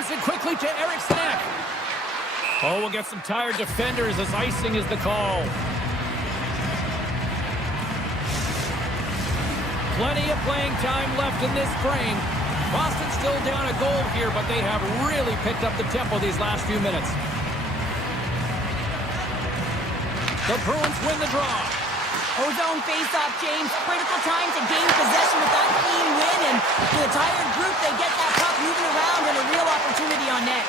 Sends it quickly to Eric's neck. Oh, we'll get some tired defenders as icing is the call. Plenty of playing time left in this frame. Boston's still down a goal here, but they have really picked up the tempo these last few minutes. The Bruins win the draw. Ozone face-off, James. Critical time to gain possession with that clean win, and to the tired group, they get that puck moving around and a real opportunity on net.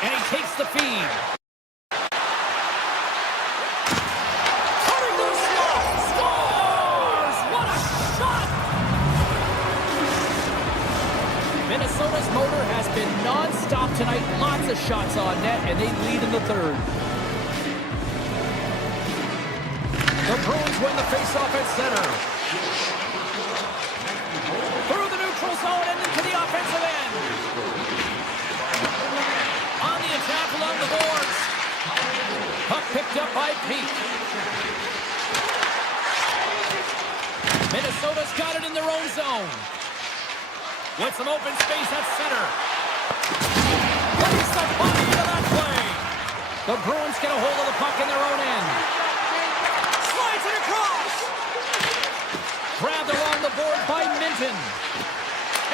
And he takes the feed. Cutting to the slot. Scores! What a shot! Minnesota's motor has been non-stop tonight. Lots of shots on net, and they lead in the third. The Bruins win the face-off at center. Through the neutral zone and into the offensive end. On the attack along the boards. Puck picked up by Pete. Minnesota's got it in their own zone. With some open space at center. Plays the body into that play. The Bruins get a hold of the puck in their own end. Slides it across. Grabbed along the board by Minton.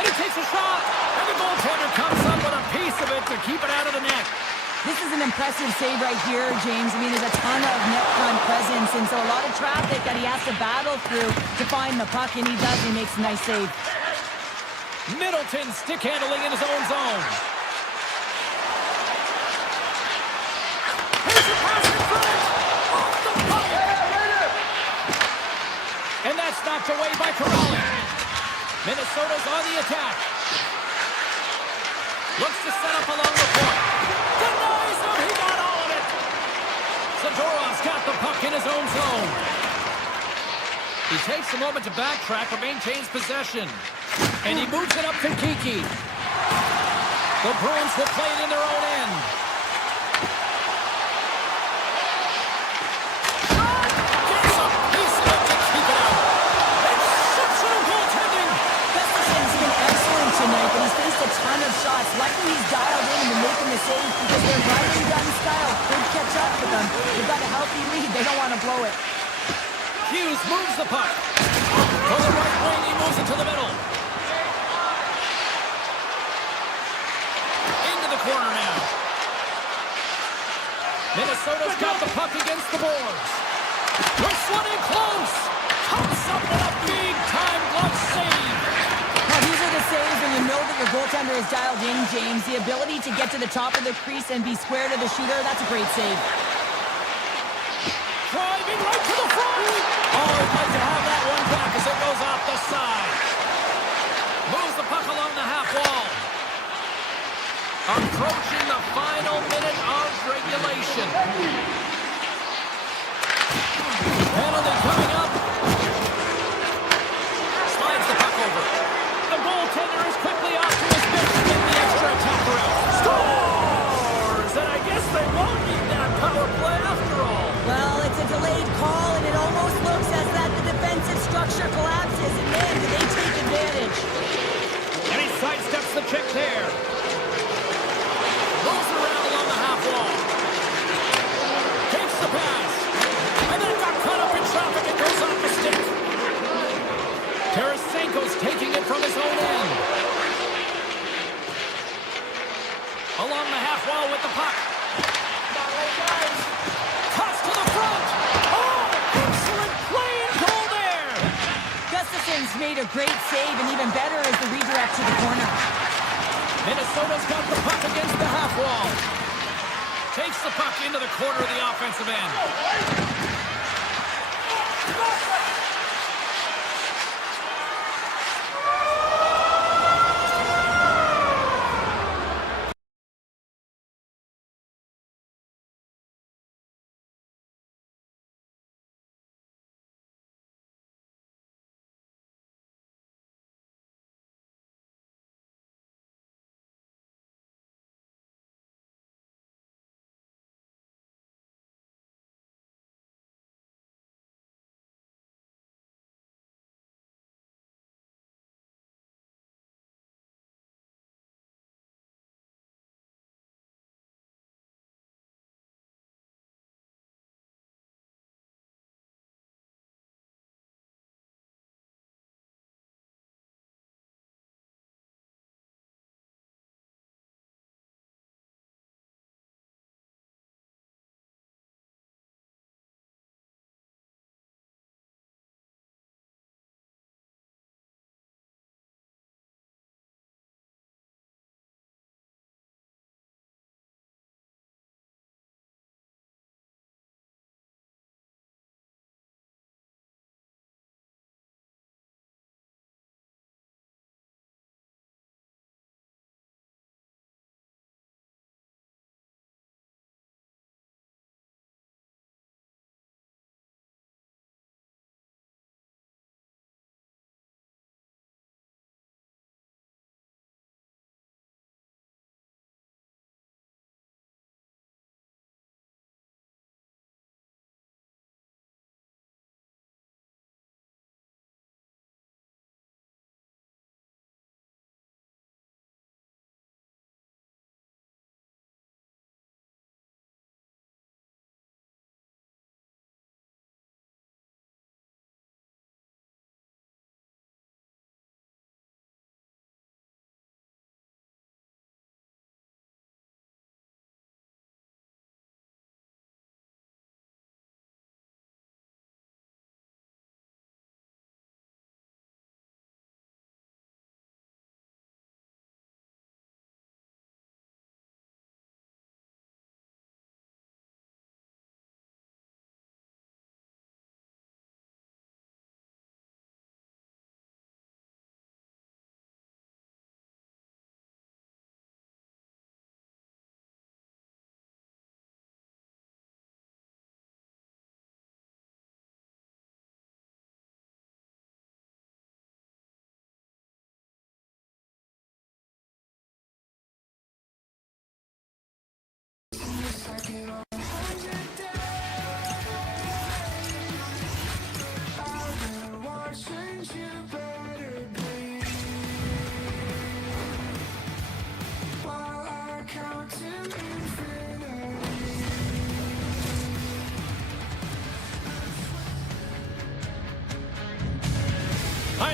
And he takes a shot. And the goaltender comes up with a piece of it to keep it out of the net. This is an impressive save right here, James. I mean, there's a ton of net front presence, and so a lot of traffic that he has to battle through to find the puck, and he does. He makes a nice save. Middleton stick handling in his own zone. Here's a pass in front. Off the puck. And that's knocked away by Corrali. Minnesota's on the attack. Looks to set up along the point. Denies him. He got all of it. Zadorov's got the puck in his own zone. He takes a moment to backtrack but maintains possession. And he moves it up to Kiki. The Bruins will play it in their own end. Gets a piece of it to keep it out. Exceptional goaltending. Gustafson's been excellent tonight, but he's faced a ton of shots. Luckily, he's dialed in and making the save because their run-and-gun style could catch up with them. They've got a healthy lead. They don't want to blow it. Hughes moves the puck. For the right wing, he moves it to the middle. Into the corner now. Minnesota's got the puck against the boards. This one in close. Comes up with a big-time glove save. Now, these are the saves when you know that your goaltender is dialed in, James. The ability to get to the top of the crease and be square to the shooter, that's a great save. Driving right to the front. Oh, I'd like to have that one back as it goes off the side. Moves the puck along the half wall. Approaching the final minute of regulation. Penalty coming up. Slides the puck over. The goaltender is quickly off to his bench to get the extra attacker out. Scores! And I guess they won't need that power play after all. Well, it's a delayed call, and it almost looks as that the defensive structure collapses, and man, do they take advantage. And he sidesteps the check there. Moves around along the half wall. Takes the pass. And then got caught up in traffic and goes off the stick. Tarasenko's taking it from his own end. Along the half wall with the puck. Toss to the front. Oh, excellent play and goal there. Gustafson's made a great save, and even better is the redirect to the corner. Minnesota's got the puck against the half wall. Takes the puck into the corner of the offensive end.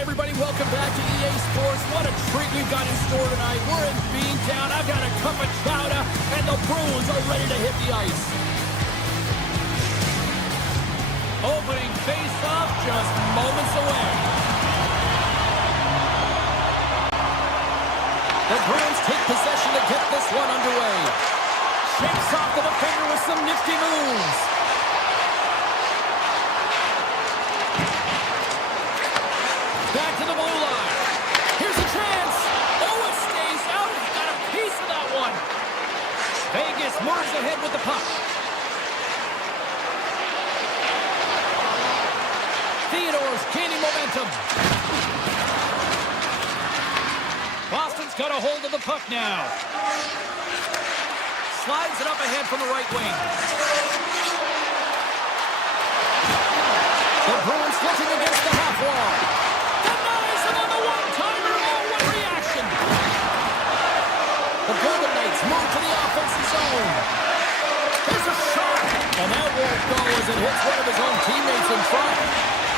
everybody, welcome back to EA Sports. What a treat we've got in store tonight. We're in Beantown. I've got a cup of chowder, and the Bruins are ready to hit the ice. Opening face-off just moments away. The Bruins take possession to get this one underway. Shakes off the defender with some nifty moves. Back to the blue line. Here's a chance. Oh, it stays out. He got a piece of that one. Vegas moves ahead with the puck. Theodore's gaining momentum. Boston's got a hold of the puck now. Slides it up ahead from the right wing. The Bruins looking against the half wall. Denies him on the one-timer. Oh, what reaction. The Golden Knights move to the offensive zone. There's a shot. And that won't go as it hits one of his own teammates in front.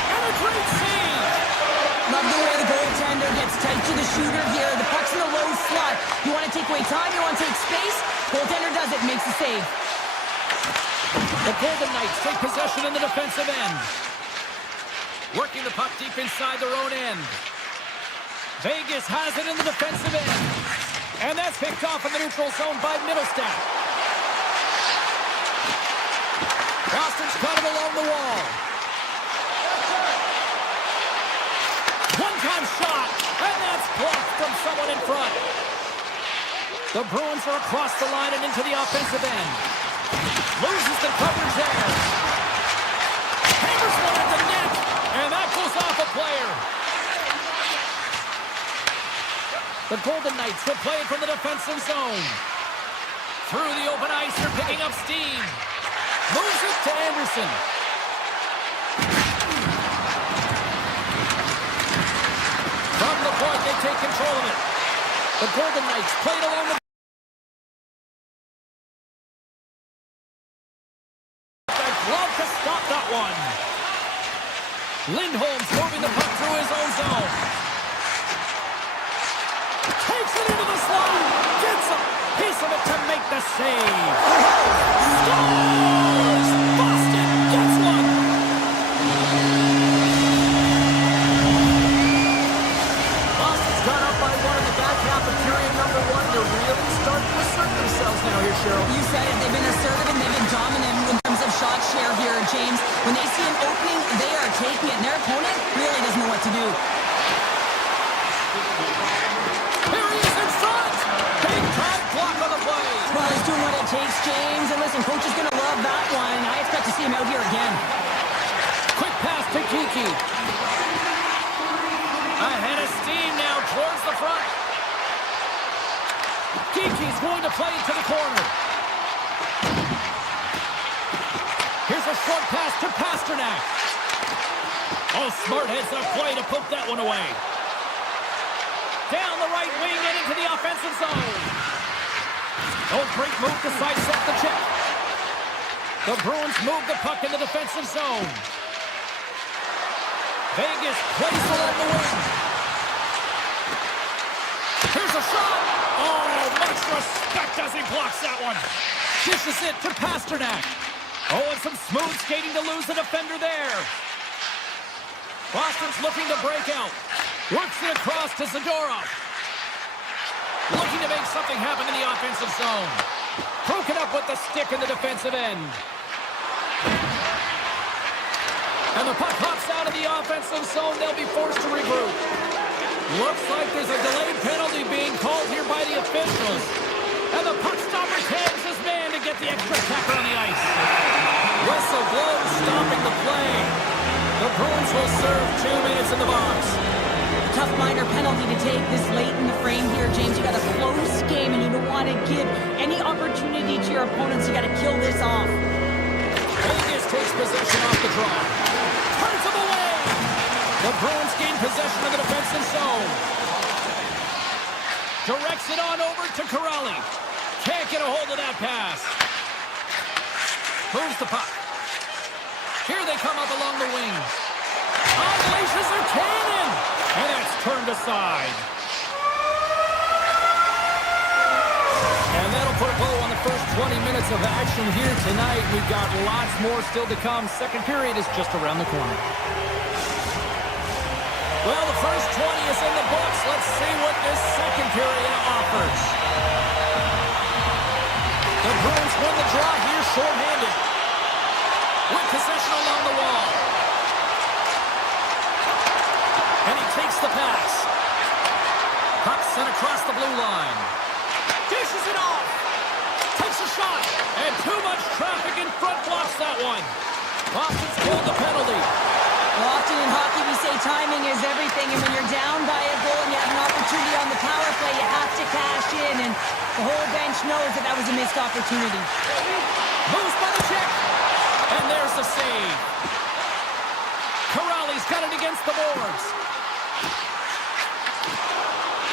And a great save. Love the way the goaltender gets tight to the shooter here. The puck's in a low slot. You want to take away time? You want to take space? Goaltender does it. Makes the save. The Golden Knights take possession in the defensive end. Working the puck deep inside their own end. Vegas has it in the defensive end. And that's picked off in the neutral zone by Middlestat. Boston's got it along the wall. One-time shot, and that's blocked from someone in front. The Bruins are across the line and into the offensive end. Loses the coverage there. Hammers one at the net, and that goes off a player. The Golden Knights will play it from the defensive zone. Through the open ice, they're picking up steam. Moves it to Anderson. From the point, they take control of it. The Golden Knights play it along the glove to stop that one. Lindholm's moving the puck through his own zone. Takes it into the slot. Gets a piece of it to make the save. Scores! Boston gets one. Boston's gone up by one in the back half of period number one. They're really starting to assert themselves now here, Cheryl. You said it. They've been assertive and they've been dominant in terms of shot share here, James. When they see an opening, they are taking it, and their opponent really doesn't know what to do. Here he is in front. Big time block on the play. Well, he's doing what it takes, James. And listen, coach is going to love that one. I expect to see him out here again. Quick pass to Kiki. Ahead of steam now towards the front. Kiki's going to play it to the corner. Here's a short pass to Pasternak. Oh, smart heads up play to poke that one away. Down the right wing and into the offensive zone. Oh, great move to sidestep the check. The Bruins move the puck in the defensive zone. Vegas plays along the wing. Here's a shot. Oh, much respect as he blocks that one. Dishes it to Pasternak. Oh, and some smooth skating to lose the defender there. Boston's looking to break out. Works it across to Zadorov. Looking to make something happen in the offensive zone. Broken up with the stick in the defensive end. And the puck hops out of the offensive zone. They'll be forced to regroup. Looks like there's a delayed penalty being called here by the officials. And the puck stopper tags his man to get the extra attacker on the ice. Whistle blows, stopping the play. The Bruins will serve 2 minutes in the box. A tough minor penalty to take this late in the frame here, James. You got a close game, and you don't want to give any opportunity to your opponents. You got to kill this off. Vegas takes possession off the draw. Turns him away. The Bruins gain possession of the defensive zone. Directs it on over to Corrali. Can't get a hold of that pass. Moves the puck. Here they come up along the wing. Unleashes their cannon. And turned aside. And that'll put a bow on the first 20 minutes of action here tonight. We've got lots more still to come. Second period is just around the corner. Well, the first 20 is in the books. Let's see what this second period offers. The Bruins win the draw here shorthanded. With possession along the wall. And he takes the pass. Puck sent across the blue line. Dishes it off. Takes a shot. And too much traffic in front blocks that one. Boston's called the penalty. Well, often in hockey we say timing is everything, and when you're down by a goal and you have an opportunity on the power play, you have to cash in, and the whole bench knows that that was a missed opportunity. Moves by the check. And there's the save. Corrali's got it against the boards.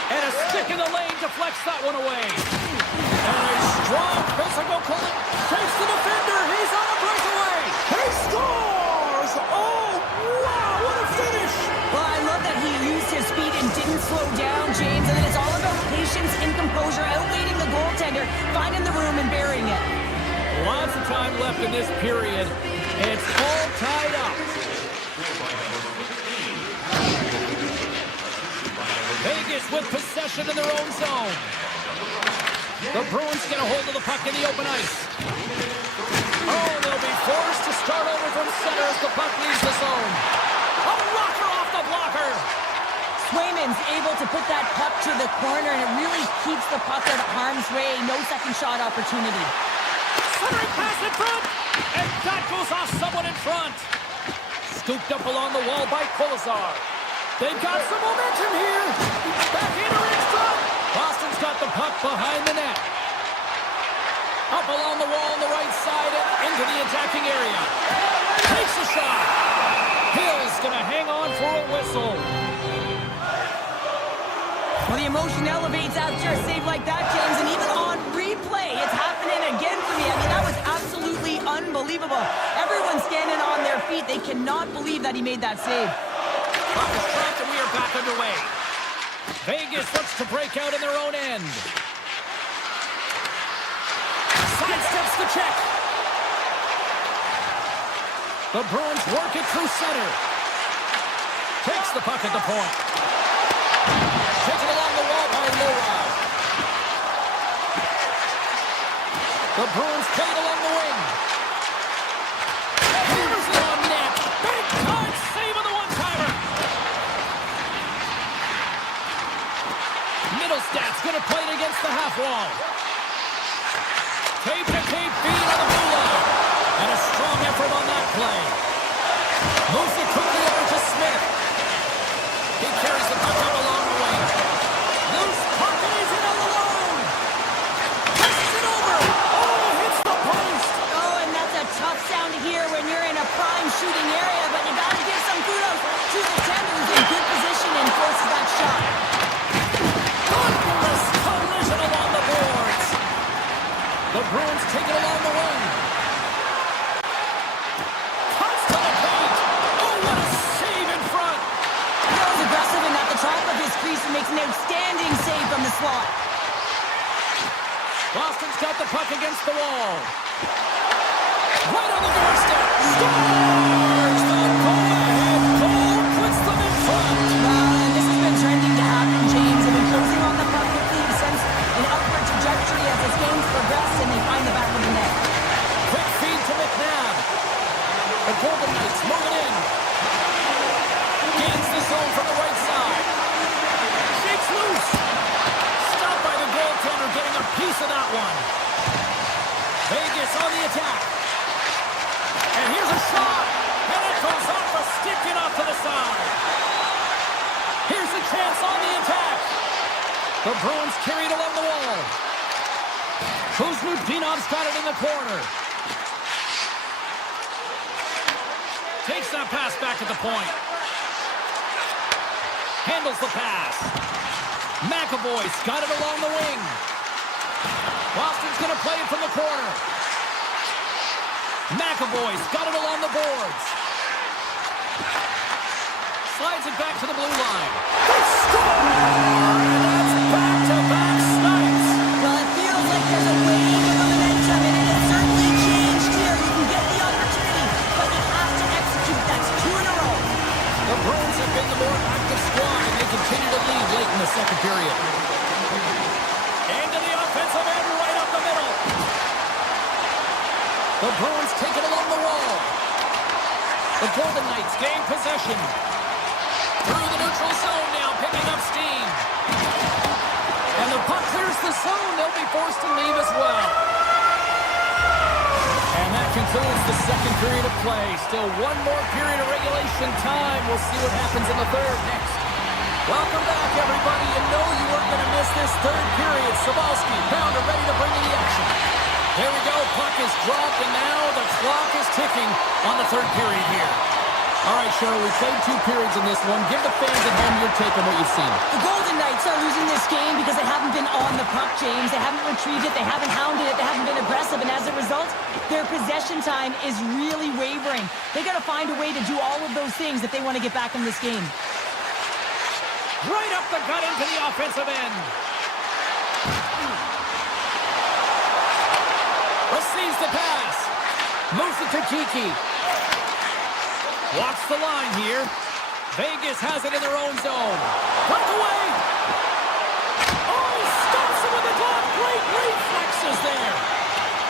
And a stick in the lane deflects that one away. And a strong physical pull. Takes the defender. He's on a breakaway. He scores! Oh, wow, what a finish! Well, I love that he used his speed and didn't slow down, James. And then it's all about patience and composure, outweighing the goaltender, finding the room and burying it. Lots of time left in this period. It's all tied up. Vegas with possession in their own zone. The Bruins get a hold of the puck in the open ice. Oh, they'll be forced to start over from center as the puck leaves the zone. A rocker off the blocker. Swayman's able to put that puck to the corner, and it really keeps the puck out of harm's way. No second shot opportunity. Centering pass in front, and that goes off someone in front. Scooped up along the wall by Kolazar. They've got some momentum here. Back into in front. Boston's got the puck behind the net. Up along the wall on the right side and into the attacking area. Takes a shot. Hill's going to hang on for a whistle. Well, the emotion elevates after a save like that, James, and even on replay, it's happening again for me. I mean, that was absolutely unbelievable. Everyone's standing on their feet. They cannot believe that he made that save. Puck is trapped and we are back underway. Vegas looks to break out in their own end. Sidesteps the check. The Bruins work it through center. Takes the puck at the point. Taken along the wall by Lora. The Bruins play it along the wing. Hammers it on net. Big time save on the one-timer. Middlestad's going to play it against the half wall. Tape-to-tape feed on the blue line. And a strong effort on that play. Moves it quickly over to Smith. He carries the puck up along the wing. Loose puck and he's in all alone. Passes it over. Oh, hits the post. Oh, and that's a tough sound to hear when you're in a prime shooting area, but you got to give some kudos to the tender who's in good position and forces that shot. Thunderous collision along the boards. The Bruins take it along the wing. Cuts to the paint. Oh, what a save in front. He was aggressive and at the top of his crease and makes an outstanding save from the slot. Boston's got the puck against the wall. Right on the doorstep. Scores! The go-ahead goal puts them in front. And this has been trending to happen, James. They've been closing on the puck quickly since an upward trajectory as this game's progressed, and they find the back of the net. Quick feed to McNabb. The Golden Knights move it in. Gains the zone from the right side. Shakes loose. Stopped by the goaltender, getting a piece of that one. Vegas on the attack. And here's a shot. And it goes off a stick and off to the side. Here's a chance on the attack. The Bruins carried along the wall. Kuzmutinov's got it in the corner. Takes that pass back at the point. Handles the pass. McAvoy's got it along the wing. Boston's going to play it from the corner. McAvoy's got it along the boards. slides it back to the blue line. They score! And that's back-to-back snipes. Well, it feels like there's a wave of momentum, and it has certainly changed here. You can get the opportunity, but you have to execute. That's 2 in a row. The Bruins have been the more active squad, and they continue to lead late in the second period. Into the offensive end, right up the middle. The Bruins take it along the wall. The Golden Knights gain possession. Through the neutral zone now, picking up steam. And the puck clears the zone. They'll be forced to leave as well. And that concludes the second period of play. Still one more period of regulation time. We'll see what happens in the third next. Welcome back, everybody. You know you weren't going to miss this third period. Sabalski bound and ready to bring in the action. There we go. Puck is dropped, and now the clock is ticking on the third period here. All right, Cheryl, we played 2 periods in this one. Give the fans at home your take on what you've seen. The Golden Knights are losing this game because they haven't been on the puck, James. They haven't retrieved it. They haven't hounded it. They haven't been aggressive. And as a result, their possession time is really wavering. They got to find a way to do all of those things if they want to get back in this game. Right up the gut into the offensive end. Receives the pass. Moves it to Kiki. Watch the line here. Vegas has it in their own zone. Breakaway. Oh, he stops it with a glove. Great reflexes there.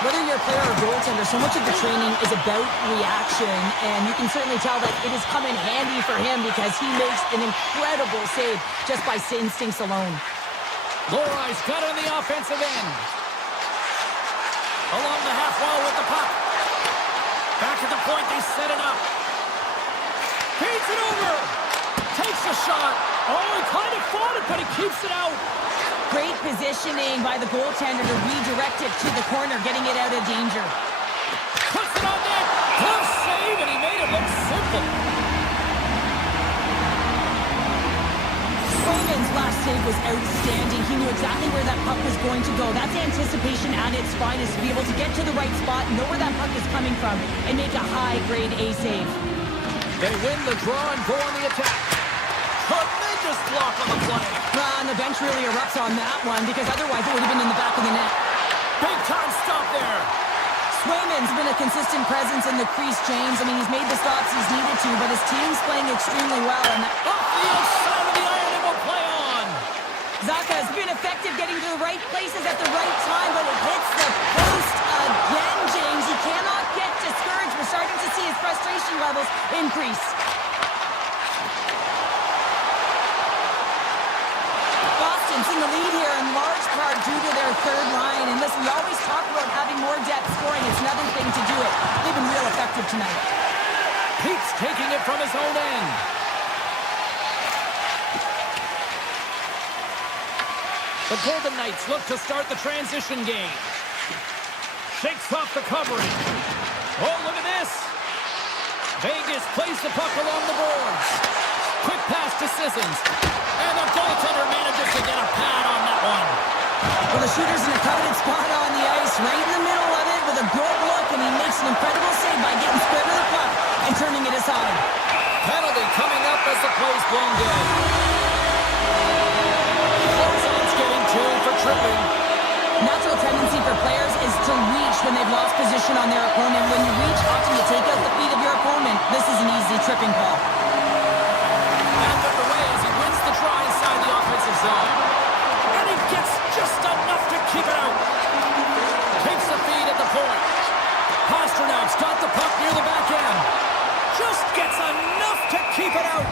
Whether you're a player or goaltender, so much of the training is about reaction, and you can certainly tell that it has come in handy for him because he makes an incredible save just by instincts alone. Lorai's got it on the offensive end. Along the half wall with the puck. Back at the point, they set it up. Feeds it over. Takes a shot. Oh, he kind of fought it, but he keeps it out. Great positioning by the goaltender to redirect it to the corner, getting it out of danger. Puts it on net. Glove save, and he made it look simple. Swayman's last save was outstanding. He knew exactly where that puck was going to go. That's anticipation at its finest, to be able to get to the right spot, know where that puck is coming from, and make a high-grade A save. They win the draw and go on the attack. Tremendous block on the play. And the bench really erupts on that one because otherwise it would have been in the back of the net. Big time stop there. Swayman's been a consistent presence in the crease, James. I mean, he's made the stops he's needed to, but his team's playing extremely well. And off the outside of the iron, it will play on. Zaka has been effective getting to the right places at the right time, but it hits the post again, James. He cannot get discouraged. We're starting to see his frustration levels increase. Boston's in the lead here in large part due to their third line. And listen, we always talk about having more depth scoring. It's another thing to do it. They've been real effective tonight. Pete's taking it from his own end. The Golden Knights look to start the transition game. Shakes off the covering. Oh, look at this. Vegas plays the puck along the boards. Quick pass to Sissons. And the goaltender manages to get a pad on that one. Well, the shooter's in a coveted spot on the ice, right in the middle of it with a good look, and he makes an incredible save by getting square to the puck and turning it aside. Penalty coming up as the play's blown dead. Closeout's getting 2 for tripping. Natural tendency for players is to reach when they've lost position on their opponent. When you reach, often you take out the feet of your opponent. This is an easy tripping call. Out of the way as he wins the try inside the offensive zone. And he gets just enough to keep it out. Takes the feed at the point. Pasternak's got the puck near the back end. Just gets enough to keep it out.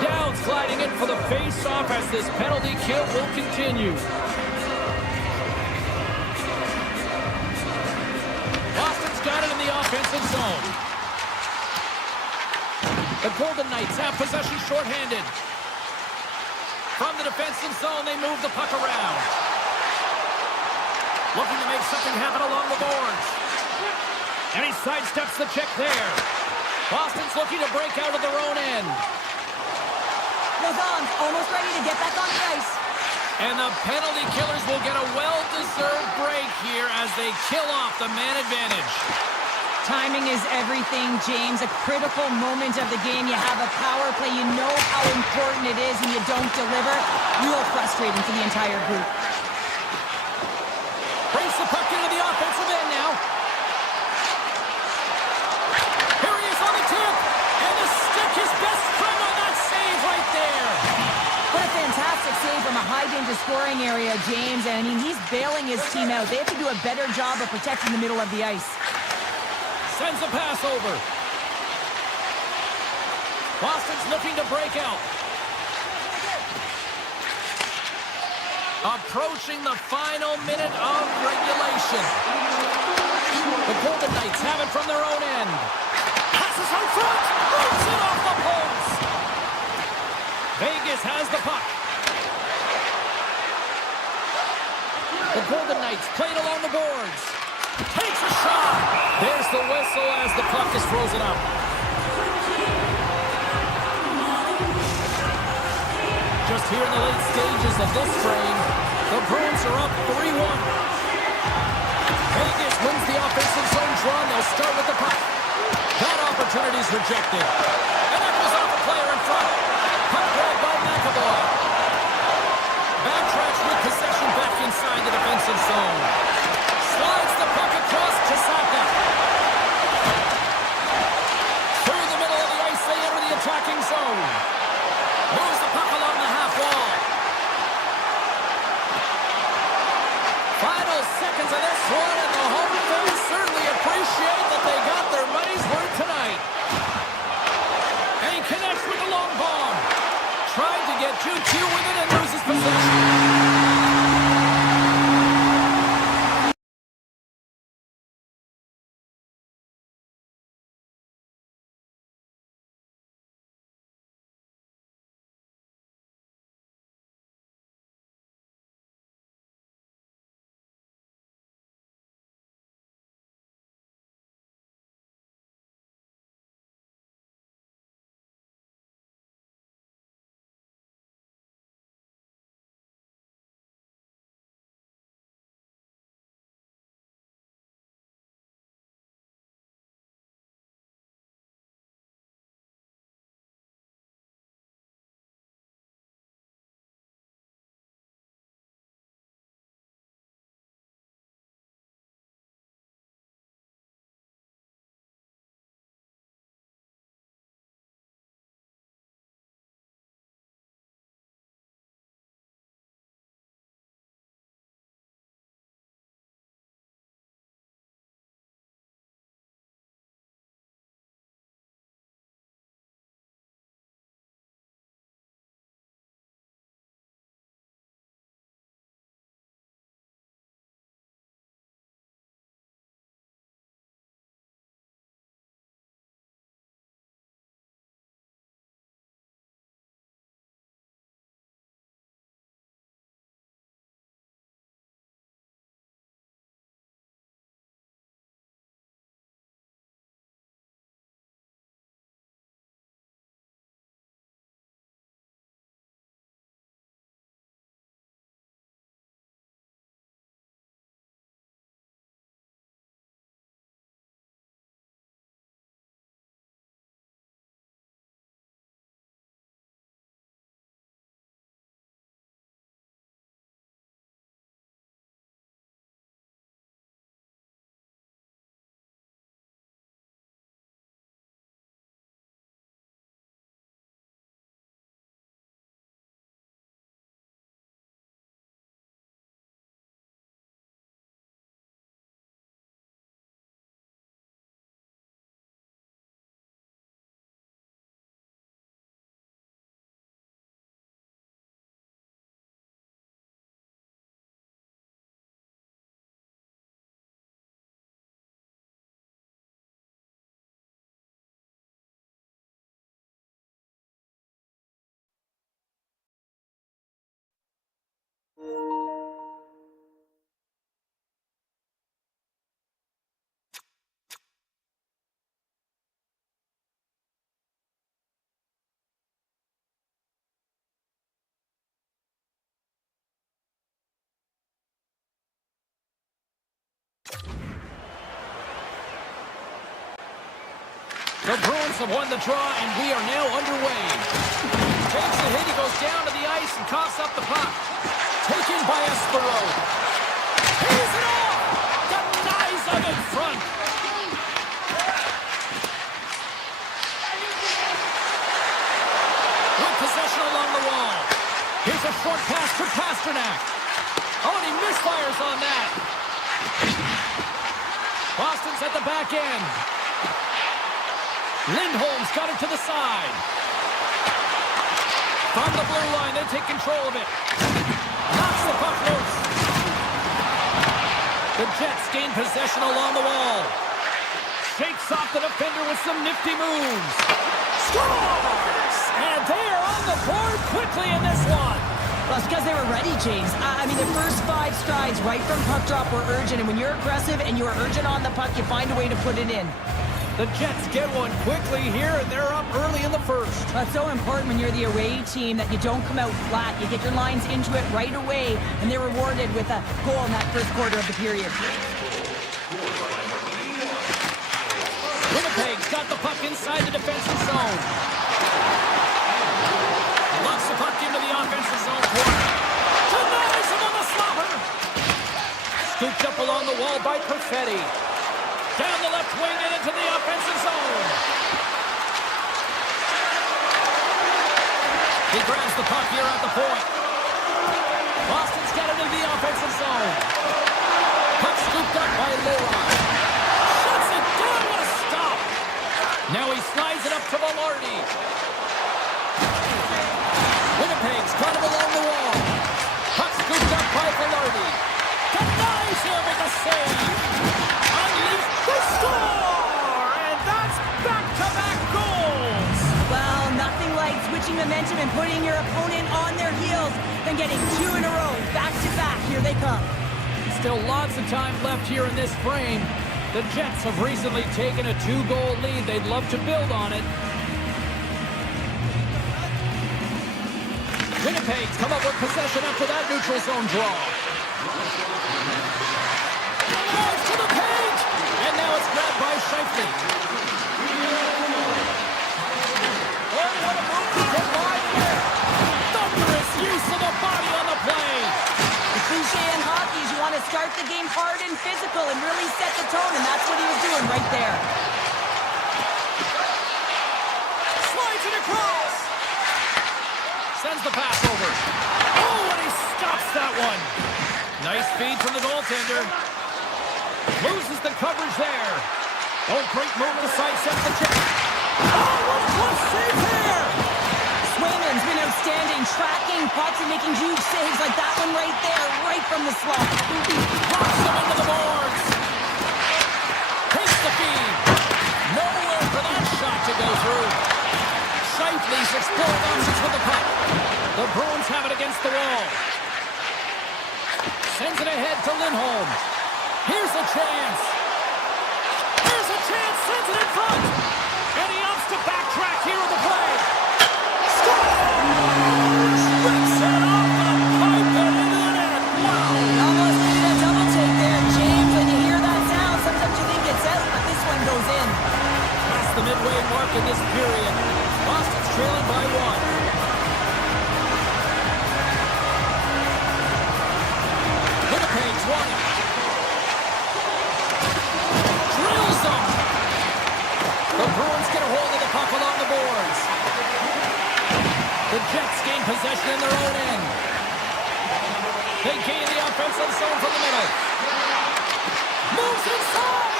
Downs gliding in for the face-off as this penalty kill will continue. Boston's got it in the offensive zone. The Golden Knights have possession shorthanded. From the defensive zone, they move the puck around. Looking to make something happen along the boards. And he sidesteps the check there. Boston's looking to break out of their own end. Lozon's almost ready to get back on the ice. And the penalty killers will get a well-deserved break here as they kill off the man advantage. Timing is everything, James. A critical moment of the game. You have a power play. You know how important it is, and you don't deliver. Real frustrating for the entire group. Brings the puck into the offensive end now. Here he is on the tip. And the stick, his best friend on that save right there. What a fantastic save from a high-danger scoring area, James. And, I mean, he's bailing his team out. They have to do a better job of protecting the middle of the ice. Sends a pass over. Boston's looking to break out. Approaching the final minute of regulation. The Golden Knights have it from their own end. Passes out front. Moves it off the post. Vegas has the puck. The Golden Knights played along the boards. Takes a shot. There's the whistle as the puck is frozen up. Just here in the late stages of this frame, the Bruins are up 3-1. Vegas wins the offensive zone draw. They'll start with the puck. That opportunity is rejected. And that was off a player in front. Puck grab by McAvoy. Backtracks with possession back inside the defensive zone. Slides the puck across to Saka. Through the middle of the ice, they enter the attacking zone. Moves the puck along the half wall. Final seconds of this one, and the home fans certainly appreciate that they got their money's worth tonight. The Bruins have won the draw, and we are now underway. Takes the hit, he goes down to the ice and coughs up the puck. Taken by Subzero. He's it off! Denies him in front. With possession along the wall. Here's a short pass to Pastrnak. Oh, and he misfires on that. Boston's at the back end. Lindholm's got it to the side. From the blue line, they take control of it. Knocks the puck loose. The Jets gain possession along the wall. Shakes off the defender with some nifty moves. Scores! And they are on the board quickly in this one. Well, it's because they were ready, James. I mean, the first 5 strides right from puck drop were urgent, and when you're aggressive and you're urgent on the puck, you find a way to put it in. The Jets get one quickly here, and they're up early in the first. That's so important when you're the away team that you don't come out flat. You get your lines into it right away, and they're rewarded with a goal in that first quarter of the period. Winnipeg's got the puck inside the defensive zone. Locks the puck into the offensive zone corner. Denies him on the slapper. Scooped up along the wall by Perfetti. Down the left wing and into the offensive zone. He grabs the puck here at the point. Boston's got it into the offensive zone. Puck scooped up by Leroy. Shuts it down with a stop. Now he slides it up to Velarde. Winnipeg's got him along the wall. Puck scooped up by Velarde. Denies him with a save. They score! And that's back-to-back goals! Well, nothing like switching momentum and putting your opponent on their heels than getting 2 in a row, back-to-back. Here they come. Still lots of time left here in this frame. The Jets have recently taken a 2-goal lead. They'd love to build on it. Winnipeg's come up with possession after that neutral zone draw. Drives to the paint! And now it's grabbed by Scheifele. Oh, what a move to get by there. Thunderous use of the body on the play. The cliche in hockey is you want to start the game hard and physical and really set the tone, and that's what he was doing right there. Slides it across. Sends the pass over. Oh, and he stops that one. Nice feed from the goaltender. Loses the coverage there. Oh, great move to sidestep the check. Oh, what a close save there. Swayman's been outstanding, tracking pucks and making huge saves like that one right there, right from the slot. Drops them into the boards. Takes the feed. Nowhere for that shot to go through. Scheifele's exploring options with the puck. The Bruins have it against the wall. Sends it ahead to Lindholm. Here's a chance. Here's a chance. Sends it in front. And he opts to backtrack here with the play. Scores! Rips it off the pipe and into the net. Wow. Almost needed a double take there, James. When you hear that sound, sometimes you think it's out, but this one goes in. Past the midway mark in this period. Boston's trailing by 1. Winnipeg's won it. Drills them. The Bruins get a hold of the puck along the boards. The Jets gain possession in their own end. They gain the offensive zone from the middle. Moves inside.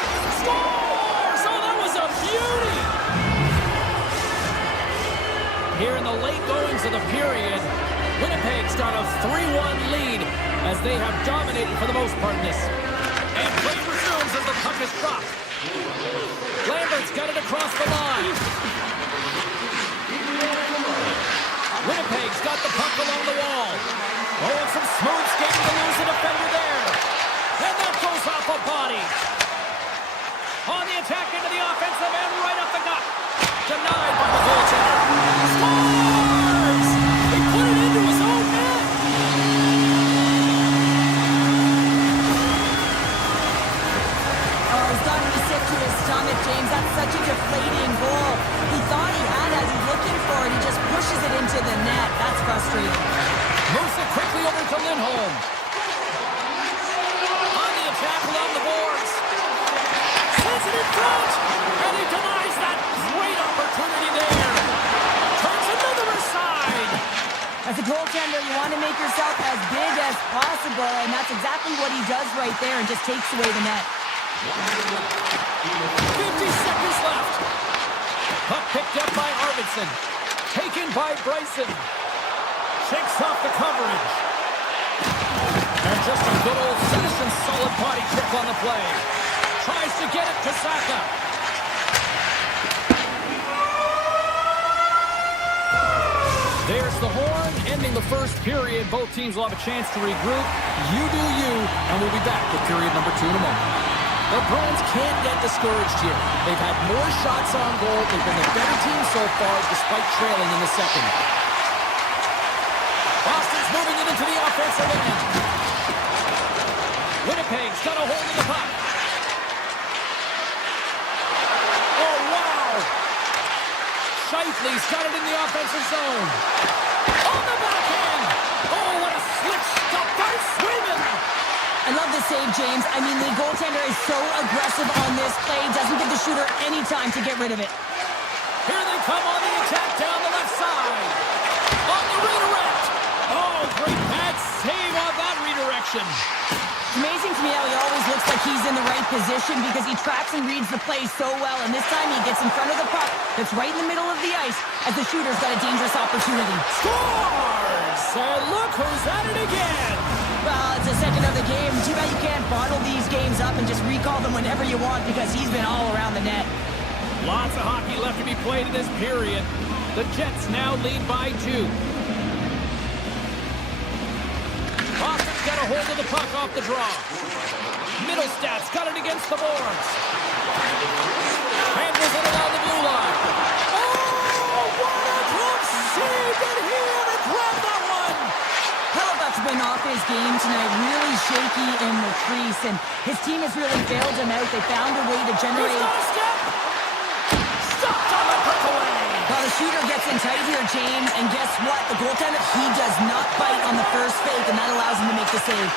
Scores! Oh, that was a beauty. Here in the late goings of the period, Winnipeg's got a 3-1 lead as they have dominated for the most part in this. And play resumes as the puck is dropped. Lambert's got it across the line. Winnipeg's got the puck along the wall. Oh, and some smooth skating to lose the defender there. And that goes off a body. On the attack into the offensive end, right up the gut. Denied by the goaltender. Scores! He put it into his own net. Oh, he's got to be sick to his overcome it, James. That's such a deflating goal. He thought he had it. He's looking for it. He just pushes it into the net. That's frustrating. Moves it quickly over to Lindholm. On the attack along the boards. Sends it in front. And he denies that great opportunity there. Turns another aside. As a goaltender, you want to make yourself as big as possible, and that's exactly what he does right there and just takes away the net. 50 seconds left. Puck picked up by Arvidsson. Taken by Bryson. Shakes off the coverage. And just a good old-fashioned solid body check on the play. Tries to get it to Saka. There's the horn, ending the first period. Both teams will have a chance to regroup. You do you, and we'll be back with period number 2 in a moment. The Bruins can't get discouraged here. They've had more shots on goal. They've been the better team so far, despite trailing in the second. Boston's moving it into the offensive end. Winnipeg's got a hold of the puck. Oh, wow! Scheifele's got it in the offensive zone. On the backhand! Oh, what a slick stop by Swayman! I love the save, James. I mean, the goaltender is so aggressive on this play. Doesn't give the shooter any time to get rid of it. Here they come on the attack down the left side. On the redirect. Oh, great bad save on that redirection. It's amazing to me how he always looks like he's in the right position because he tracks and reads the play so well. And this time he gets in front of the puck that's right in the middle of the ice as the shooter's got a dangerous opportunity. Scores! And look who's at it again. Well, it's the second of the game. Too bad you can't bottle these games up and just recall them whenever you want because he's been all around the net. Lots of hockey left to be played in this period. The Jets now lead by 2. Boston's got a hold of the puck off the draw. Middlestad's got it against the boards. Handles it along the blue line. Oh, what a glove save! Did he ever grab that one? Hellebuyck's been off his game tonight, really shaky in the crease, and his team has really bailed him out. They found a way to generate... He's got a step! Stopped on the breakaway! Well, the shooter gets in tight here, James, and guess what? The goaltender, he does not bite on the first fake, and that allows him to make the save.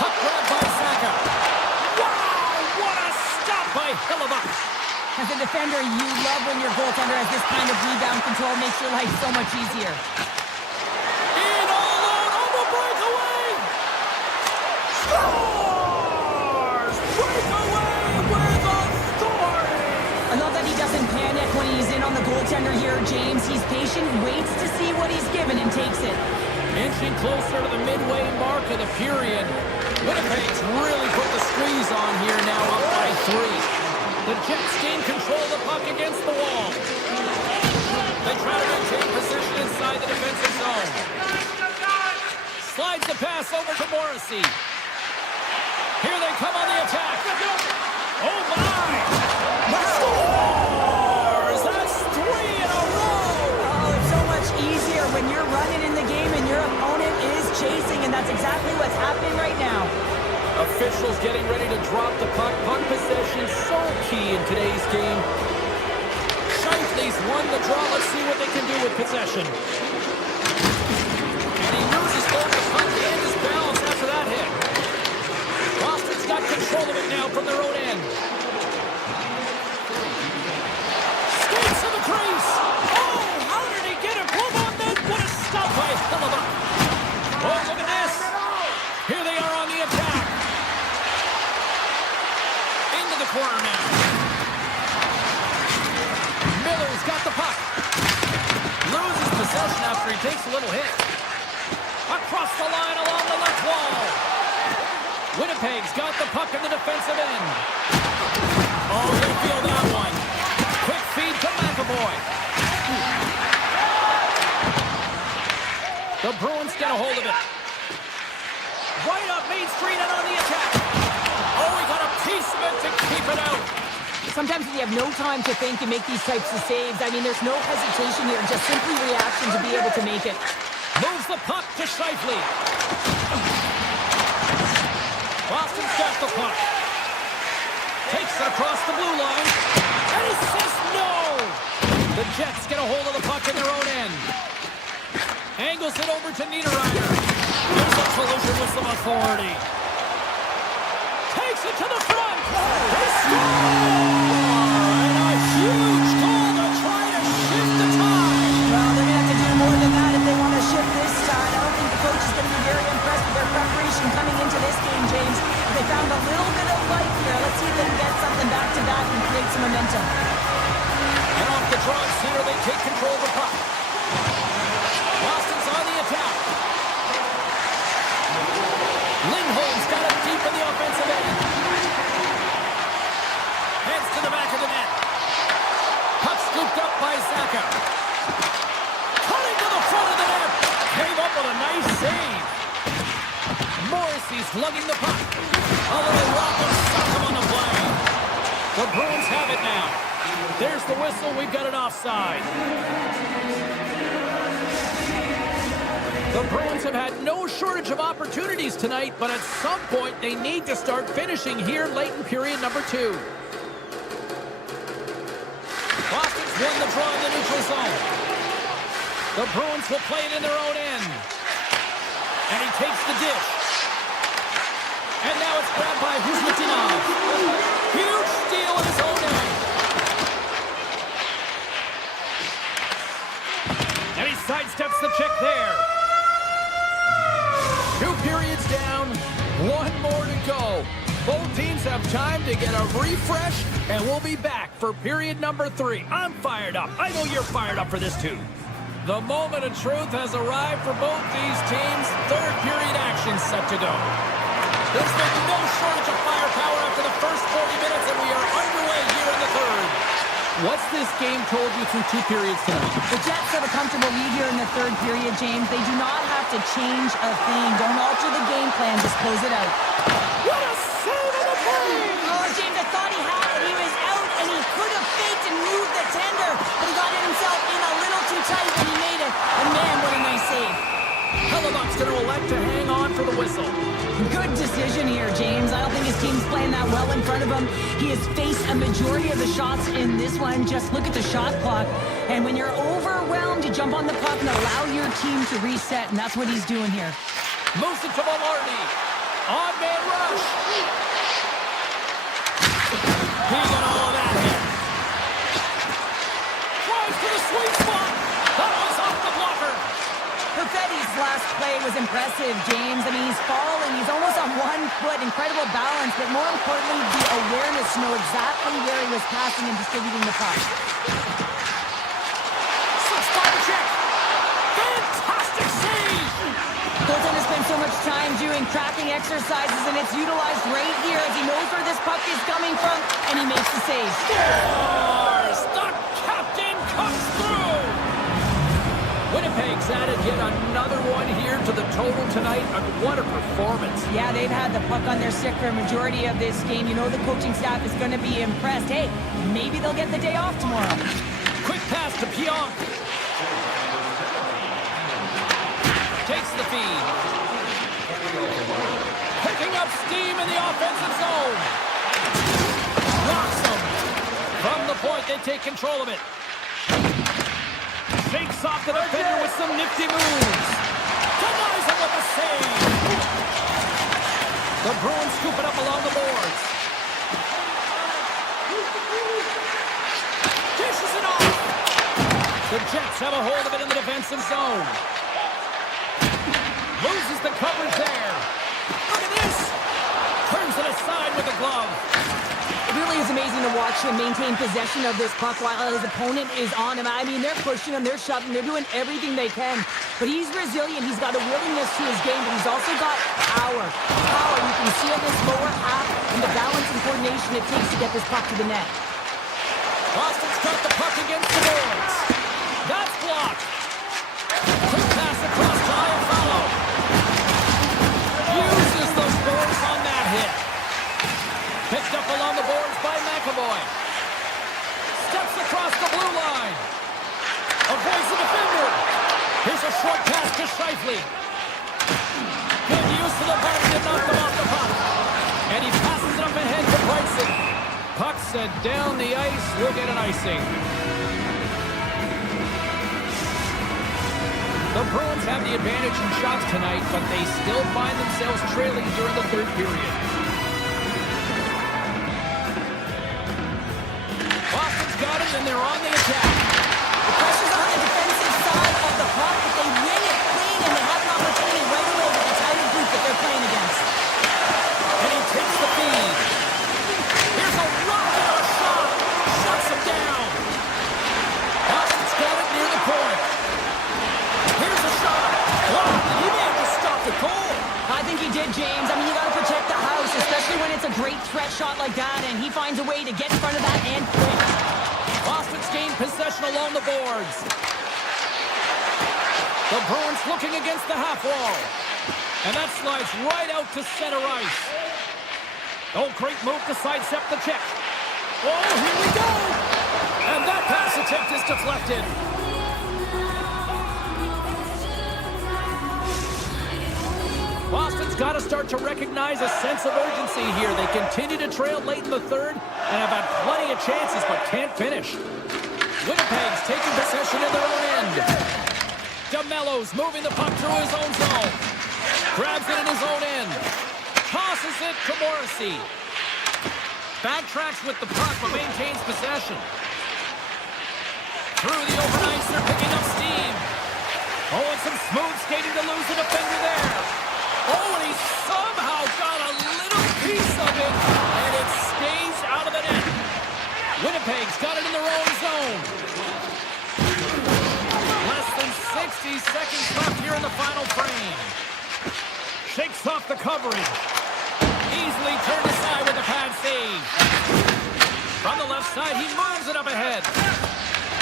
Puck grabbed by Saka. Wow, what a stop by Hellebuyck! As a defender, you love when your goaltender has this kind of rebound control. Makes your life so much easier. In all alone on the breakaway! Scores! Breakaway with a story! I love that he doesn't panic when he's in on the goaltender here, James. He's patient, waits to see what he's given, and takes it. Inching closer to the midway mark of the period. Winnipeg's really put the squeeze on here now, up by 3. The Jets gain control of the puck against the wall. They try to maintain position inside the defensive zone. Slides the pass over to Morrissey. Here they come on the attack. Oh, my! Scores! That's 3 in a row! Oh, it's so much easier when you're running in the game and your opponent is chasing, and that's exactly what's happening right now. Officials getting ready to drop the puck. Puck possession so key in today's game. Scheifele's won the draw. Let's see what they can do with possession. And he loses both the puck and his balance after that hit. Boston's got control of it now from their own end. Skates to the crease. Oh, how did he get it? Boom on that. What a stop by Hellebuyck. Oh, look at this. Here they are on the attack. Into the corner now. Miller's got the puck. Loses possession after he takes a little hit. Across the line along the left wall. Winnipeg's got the puck in the defensive end. Oh, he'll feel that one. Quick feed to McAvoy. The Bruins get a hold of it. Right up Main Street and on the attack. Oh, he got a piece of it to keep it out. Sometimes when you have no time to think and make these types of saves, I mean, there's no hesitation here, just simply reaction to be able to make it. Moves the puck to Scheifele. Boston's got the puck. Takes Takes it across the blue line. And he says no! The Jets get a hold of the puck in their own end. Angles it over to Niederreiter. There's a collision with some authority. Takes it to the front. They score! And a huge goal to try to shift the tide. Well, they're going to have to do more than that if they want to shift this tide. I don't think the coach is going to be very impressed with their preparation coming into this game, James. They found a little bit of life here. Let's see if they can get something back-to-back and create some momentum. And off the draw center, they take control of the puck. Boston's on the attack. Lindholm's got it deep in the offensive end. Heads to the back of the net. Puck scooped up by Zaka. Cutting to the front of the net. Came up with a nice save. Morrissey's lugging the puck. A little rock and sock him on the play. The Bruins have it now. There's the whistle. We've got an offside. The Bruins have had no shortage of opportunities tonight, but at some point they need to start finishing here late in period number 2. Boston's won the draw in the neutral zone. The Bruins will play it in their own end. And he takes the dish. And now it's grabbed by Kuzmitinov. Huge steal in his own end. And he sidesteps the check there. 2 periods down, 1 more to go. Both teams have time to get a refresh, and we'll be back for period number 3. I'm fired up. I know you're fired up for this too. The moment of truth has arrived for both these teams. 3rd period action set to go. There's been no shortage of firepower after the first 40 minutes, and we are underway here in the 3rd. What's this game told you through 2 periods tonight? The Jets have a comfortable lead here in the 3rd period, James. They do not have to change a thing. Don't alter the game plan. Just close it out. What a save on the play! Oh, James, I thought he had it. He was out, and he could have faked and moved the tender, but he got himself in a little too tight, and he made it. And man, what a nice save. Hellebuck's going to elect to hang on for the whistle. Good decision here, James. I don't think his team's playing that well in front of him. He has faced a majority of the shots in this one. Just look at the shot clock. And when you're overwhelmed, you jump on the puck and allow your team to reset, and that's what he's doing here. Moves it to Velarde. Odd man rush. He got all of that hit. Drives to the sweet spot. That was off the blocker. Perfetti's last play was impressive, James. I mean, he's falling. He's almost on 1 foot. Incredible balance, but more importantly, the awareness to know exactly where he was passing and distributing the puck. Spot check. Fantastic save. Goaltender spends so much time doing tracking exercises, and it's utilized right here as he knows where this puck is coming from, and he makes the save. Scores! The captain comes through! Winnipeg's added yet another one here to the total tonight, and what a performance. Yeah, they've had the puck on their stick for a majority of this game. You know the coaching staff is going to be impressed. Hey, maybe they'll get the day off tomorrow. Quick pass to Pionk. Takes the feed. Picking up steam in the offensive zone. Knocks him. From the point, they take control of it. Shakes off the defender with some nifty moves. Denies him with a save. The Bruins scoop it up along the boards. Dishes it off. The Jets have a hold of it in the defensive zone. Loses the coverage there. Look at this. Turns it aside with a glove. It really is amazing to watch him maintain possession of this puck while his opponent is on him. I mean, they're pushing him, they're shoving, they're doing everything they can. But he's resilient. He's got a willingness to his game, but he's also got power. Power you can see on this lower half and the balance and coordination it takes to get this puck to the net. Boston's got the puck against the boards. That's blocked. Quick pass across to Iafallo. Uses those boards on that hit. Picked up along the boards by McAvoy. Steps across the blue line. Avoids the defender. Here's a short pass to Scheifele. Good use of the body to knock them off the puck. And he passes it up ahead to Bryson. Puck said down the ice, we'll get an icing. The Bruins have the advantage in shots tonight, but they still find themselves trailing during the third period. Boston's got it, and they're on the attack. The pressure's on the defensive side of the puck, but they win it clean, and they have an opportunity right away with the tighter group that they're playing against. And he takes the feed. Here's a rocket or a shot. Shuts him down. Boston's got it near the point. Here's a shot. Wow, he may have just stopped the goal. I think he did, James. I mean, you got to protect the house, especially when it's a great threat shot like that, and he finds a way to get in front of that and quick. Boston's gained possession along the boards. The Bruins looking against the half wall. And that slides right out to center ice. Oh, great move to sidestep the check. Oh, here we go! And that pass attempt is deflected. Boston's got to start to recognize a sense of urgency here. They continue to trail late in the third and have had plenty of chances but can't finish. Winnipeg's taking possession in their own end. DeMello's moving the puck through his own zone. Grabs it in his own end. Tosses it to Morrissey. Backtracks with the puck but maintains possession. Through the open ice, they're picking up steam. Oh, and some smooth skating to lose the defender there. Oh, and he somehow got a little piece of it, and it stays out of the net. Winnipeg's got it in their own zone. Less than 60 seconds left here in the final frame. Shakes off the coverage. Easily turned aside with a pad save. From the left side, he moves it up ahead.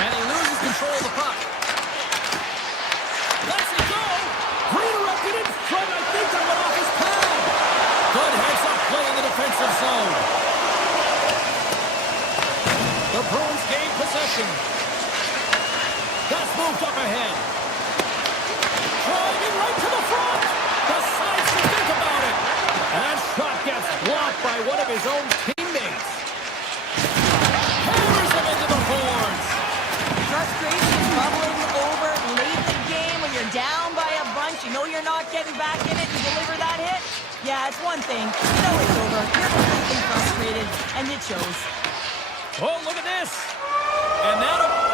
And he loses control of the puck. Lets it go. Redirected in front. I think that went off his pad. Good heads-up play in the defensive zone. The Bruins gain possession. That's moved up ahead. Driving right to the front. Decides to think about it. And that shot gets blocked by one of his own teammates. Hammers him into the boards. Frustration is bubbling over late in the game when you're down by a bunch. You know you're not getting back in it. You deliver that hit. Yeah, it's one thing. You know it's over. You're completely frustrated, and it shows. Oh, look at this. And that'll...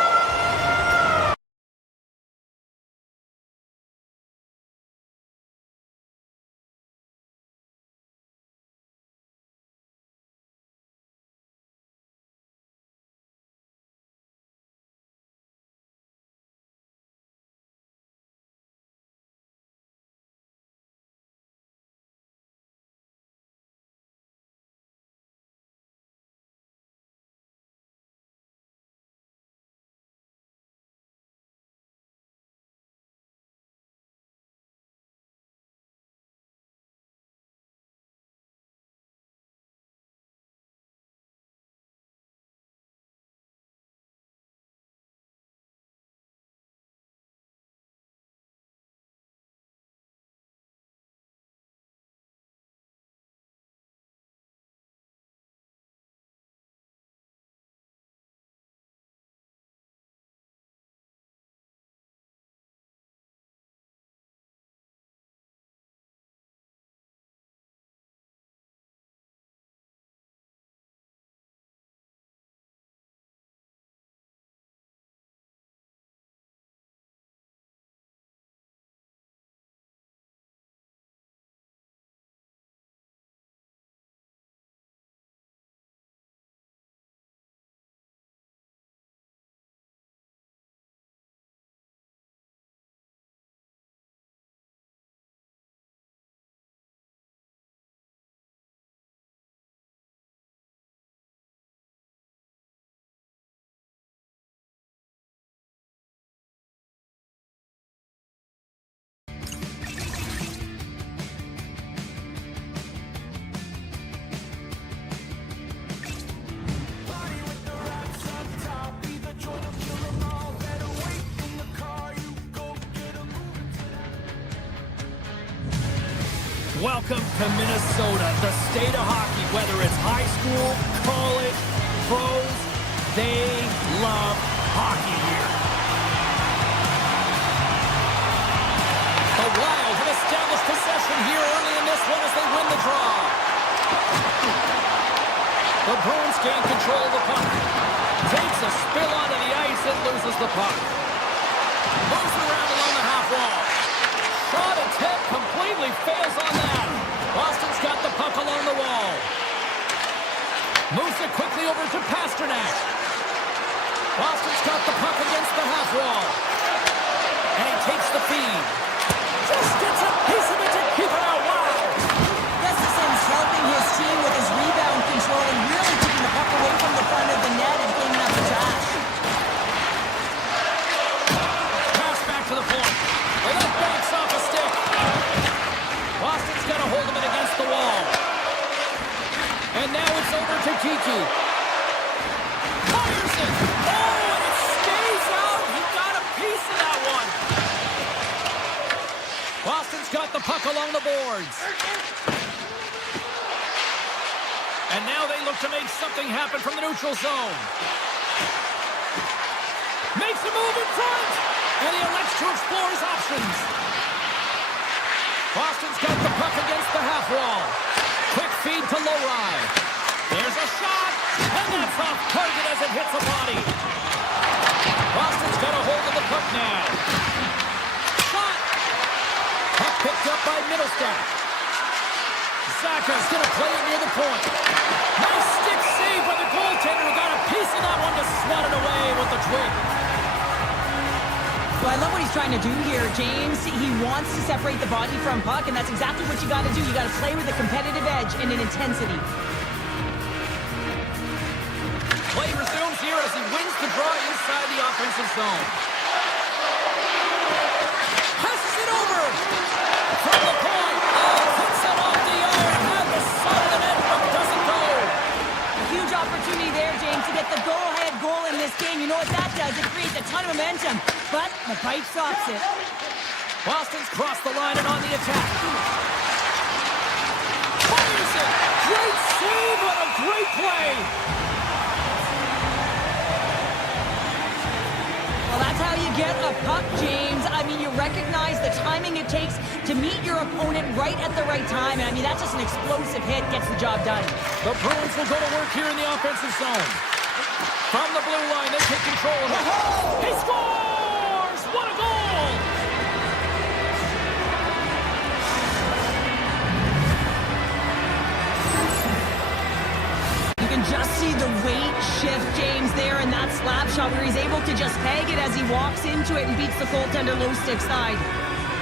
Welcome to Minnesota, the state of hockey, whether it's high school, college, The Bruins gain control of the puck. Takes a spill onto the ice and loses the puck. Moves around along the half wall. Shot attempt completely fails on that. Boston's got the puck along the wall. Moves it quickly over to Pasternak. Boston's got the puck against the half wall. And he takes the feed. Just gets a piece of it to keep it out. Wow! Gustafson's helping his team with his rebound control and really taking the puck away from the front of the net and cleaning up the trash. Pass back to the point. And that banks off a stick. Boston's got a hold of it against the wall. And now it's over to Kiki. Fires it. Oh, and it stays out. He got a piece of that one. Boston's got the puck along the boards. And now they look to make something happen from the neutral zone. Makes a move in front. And he elects to explore his options. Boston's got the puck against the half wall. Quick feed to Lowry. There's a shot. And that's off target as it hits a body. Boston's got a hold of the puck now. Shot. Puck picked up by Middlestat. Zaka's going to play it near the point. Nice stick save by the goaltender. Got a piece of that one to swat it away with the twig. Well, I love what he's trying to do here, James. He wants to separate the body from puck, and that's exactly what you got to do. You got to play with a competitive edge and an intensity. Play resumes here as he wins the draw inside the offensive zone. Passes it over. From the point. Hits it off the iron. Had the side of the net, but doesn't go. A huge opportunity there, James, to get the go-ahead goal in this game. You know what that does? It creates a ton of momentum, but the pipe stops it. Boston's crossed the line and on the attack. Fires it. Great save on a great play. Well, that's how you get a puck, James. I mean, you recognize the timing it takes to meet your opponent right at the right time. And I mean, that's just an explosive hit, gets the job done. The Bruins will go to work here in the offensive zone. From the blue line, they take control of it. He scores! What a goal! You can just see the weight shift, James, there in that slap shot where he's able to just peg it as he walks into it and beats the goaltender low stick side.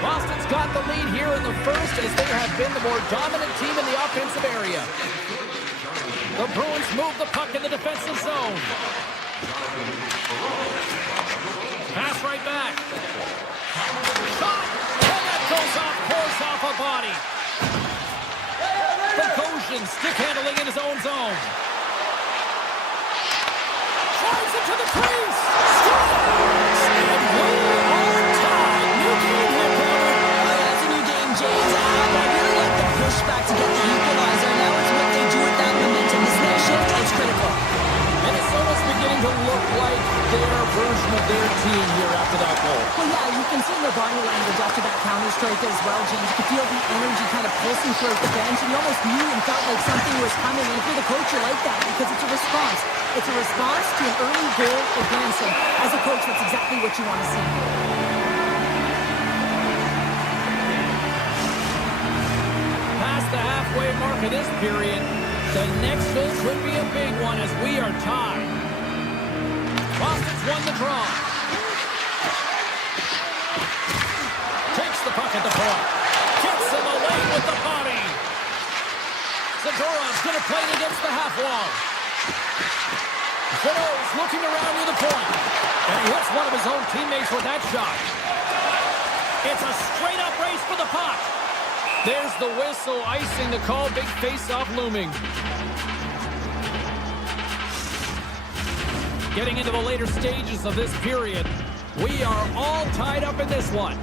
Boston's got the lead here in the first as they have been the more dominant team in the offensive area. The Bruins move the puck in the defensive zone. Pass right back. Shot! And that goes off, pours off a body. Bogosian stick handling in his own zone. Drives it to the crease. Scores! And we are tied. New game here, Connor. That's a new game, James. I really like the pushback to get the equalizer. Now it's what they do with that momentum. This next shift is critical. Minnesota's beginning to look like their version of their team here after that goal. Well, yeah, you can see in their body language after that counter strike as well, James. You could feel the energy kind of pulsing throughout the bench, and you almost knew and felt like something was coming. And if you're the coach, you like that because it's a response. It's a response to an early goal against, and as a coach, that's exactly what you want to see. Past the halfway mark of this period, the next goal could be a big one as we are tied. Boston's won the draw. Takes the puck at the point. Gets him away with the body. Zadorov's going to play it against the half wall. Zadorov's looking around near the point. And he hits one of his own teammates with that shot. It's a straight-up race for the puck. There's the whistle, icing the call. Big face-off looming. Getting into the later stages of this period, we are all tied up in this one.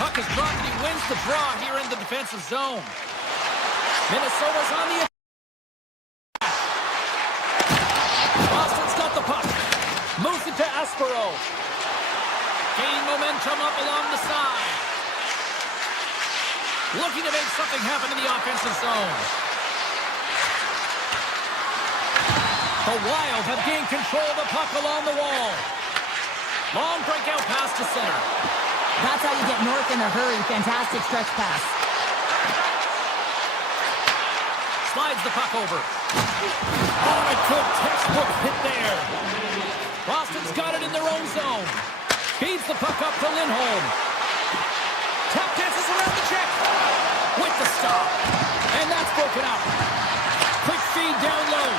Puck is dropped and he wins the draw here in the defensive zone. Minnesota's on the attack. Boston's got the puck. Moves it to Aspero. Gain momentum up along the side. Looking to make something happen in the offensive zone. The Wild have gained control of the puck along the wall. Long breakout pass to center. That's how you get north in a hurry. Fantastic stretch pass. Slides the puck over. Oh, a good textbook hit there. Boston's got it in their own zone. Feeds the puck up to Lindholm. Tap dances around the check. With the stop. And that's broken up. Quick feed down low.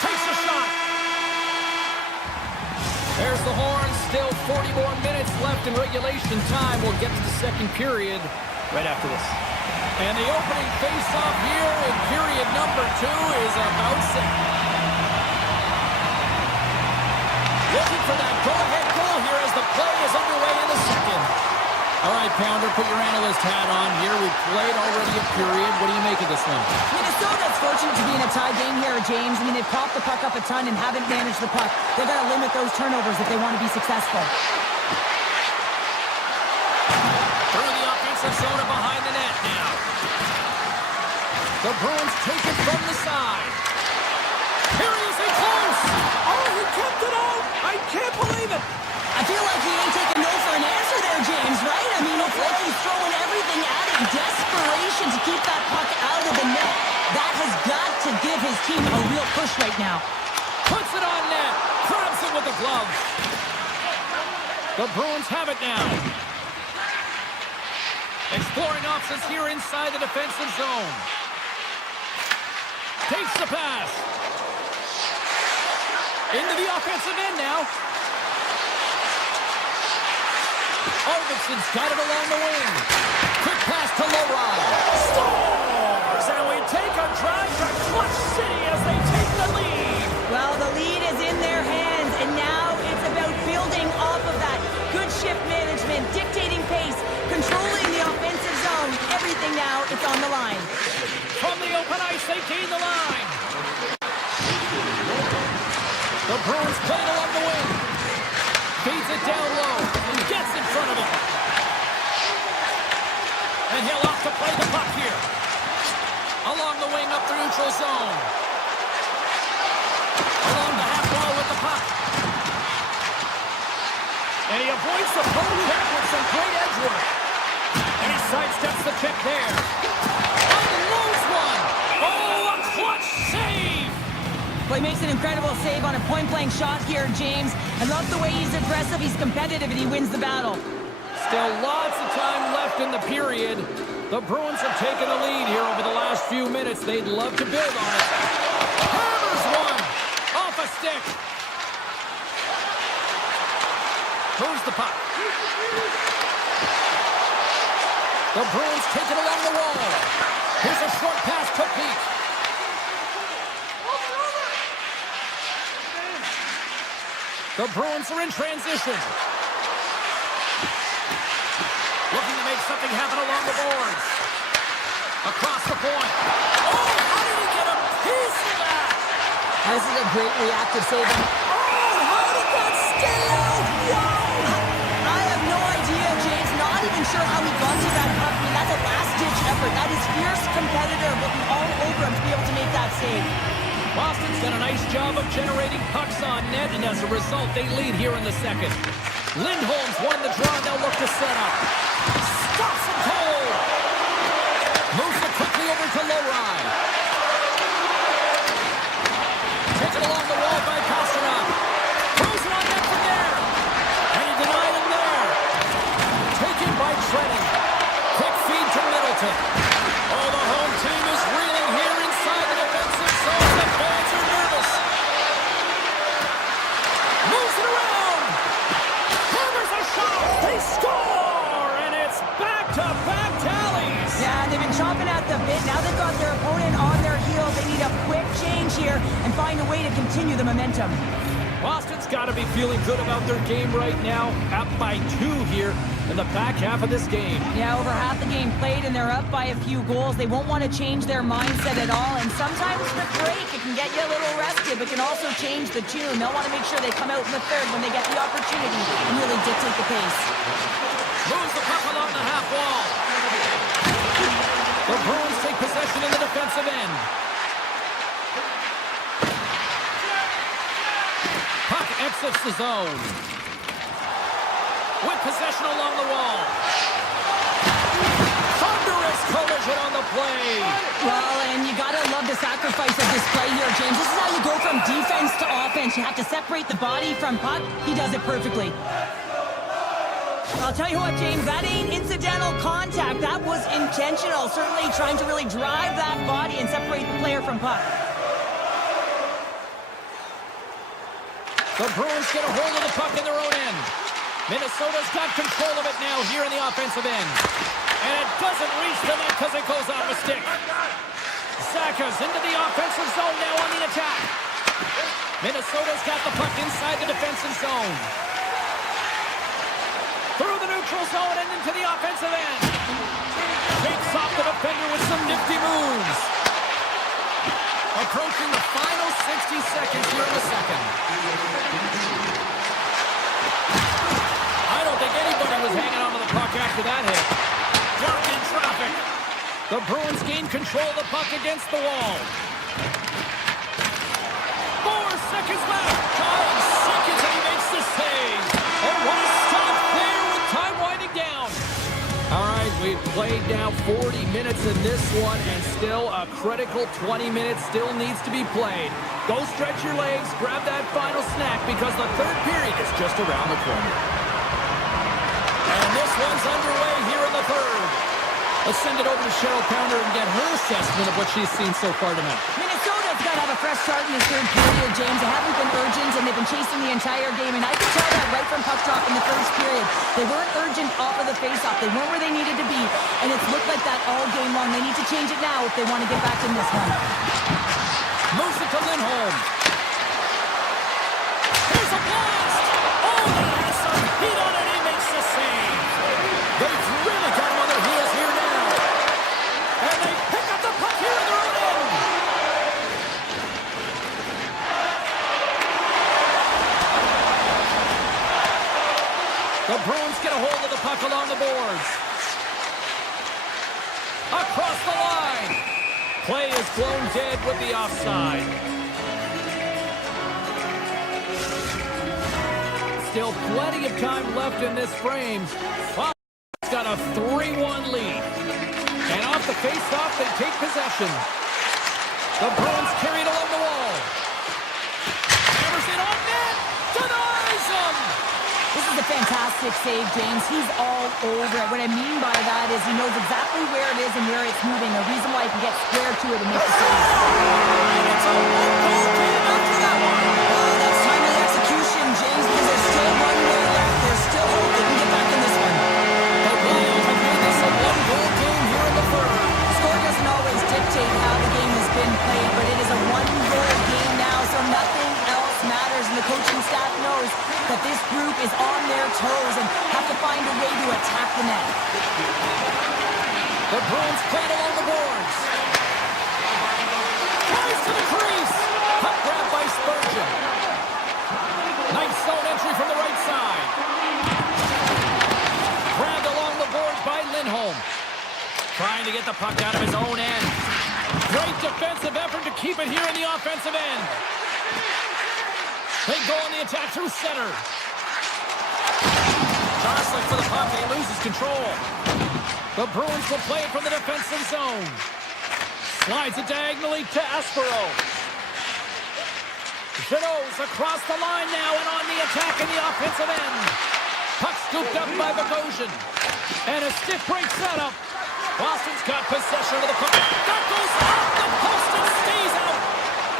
Takes a shot. There's the horn. Still 40 more minutes left in regulation time. We'll get to the second period right after this. And the opening face-off here in period number 2 is about set. Looking for that go-ahead goal here as the play is underway in the second. All right, Pounder, put your analyst hat on here. We've played already a period. What do you make of this one? Minnesota's fortunate to be in a tie game here, James. I mean, they've popped the puck up a ton and haven't managed the puck. They've got to limit those turnovers if they want to be successful. Through the offensive zone and behind the net now. The Bruins take it from the side. Here he is in close. Oh, he kept it out. I can't believe it. I feel like he ain't taking no for an answer there, James, right? I mean, it's like he's throwing everything at it in desperation to keep that puck out of the net. That has got to give his team a real push right now. Puts it on net. Grabs it with the glove. The Bruins have it now. Exploring options here inside the defensive zone. Takes the pass. Into the offensive end now. Arvidsson's got it along the wing. Quick pass to Lowry. Scores! And we take a drive to Clutch City as they take the lead. Well, the lead is in their hands, and now it's about building off of that. Good shift management, dictating pace, controlling the offensive zone. Everything now, it's on the line. From the open ice, they gain the line. The Bruins play it along the wing. Feeds it down low. Gets in front of it. And he'll off to play the puck here. Along the wing up the neutral zone. Along the half wall with the puck. And he avoids the poke check with some great edge work. And he sidesteps the check there. Unloads one. Oh, a clutch save. Well, he makes an incredible save on a point-blank shot here, James. I love the way he's aggressive, he's competitive, and he wins the battle. Still lots of time left in the period. The Bruins have taken the lead here over the last few minutes. They'd love to build on it. Hammers one. Off a stick. Moves the puck. The Bruins take it along the wall. Here's a short pass to Peak. The Bruins are in transition. Looking to make something happen along the boards. Across the point. Oh, how did he get a piece of that? This is a great reactive save. Oh, how did that stay out? Wow! I have no idea, James. Not even sure how he got to that puck. I mean, that's a last-ditch effort. That is fierce competitor looking all over him to be able to make that save. Boston's done a nice job of generating pucks on net, and as a result, they lead here in the second. Lindholm's won the draw, they'll look to set up. Stops him cold. Moves it quickly over to Lowry. Taken along the wall by Pasternak. Throws it on net from there. And he denied him there. Taken by Trenning. Quick feed to Middleton. Oh, the home team is reeling here inside the defensive zone. The fans are nervous. Moves it around. Hammers a shot. They score. And it's back-to-back tallies. Yeah, they've been chomping at the bit. Now they've got their opponent on their heels. They need a quick change here and find a way to continue the momentum. Boston's got to be feeling good about their game right now. Up by 2 here. in the back half of this game. Yeah, over half the game played, and they're up by a few goals. They won't want to change their mindset at all, and sometimes the break, it can get you a little rested, but can also change the tune. They'll want to make sure they come out in the third when they get the opportunity and really dictate the pace. Moves the puck along the half wall. The Bruins take possession in the defensive end. Puck exits the zone. With possession along the wall. Thunderous collision on the play. Well, and you gotta love the sacrifice of this play here, James. This is how you go from defense to offense. You have to separate the body from puck. He does it perfectly. I'll tell you what, James, that ain't incidental contact. That was intentional. Certainly trying to really drive that body and separate the player from puck. The Bruins get a hold of the puck in their own end. Minnesota's got control of it now here in the offensive end. And it doesn't reach the net because it goes off a stick. Saka's into the offensive zone now on the attack. Minnesota's got the puck inside the defensive zone. Through the neutral zone and into the offensive end. Takes off the defender with some nifty moves. Approaching the final 60 seconds here in the second. I don't think anybody was hanging on to the puck after that hit. Blocked in traffic. The Bruins gain control of the puck against the wall. 4 seconds left. 5 seconds and he makes the save. Oh, what a stop there with time winding down. All right, we've played now 40 minutes in this one, and still a critical 20 minutes still needs to be played. Go stretch your legs, grab that final snack, because the third period is just around the corner. And this one's underway here in the third. Let's send it over to Cheryl Pounder and get her assessment of what she's seen so far tonight. Minnesota's got to have a fresh start in this third period, James. They haven't been urgent, and they've been chasing the entire game, and I could tell that right from puck drop in the first period. They weren't urgent off of the faceoff. They weren't where they needed to be, and it's looked like that all game long. They need to change it now if they want to get back in this one. Moves it to Lindholm. Here's a blast! Oh, that has some heat on it. He makes the save. They've really got him on their heels here now. And they pick up the puck here in their own end. The Bruins get a hold of the puck along the boards. Across the line. Play is blown dead with the offside. Still plenty of time left in this frame. Fox's got a 3-1 lead. And off the face-off, they take possession. The Bruins carry it along the wall. Hammers it on net. Denies him. This is a fantastic save, James. He's all over it. What I mean by that is he knows exactly where it is and where it's moving. A reason why he can get square to it and make the save. It's a one-goal game after that one. Oh, that's timely execution, James, because there's still one more left. There's still hope they can get back in this one. The Wild have made this a one-goal game here in the third. The score doesn't always dictate how the game has been played, but it is a one-goal game now, so nothing else matters. And the coaching staff knows that this group is on their toes and have to find a way to attack the net. The Bruins played along the boards. Tries to the crease. Puck grab by Spurgeon. Nice zone entry from the right side. Grabbed along the boards by Lindholm. Trying to get the puck out of his own end. Great defensive effort to keep it here in the offensive end. They go on the attack through center. Jostling for the puck. He loses control. The Bruins will play it from the defensive zone. Slides it diagonally to Aspero. Jeannot's across the line now and on the attack in the offensive end. Puck scooped up by Bogosian. And a stiff break setup. Boston's got possession of the puck. That goes off the post and stays out.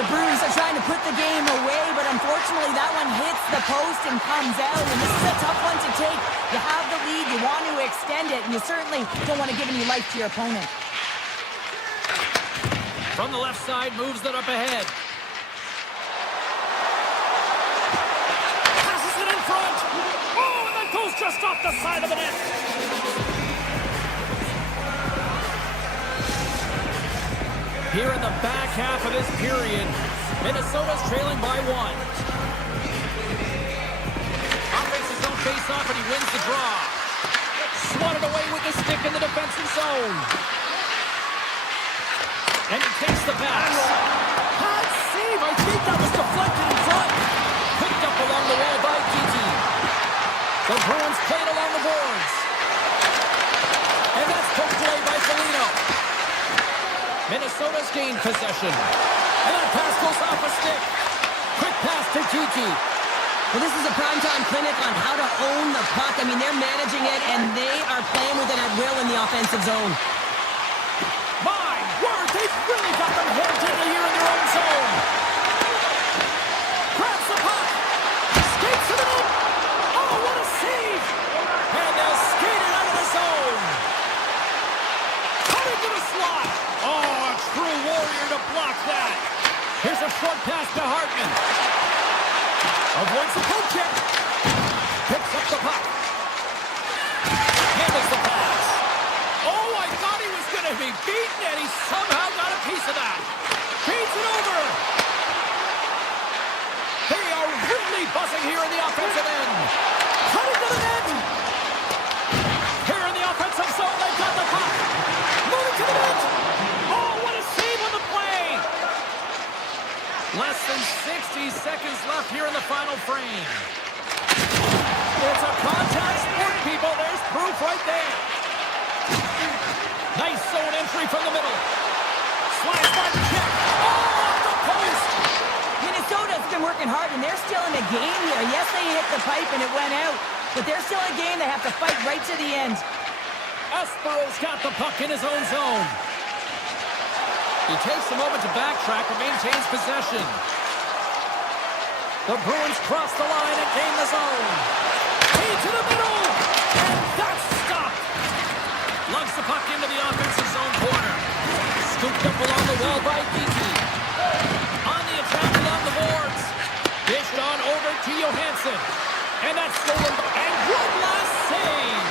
The Bruins are trying to put the game away, but unfortunately that one hits the post and comes out, and this is a tough one to take. You have the lead, you want to extend it, and you certainly don't want to give any life to your opponent. From the left side, moves it up ahead. Passes it in front. Oh, and that goes just off the side of the net. Here in the back half of this period, Minnesota's trailing by 1. Offenses don't face off, and he wins the draw. Swatted away with the stick in the defensive zone. And he takes the pass. Hot save. I think that was deflected in front. Picked up along the wall by Kiki. The Bruins played along the boards. And that's poked away by Foligno. Minnesota's gained possession. And that pass goes off a stick. Quick pass to Kiki. Well, this is a primetime clinic on how to own the puck. I mean, they're managing it, and they are playing with it at will in the offensive zone. My word, they've really got them hemmed in here in their own zone. Grabs the puck. Skates to the net. Oh, what a save. And they'll skate it out of the zone. Cut into the slot. Oh, a true warrior to block that. Here's a short pass to Hartman. Avoids the poke check. Picks up the puck. Handles the pass. Oh, I thought he was going to be beaten, and he somehow got a piece of that. Feeds it over. They are really buzzing here in the offensive end. Cutting to the net. Here in the offensive zone, they've got the puck. Moving to the net. Oh, what a save on the play. Less than 60 seconds left here in the final frame. It's a contact sport, people. There's proof right there. Nice zone entry from the middle. Slides by the check. Oh, off the post. Minnesota's been working hard, and they're still in the game here. Yes, they hit the pipe, and it went out. But they're still in a game. They have to fight right to the end. Espero's got the puck in his own zone. He takes a moment to backtrack and maintains possession. The Bruins cross the line and gain the zone. Key to the middle, and that's stopped. Lugs the puck into the offensive zone corner. Scooped up along the wall by Kiki. On the attack along the boards. Dished on over to Johansson. And that's stolen. And good last save.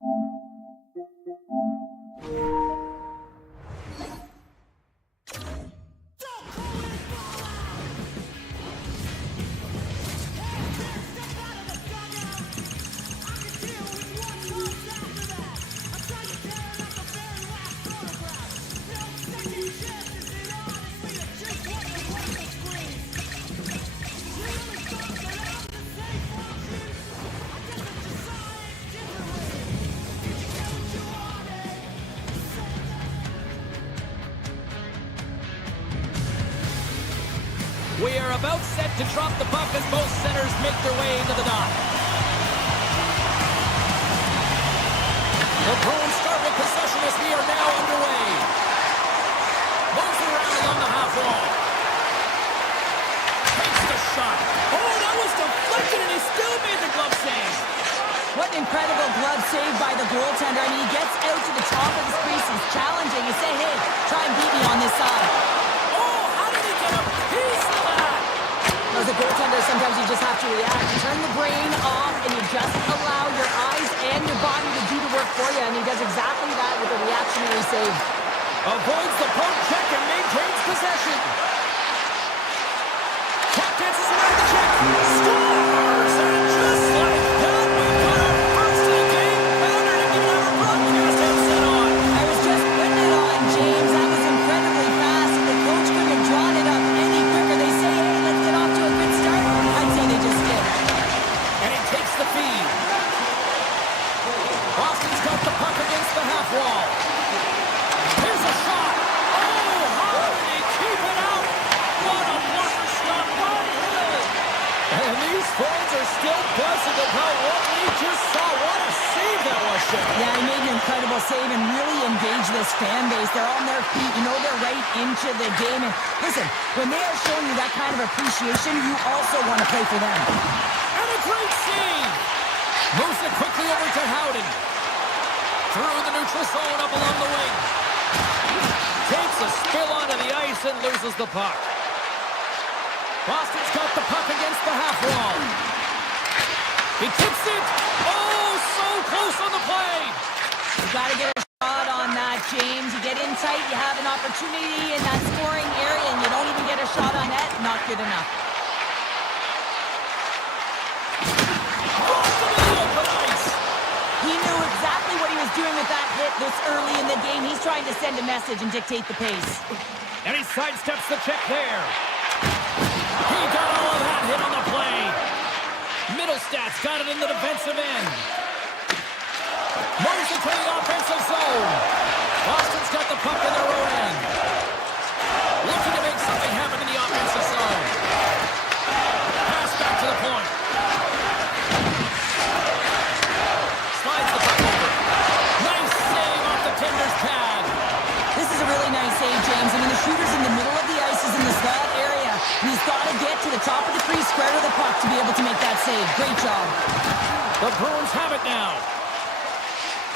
We are about set to drop the puck as both centers make their way into the dot. The Bruins start with possession as we are now underway. Moves around along the half wall. Takes the shot. Oh, that was deflected and he still made the glove save. What an incredible glove save by the goaltender. I mean, he gets out to the top of his crease. He's challenging. He said, hey, try and beat me on this side. Oh, how did he get a piece of that? As a goaltender, sometimes you just have to react. You turn the brain off and you just allow your eyes and your body to do the work for you. And he does exactly that with a reactionary save. Avoids the poke check and maintains possession. Puck dances around the check. Scores! And just like that, we've got our first of the game. Pounder didn't even have our broadcast headset on. I was just putting it on, James. That was incredibly fast. The coach couldn't have drawn it up any quicker. They say, hey, let's get off to a good start. I'd say they just did. And he takes the feed. Boston's got the puck against the half wall. Here's a shot. Oh, how did he keep it out? What a blocker stop by Hill. And these fans are still buzzing about what we just saw. What a save that was, Shep. Yeah, he made an incredible save and really engaged this fan base. They're on their feet. You know they're right into the game. And listen, when they are showing you that kind of appreciation, you also want to play for them. And a great save. Moves it quickly over to Howden. Through the neutral zone up along the wing. Takes a spill onto the ice and loses the puck. Boston's got the puck against the half wall. He tips it. Oh, so close on the play. You got to get a shot on that, James. You get in tight, you have an opportunity in that scoring area, and you don't even get a shot on net. Not good enough. Boston in the open ice. He knew exactly what he was doing with that hit this early in the game. He's trying to send a message and dictate the pace. And he sidesteps the check there. He got all of that hit on the play. Middlestats got it in the defensive end. Moves it to the offensive zone. Boston's got the puck in their own end. Looking to make something happen in the offensive zone. Pass back to the point. Slides the puck over. Nice save off the tender's pad. This is a really nice save, James. I mean, the shooter's in the middle of the ice, is in the slot area. And he's got to get to the top of the crease, square to the puck to be able to make that save. Great job. The Bruins have it now.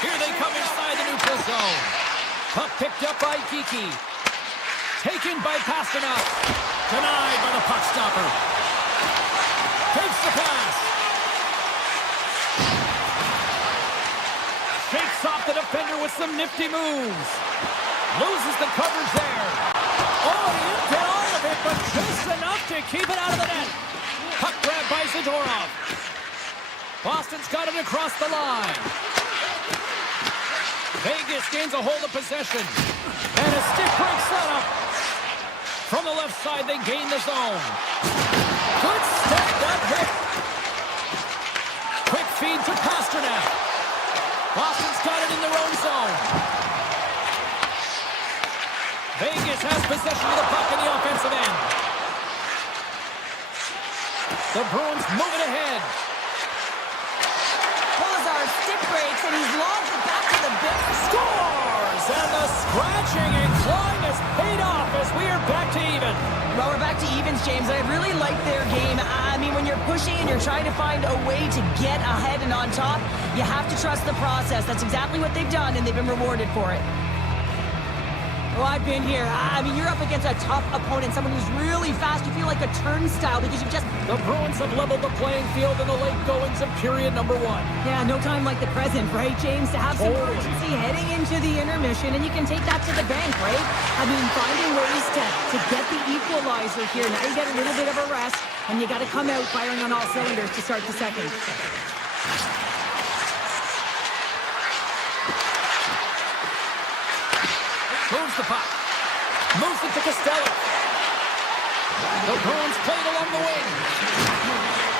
Here they come inside the neutral zone. Puck picked up by Kiki. Taken by Pasternak. Denied by the puck stopper. Takes the pass. Shakes off the defender with some nifty moves. Loses the coverage there. Oh, he didn't get all of it, but just enough to keep it out of the net. Puck grab by Zadorov. Boston's got it across the line. Vegas gains a hold of possession. And a stick break setup. From the left side, they gain the zone. Good step, that hit. Quick feed to Pasternak. Boston's got it in their own zone. Vegas has possession of the puck in the offensive end. The Bruins move it ahead. Pozar stick breaks, and he's lobbed it back to the bench. Scores! And the scratching and clawing has paid off as we are back to even. Well, we're back to evens, James. I really like their game. I mean, when you're pushing and you're trying to find a way to get ahead and on top, you have to trust the process. That's exactly what they've done, and they've been rewarded for it. Oh, I've been here. I mean, you're up against a tough opponent, someone who's really fast. You feel like a turnstile because you've just... The Bruins have leveled the playing field in the late goings of period number 1. Yeah, no time like the present, right, James? To have some Totally. urgency heading into the intermission, and you can take that to the bank, right? I mean, finding ways to get the equalizer here. Now you get a little bit of a rest, and you got to come out firing on all cylinders to start the second. Moves the puck. Moves it to Costello. The Bruins played along the wing.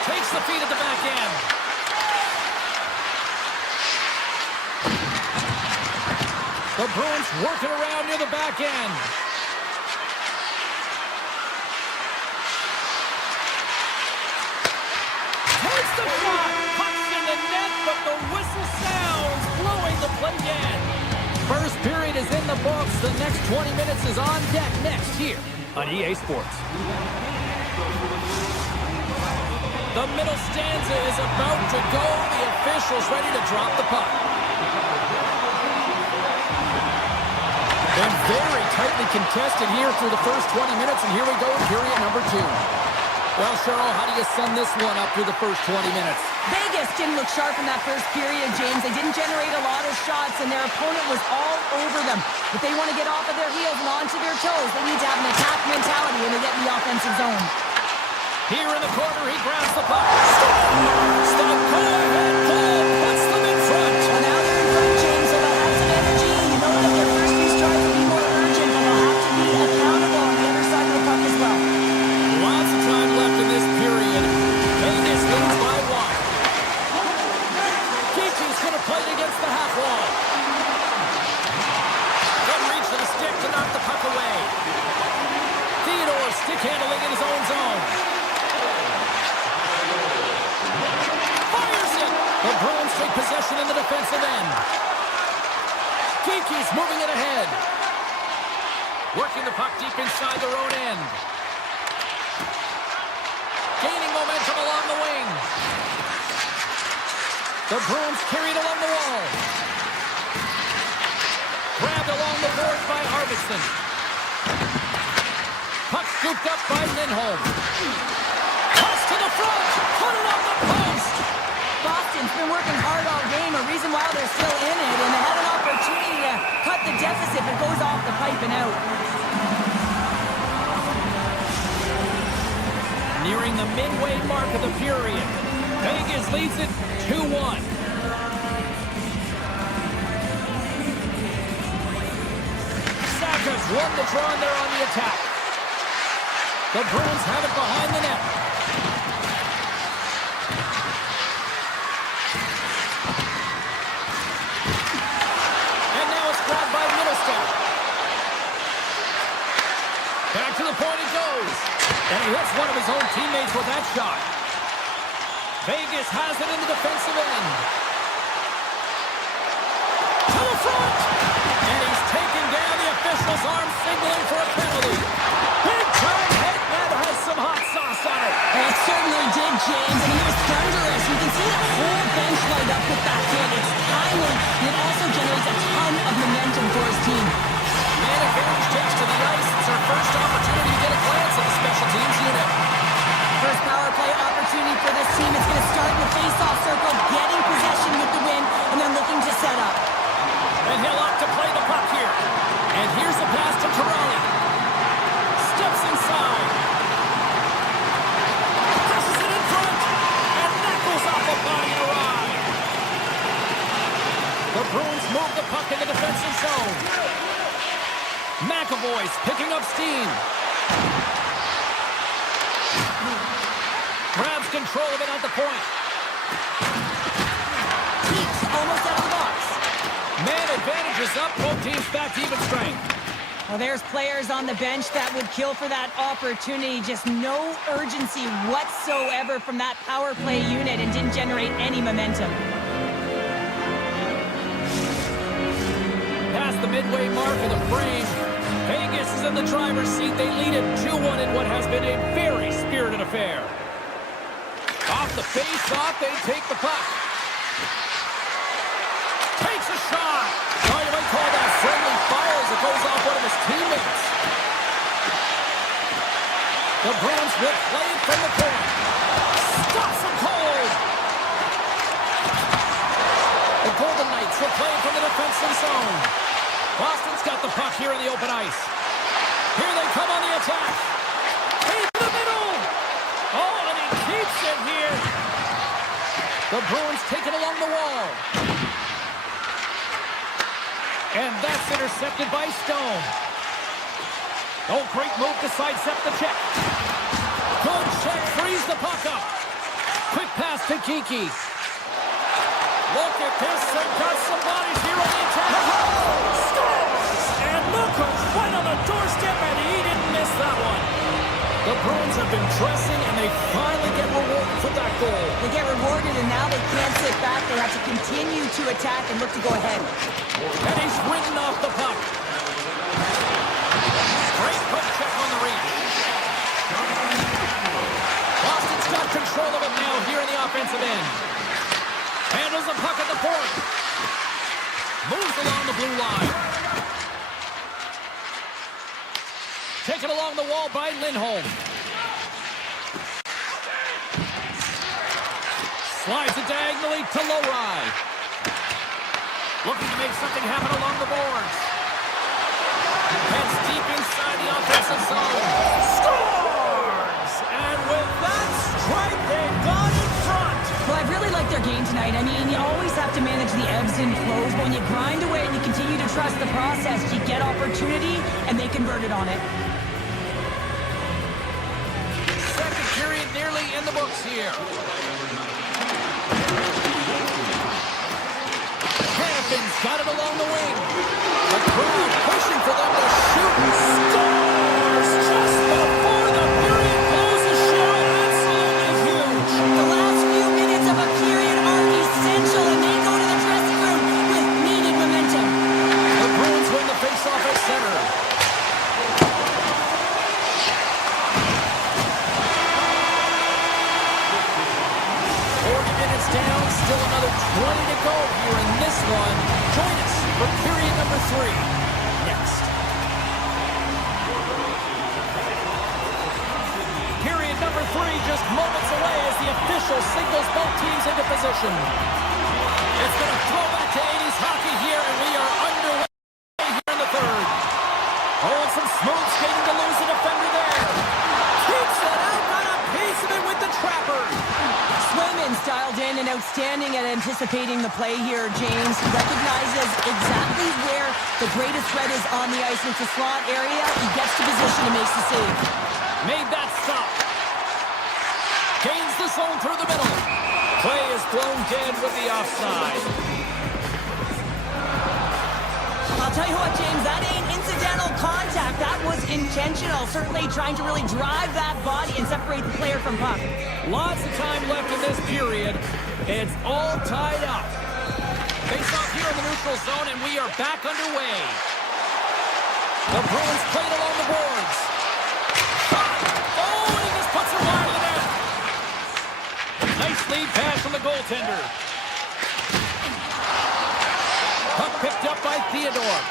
Takes the feed at the back end. The Bruins working around near the back end. Takes the shot. Pucks in the net, but the whistle sounds, blowing the play dead. First period is in the books. The next 20 minutes is on deck next here on EA Sports. The middle stanza is about to go. The officials ready to drop the puck. Been very tightly contested here through the first 20 minutes, and here we go in period number 2. Well, Cheryl, how do you sum this one up through the first 20 minutes? Vegas didn't look sharp in that first period, James. They didn't generate a lot of shots, and their opponent was all over them. If they want to get off of their heels and onto their toes, they need to have an attack mentality when they get in the offensive zone. Here in the corner, he grabs the puck. Stop, go ahead, goal, puts them in front. Well, now they're in front, James, so they'll have some energy. You know that their first few strikes will be more urgent, and they'll have to be accountable on the other side of the puck as well. Lots of time left in this period. Vegas leads by 1. Kiki's going to play it against the half wall. Good reach to the stick to knock the puck away. Theodore stick handling in his own zone. Fires it. The Bruins take possession in the defensive end. Kiki's moving it ahead. Working the puck deep inside their own end. Gaining momentum along the wing. The Bruins carried along the wall. Grabbed along the boards by Arvidsson. Puck scooped up by Lindholm. Toss to the front. Put it on the post. Boston's been working hard all game, a reason why they're still in it, and they had an opportunity to cut the deficit, but goes off the pipe and out. Nearing the midway mark of the period. Vegas leads it 2-1. Saka's won the draw and they're on the attack. The Bruins have it behind the net. And now it's grabbed by Middlestat. Back to the point it goes. And he hits one of his own teammates with that shot. Vegas has it in the defensive end. To the front. And he's taken down. The official's arm signaling for a penalty. Big time hit. That has some hot sauce on it. It certainly did, James, and he was thunderous. You can see the whole bench light up with that hit. It's timely, and it also generates a ton of momentum for his team. Man advantage takes to the ice. It's our first opportunity to get a glance at the special teams unit. First power play opportunity for this team. It's going to start in the face-off circle, getting possession with the win, and then looking to set up. And he'll opt to play the puck here. And here's the pass to Corrali. Steps inside. Passes it in front. And that goes off the body of Rye. The Bruins move the puck in the defensive zone. McAvoy's picking up steam. Grabs control of it at the point. Keeps almost out of the box. Man advantage is up. Both teams back to even strength. Well, there's players on the bench that would kill for that opportunity. Just no urgency whatsoever from that power play unit and didn't generate any momentum. Past the midway mark of the frame. Vegas is in the driver's seat. They lead it 2-1 in what has been a very spirited affair. Off the face-off, they take the puck. Takes a shot. Oh, you might call that friendly fire as it goes off one of his teammates. The Bruins will play it from the point. Stops him cold. The Golden Knights will play it from the defensive zone. Boston's got the puck here in the open ice. Here they come on the attack. In the middle. Oh, and he keeps it here. The Bruins take it along the wall. And that's intercepted by Stone. Oh, great move to sidestep the check. Good check, frees the puck up. Quick pass to Kiki. Look at this, they've got some bodies here on the attack. Scores! And look who's right on the doorstep, and he didn't miss that one. The Bruins have been pressing, and they finally get rewarded for that goal. They get rewarded, and now they can't sit back. They have to continue to attack and look to go ahead. And he's ridden off the puck. Great quick check on the reach. Boston's got control of it now here in the offensive end. Handles the puck at the point. Moves along the blue line. Taken along the wall by Lindholm. Slides it diagonally to Lowry. Looking to make something happen along the boards. Heads deep inside the offensive zone. Scores! And with that strike, they got in front. Well, I really like their game tonight. I mean, you always have to manage the ebbs and flows. But when you grind away and you continue to trust the process, you get opportunity, and they converted on it. Second period nearly in the books here. Hannaffin's got it along the wing. The crowd pushing for them to shoot. Scores just before the period closes. Show absolutely huge. The last few minutes of a period are essential, and they go to the dressing room with needed momentum. The Bruins win the faceoff at center. Down, still another 20 to go here in this one. Join us for period number 3 next. Period number 3 just moments away as the official signals both teams into position. It's going to throw back to 80s hockey here, and we are underway here in the third. Oh, and some smooth skating to lose the defender there. Keeps it out, got a piece of it with the trapper. Swayman's dialed in and outstanding at anticipating the play here, James. He recognizes exactly where the greatest threat is on the ice. It's a slot area. He gets to position and makes the save. Made that stop. Gains the zone through the middle. Play is blown dead with the offside. I'll tell you what, James, that ain't incidental contact. That was intentional. Certainly trying to really drive that body and separate the player from puck. Lots of time left in this period. It's all tied up. Face off here in the neutral zone, and we are back underway. The Bruins played along the boards. Shot! Oh, and he just puts it wide of the net. Nice lead pass from the goaltender. Puck picked up by Theodore.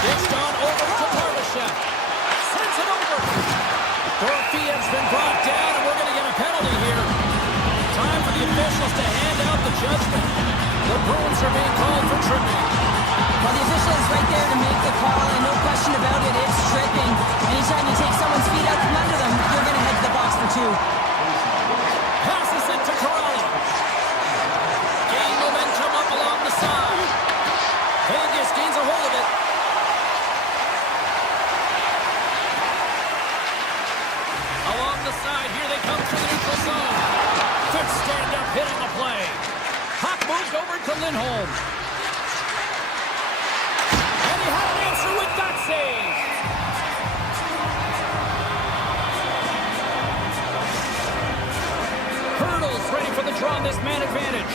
Dished on over to Barbashev. Sends it over. Dorofeyev's been brought down, and we're going to get a penalty here. Time for the officials to hand out the judgment. The Bruins are being called for tripping. Well, the official is right there to make the call, and no question about it, it's tripping. Anytime you take someone's feet out from under them, you're going to head to the box for 2. Passes it to Corrali. Gain momentum up along the side. Vegas gains a hold of it. Along the side, here they come through the neutral zone. Good stand-up hit on the play. Puck moved over to Lindholm. And he had an answer with that save. Hurdles ready for the draw on this man advantage.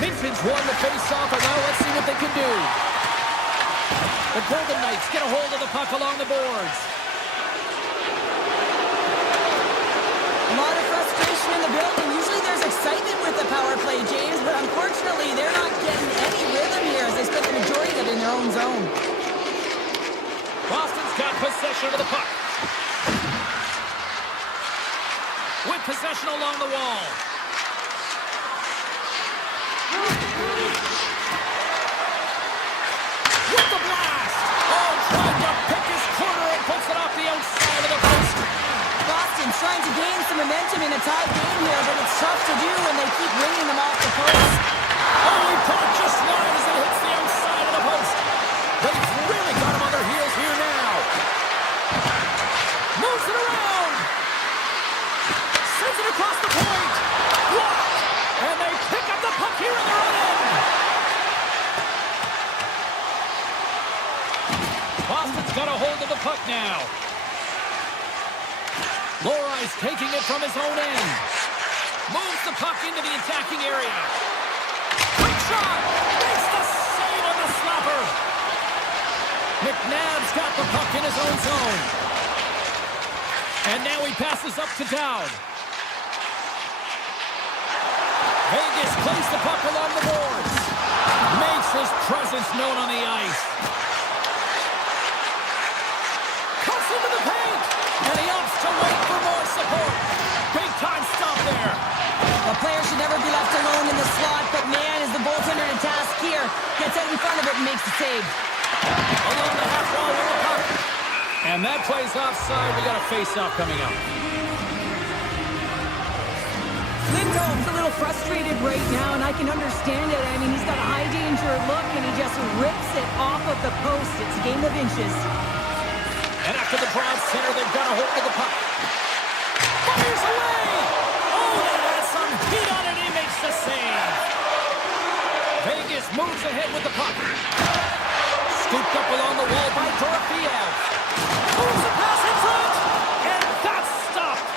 Minton's won the face-off, and now let's see what they can do. The Golden Knights get a hold of the puck along the boards. A lot of frustration in the building. Usually there's There's excitement with the power play, James, but unfortunately, they're not getting any rhythm here as they spend the majority of it in their own zone. Boston's got possession of the puck. With possession along the wall. With the blast! Oh, trying to pick his corner and puts it off the outside of the post. Boston's trying to gain some momentum in a tied game here, but it's tough to do when they keep winning them off the post. Oh, he put it just wide as it hits the outside of the post. They've really got him on their heels here now. Moves it around. Sends it across the point. Blocked. And they pick up the puck here in their own end. Boston's got a hold of the puck now. Lorai's taking it from his own end. Moves the puck into the attacking area. Quick shot! Makes the save on the slapper. McNabb's got the puck in his own zone. And now he passes up to Dowd. Vegas plays the puck along the boards. Makes his presence known on the ice. Cuts into the paint. And he opts to wait for more support. Big time stop there. The player should never be left alone in the slot, but man, is the goaltender to task here. Gets out in front of it and makes the save. Along the half wall with the puck. And that play's offside. We got a face-off coming up. Lindholm's a little frustrated right now, and I can understand it. I mean, he's got a high-danger look, and he just rips it off of the post. It's a game of inches. And after the broad center, they've got a hold of the puck. Fires away! Oh, that has some heat on it. He makes the save. Vegas moves ahead with the puck. Scooped up along the wall by Dorofeev. Moves the pass in front. And that's stopped.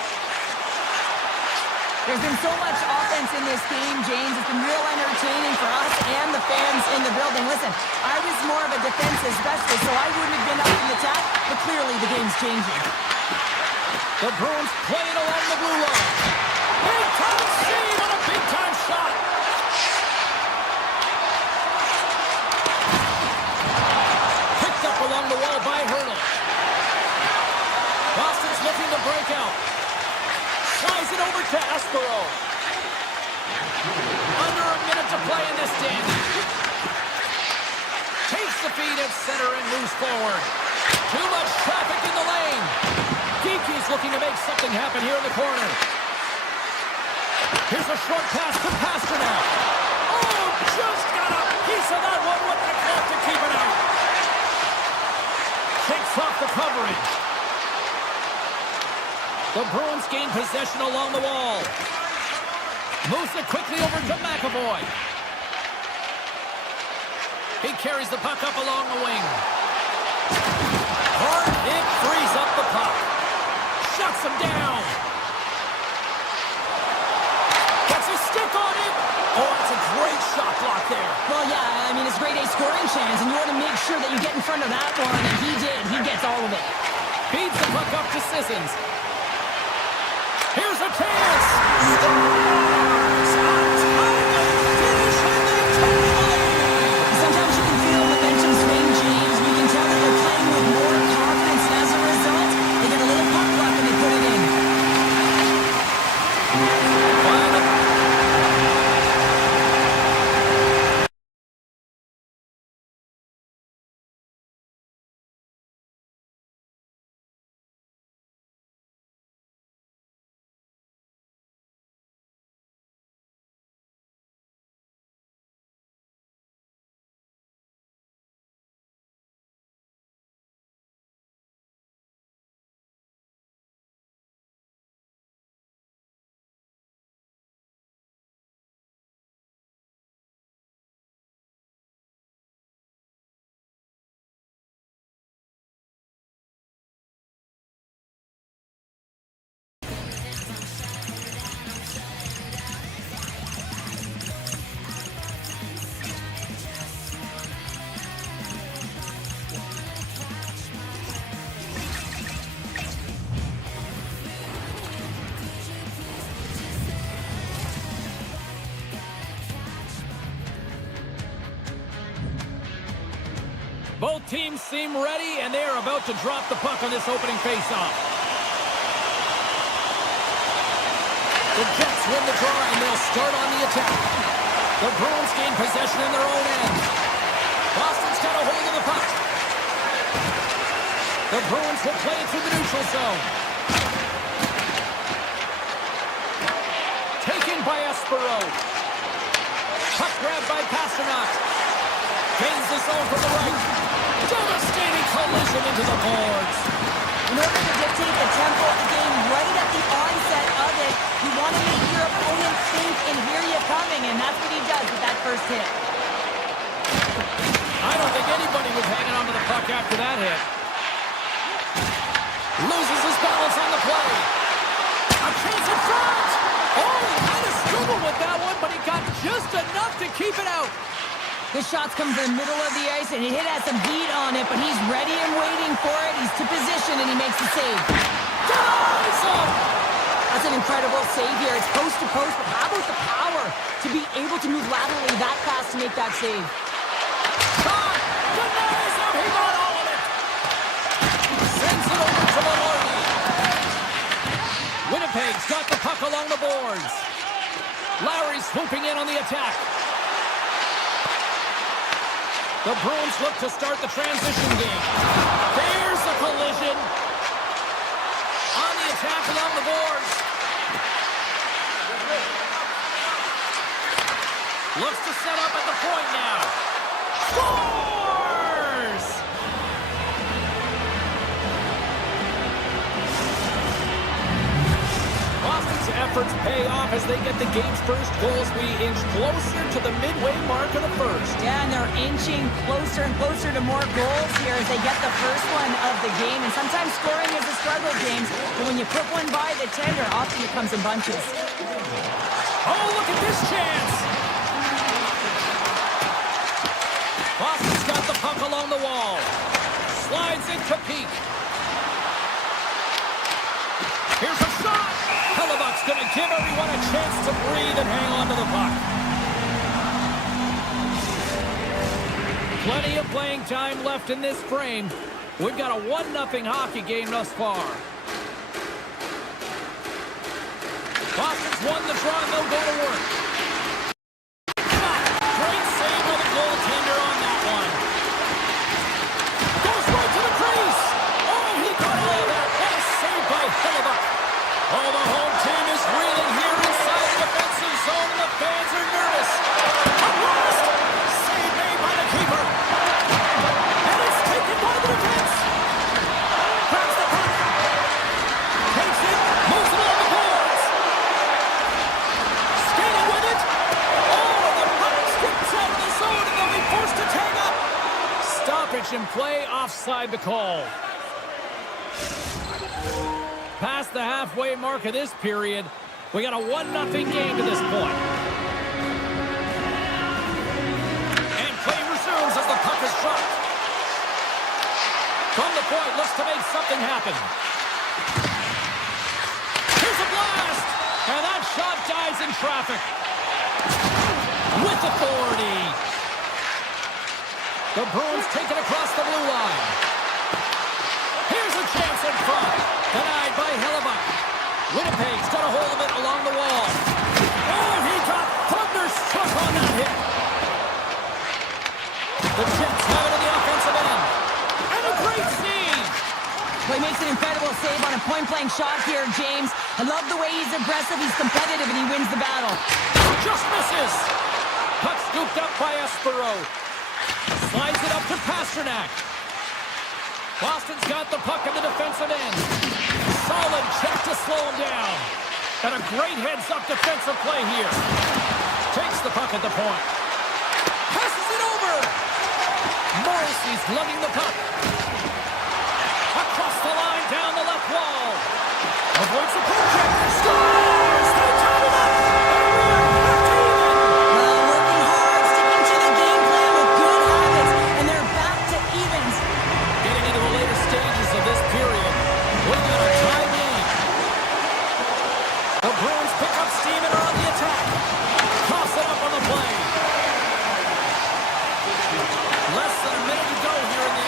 There's been so much offense in this game, James. It's been real entertaining for us and the fans in the building. Listen, I was more of a defensive specialist, so I wouldn't have been up in the attack, but clearly the game's changing. The Bruins play it along the blue line. Big time save on a big time shot. Picked up along the wall by Hurdle. Boston's looking to break out. Slides it over to Espero. Under a minute to play in this game. Takes the feed at center and moves forward. Too much traffic in the lane. Geeky's looking to make something happen here in the corner. Here's a short pass to Pasternak. Oh, just got a piece of that one with the glove to keep it out. Takes off the coverage. The Bruins gain possession along the wall. Moves it quickly over to McAvoy. He carries the puck up along the wing. Hard hit frees up the puck. Shuts him down. Gets a stick on it. Oh, it's a great shot block there. Well, yeah, I mean, it's grade A scoring chance, and you want to make sure that you get in front of that one, and he did. He gets all of it. Feeds the puck up to Sissons. Here's a chance. Both teams seem ready, and they are about to drop the puck on this opening faceoff. The Jets win the draw, and they'll start on the attack. The Bruins gain possession in their own end. Boston's got a hold of the puck. The Bruins will play it through the neutral zone. Taken by Espero. Puck grabbed by Pasternak. Gains the zone from the right. Devastating collision into the boards. In order to dictate the tempo of the game right at the onset of it, you want to make your opponent think and hear you coming, and that's what he does with that first hit. I don't think anybody was hanging on to the puck after that hit. Loses his balance on the play. A chance in front! Oh, he kind of struggled with that one, but he got just enough to keep it out. The shot comes in the middle of the ice, and it has some heat on it, but he's ready and waiting for it. He's to position, and he makes the save. Denies him! That's an incredible save here. It's post to post, but how about the power to be able to move laterally that fast to make that save? Shot! Denies him! He got all of it! Sends it over to Maloney. Winnipeg's got the puck along the boards. Lowry swooping in on the attack. The Bruins look to start the transition game. There's the collision. On the attack along the boards. Looks to set up at the point now. Scores! Boston's efforts pay off as they get the game's first goals. We inch closer to the midway mark of the first. Yeah, and they're inching closer and closer to more goals here as they get the first one of the game. And sometimes scoring is a struggle, James. But when you put one by the tender, often it comes in bunches. Oh, look at this chance! Boston's got the puck along the wall. Slides into Peak. Here's a shot! Hellebuck's going to give everyone a chance to breathe and hang on to the puck. Plenty of playing time left in this frame. We've got a 1-0 hockey game thus far. Boston's won the draw and they'll go to work. Great save by the goaltender on that one. Goes right to the crease. Oh, he got all of that. What a save by Hellebuck. Oh, the home team is reeling here inside the defensive zone, and the fans are nervous. A blast! Save made by the keeper. And it's taken by the defense. Grabs the puck. Takes it. Moves it on the boards. Skating with it. Oh, the puck skips out of the zone, and they'll be forced to tag up. Stoppage in play, offside the call. Past the halfway mark of this period, we got a 1-0 game to this point. And play resumes as the puck is dropped. From the point, looks to make something happen. Here's a blast! And that shot dies in traffic. With authority. The Bruins take it across the blue line. Here's a chance in front. Denied by Hellebuck. Winnipeg's got a hold of it along the wall. Oh, he got thunderstruck on that hit. The Jets have it in the offensive end. And a great save. Well, he makes an incredible save on a point-blank shot here, James. I love the way he's aggressive, he's competitive, and he wins the battle. Just misses. Puck scooped up by Espero. Slides it up to Pasternak. Boston's got the puck in the defensive end. Solid check to slow him down. And a great heads-up defensive play here. Takes the puck at the point. Passes it over. Morrissey's lugging the puck. Across the line, down the left wall. Avoids the puck check. Scores! They tie it up. Well, working hard, sticking to the game plan with good habits, and they're back to evens. Getting into the later stages of this period, we've got a tie game. The Bruins pick up steam and are on the attack. Toss it up on the play. Less than a minute to go here in the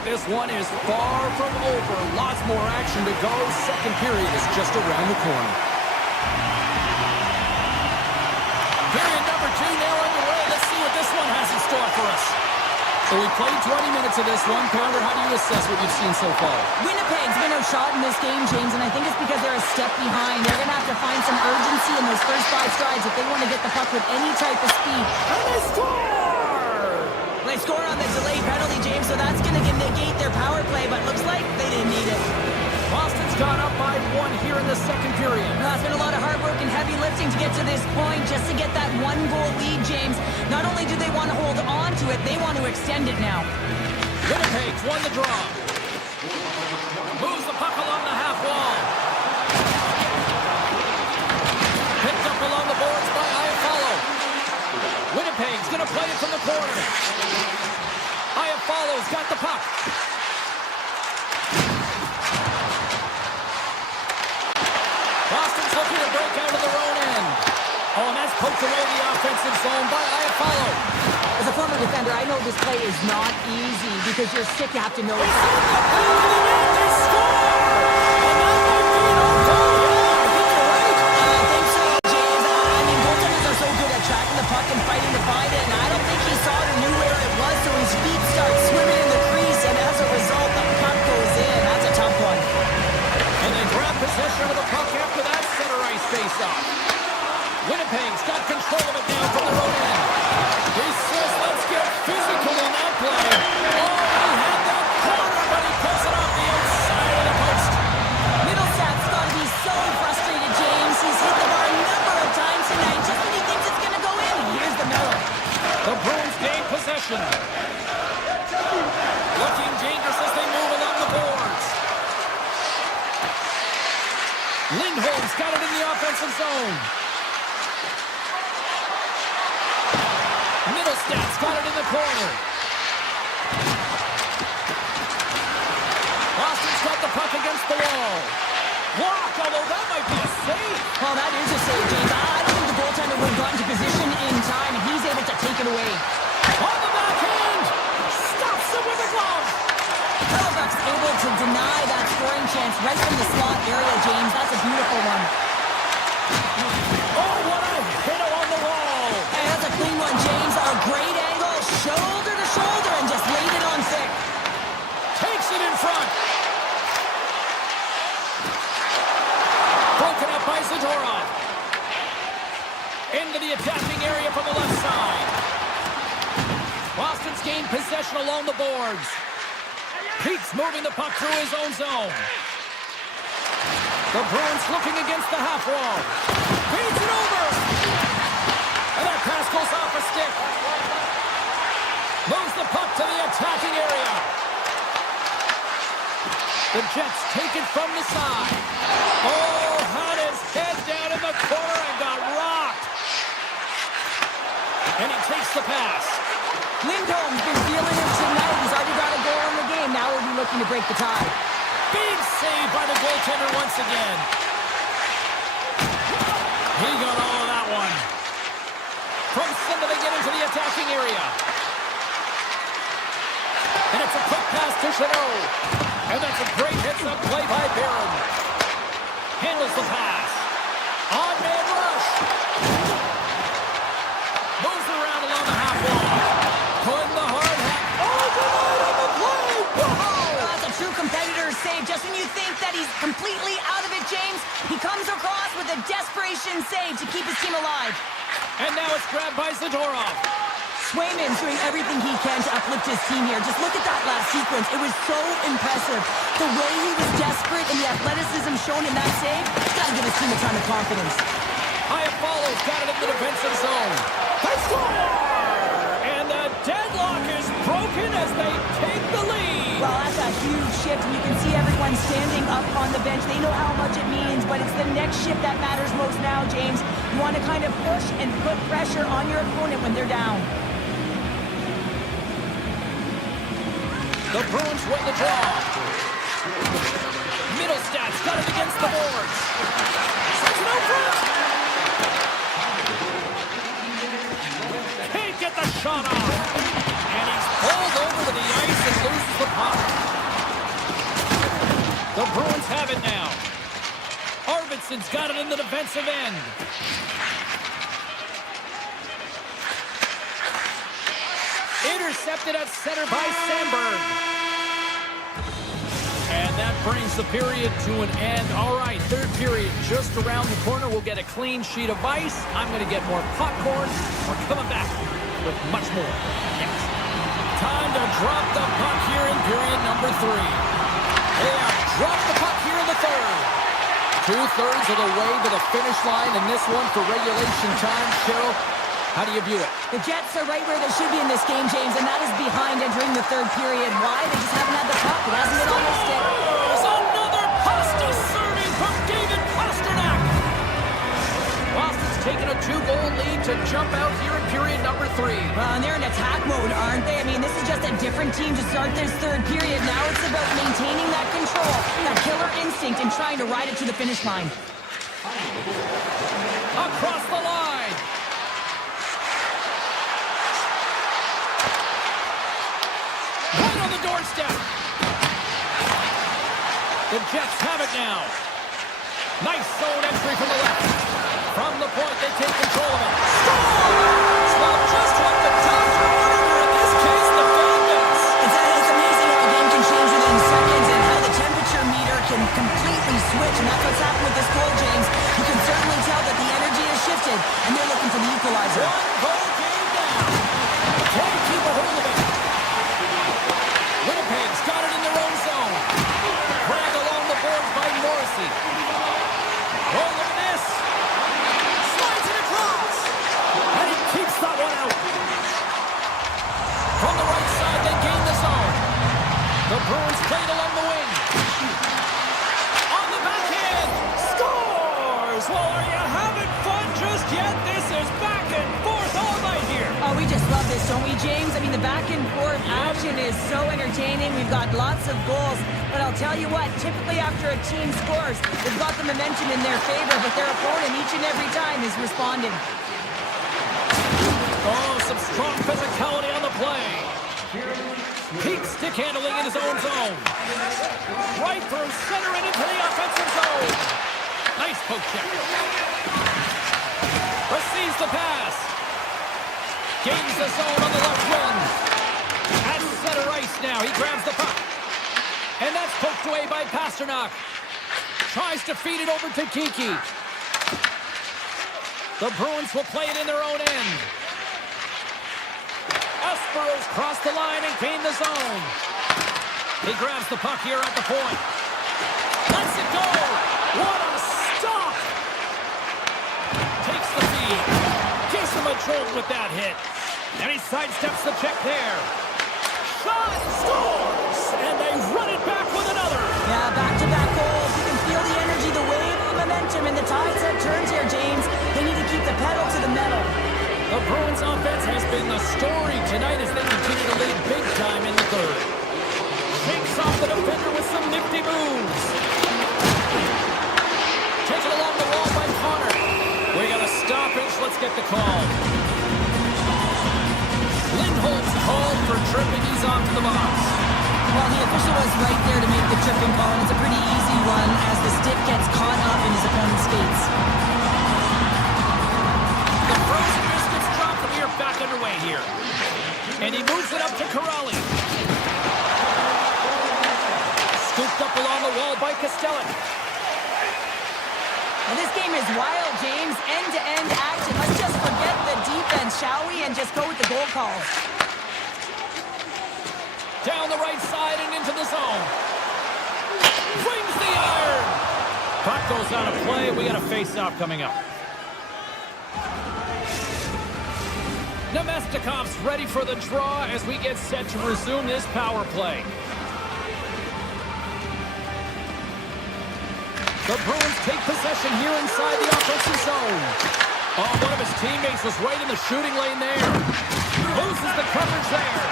This one is far from over. Lots more action to go. Second period is just around the corner. Period number 2 now underway. Let's see what this one has in store for us. So we played 20 minutes of this one. Pounder, how do you assess what you've seen so far? Winnipeg's been outshot in this game, James, and I think it's because they're a step behind. They're going to have to find some urgency in those first 5 strides if they want to get the puck with any type of speed. And they score! They score on the delayed penalty, James, so that's going to negate their power play, but looks like they didn't need it. Boston's gone up by 1 here in the second period. Well, it's been a lot of hard work and heavy lifting to get to this point, just to get that 1-goal lead, James. Not only do they want to hold on to it, they want to extend it now. Winnipeg's won the draw. Moves the puck along the half wall. Picked up along the boards by Iafallo. Winnipeg's going to play it from the corner. Iafallo's got the puck. Boston's looking to break out of their own end. Oh, and that's poked away the offensive zone by Iafallo. As a former defender, I know this play is not easy because you're sick. You have to know it's... They score! And that might be an own goal. Yeah, I think you're right. I think so, James. I mean, goaltenders are so good at tracking the puck and fighting to find it, and I don't think he saw it or knew where it was, so his feet start swimming in the crease, and as a result, the puck goes in. That's a tough one. And they grab possession of the puck after that center ice face-off. Winnipeg's got control of it now from their own end. He says, let's get physical in that play. Oh, he had that corner, but he pulls it off the outside of the post. Middlestat's got to be so frustrated, James. He's hit the bar a number of times tonight. Just when he thinks it's going to go in, here's the middle. The Bruins gain possession. Looking dangerous as they move along the boards. Lindholm's got it in the offensive zone. Middlestat's got it in the corner. Boston's got the puck against the wall. Block, although that might be a save. Well, that is a save, James. I don't think the goaltender would have gotten to position in time, and he's able to take it away. On the backhand. Stops it with a glove. Kodiak's able to deny that scoring chance right from the slot area, James. That's a beautiful one. Oh, what a hit on the wall. Hey, that's a clean one, James. A great angle, shoulder to shoulder, and just laid it on thick. Takes it in front. Broken up by Zadorov. Into the attacking area from the left side. Boston's gained possession along the boards. Pete's moving the puck through his own zone. The Bruins looking against the half wall. Feeds it over. And that pass goes off a stick. Moves the puck to the attacking area. The Jets take it from the side. Oh, had his head down in the corner and got rocked. And he takes the pass. Lindholm's been feeling it tonight. He's already got a goal in the game. Now we'll be looking to break the tie. Big save by the goaltender once again. He got all of that one. From center they get into the attacking area. And it's a quick pass to Chanot. And that's a great hits-up play by Barron. Handles the pass. On-man rush. Moves around along the half wall. Pulling the hard hat. Oh, denied on the play. Whoa! That's a true competitor's save. Just when you think that he's completely out of it, James, he comes across with a desperation save to keep his team alive. And now it's grabbed by Zadorov. Swayman's doing everything he can to uplift his team here. Just look at that last sequence. It was so impressive. The way he was desperate and the athleticism shown in that save, he's got to give his team a ton of confidence. Iafallo's got it in the defensive zone. They score! And the deadlock is broken as they take the lead. Well, that's a huge shift, and you can see everyone standing up on the bench. They know how much it means, but it's the next shift that matters most now, James. You want to kind of push and put pressure on your opponent when they're down. The Bruins win the draw. Middlestat's got it against the boards. Sends it out front. Can't get the shot off. And he's pulled over to the ice and loses the puck. have it now. Arvidsson's got it in the defensive end. Intercepted at center by Sandberg. And that brings the period to an end. All right, third period just around the corner. We'll get a clean sheet of ice. I'm going to get more popcorn. We're coming back with much more next. Time to drop the puck here in period number 3. They have dropped the puck here in the third. 2/3 of the way to the finish line in this one for regulation time. Cheryl, how do you view it? The Jets are right where they should be in this game, James, and that is behind entering the third period. Why? They just haven't had the puck. It hasn't been on their stick. There's another pasta serving from David Pastrnak. Boston's taken a 2-goal lead to jump out here in period number 3. Well, and they're in attack mode, aren't they? I mean, this is just a different team to start this third period. Now it's about maintaining that control, that killer instinct, and trying to ride it to the finish line. Across the line. Right on the doorstep. The Jets have it now. Nice zone entry from the left. From the point, they take control of it. Scores! Well, just what the Dodgers wanted, or in this case, the fan base. It's amazing how the game can change within seconds and how the temperature meter can completely switch, and that's what's happened with this goal, James. You can certainly tell that the energy has shifted, and they're looking for the equalizer. One-goal game down. Can't keep a hold of it. Winnipeg's got it in their own zone. Dragged along the boards by Morrissey. Oh, look at this. Slides it across. And he keeps that one out. From the right side, they gain the zone. The Bruins played along the wing. On the backhand. Scores! Well, are you having fun just yet? This is back and forth all night here. Oh, we just love this, don't we, James? I mean, the back and forth action is so entertaining. We've got lots of goals. But I'll tell you what, typically after a team scores, they've got the momentum in their favor, but their opponent each and every time is responding. Oh, some strong physicality on the play. Peak stick handling in his own zone. Right through center and into the offensive zone. Nice poke check. Receives the pass. Gains the zone on the left wing. At center ice now. He grabs the puck. And that's poked away by Pastrnak. Tries to feed it over to Kiki. The Bruins will play it in their own end. Esperos cross the line and gain the zone. He grabs the puck here at the point. Lets it go. What a stop. Takes the feed. Gives him a jolt with that hit. And he sidesteps the check there. Shot. Scores. And they run it back with another. Yeah, back-to-back goals. You can feel the energy, the wave, the momentum, and the tides have turned here, James. They need to keep the pedal to the metal. The Bruins offense has been the story tonight as they continue to lead big time in the third. Shakes off the defender with some nifty moves. Taken along the wall by Connor. We got a stoppage. Let's get the call. Lindholm's called for tripping. He's off to the box. Well, the official was right there to make the tripping call, and it's a pretty easy one as the stick gets caught up in his opponent's skates. The frozen biscuits drop, and we are back underway here. And he moves it up to Corrali. Scooped up along the wall by Kostelic. And this game is wild, James. End-to-end action. Let's just forget the defense, shall we, and just go with the goal call. Down the right side and into the zone. Brings the iron. Puck goes out of play. We got a face-off coming up. Nemestikov's ready for the draw as we get set to resume this power play. The Bruins take possession here inside the offensive zone. Oh, one of his teammates was right in the shooting lane there. Loses the coverage there.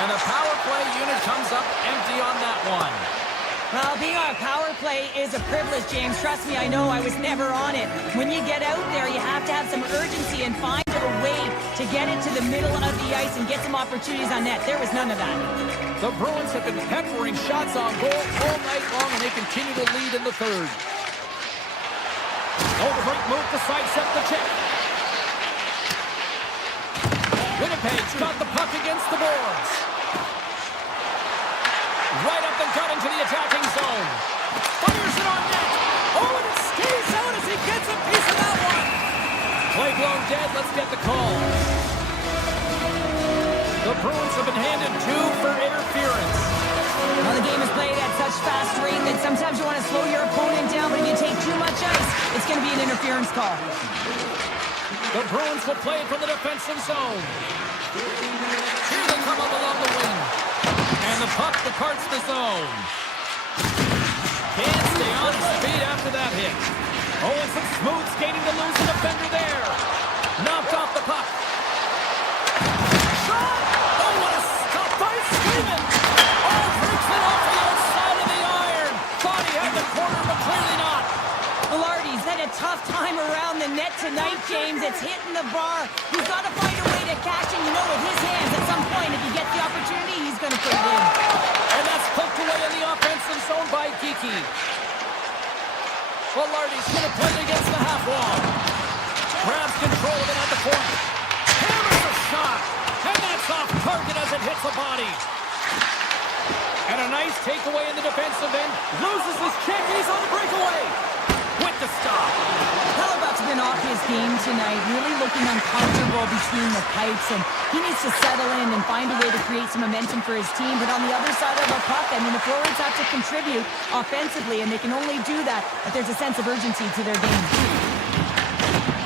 And the power play unit comes up empty on that one. Well, being on a power play is a privilege, James. Trust me, I know. I was never on it. When you get out there, you have to have some urgency and find a way to get into the middle of the ice and get some opportunities on net. There was none of that. The Bruins have been peppering shots on goal all night long, and they continue to lead in the third. Oh, the break move to sidestep the check. Winnipeg's got the puck against the boards. Right up the gut into the attacking zone. Fires it on net. Oh, and it stays out as he gets a piece of that one. Play blown dead. Let's get the call. The Bruins have been handed 2 for interference. Well, the game is played at such fast rate that sometimes you want to slow your opponent down, but if you take too much ice, it's going to be an interference call. The Bruins will play it from the defensive zone. Here they come up along the wing. And the puck departs the zone. Can't stay on his feet after that hit. Oh, and some smooth skating to lose the defender there. Knocked off the puck. Shot! Oh, what a stop by Sweden! Oh, breaks it off the outside of the iron. Thought he had the corner, but clearly not. Velarde's had a tough time around the net tonight, James. It's hitting the bar. He's got to find a way to cash in. You know, with his hands, at some point, if he gets the opportunity, he's going to put it in. And that's poked away in the offensive zone by Kiki. Velarde's going to play it against the half wall. Grabs control of it at the point. Hammers a shot. And that's off target as it hits the body. And a nice takeaway in the defensive end. Loses his check, and he's on the breakaway. With the stop. Hellebuck's been off his game tonight, really looking uncomfortable between the pipes, and he needs to settle in and find a way to create some momentum for his team. But on the other side of the puck, I mean, the forwards have to contribute offensively, and they can only do that if there's a sense of urgency to their game.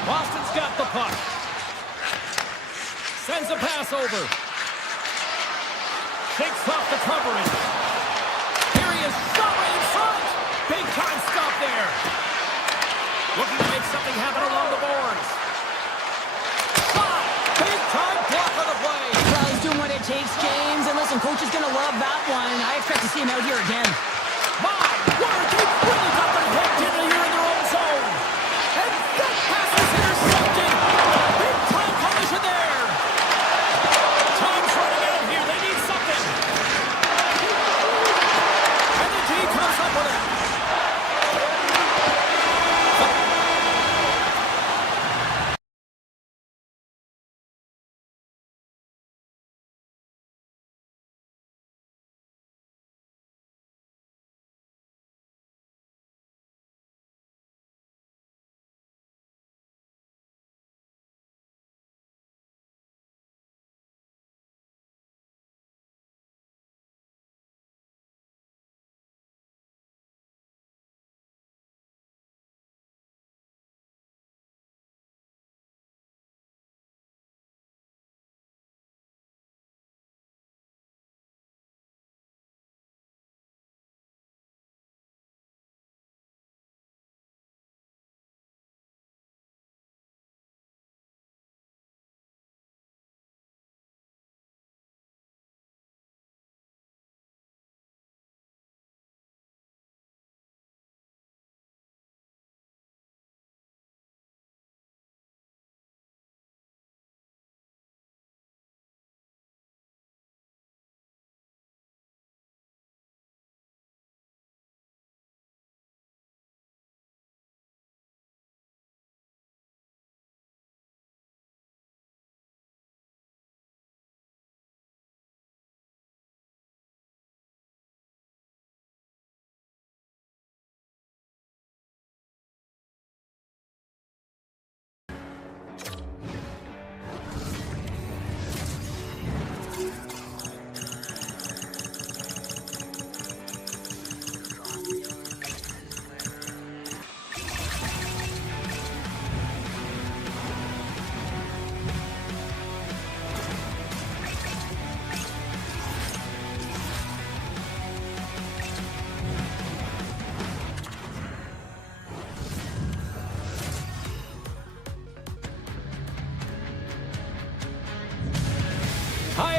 Boston's got the puck. Sends a pass over. Shakes off the coverage. Here he is, shot right in front. Big time stop there. Looking to make something happen along the boards. Shot! Big time block on the play. Well, he's doing what it takes, James. And listen, coach is going to love that one. I expect to see him out here again. My word, they really got their hooked in here in their own zone. And that pass is intercepted. Big time collision there. Time's running out here. They need something. And the D comes up with it.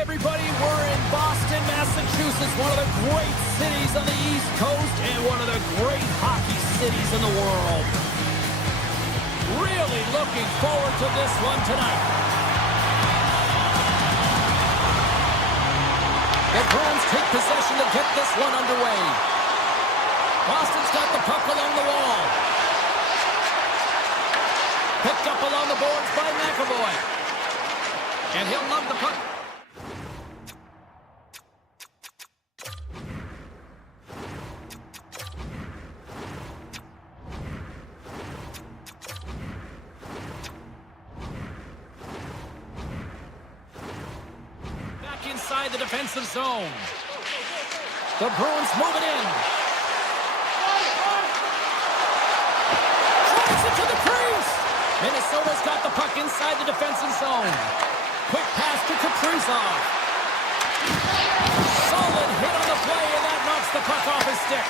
everybody. We're in Boston, Massachusetts, one of the great cities on the East Coast and one of the great hockey cities in the world. Really looking forward to this one tonight. The Bruins take possession to get this one underway. Boston's got the puck along the wall. Picked up along the boards by McAvoy. And he'll love the puck. Back inside the defensive zone. The Bruins move it in. Drives it to the crease. Minnesota's got the puck inside the defensive zone. Quick pass to Kaprizov. Solid hit on the play, and that knocks the puck off his stick.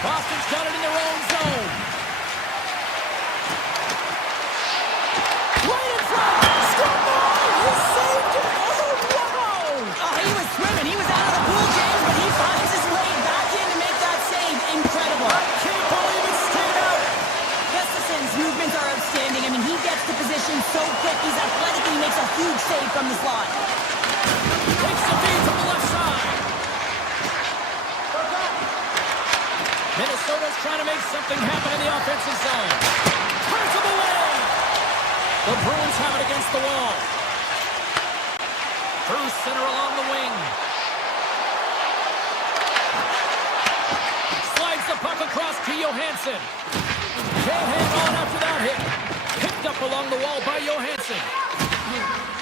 Boston's got it in their own zone. Right in front. Score! He saved it. Oh, wow! Oh, he was swimming. He was out of the pool, James, but he finds his way back in to make that save. Incredible. I can't believe it stayed out. Gustafson's movements are outstanding. I mean, he gets to position so quick. He's athletic and he makes a huge save from the slot. Takes the feed from the left side. Minnesota's trying to make something happen in the offensive zone. Turns him away. The Bruins have it against the wall. Through center along the wing. Slides the puck across to Johansson. Can't hang on after that hit. Picked up along the wall by Johansson.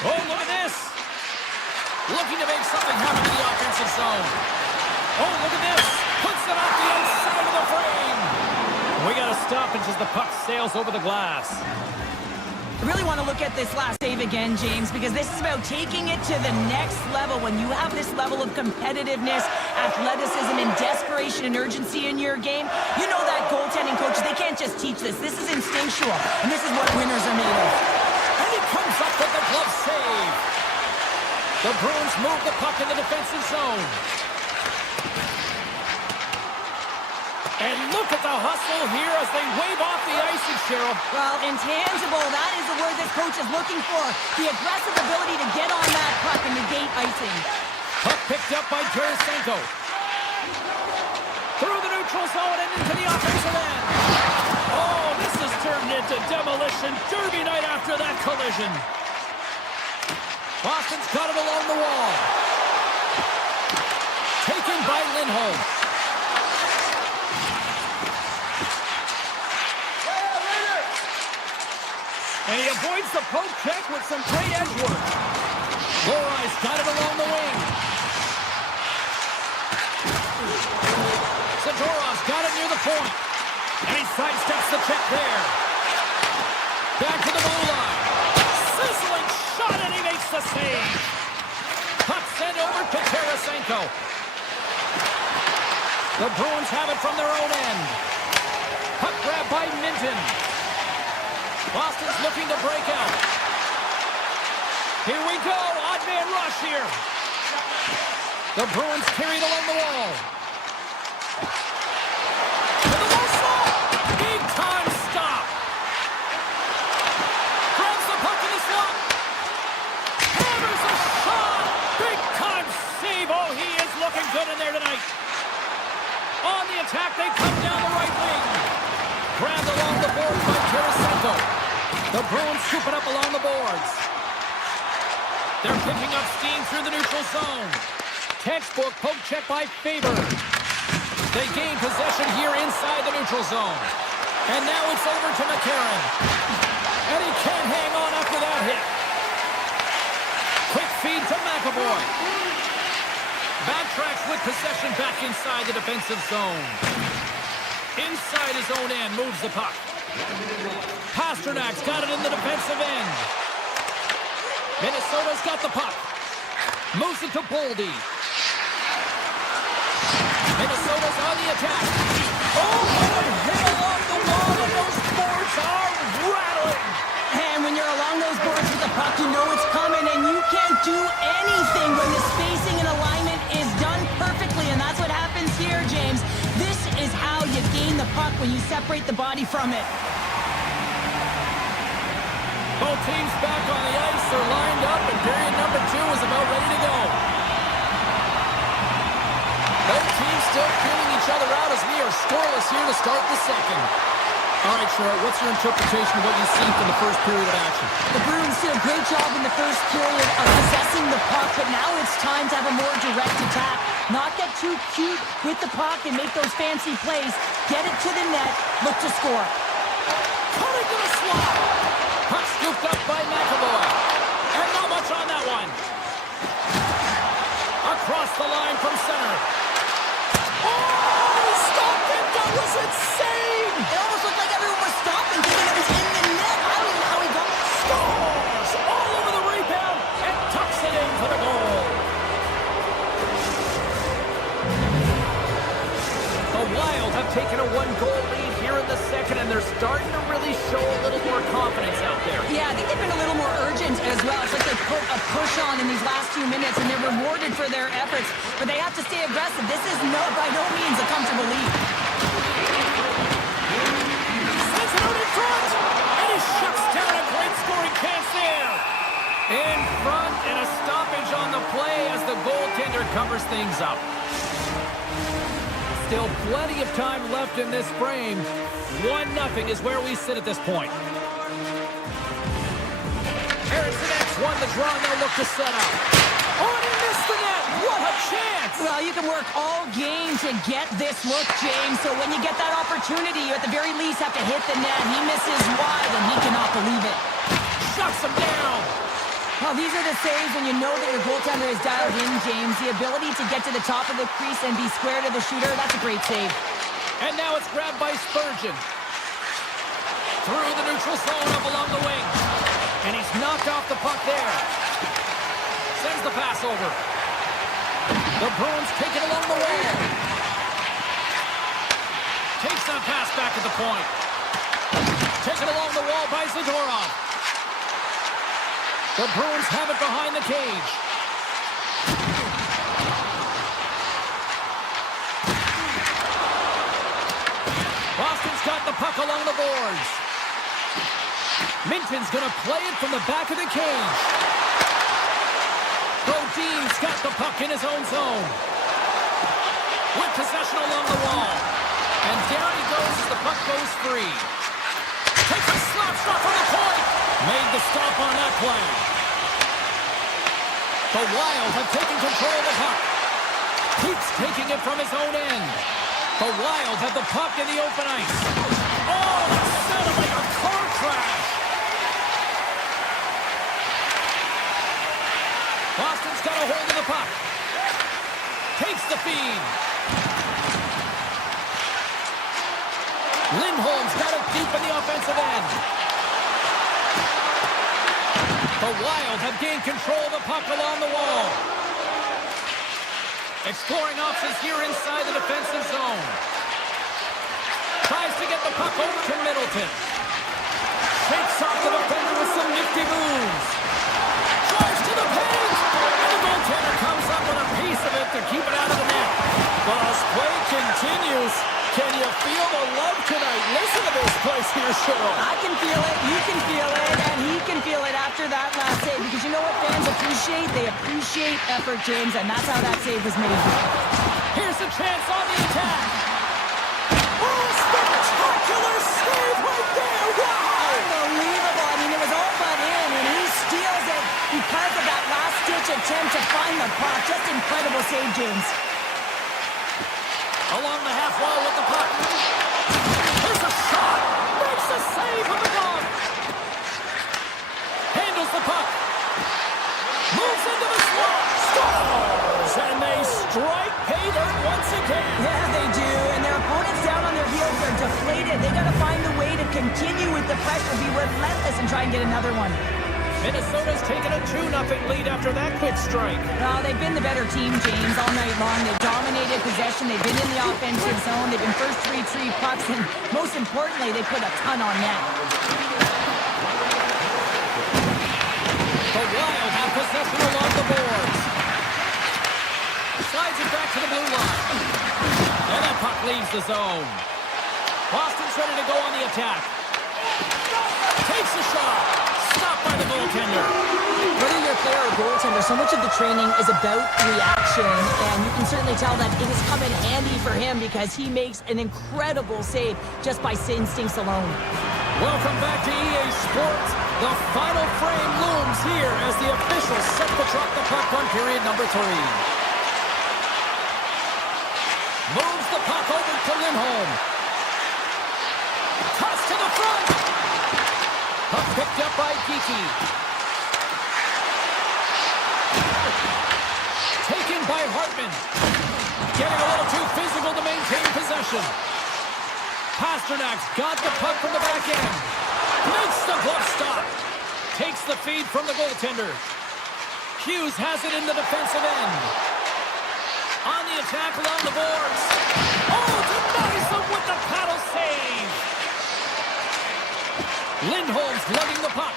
Oh, look at this. Looking to make something happen in the offensive zone. Oh, look at this. Puts it off the outside of the frame. We got to stop it as the puck sails over the glass. I really want to look at this last save again, James, because this is about taking it to the next level. When you have this level of competitiveness, athleticism, and desperation and urgency in your game, you know that goaltending coaches, they can't just teach this. This is instinctual, and this is what winners are made of. And he comes up with the glove save. The Bruins move the puck in the defensive zone. And look at the hustle here as they wave off the icing, Cheryl. Well, intangible, that is the word this coach is looking for. The aggressive ability to get on that puck and negate icing. Puck picked up by Tarasenko. Through the neutral zone and into the offensive end. Oh, this has turned into demolition derby night after that collision. Boston's got it along the wall. Taken by Lindholm. And he avoids the poke check with some great edge work. Lohrai's got it along the wing. Zadorov's got it near the point. And he sidesteps the check there. Back to the goal line. Sizzling shot, and he makes the save. Puck sent over to Tarasenko. The Bruins have it from their own end. Puck grab by Minton. Boston's looking to break out. Here we go. Odd man rush here. The Bruins carried along the wall. To the low slot. Big time stop. Grabs the puck in the slot. Hammers a shot. Big time save. Oh, he is looking good in there tonight. On the attack, they come down the right wing. Grabbed along the boards by Tarasenko. The Bruins scoop it up along the boards. They're picking up steam through the neutral zone. Textbook poke check by Faber. They gain possession here inside the neutral zone. And now it's over to McCarron. And he can't hang on after that hit. Quick feed to McAvoy. Backtracks with possession back inside the defensive zone. Inside his own end, moves the puck. Pasternak's got it in the defensive end. Minnesota's got the puck. Moves it to Boldy. Minnesota's on the attack. Oh, what a hit along the wall, and those boards are rattling. And when you're along those boards with the puck, you know it's coming, and you can't do anything when you separate the body from it. Both teams back on the ice. They're lined up, and period number 2 is about ready to go. Both teams still feeling each other out as we are scoreless here to start the second. All right, Sherrod, what's your interpretation of what you see from the first period of action? The Bruins did a great job in the first period of possessing the puck, but now it's time to have a more direct attack. Not get too cute with the puck and make those fancy plays. Get it to the net, look to score. Cutting to the slot. Puck scooped up by McAvoy. And not much on that one. Across the line from center. Oh, he stopped it. That was insane. It almost looked like everyone was stopping, thinking it was in the net. I don't know how he got it. Scores all over the rebound and tucks it in for the goal. The Wild have taken a 1-goal lead here in the second, and they're starting to really show a little more confidence out there. Yeah, I think they've been a little more urgent as well. It's like they put a push on in these last few minutes, and they're rewarded for their efforts. But they have to stay aggressive. This is by no means a comfortable lead. Sends it out in front, and he shuts down a great scoring chance there. In front, and a stoppage on the play as the goaltender covers things up. Still plenty of time left in this frame. 1-0 is where we sit at this point. Harrison's won the draw, and they'll look to set up. Oh, and he missed the net. What a chance! Well, you can work all game to get this look, James. So when you get that opportunity, you at the very least have to hit the net. He misses wide, and he cannot believe it. Shuts him down. Well, these are the saves when you know that your goaltender is dialed in, James. The ability to get to the top of the crease and be square to the shooter, that's a great save. And now it's grabbed by Spurgeon. Through the neutral zone up along the wing. And he's knocked off the puck there. Sends the pass over. The Bruins take it along the wall. Takes that pass back at the point. Taken along the wall by Zadorov. The Bruins have it behind the cage. Boston's got the puck along the boards. Minton's going to play it from the back of the cage. Brodin's got the puck in his own zone. With possession along the wall. And down he goes as the puck goes free. Takes a slap shot from the point. Made the stop on that play. The Wild have taken control of the puck. Keeps taking it from his own end. The Wild have the puck in the open ice. Oh, that sounded like a car crash. Boston's got a hold of the puck. Takes the feed. Lindholm's got it deep in the offensive end. The Wild have gained control of the puck along the wall. Exploring options here inside the defensive zone. Tries to get the puck over to Middleton. Shakes off the defender with some nifty moves. Drives to the paint. And the goaltender comes up with a piece of it to keep it out of the net. But as play continues, can you feel the love tonight? Listen to this place here, Cheryl. I can feel it, you can feel it, and he can feel it after that last save. Because you know what fans appreciate? They appreciate effort, James, and that's how that save was made. Here's a chance on the attack. Oh, spectacular save right there. Wow! Unbelievable. I mean, it was all but in, and he steals it because of that last-ditch attempt to find the puck. Just incredible save, James. Along the half wall with the puck. Here's a shot. Makes a save with the glove. Handles the puck. Moves into the slot. Scores! And they strike pay dirt once again. Yeah, they do. And their opponents down on their heels are deflated. They got to find a way to continue with the pressure, be relentless, and try and get another one. Minnesota's taken a 2-0 lead after that quick strike. Well, they've been the better team, James, all night long. They've dominated possession. They've been in the offensive zone. They've been first to retrieve pucks, and most importantly, they put a ton on net. The Wild have possession along the boards. Slides it back to the blue line. And that puck leaves the zone. Boston attack. Takes a shot. Stopped by the goaltender. Whether you're a player or goaltender, so much of the training is about reaction, and you can certainly tell that it has come in handy for him because he makes an incredible save just by instincts alone. Welcome back to EA Sports. The final frame looms here as the officials set to drop the puck on period number 3. Moves the puck over to Lindholm. Toss to the front. Puck picked up by Kiki. Taken by Hartman. Getting a little too physical to maintain possession. Pasternak's got the puck from the back end. Makes the glove stop. Takes the feed from the goaltender. Hughes has it in the defensive end. On the attack along the boards. Oh, denies them with the paddle save. Lindholm's lugging the puck.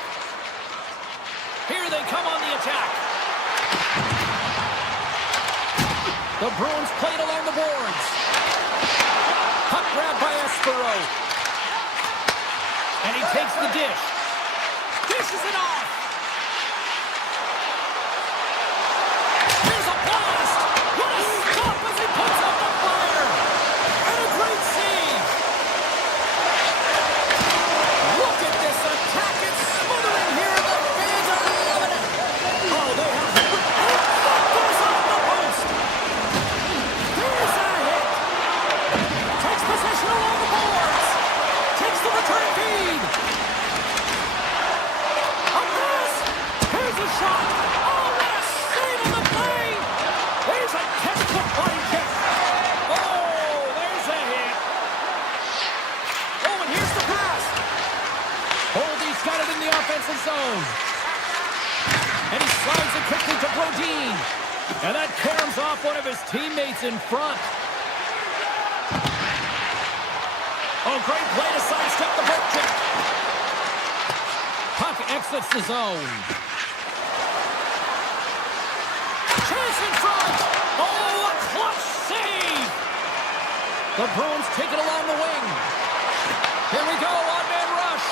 Here they come on the attack. The Bruins played along the boards. Puck grabbed by Espero. And he takes the dish. Dishes it off. Here's a blast. What a stop as he puts up the fire. And a great save. Look at this attack. It's smothering here. The fans are loving it. Oh, they have it. And that goes off the post. There's a hit. Takes possession along the boards. Takes the return feed. A pass. Here's a shot. Oh, what a save on the play. There's a textbook body kick. Oh, there's a hit. Oh, and here's the pass. Holdy's got it in the offensive zone. And he slides it quickly to Brodin. And that caroms off one of his teammates in front. Oh, great play to sidestep the poke check. Puck exits the zone. Chance in front. Oh, a clutch save. The Bruins take it along the wing. Here we go, one-man rush.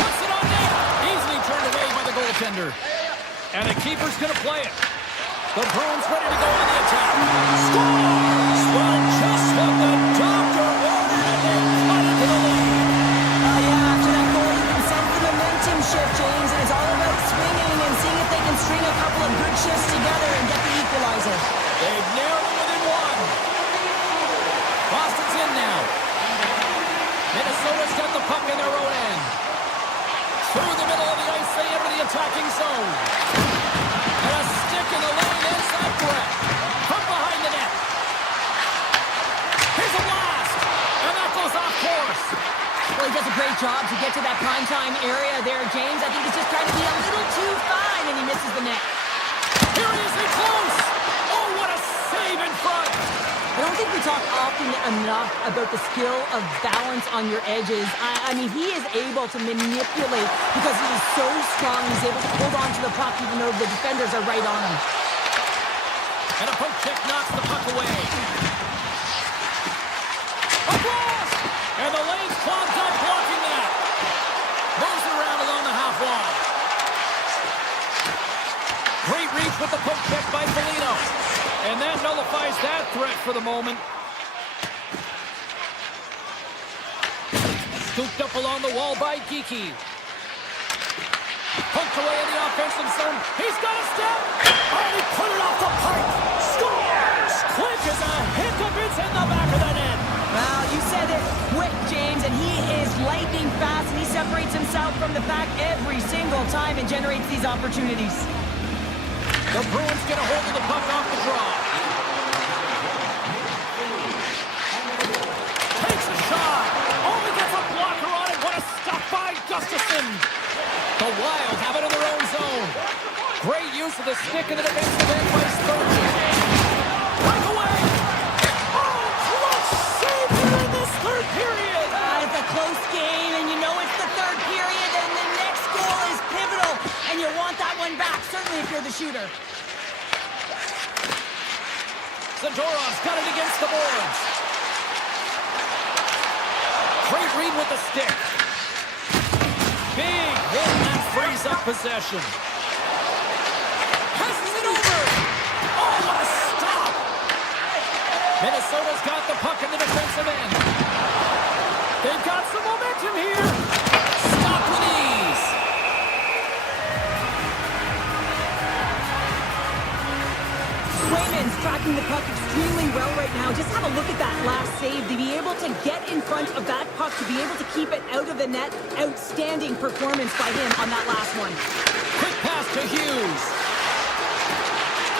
Puts it on net. Easily turned away by the goaltender. And the keeper's going to play it. The Bruins ready to go on the attack. Scores! Well, just what the doctor ordered, and they cut it to the lead. Yeah, after that goal, you can sense the momentum shift, James, and it's all about swinging and seeing if they can string a couple of good shifts together and get the equalizer. They've narrowed it within one. Boston's in now. Minnesota's got the puck in their own end. Through the middle of the ice, they enter the attacking zone. And a stick in the lane ends that threat. From behind the net. Here's a blast. And that goes off course. Well, he does a great job to get to that primetime area there, James. I think he's just trying to be a little too fine, and he misses the net. Here he is in close. Oh, what a save in front. I don't think we talk often enough about the skill of balance on your edges. I mean, he is able to manipulate because he is so strong. He's able to hold on to the puck even though the defenders are right on him. And a poke check knocks the puck away. A blast! And the lane's clogged up, blocking that. Moves it around along the half wall. Great reach with the poke check by Foligno. And that nullifies that threat for the moment. Scooped up along the wall by Geeky. Poked away in the offensive zone. He's got a step. Oh, he put it off the pipe. Scores! Quick as a hiccup. It's in the back of the net. Well, you said it quick, James, and he is lightning fast, and he separates himself from the pack every single time and generates these opportunities. The Bruins get a hold of the puck off the draw. Takes a shot. Only gets a blocker on it. What a stop by Gustafsson. The Wild have it in their own zone. Great use of the stick in the defensive end by Spurgeon. Breakaway. Oh, clutch save here in this third period. It's a close game, and you know it's the third period, and the next goal is pivotal, and you want that one back, certainly if you're the shooter. Zadorov's got it against the boards. Great read with the stick. Big hit that frees up possession. Passes it over. Oh, what a stop. Minnesota's got the puck in the defensive end. They've got some momentum here. Stop with ease. Swayman's tracking the puck extremely well right now. Just have a look at that last save. To be able to get in front of that puck, to be able to keep it out of the net, outstanding performance by him on that last one. Quick pass to Hughes.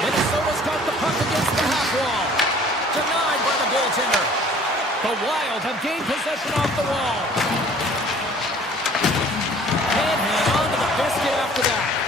Minnesota's got the puck against the half wall. Denied by the goaltender. The Wild have gained possession off the wall. Can't hang on to the biscuit after that.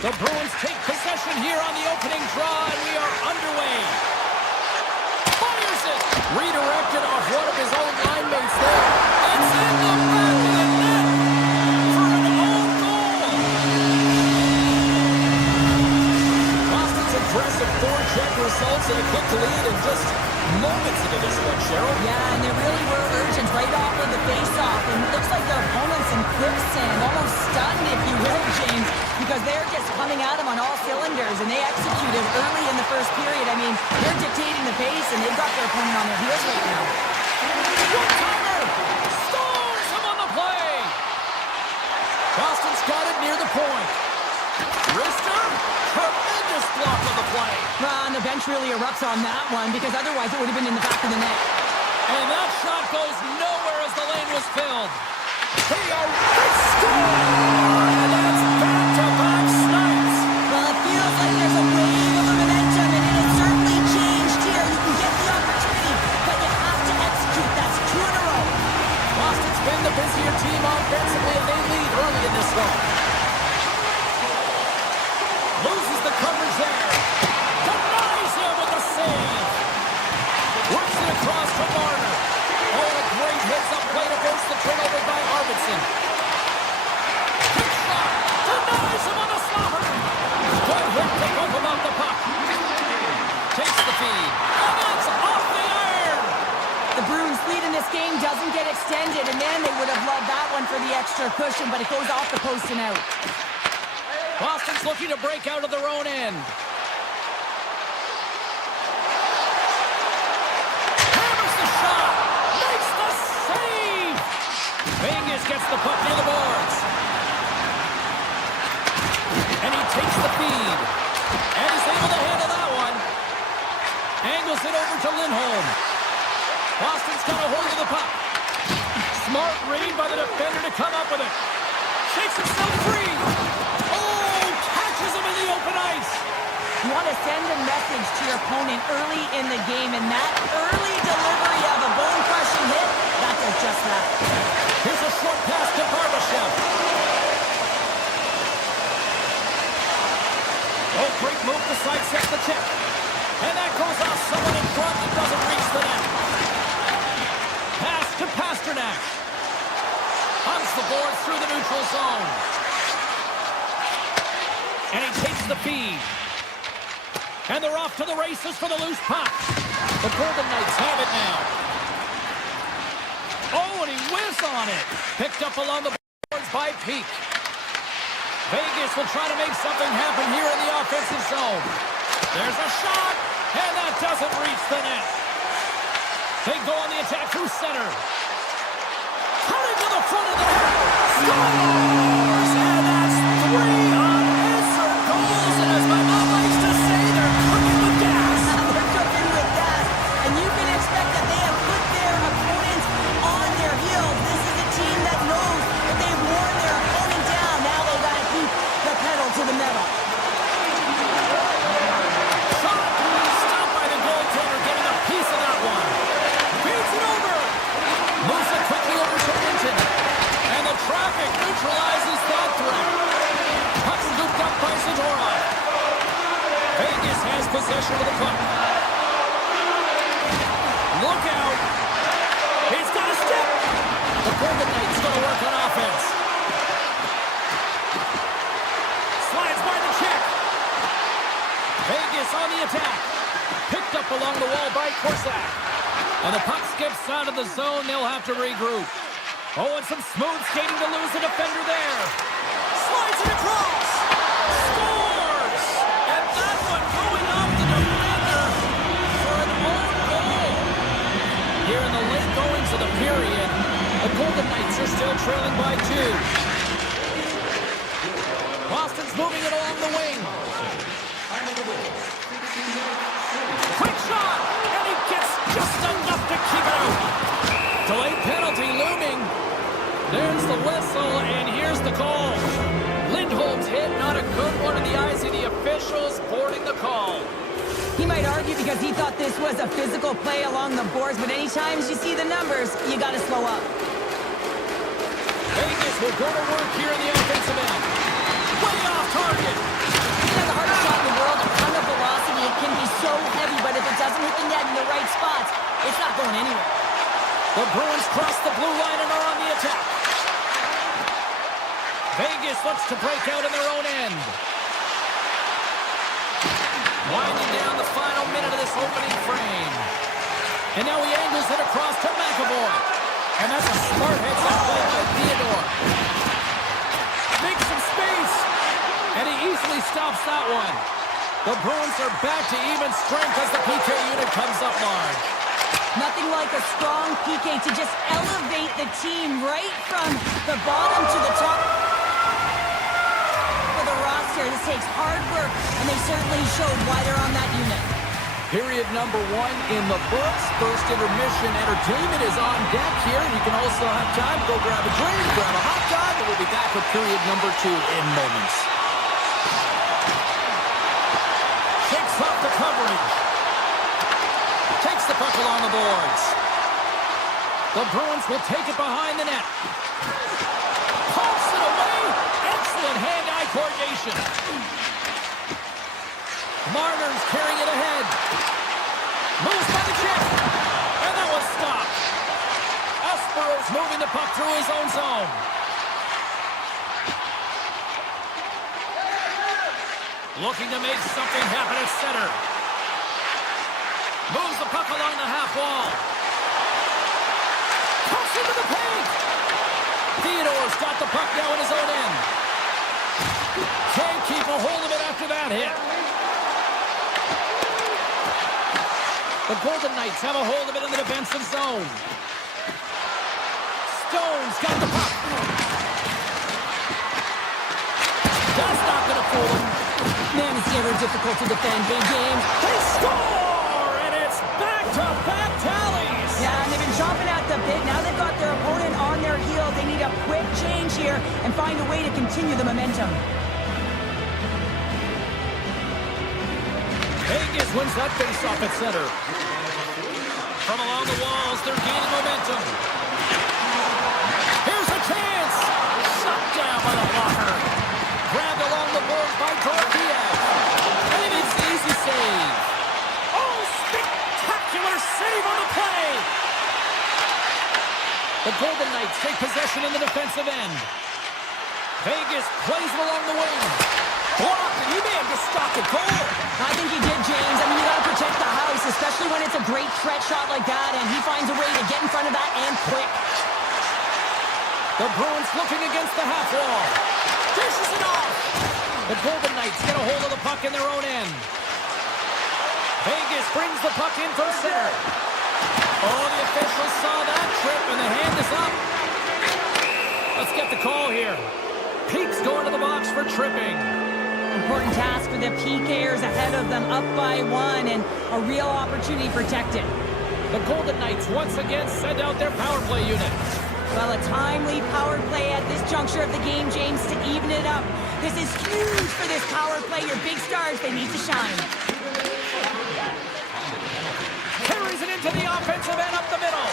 The Bruins take possession here on the opening draw, and we are underway. Fires it! Redirected off one of his own line mates there. It's in the back of the net for an own goal. Boston's impressive four-check results and a quick lead in just moments into this one, Cheryl. Yeah, and they really were urgent right off of the face-off. And it looks like their opponents frozen, almost stunned, if you will, James, because they're just coming at him on all cylinders, and they executed early in the first period. I mean, they're dictating the pace, and they've got their opponent on their heels right now. One-timer! Scores him on the play! Boston's got it near the point. Wrister, tremendous block on the play. And the bench really erupts on that one, because otherwise it would have been in the back of the net. And that shot goes nowhere as the lane was filled. They score! And that's back-to-back snipes. Well, it feels like there's a wave of momentum, and it has certainly changed here. You can get the opportunity, but you have to execute. That's 2 in a row. Boston's been the busier team offensively, and they lead early in this one. Loses the coverage there. Denies him with a save. Works it across to Marner. Oh, a great hits-up play to force the turnover by Arvidsson. Quick shot. Denies him on the slobber. Good hit to bump him off the puck. Takes the feed. And it's off the iron. The Bruins' lead in this game doesn't get extended, and then they would have loved that one for the extra cushion, but it goes off the post and out. Boston's looking to break out of their own end. Hammers the shot. Makes the save. Vegas gets the puck near the boards. And he takes the feed. And he's able to handle that one. Angles it over to Lindholm. Boston's got a hold of the puck. Smart read by the defender to come up with it. Shakes himself free. Open ice. You want to send a message to your opponent early in the game, and that early delivery of a bone-crushing hit, that does just that. Here's a short pass to Barbashev. Oh, great move to sidestep the tip. And that goes off someone in front that doesn't reach the net. Pass to Pasternak. Hunts the boards through the neutral zone. And he takes the feed. And they're off to the races for the loose puck. The Golden Knights have it now. Oh, and he whizzed on it. Picked up along the boards by Peak. Vegas will try to make something happen here in the offensive zone. There's a shot, and that doesn't reach the net. They go on the attack through center. Cutting to the front of the net. Scores! And that's 3 unanswered goals. And as my mom likes to say, they're cooking with gas. They're cooking with gas. And you can expect that they have put their opponents on their heels. This is a team that knows that they've worn their opponent down. Now they've got to keep the pedal to the metal. Shot stopped by the goaltender, getting a piece of that one. Beats it over. Moves it quickly over to Minton. And the traffic neutralizes that threat. Puck scooped up by Zadorov. Vegas has possession of the puck. Look out. He's got a step. The Golden Knights going to work on offense. Slides by the check. Vegas on the attack. Picked up along the wall by Korsak. And the puck skips out of the zone. They'll have to regroup. Oh, and some smooth skating to lose the defender there. Slides it across. Scores! And that one going off the defender for an own goal. Here in the late goings of the period, the Golden Knights are still trailing by 2. Boston's moving it along the wing. Quick shot! And he gets just enough to keep it out. Delayed penalty looming. There's the whistle, and here's the call. Lindholm's hit, not a good one in the eyes of the officials, boarding the call. He might argue because he thought this was a physical play along the boards, but anytime you see the numbers, you got to slow up. Vegas will go to work here in the offensive end. Way off target. He has the hardest shot in the world, a ton of velocity. It can be so heavy, but if it doesn't hit the net in the right spots, it's not going anywhere. The Bruins cross the blue line and are on the attack. Vegas looks to break out in their own end. Winding down the final minute of this opening frame. And now he angles it across to McAvoy. And that's a smart heads-up play by Theodore. that one. The Bruins are back to even strength as the PK unit comes up large. Nothing like a strong PK to just elevate the team right from the bottom to the top of the roster. This takes hard work, and they certainly showed why they're on that unit. Period number 1 in the books. First intermission entertainment is on deck here. You can also have time to go grab a drink, grab a hot dog, and we'll be back with period number 2 in moments. Kicks off the coverage. Takes the puck along the boards. The Bruins will take it behind the net. Pumps it away. Excellent hand-eye coordination. Marner's carrying it ahead. Moves by the check. And that was stopped. Espero's moving the puck through his own zone. Looking to make something happen at center. Moves the puck along the half wall. Cuts into the paint. Theodore's got the puck now in his own end. Can't keep a hold of it after that hit. The Golden Knights have a hold of it in the defensive zone. Stone's got the puck. That's not going to fool him. Man, it's never difficult to defend. Big James. They score! And it's back-to-back tallies! Yeah, and they've been chomping at the bit. Now they've got their opponent on their heels. They need a quick change here and find a way to continue the momentum. Vegas wins that face-off at center. From along the walls, they're gaining momentum. Here's a chance! Shut down by the blocker. Grabbed along the boards by Kodiak. And it's an easy save. Oh, spectacular save on the play! The Golden Knights take possession in the defensive end. Vegas plays it along the wing. Blocked, and he may have just stopped a goal. I think he did, James. I mean, you got to protect the house, especially when it's a great threat shot like that, and he finds a way to get in front of that and quick. The Bruins looking against the half wall. Dishes it off. The Golden Knights get a hold of the puck in their own end. Vegas brings the puck in from center. Oh, the officials saw that trip, and the hand is up. Let's get the call here. Peak's going to the box for tripping. Important task for the PKers ahead of them, up by 1, and a real opportunity protected. The Golden Knights once again send out their power play unit. Well, a timely power play at this juncture of the game, James, to even it up. This is huge for this power play. Your big stars, they need to shine. Carries it into the offensive end up the middle.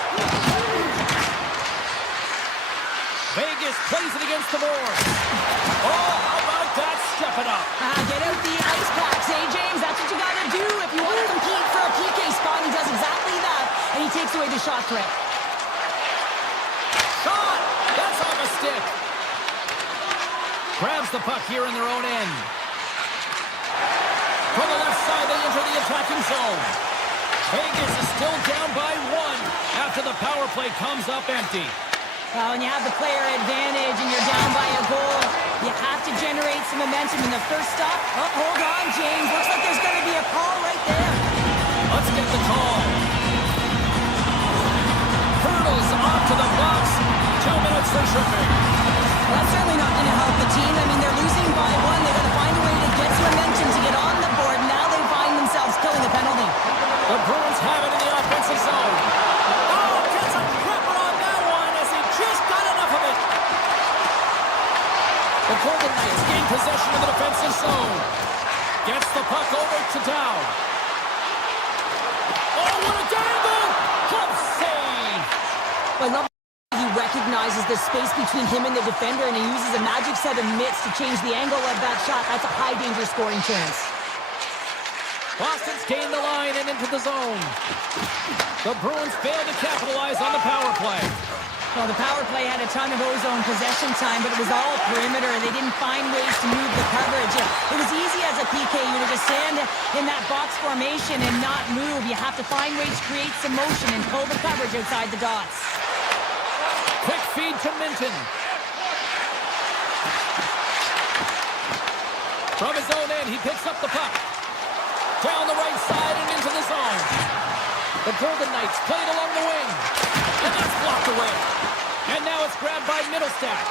Vegas plays it against the boards. Oh, how about that? Step it up. Get out the ice packs, James? That's what you got to do if you want to compete for a PK spot. He does exactly that, and he takes away the shot threat. Shot! That's off a stick. Grabs the puck here in their own end. From the left side, they enter the attacking zone. Vegas is still down by 1 after the power play comes up empty. Well, when you have the player advantage and you're down by a goal, you have to generate some momentum in the first stop. Oh, hold on, James. Looks like there's going to be a call right there. Let's get the call. Hurdles off to the box. 2 minutes for tripping. Well, that's certainly not going to help the team. I mean, they're losing by 1. They're going to find a way to get some momentum to get on the board. Now they find themselves killing the penalty. The Bruins have it in the offensive zone. Oh, gets a gripper on that one as he just got enough of it. The Golden Knights gain possession of the defensive zone. Gets the puck over to Dow. Oh, what a dangle! Glove save! I love he recognizes the space between him and the defender, and he uses a magic set of mitts to change the angle of that shot. That's a high-danger scoring chance. Boston's gained the line and into the zone. The Bruins fail to capitalize on the power play. Well, the power play had a ton of ozone possession time, but it was all perimeter. They didn't find ways to move the coverage. It was easy as a PK unit to stand in that box formation and not move. You have to find ways to create some motion and pull the coverage outside the dots. Quick feed to Minton. From his own end, he picks up the puck. Down the right side and into the zone. The Golden Knights play it along the wing. And that's blocked away. And now it's grabbed by Middlestat.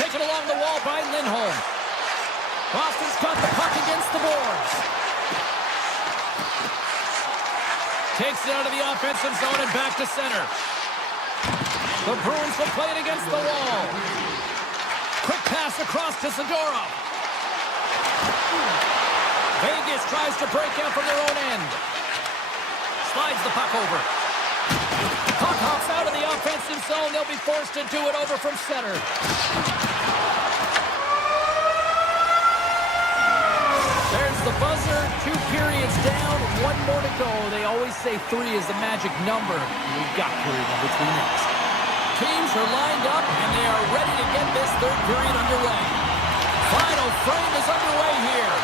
Taken along the wall by Lindholm. Boston's got the puck against the boards. Takes it out of the offensive zone and back to center. The Bruins will play it against the wall. Quick pass across to Subzero. Vegas tries to break out from their own end. Slides the puck over. Puck hops out of the offensive zone. They'll be forced to do it over from center. There's the buzzer. 2 periods down. 1 more to go. They always say 3 is the magic number. We've got period number 3 next. Teams are lined up, and they are ready to get this 3rd period underway. Final frame is underway here.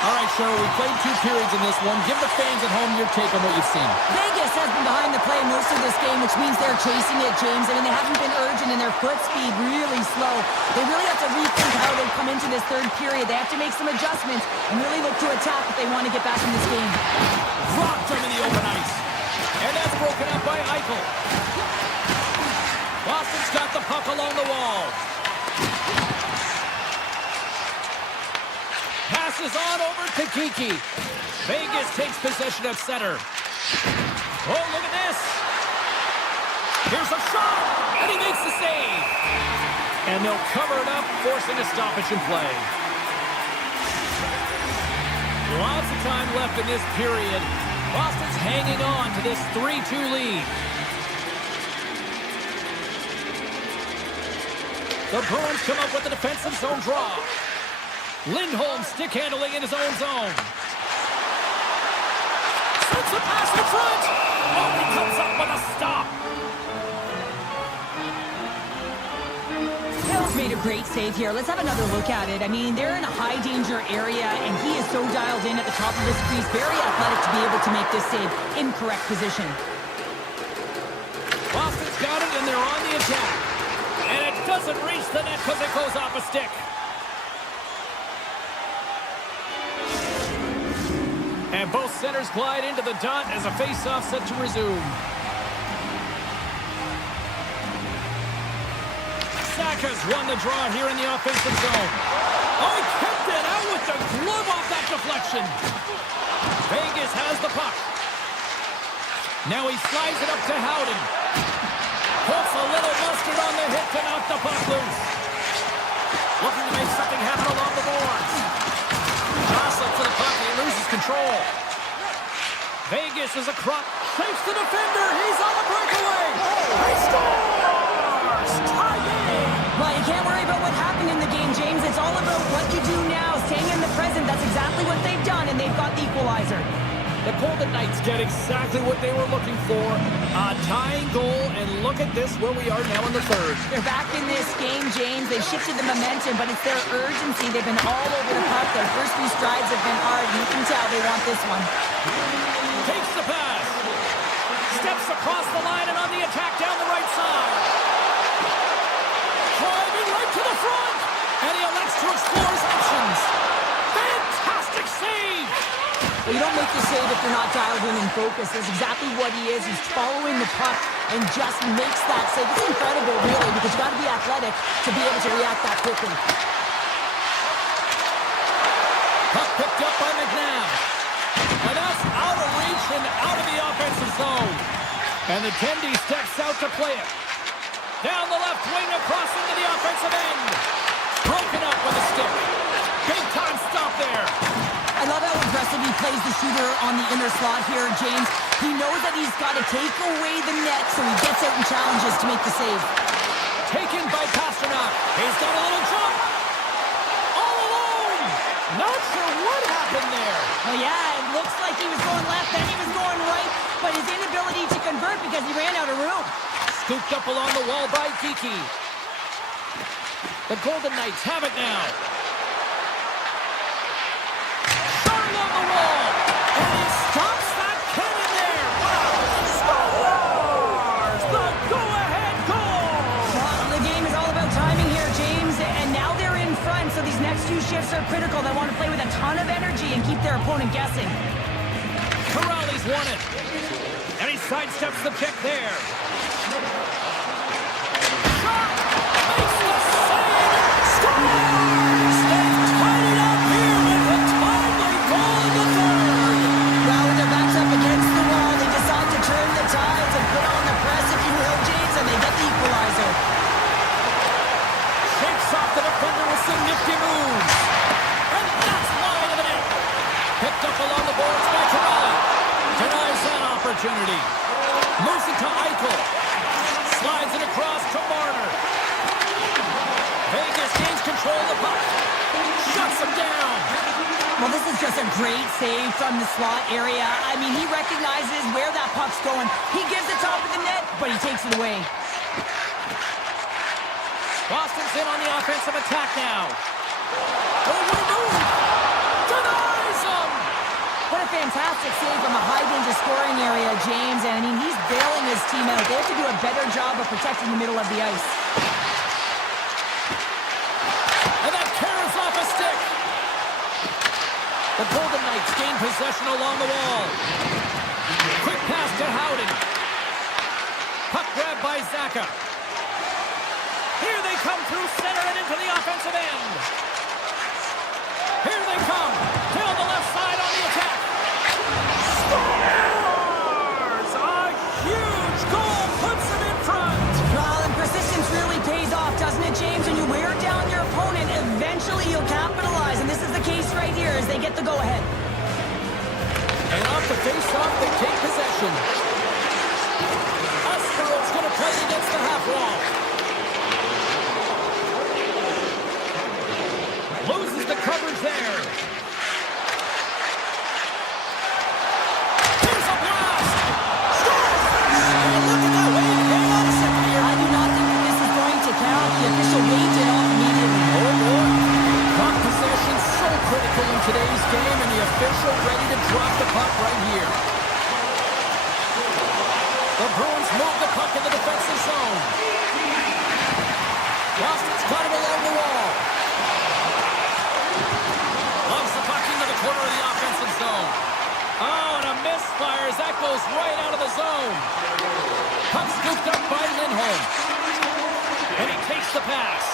All right, Cheryl, we played 2 periods in this one. Give the fans at home your take on what you've seen. Vegas has been behind the play most of this game, which means they're chasing it, James. I mean, they haven't been urgent, and their foot speed really slow. They really have to rethink how they come into this 3rd period. They have to make some adjustments and really look to attack if they want to get back in this game. Rocked him in the open ice. And that's broken up by Eichel. Boston's got the puck along the wall. Passes on over to Kiki. Vegas takes possession at center. Oh, look at this. Here's a shot, and he makes the save. And they'll cover it up, forcing a stoppage in play. Lots of time left in this period. Boston's hanging on to this 3-2 lead. The Bruins come up with a defensive zone draw. Lindholm stick handling in his own zone. Sends a pass in front. Oh, he comes up with a stop. Hill's made a great save here. Let's have another look at it. I mean, they're in a high-danger area, and he is so dialed in at the top of his crease. Very athletic to be able to make this save in correct position. Boston's got it, and they're on the attack. And it doesn't reach the net because it goes off a stick. And both centers glide into the dot as a face-off set to resume. Saka's won the draw here in the offensive zone. Oh, he kept it out with the glove off that deflection. Vegas has the puck. Now he slides it up to Howden. Puts a little mustard on the hit to knock the puck loose. Looking to make something happen along the boards. Jostling for the puck, and he loses control. Vegas is across. Shakes the defender. He's on the breakaway. He scores! Tie game! Well, you can't worry about what happened in the game, James. It's all about what you do now. Staying in the present. That's exactly what they've done, and they've got the equalizer. The Golden Knights get exactly what they were looking for. A tying goal, and look at this where we are now in the 3rd. They're back in this game, James. They've shifted the momentum, but it's their urgency. They've been all over the puck. Their first few strides have been hard. You can tell they want this one. Takes the pass. Steps across the line and on the attack down the right side. Driving right to the front. And he elects to explore his options. Fantastic save. Well, you don't make the save if you're not dialed in and focused. That's exactly what he is. He's following the puck and just makes that save. It's incredible, really, because you got to be athletic to be able to react that quickly. Puck picked up by McNabb. And that's out of reach and out of the offensive zone. And the Tendy steps out to play it. Down the left wing across into the offensive end. Broken up with a stick. Big time stop there. I love how aggressive he plays the shooter on the inner slot here, James. He knows that he's got to take away the net, so he gets out and challenges to make the save. Taken by Pasternak. He's got a little jump. All alone. Not sure what happened there. Well, yeah, it looks like he was going left, then he was going right, but his inability to convert because he ran out of room. Scooped up along the wall by Kiki. The Golden Knights have it now. On the wall, and he stops that cannon there. Scores the go-ahead goal. Well, the game is all about timing here, James, and now they're in front, so so these next two shifts are critical. They want to play with a ton of energy and keep their opponent guessing. Corrali's won it. And he sidesteps the pick there. Shot! Makes the save! Scores! They've tied it up here with a timely goal in the third. Well, with their backs up against the wall, they decide to turn the tides and put on the press, if you will, James, and they get the equalizer. Shakes off the defender with some nifty moves. And that's wide of the net. Picked up along the boards by Corrali. Denies that opportunity. Moves it to Eichel. Slides it across to Marner. Vegas gains control of the puck. Shuts him down. Well, this is just a great save from the slot area. I mean, he recognizes where that puck's going. He gives it top of the net, but he takes it away. Boston's in on the offensive attack now. Oh, what a move! Denies him! What a fantastic save from a high-danger scoring area, James. And, I mean, he's bailing his team out. They have to do a better job of protecting the middle of the ice. And that carries off a stick. The Golden Knights gain possession along the wall. Quick pass to Howden. Puck grab by Zaka. Here they come through center and into the offensive end. Here they come. Down the left side on the attack. Scores! A huge goal puts them in front. Well, and persistence really pays off, doesn't it, James? When you wear down your opponent, eventually you'll capitalize. And this is the case right here as they get the go-ahead. And off the face-off, they take possession. Aspero's going to play against the half wall. Loses the coverage there. Here's a blast! Scores! And look at that wave. Hang on a second here. I do not think that this is going to count. The official waved it off immediately. Oh, boy. Puck possession so critical in today's game, and the official ready to drop the puck right here. The Bruins move the puck in the defensive zone. Boston's got it along the wall. Loves the puck into the corner of the offensive zone. Oh, and a misfire as that goes right out of the zone. Puck scooped up by Lindholm. And he takes the pass.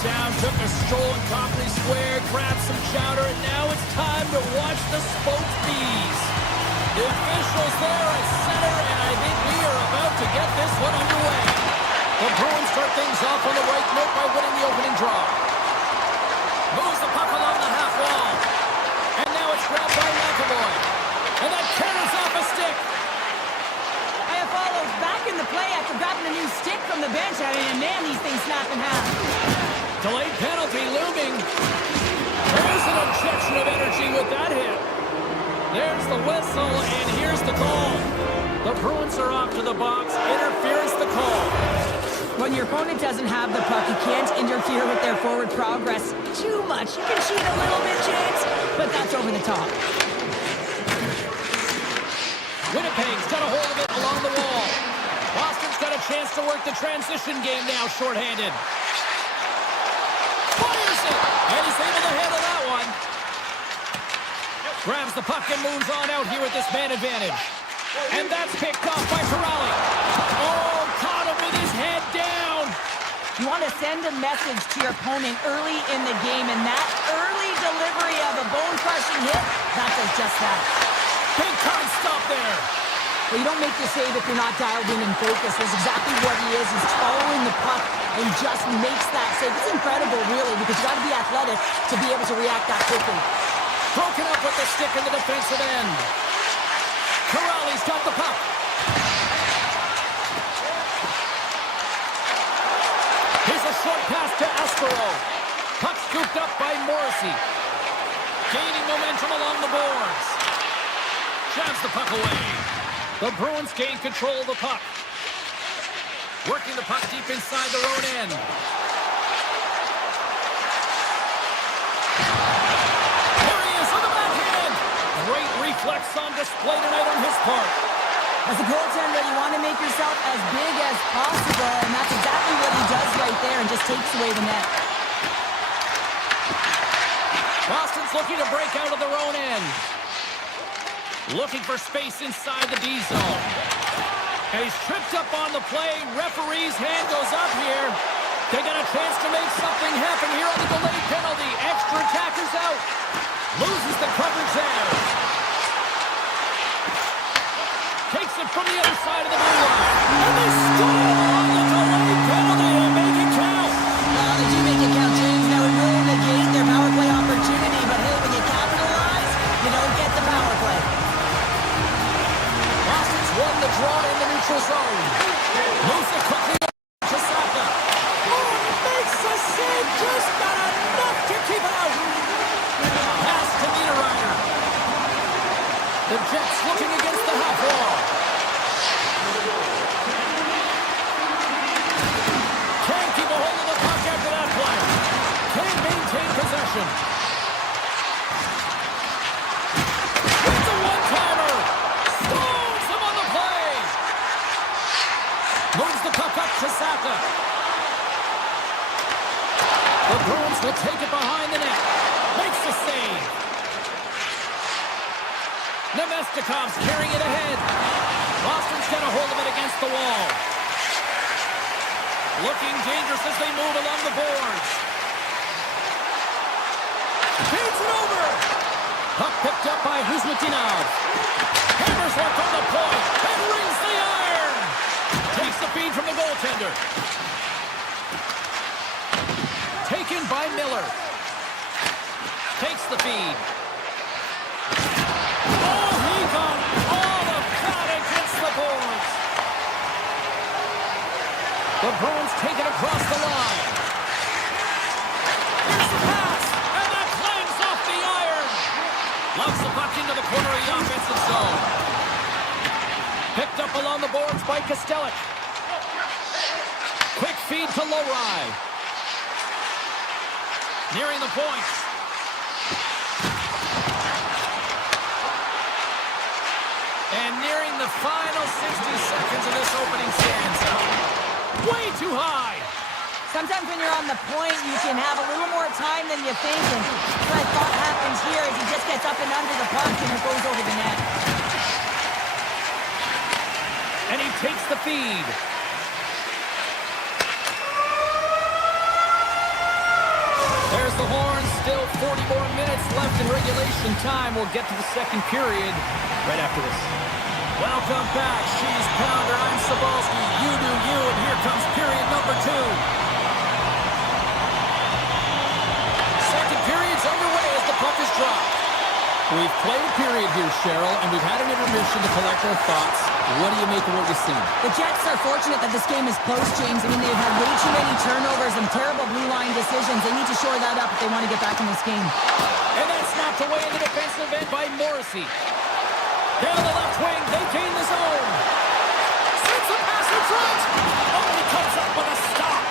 down, took a stroll in Copley Square, grabbed some chowder, and now it's time to watch the spoked bees. The officials there at center, and I think we are about to get this one underway. The Bruins start things off on the right note by winning the opening draw. Moves the puck along the half wall. And now it's grabbed by McAvoy. And that tears off a stick. Follows back in the play after grabbing a new stick from the bench. I mean, man, these things snap in half. Delayed penalty looming. There's an injection of energy with that hit. There's the whistle, and here's the call. The Bruins are off to the box. Interference the call. When your opponent doesn't have the puck, you can't interfere with their forward progress too much. You can cheat a little bit, James, but that's over the top. Winnipeg's got a hold of it along the wall. Boston's got a chance to work the transition game now, shorthanded. Fires it! And he's able to handle that one. Grabs the puck and moves on out here with this man advantage. And that's picked off by Kodiak. Oh, caught him with his head down. You want to send a message to your opponent early in the game, and that early delivery of a bone-crushing hit, that does just that. Big time stop there. Well, you don't make the save if you're not dialed in and focused. That's exactly what he is. He's following the puck and just makes that save. It's incredible, really, because you got to be athletic to be able to react that quickly. Broken up with the stick in the defensive end. Kodiak's got the puck. Here's a short pass to Subzero. Puck scooped up by Morrissey. Gaining momentum along the boards. Jabs the puck away. The Bruins gain control of the puck. Working the puck deep inside their own end. There he is on the backhand. Great reflex on display tonight on his part. As a goaltender, you want to make yourself as big as possible, and that's exactly what he does right there and just takes away the net. Boston's looking to break out of their own end. Looking for space inside the D zone. And he's tripped up on the play. Referee's hand goes up here. They got a chance to make something happen here on the delayed penalty. Extra attackers out. Loses the coverage there. Takes it from the other side of the blue line. And they score on the delayed penalty and make it count. Well, they do make it count, James. Now it will negate their power play opportunity. But hey, when you capitalize, you don't get the power play. Won the draw in the neutral zone. Moves it quickly to Saka. Oh, he makes the save. Just not enough to keep it out. Pass to Niederreiter. The Jets looking against the half wall. Can't keep a hold of the puck after that play. Can't maintain possession. It's a one-timer. Moves the puck up to Saka. The Bruins will take it behind the net. Makes the save. Nemestikov's carrying it ahead. Boston's got a hold of it against the wall. Looking dangerous as they move along the boards. Feeds it over. Puck picked up by Huzmatinov. Hammers one from the point and rings the iron. Takes the feed from the goaltender. Taken by Miller. Takes the feed. Oh, he got all of that against the boards. The Bruins take it across the line. Here's the pass, and that clangs off the iron. Loves the puck into the corner of the offensive zone. Picked up along the boards by Kodiak. Quick feed to Lowry. Nearing the points. And nearing the final 60 seconds of this opening stanza. Way too high. Sometimes when you're on the point, you can have a little more time than you think. And what I thought happens here is he just gets up and under the puck and it goes over the net. And he takes the feed. the horn. Still 40 more minutes left in regulation time. We'll get to the second period right after this. Welcome back, She's Pounder. I'm Sabalski. You do you, and here comes period number 2. Second period's underway as the puck is dropped. We've played a period here, Cheryl, and we've had an intermission to collect our thoughts. What do you make of what you've seen? The Jets are fortunate that this game is close, James. I mean, they've had way too many turnovers and terrible blue line decisions. They need to shore that up if they want to get back in this game. And that's knocked away in the defensive end by Morrissey. Down the left wing, they gain the zone. Sends a pass in front. Oh, he comes up with a stop.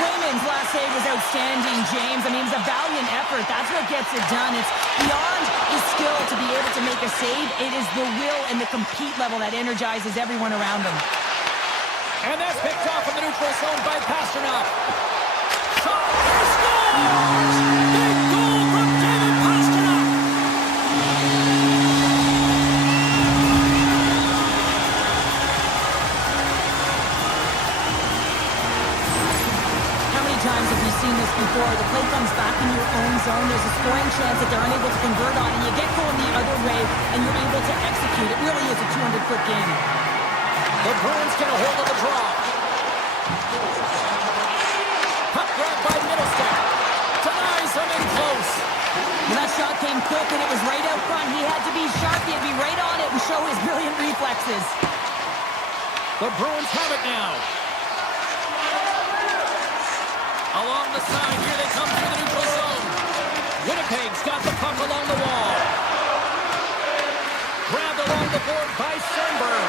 Swayman's last save was outstanding, James. I mean, it was a valiant effort. That's what gets it done. It's beyond the skill to be able to make a save. It is the will and the compete level that energizes everyone around them. And that's picked off in the neutral zone by Pasternak. Shot, he scores! Big goal from David Pasternak! How many times have we seen this before? The play comes back in your own zone. There's a scoring chance that they're unable to convert on, and you get going the other way, and you're able to execute. It really is a 200-foot game. The Bruins get a hold of the draw. Puck grab by Middlestat. Denies him in close. Well, that shot came quick, and it was right out front. He had to be sharp. He had to be right on it and show his brilliant reflexes. The Bruins have it now. Along the side, here they come through the neutral zone. Winnipeg's got the puck along the wall. Grabbed along the board by Sternberg.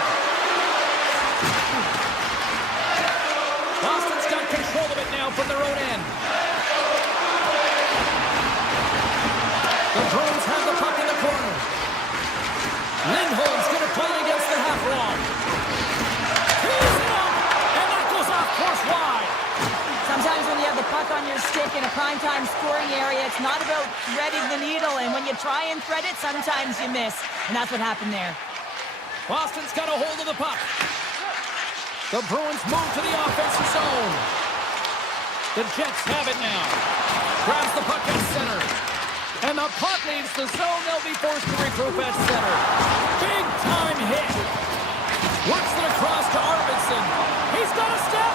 Boston's got control of it now from their own end. The Bruins have the puck in the corner. Lindholm's going to play it against the half wall. He's it up, and that goes off course wide. Sometimes when you have the puck on your stick in a primetime scoring area, it's not about threading the needle, and when you try and thread it, sometimes you miss, and that's what happened there. Boston's got a hold of the puck. The Bruins move to the offensive zone. The Jets have it now. Grabs the puck at center. And the puck leaves the zone. They'll be forced to regroup at center. Big time hit. Works it across to Arvidsson. He's got a step.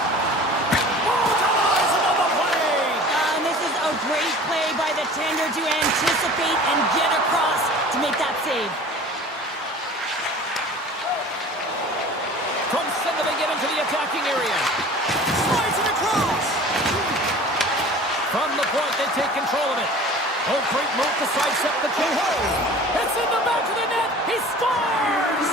Oh, denies him on the play. And this is a great play by the tender to anticipate and get across to make that save. From center, they get into the attacking area. Slides it across. From the point, they take control of it. Oh, great move to sidestep the kick. It's in the back of the net. He scores!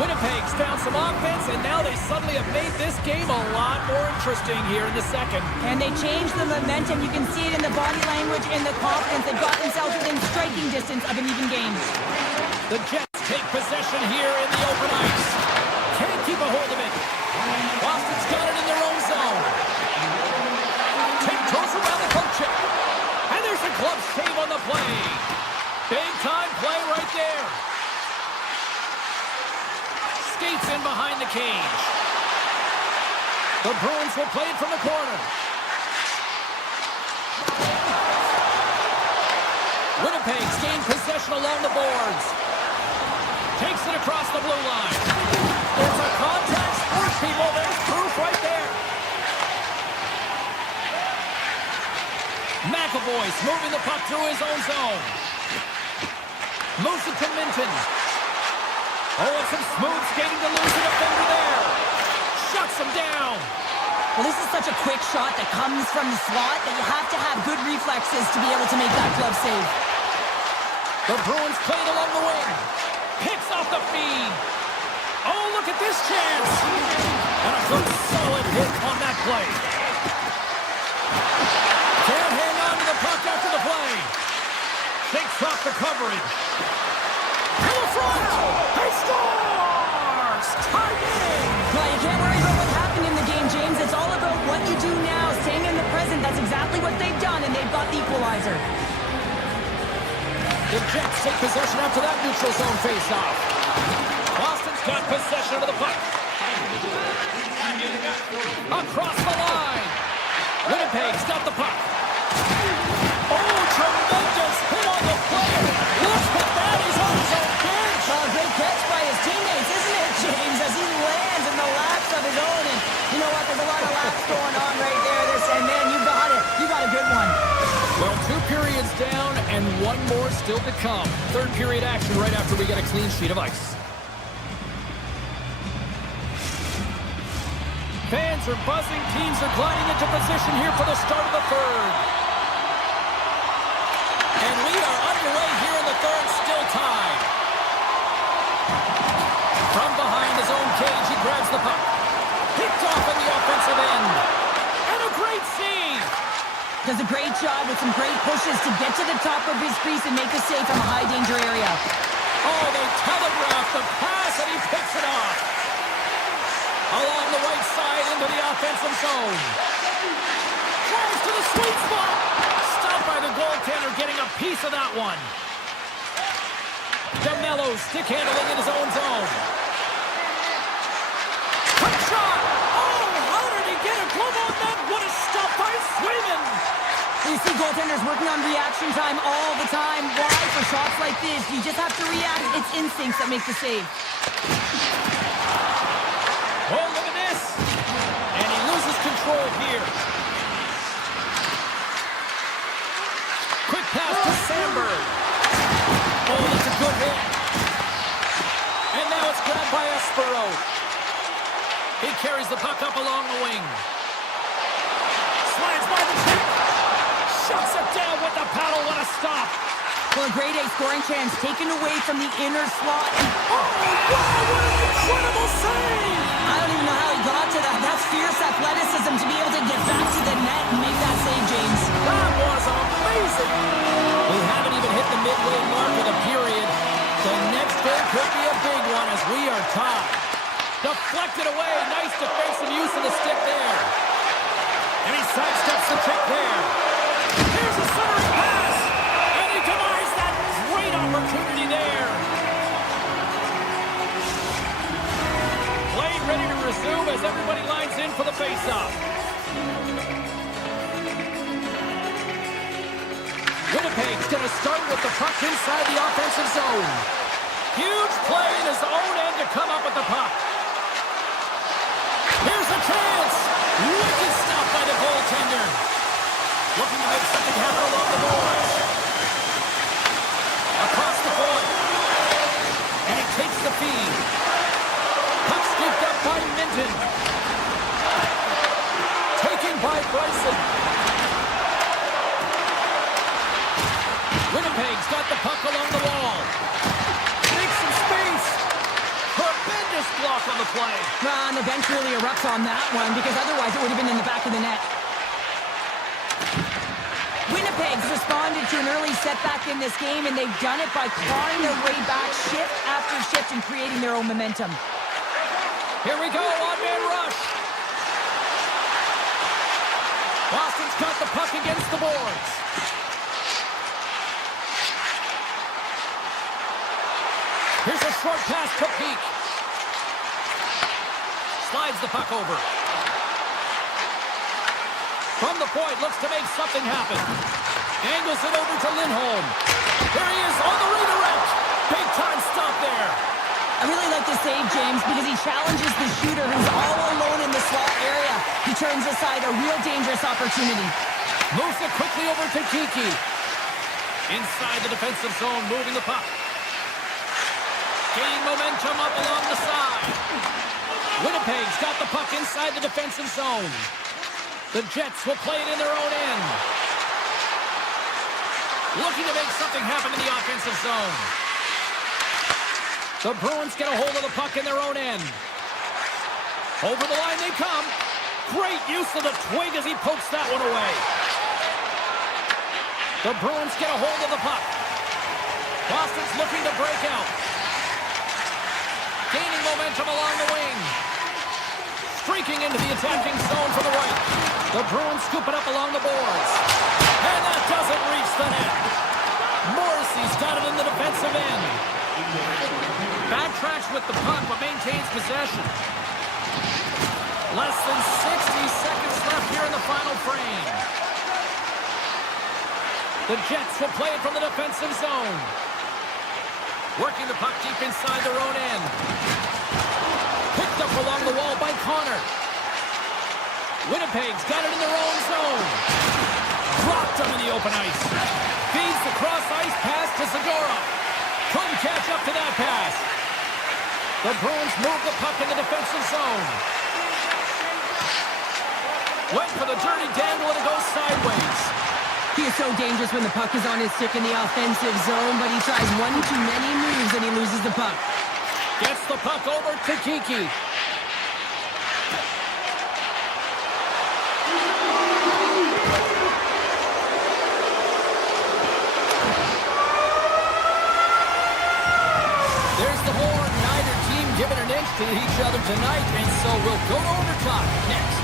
Winnipeg's found some offense, and now they suddenly have made this game a lot more interesting here in the second. And they changed the momentum. You can see it in the body language and the confidence. They got themselves within striking distance of an even game. The Jets take possession here in the open ice. Can't keep a hold of it. Boston's got it in their own zone. Take goes around the coach check. And there's a glove save on the play. Big time play right there. Skates in behind the cage. The Bruins will play it from the corner. Winnipeg's gained possession along the boards. Takes it across the blue line. It's a contact sport, people. There's proof right there. McAvoy's moving the puck through his own zone. Moves it to Minton. Oh, and some smooth skating to lose the defender there. Shuts him down. Well, this is such a quick shot that comes from the slot that you have to have good reflexes to be able to make that glove save. The Bruins play it along the wing. Picks off the feed. Oh, look at this chance. And a good solid hit on that play. Can't hang on to the puck after the play. Takes off the coverage. To the front. He scores! Tied in. Well, you can't worry about what happened in the game, James. It's all about what you do now, staying in the present. That's exactly what they've done, and they've got the equalizer. The Jets take possession after that neutral zone face-off. Boston's got possession of the puck. Across the line. Winnipeg's got the puck. Oh, tremendous hit on the player. Look at that. He's on his own bench. Oh, great catch by his teammates, isn't it, James? As he lands in the laps of his own. And you know what? There's a lot of laps going on right there. They're saying, man, you got it. You got a good one. Well, 2 periods down and 1 more still to come. Third period action right after we get a clean sheet of ice. Fans are buzzing. Teams are gliding into position here for the start of the third. And we are underway here in the third, still tied. From behind his own cage, he grabs the puck. Picked off in the offensive end. And a great save. Does a great job with some great pushes to get to the top of his crease and make the save from a high-danger area. Oh, they telegraph the pass, and he picks it off. Along the right side into the offensive zone. Drives to the sweet spot. Stopped by the goaltender, getting a piece of that one. DeMello stick handling in his own zone. Quick shot. Oh, how did he get a glove on that? What a stop by Swayman. You see goaltenders working on reaction time all the time. Why? For shots like this, you just have to react. It's instincts that make the save. Oh, look at this. And he loses control here. Quick pass to Sandberg. Oh, that's a good hit. And now it's grabbed by Espero. He carries the puck up along the wing. Slides by the check. Shuts it down with the paddle. What a stop. Well, a grade A scoring chance taken away from the inner slot. Oh, wow, what an incredible save. I don't even know how he got to that. That's fierce athleticism to be able to get back to the net and make that save, James. That was amazing. We haven't even hit the midway mark of the period. The next goal could be a big one as we are tied. Deflected away. Nice defensive use of the stick there. And he sidesteps the check there. Here's a center pass. And he denies that great opportunity there. Play ready to resume as everybody lines in for the faceoff. Winnipeg's going to start with the puck inside the offensive zone. Huge play in his own end to come up with the puck. Here's a chance. Wicked stop by the goaltender. Looking to make something happen along the boards. Across the point. And he takes the feed. Puck scooped up by Minton. Taken by Bryson. Winnipeg's got the puck along the wall. Makes some space. Tremendous block on the play. And the bench really erupts on that one because otherwise it would have been in the back of the net. Winnipeg's responded to an early setback in this game, and they've done it by clawing their way back shift after shift and creating their own momentum. Here we go, one-man rush. Boston's got the puck against the boards. Here's a short pass to Peak. Slides the puck over. From the point, looks to make something happen. Angles it over to Lindholm. There he is on the redirect. Big time stop there. I really like this save, James, because he challenges the shooter who's all alone in the slot area. He turns aside a real dangerous opportunity. Moves it quickly over to Kiki. Inside the defensive zone, moving the puck. Gaining momentum up along the side. Winnipeg's got the puck inside the defensive zone. The Jets will play it in their own end. Looking to make something happen in the offensive zone. The Bruins get a hold of the puck in their own end. Over the line they come. Great use of the twig as he pokes that one away. The Bruins get a hold of the puck. Boston's looking to break out. Gaining momentum along the wing. Streaking into the attacking zone for the right. The Bruins scoop it up along the boards. And that doesn't reach the net. Morrissey's got it in the defensive end. Backtracks with the puck, but maintains possession. Less than 60 seconds left here in the final frame. The Jets will play it from the defensive zone. Working the puck deep inside their own end. Picked up along the wall by Connor. Winnipeg's got it in their own zone. Dropped him in the open ice. Feeds the cross-ice pass to Segura. Couldn't catch up to that pass. The Bruins move the puck in the defensive zone. Went for the dirty dangle and it goes sideways. He is so dangerous when the puck is on his stick in the offensive zone, but he tries one too many moves and he loses the puck. Gets the puck over to Kiki. There's the horn. Neither team giving an inch to each other tonight, and so we'll go to overtime next.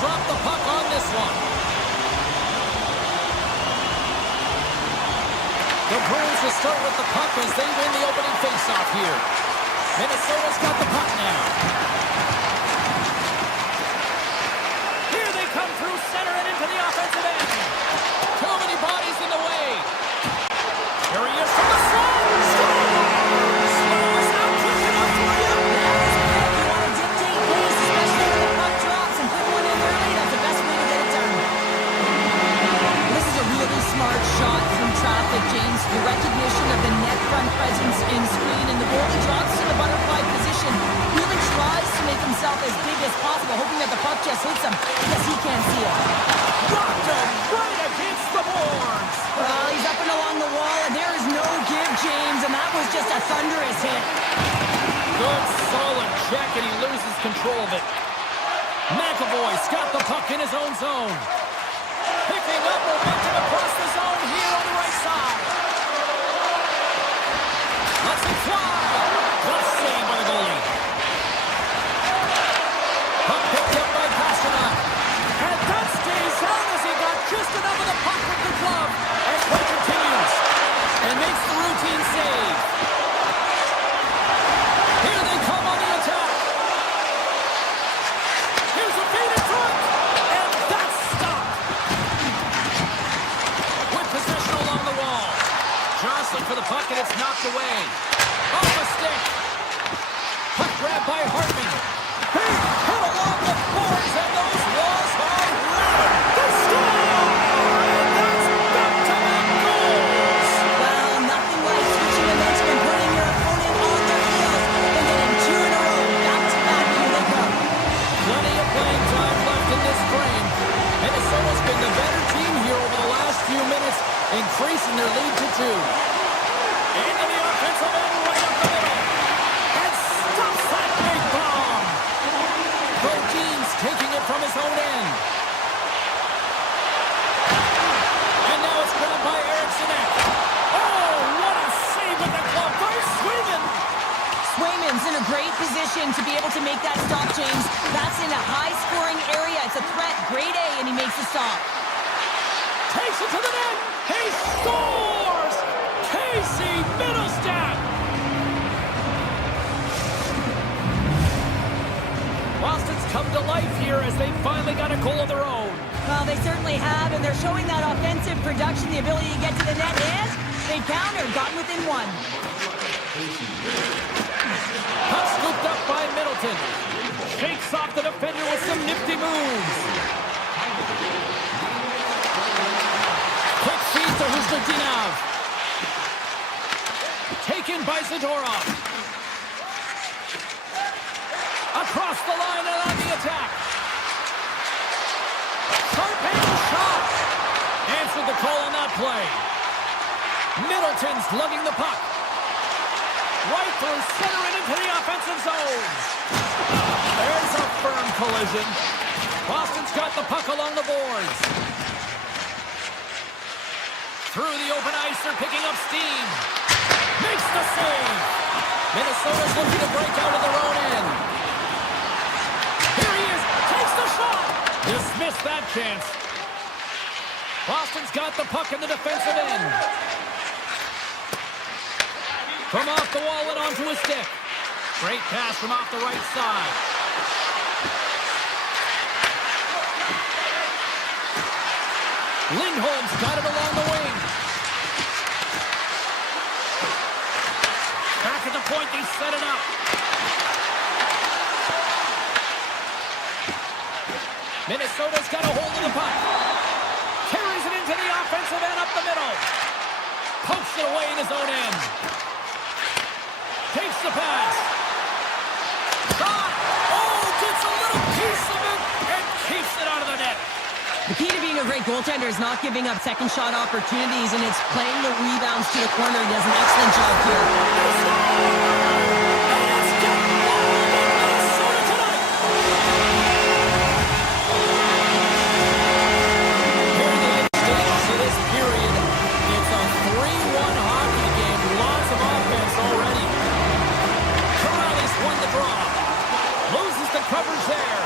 drop the puck on this one. The Bruins will start with the puck as they win the opening faceoff here. Minnesota's got the puck now. Here they come through center and into the offensive end. Too many bodies in the way. Here he is from the slot. Scores! Slows out, quick enough for you. You want to dictate pace, especially when the puck drops, and put one in early. That's the best way to get it done. This is a really smart shot through traffic, James. The recognition of the net front presence in screen, and the goalie drops to the butterfly position. Really tries to make himself as big as possible, hoping that the puck just hits him because he can't see it. Rocked him right against the boards. Well, he's up and along the wall, and there is no give, James, and that was just a thunderous hit. Good, solid check, and he loses control of it. McAvoy's got the puck in his own zone. Picking up momentum across the zone here on the right side. Let's it fly. Good save by the goalie. Puck picked up by Pasternak. And that stays out as he got just enough of the puck with the glove. As play continues. And makes the routine save. Here they come on the attack. Here's a feed in front. And that's stopped. With possession along the wall. Johnson for the puck, and it's knocked away. Off a stick. Puck grab by Hartman. He hit along the boards, and those walls are red. They score! And that's back-to-back goals. Well, nothing like switching a bench and putting your opponent on their heels and getting two in a row. Back-to-back, here they come. Plenty of playing time left in this frame. Minnesota's been the better team here over the last few minutes, increasing their lead to 2. Into the offensive end, right up the middle. And stops that big bomb. Brodin's taking it from his own end. And now it's grabbed by Eriksson. Oh, what a save with the glove by Swayman. Swayman's in a great position to be able to make that stop, James. That's in a high-scoring area. It's a threat, grade A, and he makes the stop. Takes it to the net. He scores! Casey Middlestat! Boston's come to life here as they finally got a goal of their own. Well, they certainly have, and they're showing that offensive production, the ability to get to the net, and they countered, gotten within 1. Puck scooped up by Middleton. Shakes off the defender with some nifty moves. Quick feed to Husnudinov. Taken by Zadorov. Across the line and on the attack. Sharp-handed shot. Answered the call on that play. Middleton's lugging the puck. Right through center and into the offensive zone. There's a firm collision. Boston's got the puck along the boards. Through the open ice, they're picking up steam. Makes the save. Minnesota's looking to break out of their own end. Here he is. Takes the shot. Dismissed that chance. Boston's got the puck in the defensive end. From off the wall and onto his stick. Great pass from off the right side. Lindholm's got it along the wing. Back at the point, they set it up. Minnesota's got a hold of the puck. Carries it into the offensive end up the middle. Pokes it away in his own end. Takes the pass. Shot! Oh, gets a little piece of it and keeps it out of the net. The key to being a great goaltender is not giving up second shot opportunities, and it's playing the rebounds to the corner. He does an excellent job here. Let's get more in Minnesota tonight. Here in the late stages of this period, it's a 3-1 hockey game. Lots of offense already. Corrales won the draw. Loses the coverage there.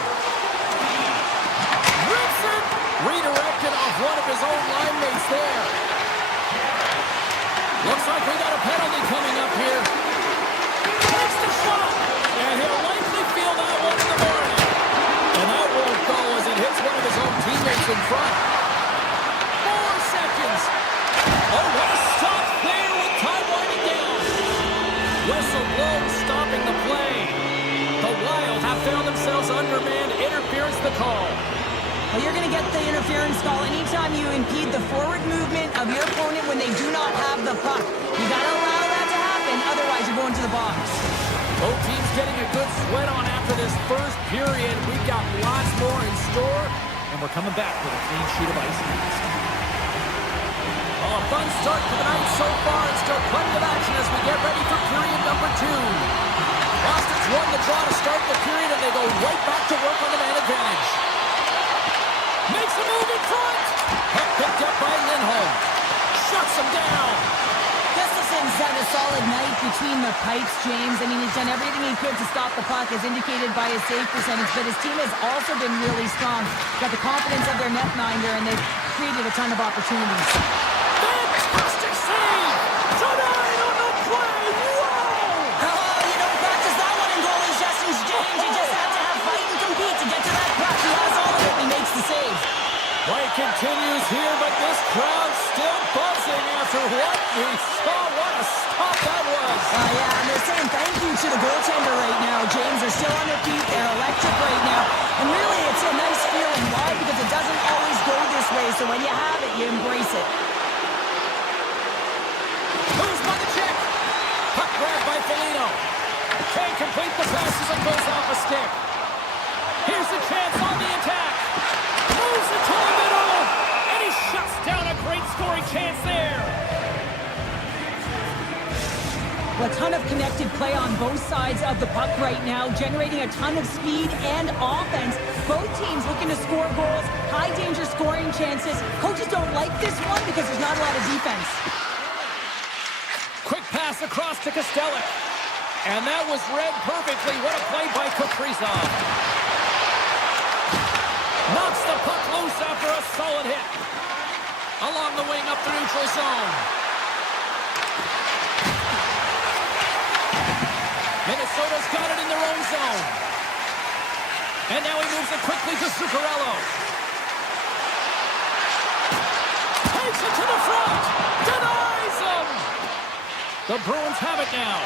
Whistle blows, stopping the play. The Wild have found themselves undermanned. Interference the call. Well, you're going to get the interference call anytime you impede the forward movement of your opponent when they do not have the puck. You got to allow that to happen, otherwise you're going to the box. Both teams getting a good sweat on after this first period. We've got lots more in store, and we're coming back with a clean sheet of ice. Oh, a fun start to the night so far, and still plenty of action as we get ready for period number 2. Boston's won the draw to start the period, and they go right back to work on the man advantage. Makes a move in front. Puck picked up by Lindholm. Shuts him down. Gustafson's had a solid night between the pipes, James. I mean, he's done everything he could to stop the puck, as indicated by his save percentage, but his team has also been really strong. Got the confidence of their netminder, and they've created a ton of opportunities. Fantastic save! Tonight on the play! Whoa! Oh, you don't practice that one in goalie sessions, James. You just have to have fight and compete to get to that puck. He has all of it, and he makes the save. Play continues here, but this crowd's still buzzing after what we saw. What a stop that was! Yeah, and they're saying thank you to the goaltender right now, James. They're still on their feet. They're electric right now. And really, it's a nice feeling. Why? Because it doesn't always go this way, so when you have it, you embrace it. Moves by the check. Puck grabbed by Foligno. Can't complete the passes and goes off a stick. Here's the chance on the attack. Moves it to the middle. And he shuts down a great scoring chance there. A ton of connected play on both sides of the puck right now, generating a ton of speed and offense. Both teams looking to score goals, high-danger scoring chances. Coaches don't like this one because there's not a lot of defense. Quick pass across to Kodiak. And that was read perfectly. What a play by Kaprizov. Knocks the puck loose after a solid hit. Along the wing up the neutral zone. Minnesota's got it in their own zone. And now he moves it quickly to Zuccarello. Takes it to the front. Denies him. The Bruins have it now.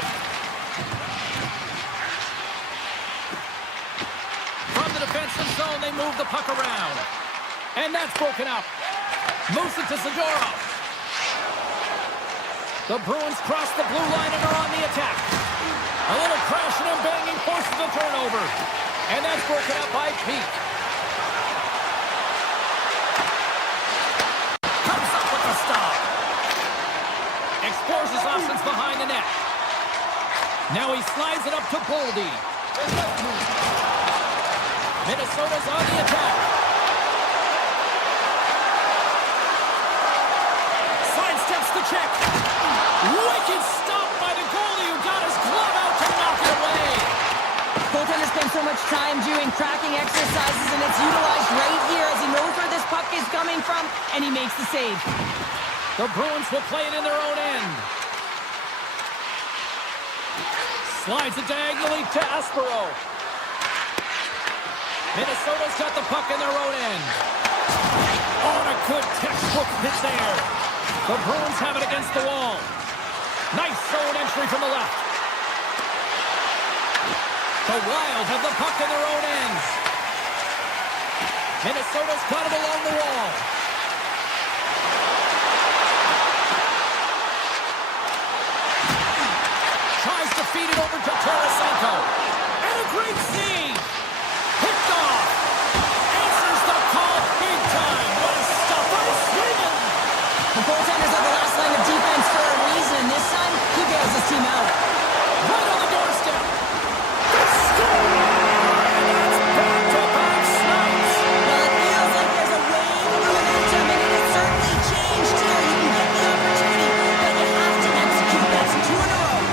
From the defensive zone, they move the puck around. And that's broken up. Moves it to Subzero. The Bruins cross the blue line and are on the attack. A little crashing and banging forces the turnover. And that's broken up by Peak. Comes up with a stop. Explores his options behind the net. Now he slides it up to Boldy. Minnesota's on the attack. Sidesteps the check. Wicked stop by the goalie who got his glove out to knock it away. Goaltender spends so much time doing tracking exercises, and it's utilized right here as he knows where this puck is coming from, and he makes the save. The Bruins will play it in their own end. Slides it diagonally to Aspero. Minnesota's got the puck in their own end. Oh, and a good textbook hit there. The Bruins have it against the wall. Nice zone entry from the left. The Wild have the puck in their own ends. Minnesota's got it along the wall. Tries to feed it over to Tarasenko. And a great save. Picked off. Answers the call big time. What a stop by Sweden. The goaltenders are the last line of defense for a reason. This time, he bails his team out. Right on the doorstep. The score! And that's back-to-back snaps. Well, it feels like there's a wave of momentum, and it has certainly changed here. You can get the opportunity, but you have to execute. That's 2 in a row.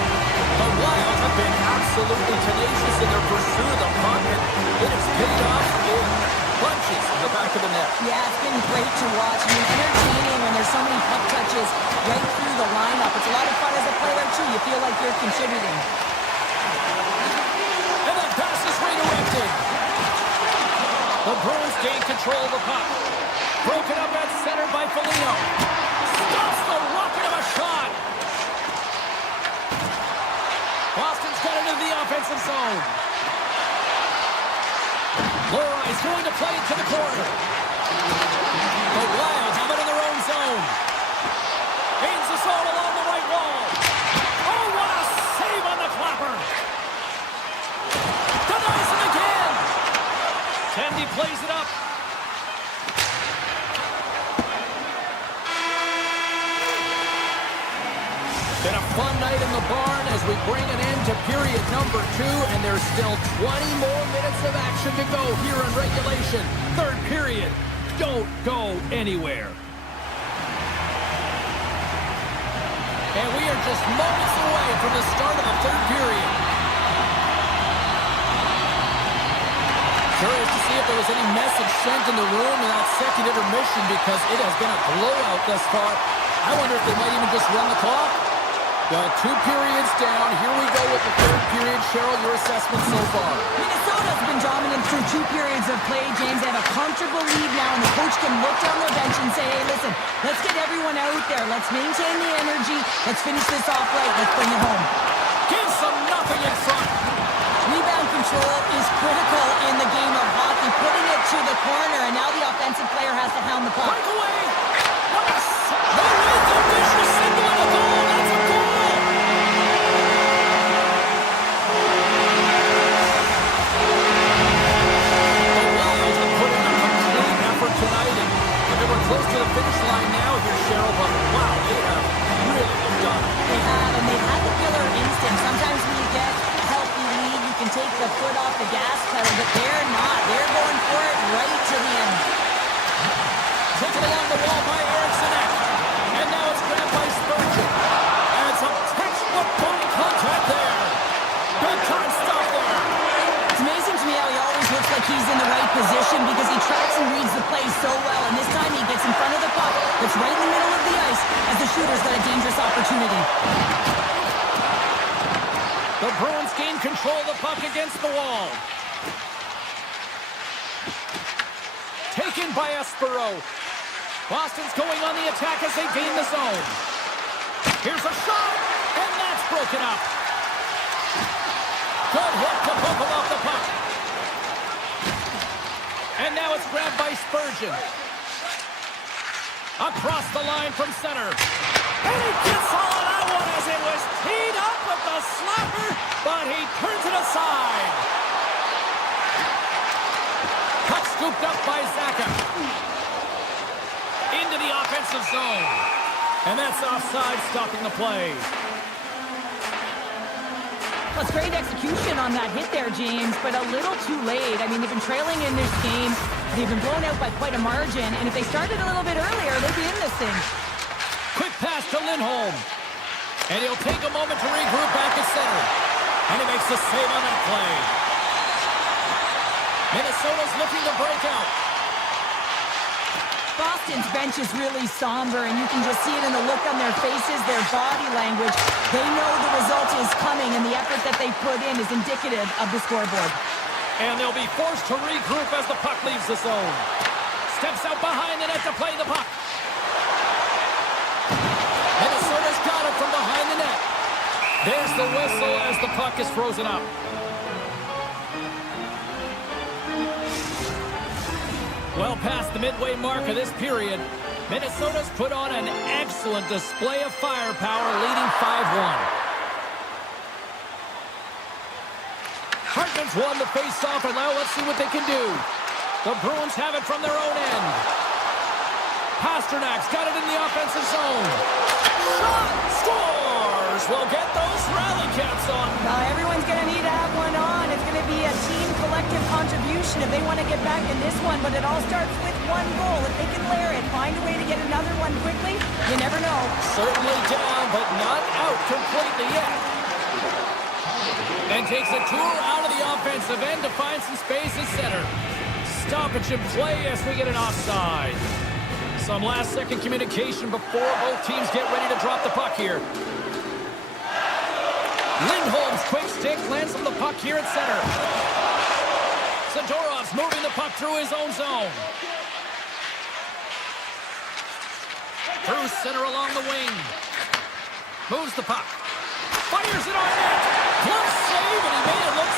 The Wild have been absolutely tenacious in their pursuit of the puck, and it has paid off in bunches in the back of the net. Yeah, it's been great to watch. I mean, entertaining when there's so many puck touches right through the lineup. It's a lot of fun as a player, too. You feel like you're contributing. And that pass is redirected. The Bruins gain control of the puck. Broken up at center by Foligno. Stops the rocket of a shot. offensive zone. Lori's going to play it to the corner. The Wild have it in their own zone. Gains the zone along the right wall. Oh, what a save on the clapper. Denies him again. Tendy plays it up. Been a fun night in the barn as we bring an end to period number 2, and there's still 20 more minutes of action to go here in regulation. Third period. Don't go anywhere. And we are just moments away from the start of the third period. Curious to see if there was any message sent in the room in that second intermission, because it has been a blowout thus far. I wonder if they might even just run the clock. Well, 2 periods down. Here we go with the third period. Cheryl, your assessment so far? Minnesota's been dominant through 2 periods of play, James. They have a comfortable lead now, and the coach can look down their bench and say, hey, listen, let's get everyone out there. Let's maintain the energy. Let's finish this off right. Let's bring it home. Gives them nothing in front. Rebound control is critical in the game of hockey. Putting it to the corner, and now the offensive player has to hound the puck. Breakaway! What a... No way! The vicious single in the goal! That's a goal! Tonight, and they were close to the finish line now here, Cheryl, but wow, they have really done it. They have, and they've had the killer instinct. Sometimes when you get a healthy lead, you can take the foot off the gas pedal, but they're not. They're going for it right to the end. Taken along the wall by Erickson, and now it's grabbed by Spurgeon. And some textbook body contact there. Big time stop there. It's amazing to me how he always looks like he's in the right position, because he tracks and reads the play so well, and this time he gets in front of the puck. It's right in the middle of the ice as the shooter's got a dangerous opportunity. The Bruins gain control of the puck against the wall. Taken by Espero. Boston's going on the attack as they gain the zone. Here's a shot, and that's broken up. Good hit to bump him off the puck. And now it's grabbed by Spurgeon. Across the line from center. And he gets all of that one as it was teed up with the slapper, but he turns it aside. Puck scooped up by Zaka. Into the offensive zone. And that's offside, stopping the play. Well, it's great execution on that hit there, James, but a little too late. I mean, they've been trailing in this game. They've been blown out by quite a margin, and if they started a little bit earlier, they'd be in this thing. Quick pass to Lindholm. And he'll take a moment to regroup back at center. And he makes the save on that play. Minnesota's looking to break out. Boston's bench is really somber, and you can just see it in the look on their faces, their body language. They know the result is coming, and the effort that they put in is indicative of the scoreboard. And they'll be forced to regroup as the puck leaves the zone. Steps out behind the net to play the puck. Minnesota's got it from behind the net. There's the whistle as the puck is frozen up. Well past the midway mark of this period, Minnesota's put on an excellent display of firepower, leading 5-1. Hartman's won the face-off, and now let's see what they can do. The Bruins have it from their own end. Pasternak's got it in the offensive zone. Shot! Scores! We'll get those rally caps on. Everyone's going to need to have one on. It's going to be a team collective contribution if they want to get back in this one, but it all starts with one goal. If they can layer it, find a way to get another one quickly, you never know. Certainly down, but not out completely yet. And takes a tour out of the offensive end to find some space at center. Stoppage in play as we get an offside. Some last-second communication before both teams get ready to drop the puck here. Lindholm's quick stick lands on the puck here at center. Zadorov's moving the puck through his own zone. Through center along the wing. Moves the puck. Fires it on net. Close save, and he made it look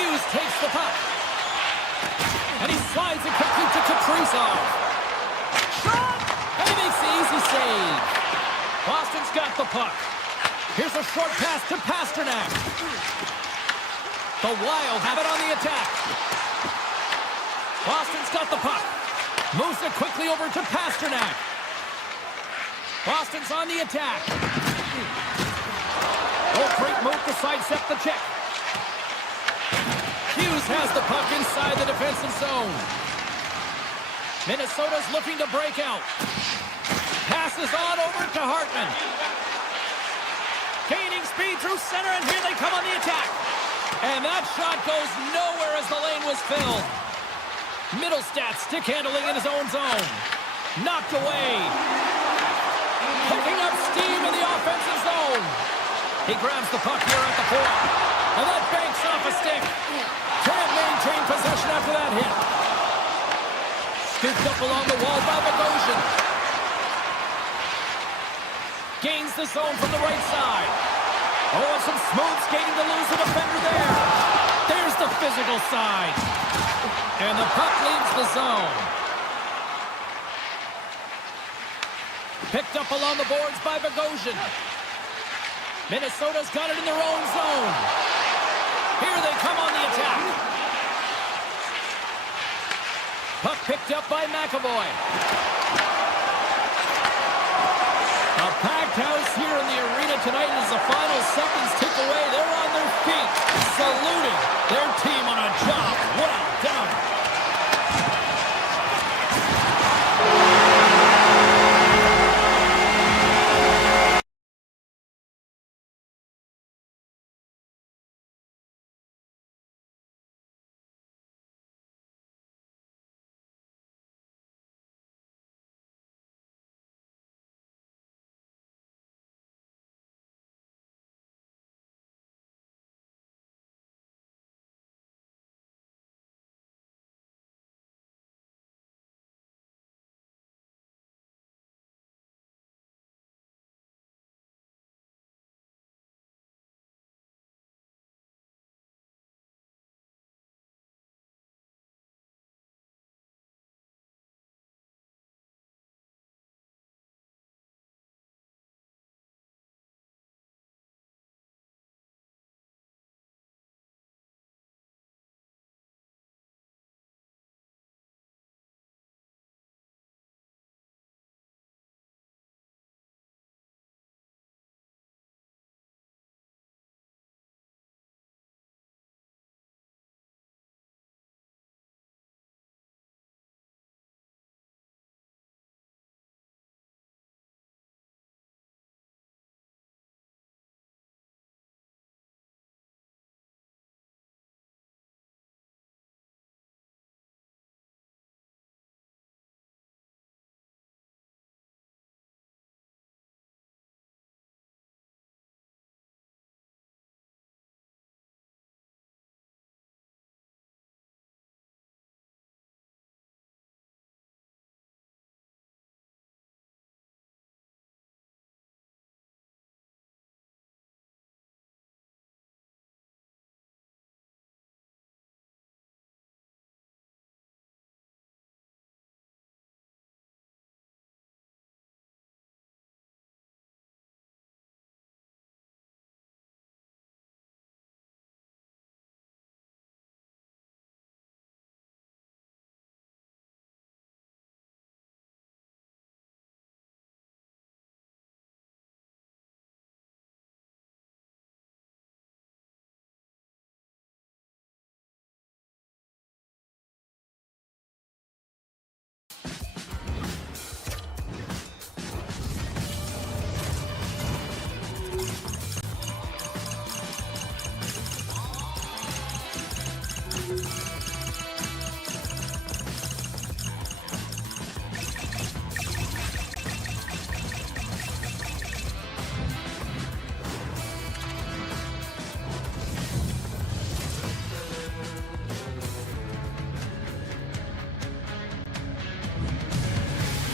Hughes takes the puck. And he slides it quickly to Kaprizov. Shot! And he makes the easy save. Boston's got the puck. Here's a short pass to Pasternak. The Wild have it on the attack. Boston's got the puck. Moves it quickly over to Pasternak. Boston's on the attack. Oh, great move to sidestep the check. Hughes has the puck inside the defensive zone. Minnesota's looking to break out. Passes on over to Hartman. Gaining speed through center, and here they come on the attack. And that shot goes nowhere as the lane was filled. Middlestat stick handling in his own zone. Knocked away. Picking up steam in the offensive zone. He grabs the puck here at the point. And that banks off a stick. Can't maintain possession after that hit. Scooped up along the wall by Bogosian. Gains the zone from the right side. Oh, and some smooth skating to lose the defender there. There's the physical side. And the puck leaves the zone. Picked up along the boards by Bogosian. Minnesota's got it in their own zone. Here they come on the attack. Puck picked up by McAvoy. A packed house here in the arena tonight as the final seconds tick away. They're on their feet, saluting their team on a job well done.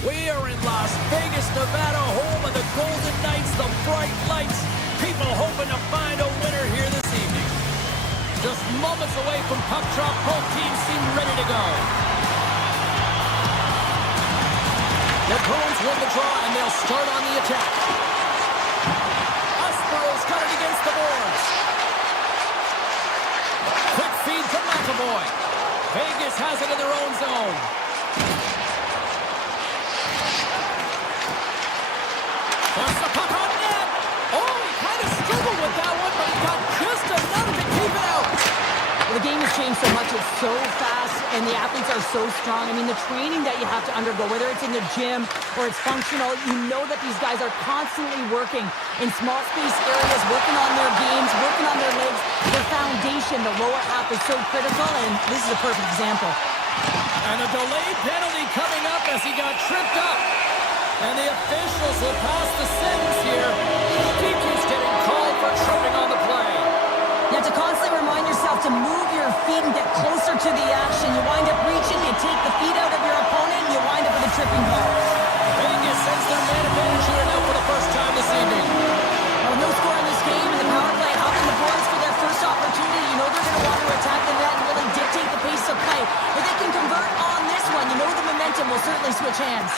We are in Las Vegas, Nevada, home of the Golden Knights, the bright lights. People hoping to find a winner here this evening. Just moments away from puck drop. Both teams seem ready to go. The Bruins win the draw, and they'll start on the attack. Usboro's got it against the boards. Quick feed to McAvoy. Vegas has it in their own zone. Puts the puck on net. Oh, he kind of struggled with that one, but he got just enough to keep it out. Well, the game has changed so much. It's so fast, and the athletes are so strong. I mean, the training that you have to undergo, whether it's in the gym or it's functional, you know that these guys are constantly working in small space areas, working on their games, working on their legs. Their foundation, the lower half, is so critical, and this is a perfect example. And a delayed penalty coming up as he got tripped up. And the officials will pass the sentence here. DQ's getting called for tripping on the play. You have to constantly remind yourself to move your feet and get closer to the action. You wind up reaching, you take the feet out of your opponent, and you wind up with a tripping call. Vegas sends their man advantage here now for the first time this evening. Well, no score in this game, and the power play helping the Bruins for their first opportunity. You know they're going to want to attack the net and really dictate the pace of play. If they can convert on this one, you know the momentum will certainly switch hands.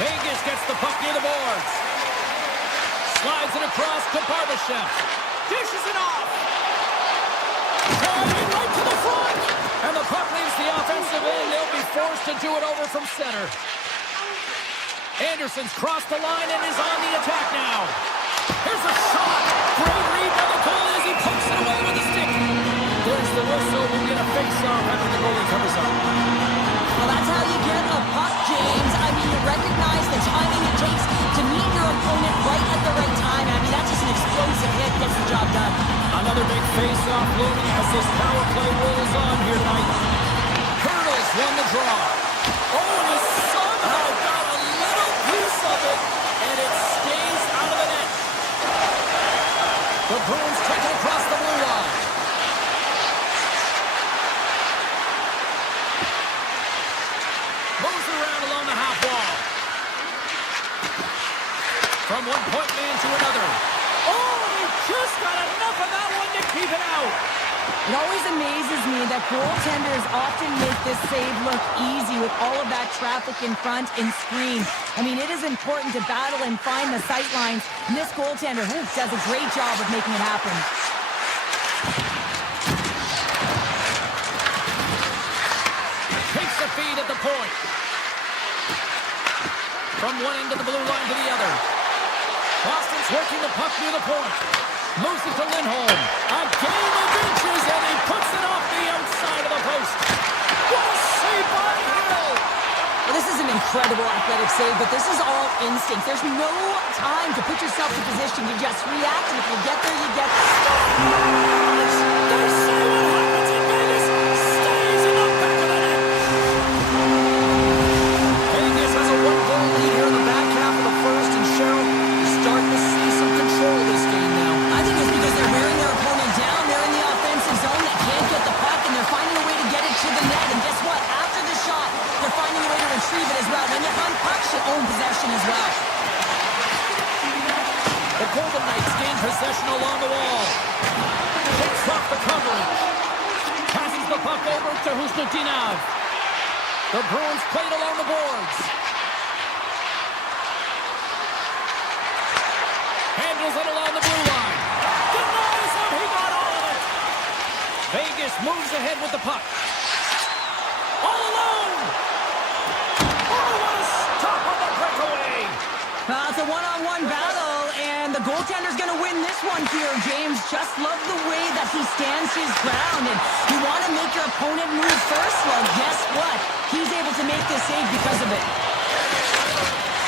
Vegas gets the puck near the boards. Slides it across to Barbashev. Dishes it off. Driving right to the front. And the puck leaves the offensive end. They'll be forced to do it over from center. Anderson's crossed the line and is on the attack now. Here's a shot. Great read by the goalie as he pokes it away with a stick. There's the whistle. We'll get a face-off after the goalie comes up. Well, that's how you get a puck, James. I mean, you recognize the timing it takes to meet your opponent right at the right time. I mean, that's just an explosive hit. Gets the job done. Another big face-off looming as this power play rolls on here tonight. Colonels won the draw. Oh, and he somehow got a little piece of it, and it stays out of the net. The Bruins take it across the blue line. Moves around along the half wall. From one point man to another. Oh, they just got enough of that one to keep it out. It always amazes me that goaltenders often make this save look easy with all of that traffic in front and screen. I mean, it is important to battle and find the sight lines, and this goaltender does a great job of making it happen. Takes the feed at the point. From one end of the blue line to the other. Boston's working the puck near the point. Moves it to Lindholm. A game of inches, and he puts it off the outside of the post. What a save by Hill! Well, this is an incredible athletic save, but this is all instinct. There's no time to put yourself in position. You just react, and if you get there, you get there. They say what happens in Vegas stays in the back of the net. Vegas has a one-goal lead here in the back half of the first, and Cheryl is starting to see some control of this game now. I think it's because they're wearing their opponent down. They're in the offensive zone. They can't get the puck, and they're finding a way to get it to the net. And guess what? After the shot, they're finding a way to retrieve it as well. When you hunt pucks, you own possession as well. The Golden Knights gain possession along the wall. Takes off the coverage. Passes the puck over to Husnutinov. The Bruins played along the boards. Handles it along the blue line. Denies him. He got all of it. Vegas moves ahead with the puck. All alone. Oh, what a stop on the breakaway. It's a one-on-one battle, and the goaltender's going to win this one here, James. Just love the way that he stands his ground, and you want to make your opponent move first? Well, guess what? He's able to make this save because of it.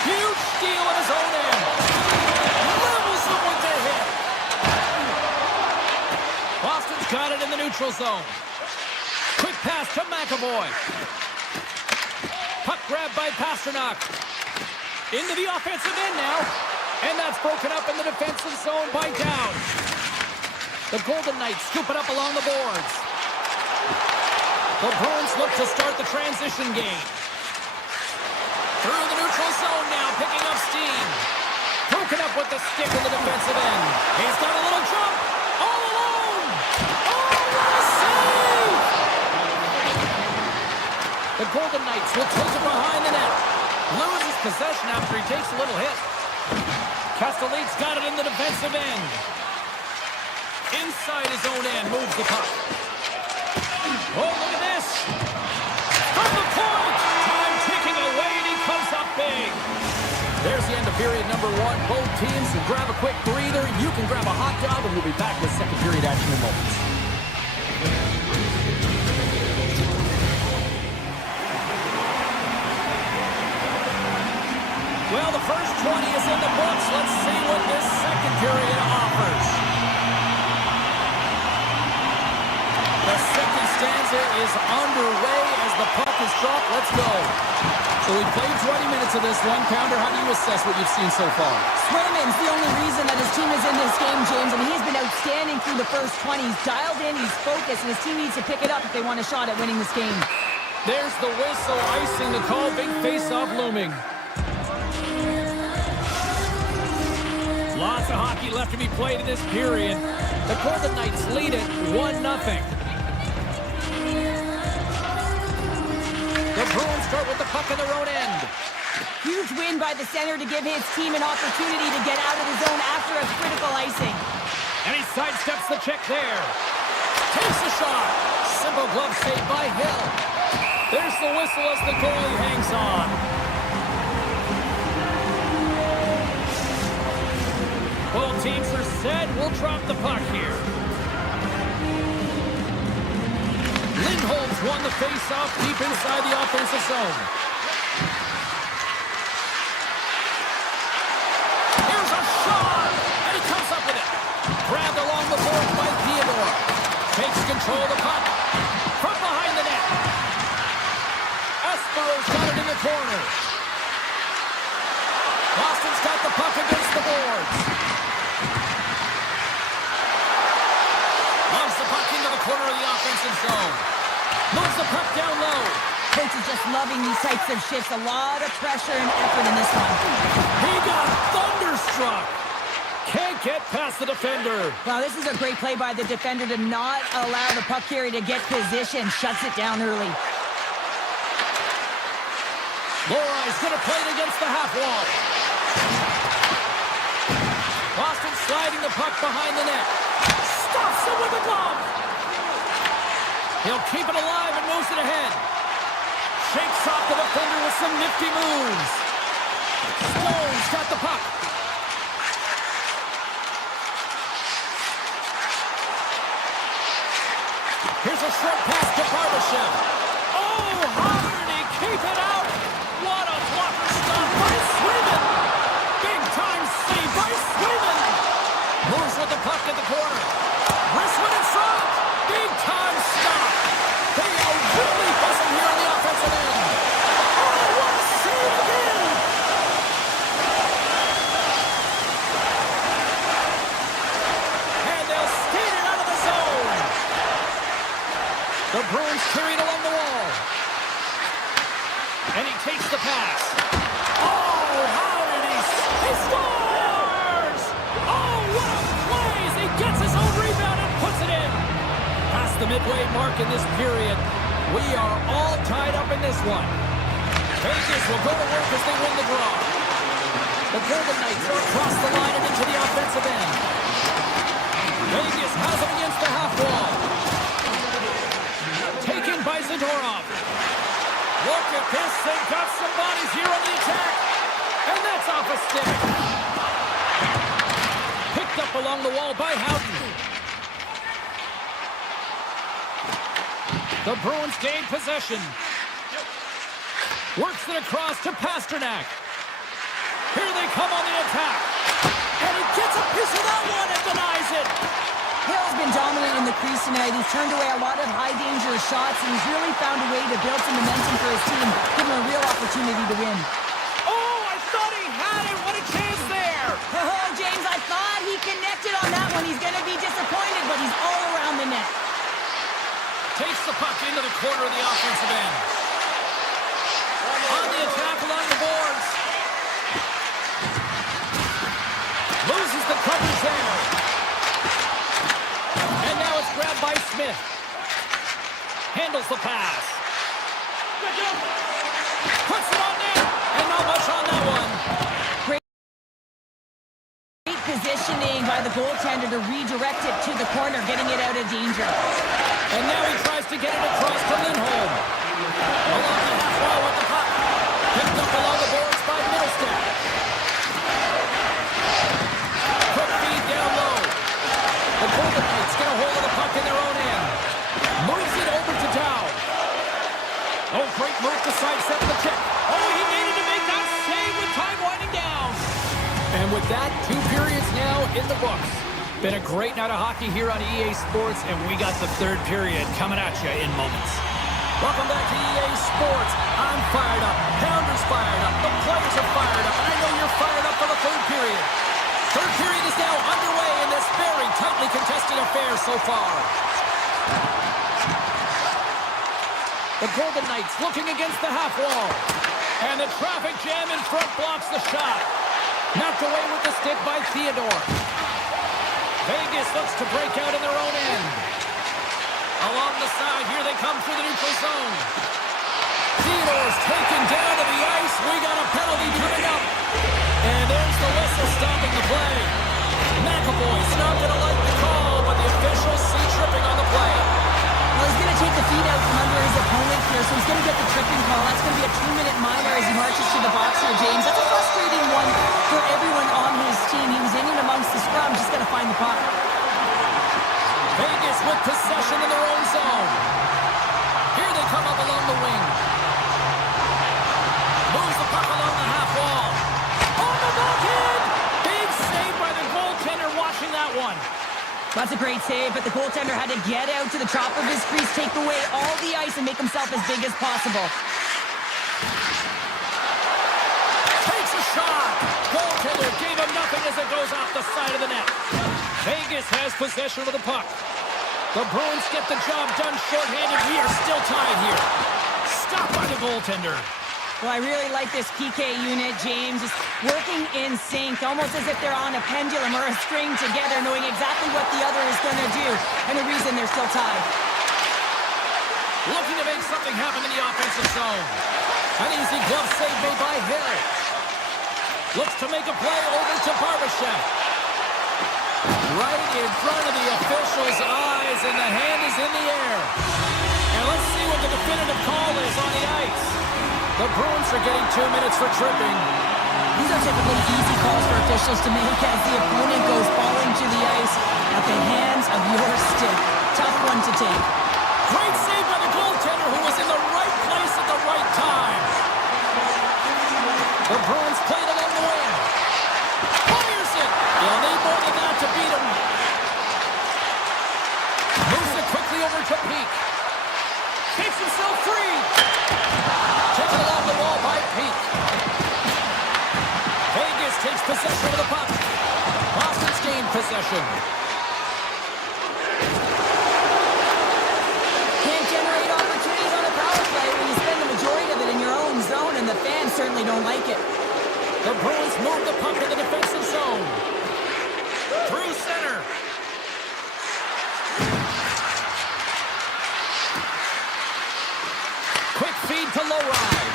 Huge steal at his own end. Levels him with the hit. Boston's got it in the neutral zone. Quick pass to McAvoy. Puck grabbed by Pasternak. Into the offensive end now. And that's broken up in the defensive zone by Dowd. The Golden Knights scoop it up along the boards. The Bruins look to start the transition game. Through the neutral zone now, picking up steam. Broken up with the stick in the defensive end. He's got a little jump. Oh, Golden Knights will take it behind the net. Loses possession after he takes a little hit. Castelline's got it in the defensive end. Inside his own end, moves the puck. Oh, look at this. From the point. Time ticking away, and he comes up big. There's the end of period number one. Both teams can grab a quick breather. You can grab a hot dog, and we'll be back with second period action in moments. Well, the first 20 is in the books. Let's see what this second period offers. The second stanza is underway as the puck is dropped. Let's go. So we played 20 minutes of this one. Pounder, how do you assess what you've seen so far? Swayman's the only reason that his team is in this game, James, and he's been outstanding through the first 20. He's dialed in, he's focused, and his team needs to pick it up if they want a shot at winning this game. There's the whistle, icing the call. Big face-off looming. Lots of hockey left to be played in this period. The Golden Knights lead it 1-0. The Bruins start with the puck in their own end. Huge win by the center to give his team an opportunity to get out of the zone after a critical icing. And he sidesteps the check there. Takes a shot. Simple glove save by Hill. There's the whistle as the goalie hangs on. Both teams are set. We'll drop the puck here. Lindholm's won the face-off deep inside the offensive zone. Here's a shot! And he comes up with it. Grabbed along the boards by Theodore. Takes control of the puck. From behind the net. Espero's got it in the corner. Boston's got the puck against the boards. Loves the puck into the corner of the offensive zone. Moves the puck down low. Coach is just loving these types of shifts. A lot of pressure and effort in this one. He got thunderstruck. Can't get past the defender. Wow, this is a great play by the defender to not allow the puck carrier to get position. Shuts it down early. Lorai's going to play it against the half wall. Boston sliding the puck behind the net. Stops it with a glove. He'll keep it alive and moves it ahead. Shakes off the defender with some nifty moves. Stone's got the puck. Here's a short pass to Barbashev. Oh, how did he keep it out? What a blocker stop by Swayman. Big time save by Swayman. Moves with the puck in the corner. Wristman in front. Big time stop. They are really buzzing here on the offensive end. Oh, what a save again. And they'll skate it out of the zone. The Bruins carried along the wall. And he takes the pass. Oh, how did he scores! Oh, what a play as he gets his own rebound and puts it in. Past the midway mark in this period. We are all tied up in this one. Vegas will go to work as they win the draw. The Golden Knights are across the line and into the offensive end. Vegas has him against the half wall. Taken by Zadorov. Look at this. They've got some bodies here on the attack. And that's off a stick. Picked up along the wall by Houghton. The Bruins gain possession. Works it across to Pasternak. Here they come on the attack. And he gets a piece of that one and denies it. Hill's been dominant in the crease tonight. He's turned away a lot of high-danger shots, and he's really found a way to build some momentum for his team, give him a real opportunity to win. Oh, I thought he had it. What a chance there. Oh, James, I thought he connected on that one. He's going to be disappointed, but he's all around the net. Takes the puck into the corner of the offensive end. On the attack along the boards. Loses the coverage there. And now it's grabbed by Smith. Handles the pass. Puts it on net. And not much on that one. Great positioning by the goaltender to redirect it to the corner, getting it out of danger. And now he tries to get it across to Lindholm. Along the half wall with the puck. Picked up along the boards by Middlestat. Quick feed down low. The Golden Knights get a hold of the puck in their own end. Moves it over to Dow. Oh, great move to sidestep the check. Oh, he needed to make that save with time winding down. And with that, 2 periods now in the books. Been a great night of hockey here on EA Sports, and we got the 3rd period coming at you in moments. Welcome back to EA Sports. I'm fired up. Pounder's fired up. The players are fired up. And I know you're fired up for the 3rd period. 3rd period is now underway in this very tightly contested affair so far. The Golden Knights looking against the half wall. And the traffic jam in front blocks the shot. Knocked away with the stick by Theodore. Vegas looks to break out in their own end. Along the side, here they come through the neutral zone. Theodore's taken down to the ice. We got a penalty coming up. And there's the whistle stopping the play. McAvoy's not going to like the call, but the officials see tripping on the play. Well, he's going to take the feet out from under his opponent here, so he's going to get the tripping call. That's going to be a 2-minute minor as he marches to the box here, James. That's a frustrating one for everyone on his team. He was in and amongst the scrum, just got to find the puck. Vegas with possession in their own zone. Here they come up along the wing. Moves the puck along the half wall. On the backhand! Big save by the goaltender watching that one. That's a great save, but the goaltender had to get out to the top of his crease, take away all the ice, and make himself as big as possible. Takes a shot. Goaltender gave him nothing as it goes off the side of the net. Vegas has possession of the puck. The Bruins get the job done shorthanded. We are still tied here. Stopped by the goaltender. Well, I really like this PK unit, James. Just working in sync, almost as if they're on a pendulum or a string together, knowing exactly what the other is going to do, and the reason they're still tied. Looking to make something happen in the offensive zone. An easy glove save made by Hill. Looks to make a play over to Barbashev. Right in front of the official's eyes, and the hand is in the air. And let's see what the definitive call is on the ice. The Bruins are getting 2 minutes for tripping. These are typically easy calls for officials to make as the opponent goes falling to the ice at the hands of your stick. Tough one to take. Great save by the goaltender who was in the right place at the right time. The Bruins played along the wing. Fires it. They'll need more than that to beat him. Moves it quickly over to Peak. Takes himself free. Taken along the wall by Peak. Vegas takes possession of the puck. Boston's gained possession. Can't generate opportunities on a power play when you spend the majority of it in your own zone, and the fans certainly don't like it. The Bruins move the puck in the defensive zone. Through center. Quick feed to Lowride.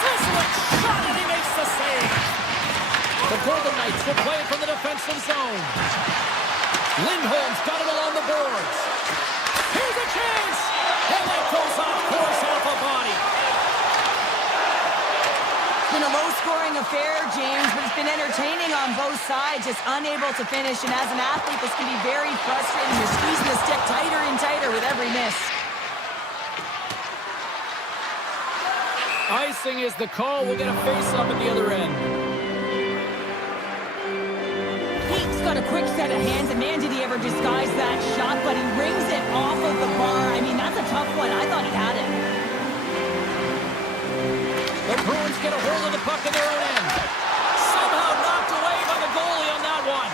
Sizzling shot, and he makes the save. The Golden Knights will play it from the defensive zone. Lindholm's got it along the boards. Here's a chance. And that goes off course off a body. It's been a low-scoring affair, James, but it's been entertaining on both sides, just unable to finish. And as an athlete, this can be very frustrating. You're squeezing the stick tighter and tighter with every miss. Icing is the call. We'll get a face-up at the other end. Pete's got a quick set of hands, and man, did he ever disguise that shot, but he rings it off of the bar. I mean, that's a tough one. I thought he had it. The Bruins get a hold of the puck in their own end. Somehow knocked away by the goalie on that one.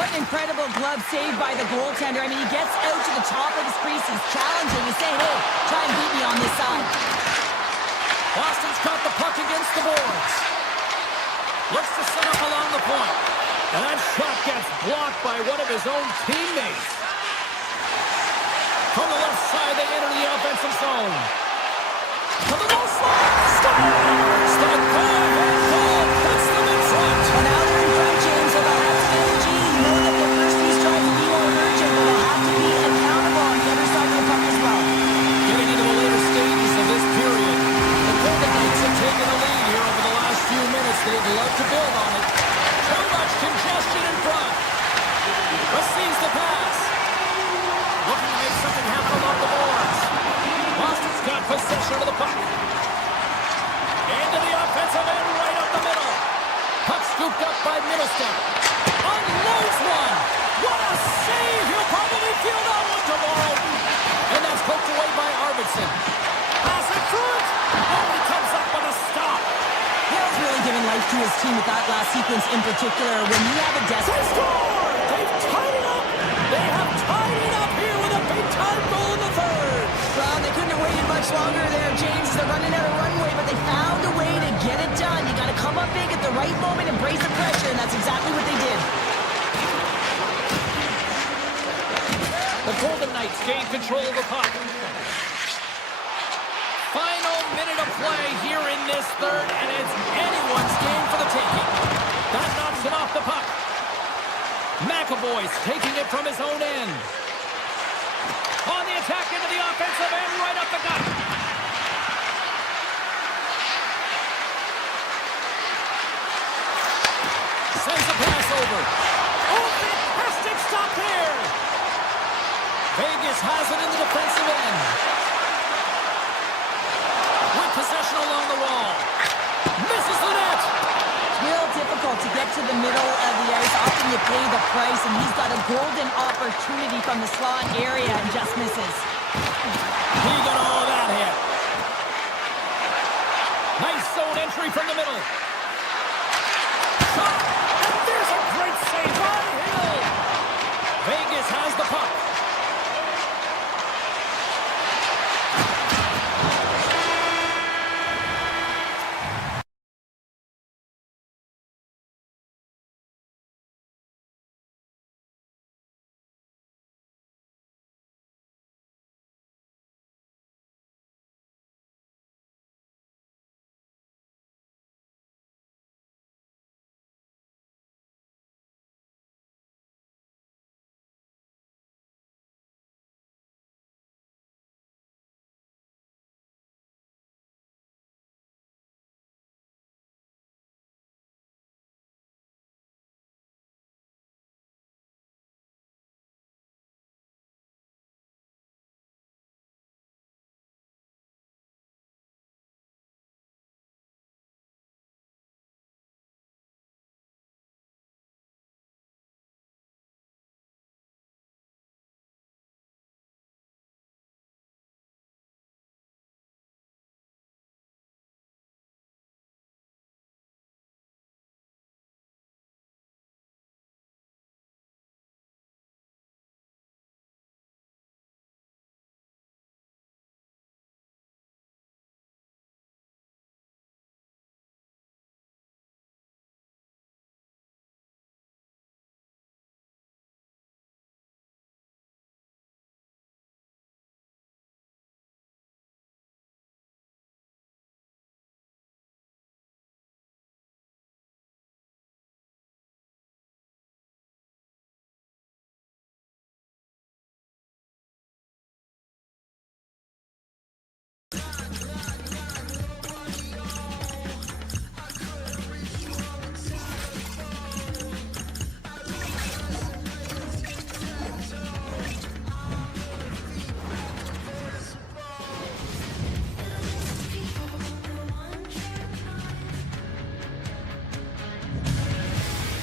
What an incredible glove save by the goaltender. I mean, he gets out to the top of his crease. He's challenging. He's saying, hey, try and beat me on this side. Boston's got the puck against the boards. Looks to set up along the point. And that shot gets blocked by one of his own teammates. From the left side, they enter the offensive zone. To the goal slot. Scores! The go-ahead goal puts them in front. Well, now they're in front, James, so they'll have some energy. You know that the first few strikes will be more urgent, but they'll have to be accountable on the other side of the puck as well. Getting into the later stages of this period, the Golden Knights have taken a lead here over the last few minutes. They'd love to build on it. Too much congestion in front. Receives the pass. Looking to make something happen along the boards. Boston's got possession of the puck. Into the offensive end, right up the middle. Puck scooped up by Middleston. Unloads one. What a save! He'll probably feel that one tomorrow. And that's poked away by Arvidsson. Pass in front. Oh, he comes up with a stop. Hale's really given life to his team with that last sequence in particular. When you have a They desperate... score! They've tied it up. They have tied it up here with a big-time goal in the third. Well, they couldn't have waited much longer there, James. They're running out of runway, but they found a way to get it done. You got to come up big at the right moment and brace the pressure, and that's exactly what they did. The Golden Knights gain control of the puck. Final minute of play here in this third, and it's anyone's game for the taking. That knocks it off the puck. McAvoy's taking it from his own end. On the attack into the offensive end, right up the gut. Sends the pass over. Oh, fantastic stop there. Vegas has it in the defensive end. With possession along the wall. Misses the net. Real difficult to get to the middle of the ice. Often you pay the price, and he's got a golden opportunity from the slot area and just misses. He got all of that hit. Nice zone entry from the middle. Shot. And there's a great save by Hill. Vegas has the puck.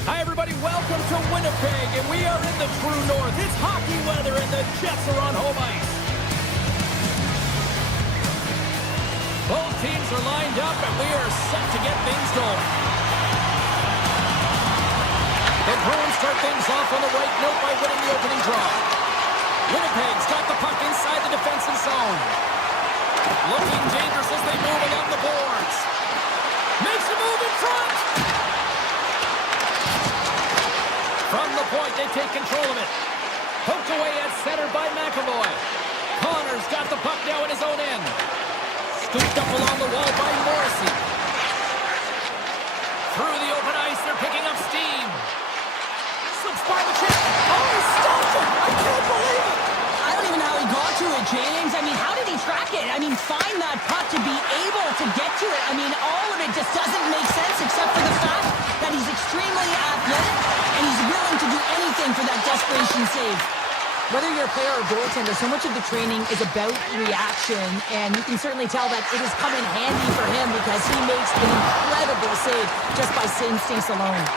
Hi, everybody. Welcome to Winnipeg, and we are in the true north. It's hockey weather, and the Jets are on home ice. Both teams are lined up, and we are set to get things going. The Bruins start things off on the right note by winning the opening draw. Winnipeg's got the puck inside the defensive zone. Looking dangerous as they move along the boards. Makes a move in front. From the point, they take control of it. Poked away at center by McAvoy. Connor's got the puck now in his own end. Scooped up along the wall by Morrissey. Through the open ice, they're picking up steam. Slips by the chip. Oh, he stopped it! I can't believe it! I don't even know how he got to it, James. I mean, how did he track it? I mean, find that puck to be able to get to it. I mean, all of it just doesn't make sense except for the fact that he's extremely athletic and he's willing to do anything for that desperation save. Whether you're a player or goaltender, so much of the training is about reaction, and you can certainly tell that it has come in handy for him because he makes an incredible save just by instincts alone.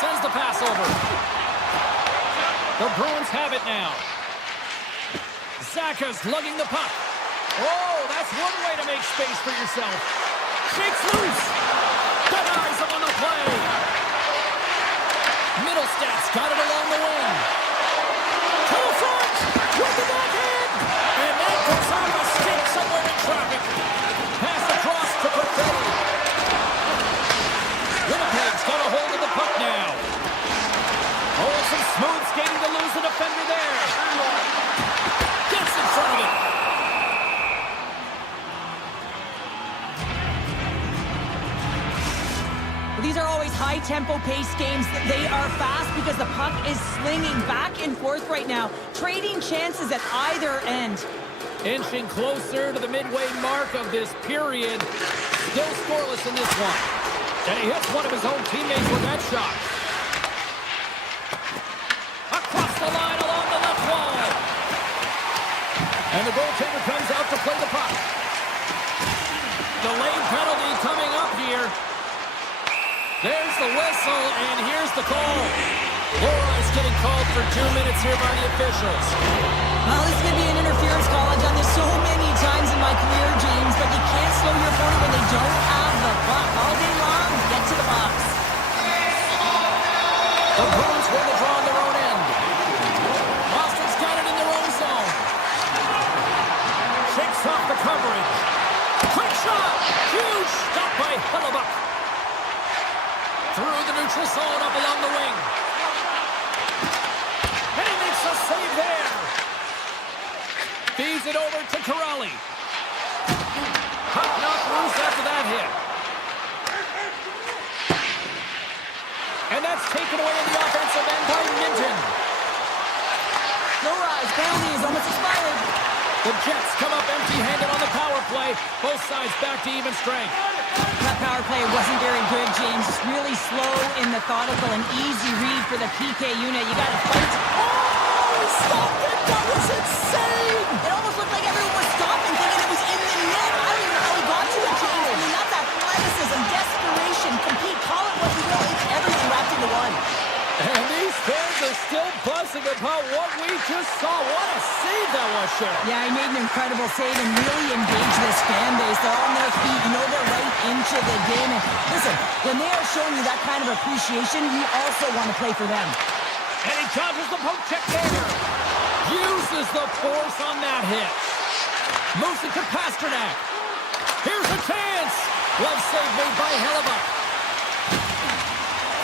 Sends the pass over. The Bruins have it now. Zacha's lugging the puck. Oh, that's one way to make space for yourself. Shakes loose. Denies him on the play. Middlestats got it along the wing. To the front. With the backhand. And that goes on a stick somewhere in traffic. Pass across to Perfetti. Winnipeg's got a hold of the puck now. Oh, some smooth skating to lose the defender there. Gets in front of it. These are always high-tempo pace games. They are fast because the puck is slinging back and forth right now, trading chances at either end. Inching closer to the midway mark of this period. Still scoreless in this one. And he hits one of his own teammates with that shot. Across the line along the left wall. And the goaltender comes out to play the puck. Delayed penalty coming up here. There's the whistle, and here's the call. Laura is getting called for 2 minutes here by the officials. Well, this is going to be an interference call. I've done this so many times in my career, James, but you can't slow your opponent when they don't have the puck. All day long, get to the box. The Bruins win the draw on their own end. Boston's got it in their own zone. Shakes off the coverage. Quick shot! Huge stop by Hellebuck. Through the neutral zone, up along the wing. And he makes a save there. Feeds it over to Corrali. Puck knocked loose after that hit. And that's taken away in the offensive end by Minton. No rise. Penalty is almost expired. The Jets come up empty-handed on the power play. Both sides back to even strength. That power play wasn't very good, James. Really slow and methodical, an easy read for the PK unit. You got to fight. Oh, he stopped it! That was insane! It almost looked like everyone was stopping, thinking it was in the net. I don't even know how he got to it, James. I mean, that's athleticism, desperation, compete, call it what you will. It's everything wrapped into one. And these fans are still buzzing about what we just saw. What a save that was, Sheriff. Yeah, he made an incredible save and really engaged this fan base. They're on their feet. You know they're right into the game. And listen, when they are showing you that kind of appreciation, you also want to play for them. And he dodges the poke check there. Uses the force on that hit. Moves it to Pasternak. Here's a chance. Glove save made by Hellebuck.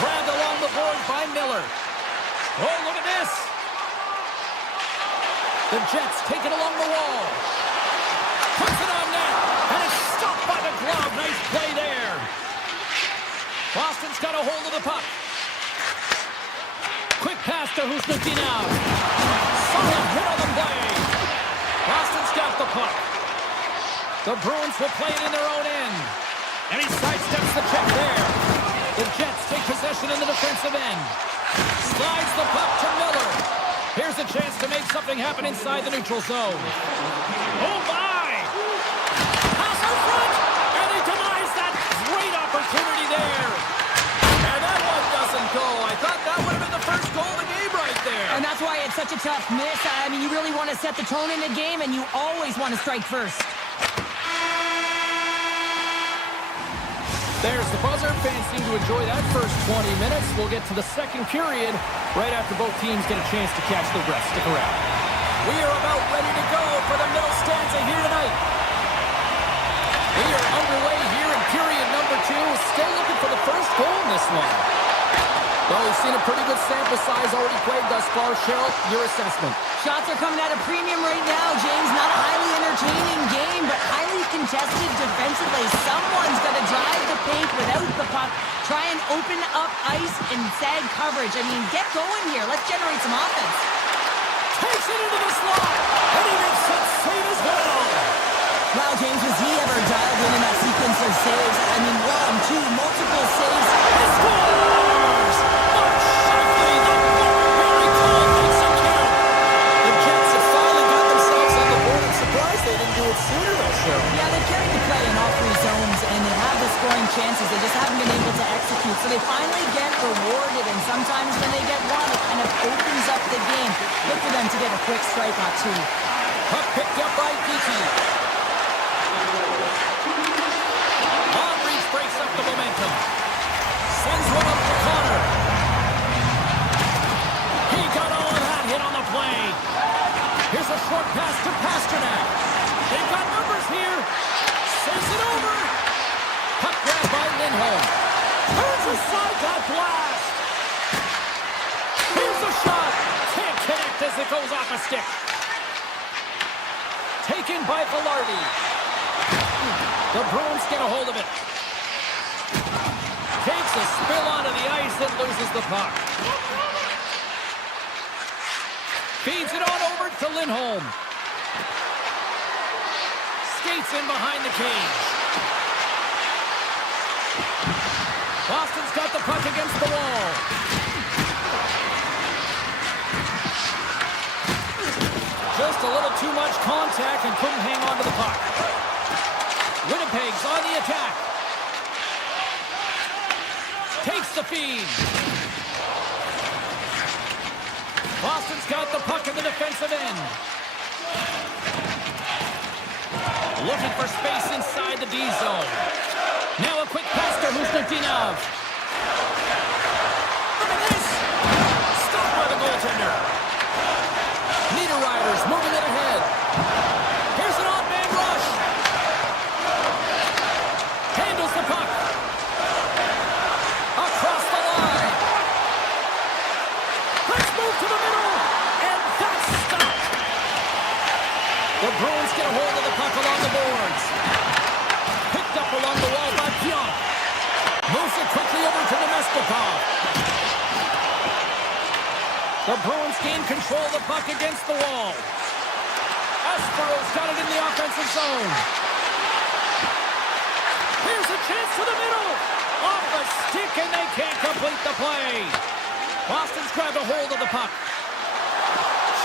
Grabbed along the boards by Miller. Oh, look at this. The Jets take it along the wall. Puts it on net. And it's stopped by the glove. Nice play there. Boston's got a hold of the puck. Quick pass to Husnutdinov. Solid hit on the play. Boston's got the puck. The Bruins will play it in their own end. And he sidesteps the check there. The Jets take possession in the defensive end. Slides the puck to Miller. Here's a chance to make something happen inside the neutral zone. Oh, my! Pass out front! And he denies that great opportunity there. And that one doesn't go. I thought that would have been the first goal of the game right there. And that's why it's such a tough miss. I mean, you really want to set the tone in the game, and you always want to strike first. There's the buzzer. Fans seem to enjoy that first 20 minutes. We'll get to the second period right after both teams get a chance to catch the breath. Stick around. We are about ready to go for the middle stanza here tonight. We are underway here in period number 2. Still looking for the first goal in this one. Well, we've seen a pretty good sample size already played thus far. Cheryl, your assessment. Shots are coming at a premium right now, James. Not a highly entertaining game, but highly contested defensively. Someone's got to drive the paint without the puck. Try and open up ice and sag coverage. I mean, get going here. Let's generate some offense. Takes it into the slot, and he makes that save as well. Wow, James, was he ever dialed in that sequence of saves? I mean, 1, 2, multiple saves. He scores! Mark Scheifele, the very call makes him count. The Jets have finally got themselves on the board. I'm surprised they didn't do it sooner, though, Cheryl. Yeah, they carried the play in all 3 zones, and they have the scoring chances. They just haven't been able to execute. So they finally get rewarded, and sometimes when they get one, it kind of opens up the game. Look for them to get a quick strike on 2. Puck picked up by Kiki. Long reach breaks up the momentum. Sends one up to Connor. He got all of that hit on the play. Here's a short pass to Pasternak. They've got numbers here. Sends it over. Puck grab by Lindholm. Turns aside that blast. Here's a shot. Can't connect as it goes off a stick. Taken by Velarde. The Bruins get a hold of it. Takes a spill onto the ice and loses the puck. Feeds it on over to Lindholm. Skates in behind the cage. Boston's got the puck against the wall. Just a little too much contact and couldn't hang on to the puck. Winnipeg's on the attack. Takes the feed. Boston's got the puck in the defensive end. Looking for space inside the D zone. Now a quick pass to Husnutinov. Look at this. Stopped by the goaltender. Niederreiter's moving it ahead. Here's an odd-man rush. Handles the puck. Across the line. Let's move to the middle. And that's stopped. The Bruins get a hold of the puck along the boards. Picked up along the wall by Pionk. Moves it quickly over to Nemestikov. The Bruins gain control of the puck against the wall. Espero's got it in the offensive zone. Here's a chance to the middle. Off the stick, and they can't complete the play. Boston's grabbed a hold of the puck.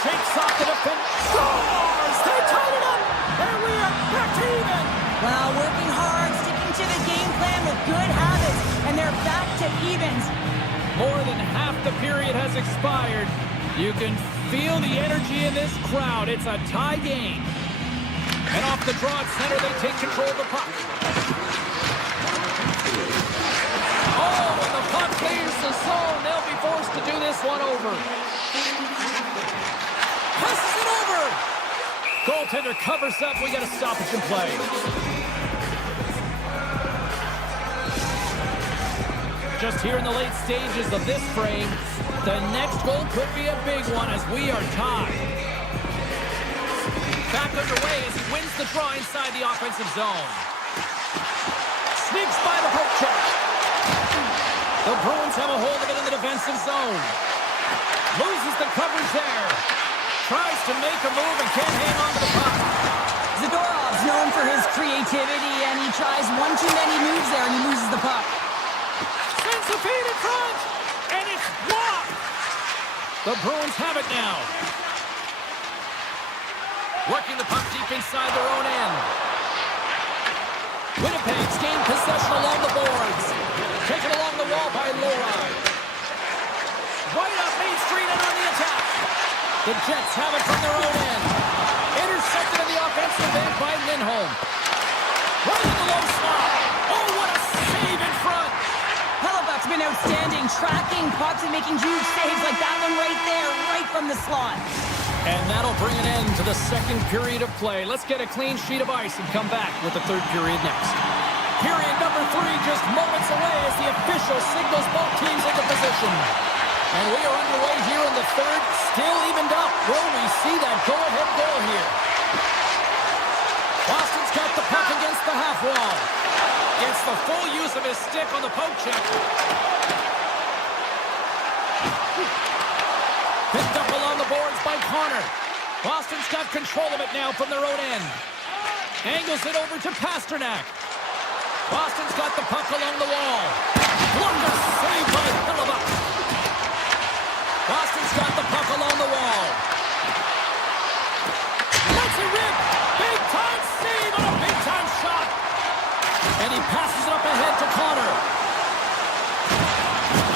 Shakes off the defense. Scores! They tied it up, and we are back to even. Wow, working hard, sticking to the game plan with good habits, and they're back to evens. More than half the period has expired. You can feel the energy in this crowd. It's a tie game. And off the draw at center, they take control of the puck. Oh, and the puck leaves the zone. They'll be forced to do this one over. Passes it over. Goaltender covers up. We got a stoppage in play. Just here in the late stages of this frame, the next goal could be a big one as we are tied. Back underway as he wins the draw inside the offensive zone. Sneaks by the poke check. The Bruins have a hold of it in the defensive zone. Loses the coverage there. Tries to make a move and can't hang on to the puck. Zadorov's known for his creativity, and he tries one too many moves there, and he loses the puck. Sends the feed in front, and it's blocked. The Bruins have it now. Working the puck deep inside their own end. Winnipeg's gained possession along the boards. Taken along the wall by Lowry. Right up Main Street and on the attack. The Jets have it from their own end. Intercepted in the offensive end by Lindholm. Right in the low slot. Oh, what a save in front. Hellebuck's been outstanding, tracking pucks and making huge saves like that one right there, right from the slot. And that'll bring an end to the second period of play. Let's get a clean sheet of ice and come back with the third period next. Period number 3 just moments away as the official signals both teams into position. And we are underway here in the third, still evened up. Will we see that go-ahead goal here? Boston's got the puck against the half wall. Gets the full use of his stick on the poke check. Picked up along the boards by Connor. Boston's got control of it now from their own end. Angles it over to Pasternak. Boston's got the puck along the wall. Blunder save by Hellebuyck. Boston's got the puck along the wall. Let's it rip. Big-time save on a big-time shot. And he passes it up ahead to Connor.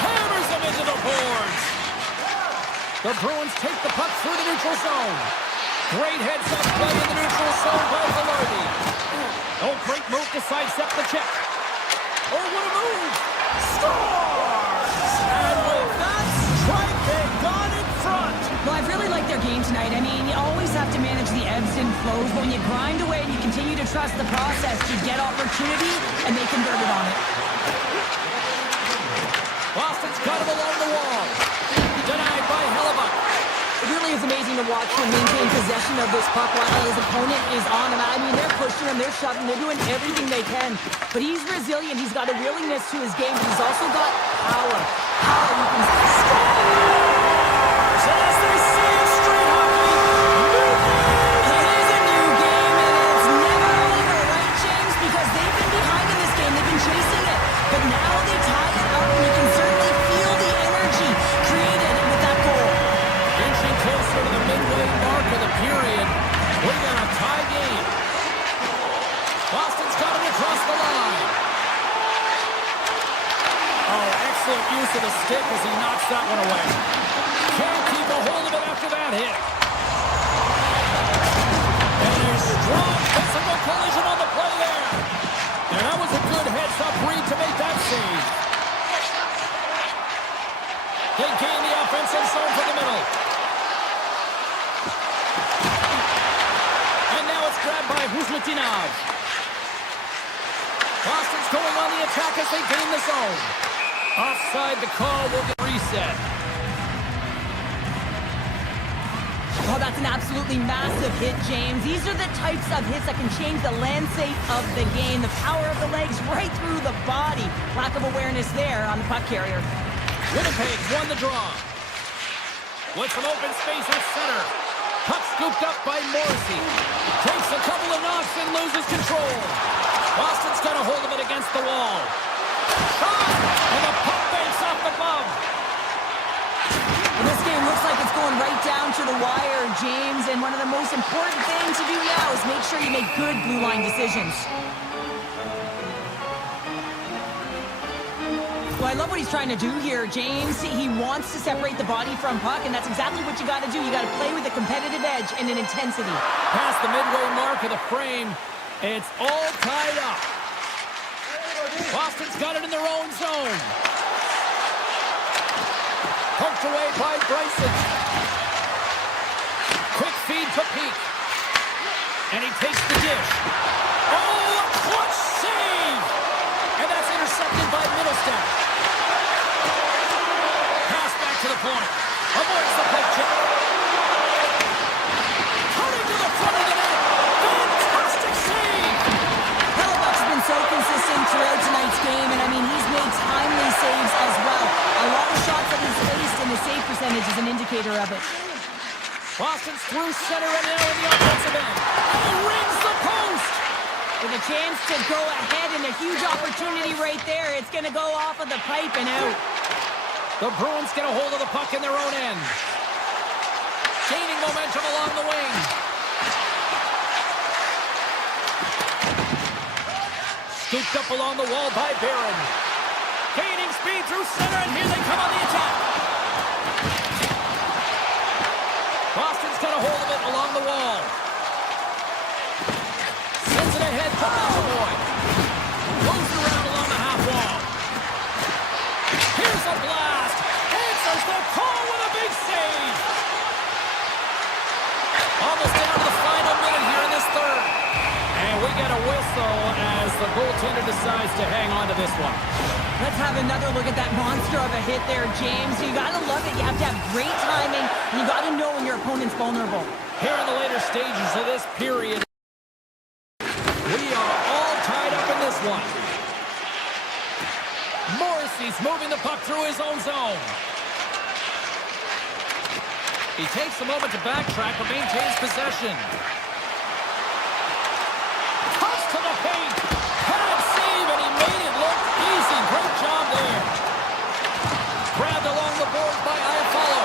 Hammers him into the boards. The Bruins take the puck through the neutral zone. Great heads-up play in the neutral zone by Velarde. Oh, great move to sidestep the check. Oh, what a move! Scores! And with that strike, they got in front. Well, I've really liked their game tonight. I mean, you always have to manage the ebbs and flows, but when you grind away and you continue to trust the process, you get opportunity, and they converted on it. Boston's got him along the wall. Denied by Hellebuyck. It really is amazing to watch him maintain possession of this puck while his opponent is on him. I mean, they're pushing him, they're shoving, they're doing everything they can. But he's resilient, he's got a willingness to his game, but he's also got power. Power, you can scores! As they say in street hockey, it is a new game, and it's never over, right, James? Because they've been behind in this game, they've been chasing it. But now they tie it up, and you can certainly feel the energy created with that goal. Inching closer to the midway mark of the period. We got a tie game. Boston's coming across the line. Oh, excellent use of the stick as he knocks that one away. Can't keep a hold of it after that hit. And a strong physical collision on the play there. And that was a good heads-up read to make that save. They gain the offensive zone from the middle. And now it's grabbed by Huzmatinov. Boston's going on the attack as they gain the zone. Offside, the call will get reset. Oh, that's an absolutely massive hit, James. These are the types of hits that can change the landscape of the game. The power of the legs right through the body. Lack of awareness there on the puck carrier. Winnipeg's won the draw. With some open space at center. Puck scooped up by Morrissey. Takes a couple of knocks and loses control. Boston's got a hold of it against the wall. Shot! And the puck banks off the glove. Well, this game looks like it's going right down to the wire, James. And one of the most important things to do now is make sure you make good blue line decisions. Well, I love what he's trying to do here, James. He wants to separate the body from puck, and that's exactly what you got to do. You got to play with a competitive edge and an intensity. Past the midway mark of the frame, it's all tied up. Boston's got it in their own zone. Poked away by Bryson. Quick feed to Peak. And he takes the dish. Oh, a clutch save! And that's intercepted by Middlestat. Pass back to the point. Avoids the poke check. Cutting to the front of the net. Fantastic save! Hellebuyck's been so consistent throughout tonight's game, and I mean, he's made timely saves as well. A lot of shots that he's faced, and the save percentage is an indicator of it. Boston's through center and now in the offensive end. And he rings the post! With a chance to go ahead and a huge opportunity right there. It's going to go off of the pipe and out. The Bruins get a hold of the puck in their own end. Gaining momentum along the wing. Scooped up along the wall by Barron. Gaining speed through center, and here they come on the attack. Boston's got a hold of it along the wall. Sends it ahead to Boy. Goes around along the half wall. Here's a blast. Answers the call with a big save. Almost down to the final minute here in this third. And we get a a whistle as the goaltender decides to hang on to this one. Let's have another look at that monster of a hit there, James. You got to love it. You have to have great timing, and you got to know when your opponent's vulnerable. Here in the later stages of this period, we are all tied up in this one. Morrissey's moving the puck through his own zone. He takes a moment to backtrack but maintains possession. Cuts to the paint. Pad save, and he made it look easy. Great job there. Grabbed along the boards by Iafallo.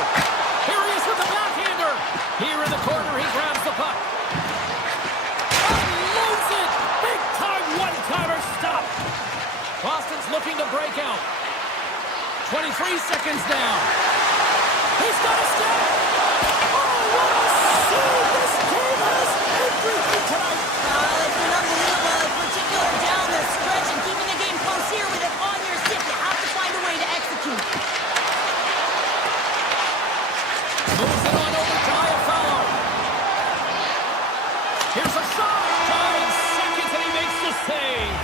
Here he is with the backhander. Here in the corner, he grabs the puck. Unloads it. Big time one-timer stop. Boston's looking to break out. 23 seconds now. He's got a step. Oh, what a save. This team has everything tonight. It's been unbelievable, in particular down the stretch, and keeping the game close here with it on your stick. You have to find a way to execute. Moves it on over to Iafallo. Here's a shot. 5 seconds, and he makes the save.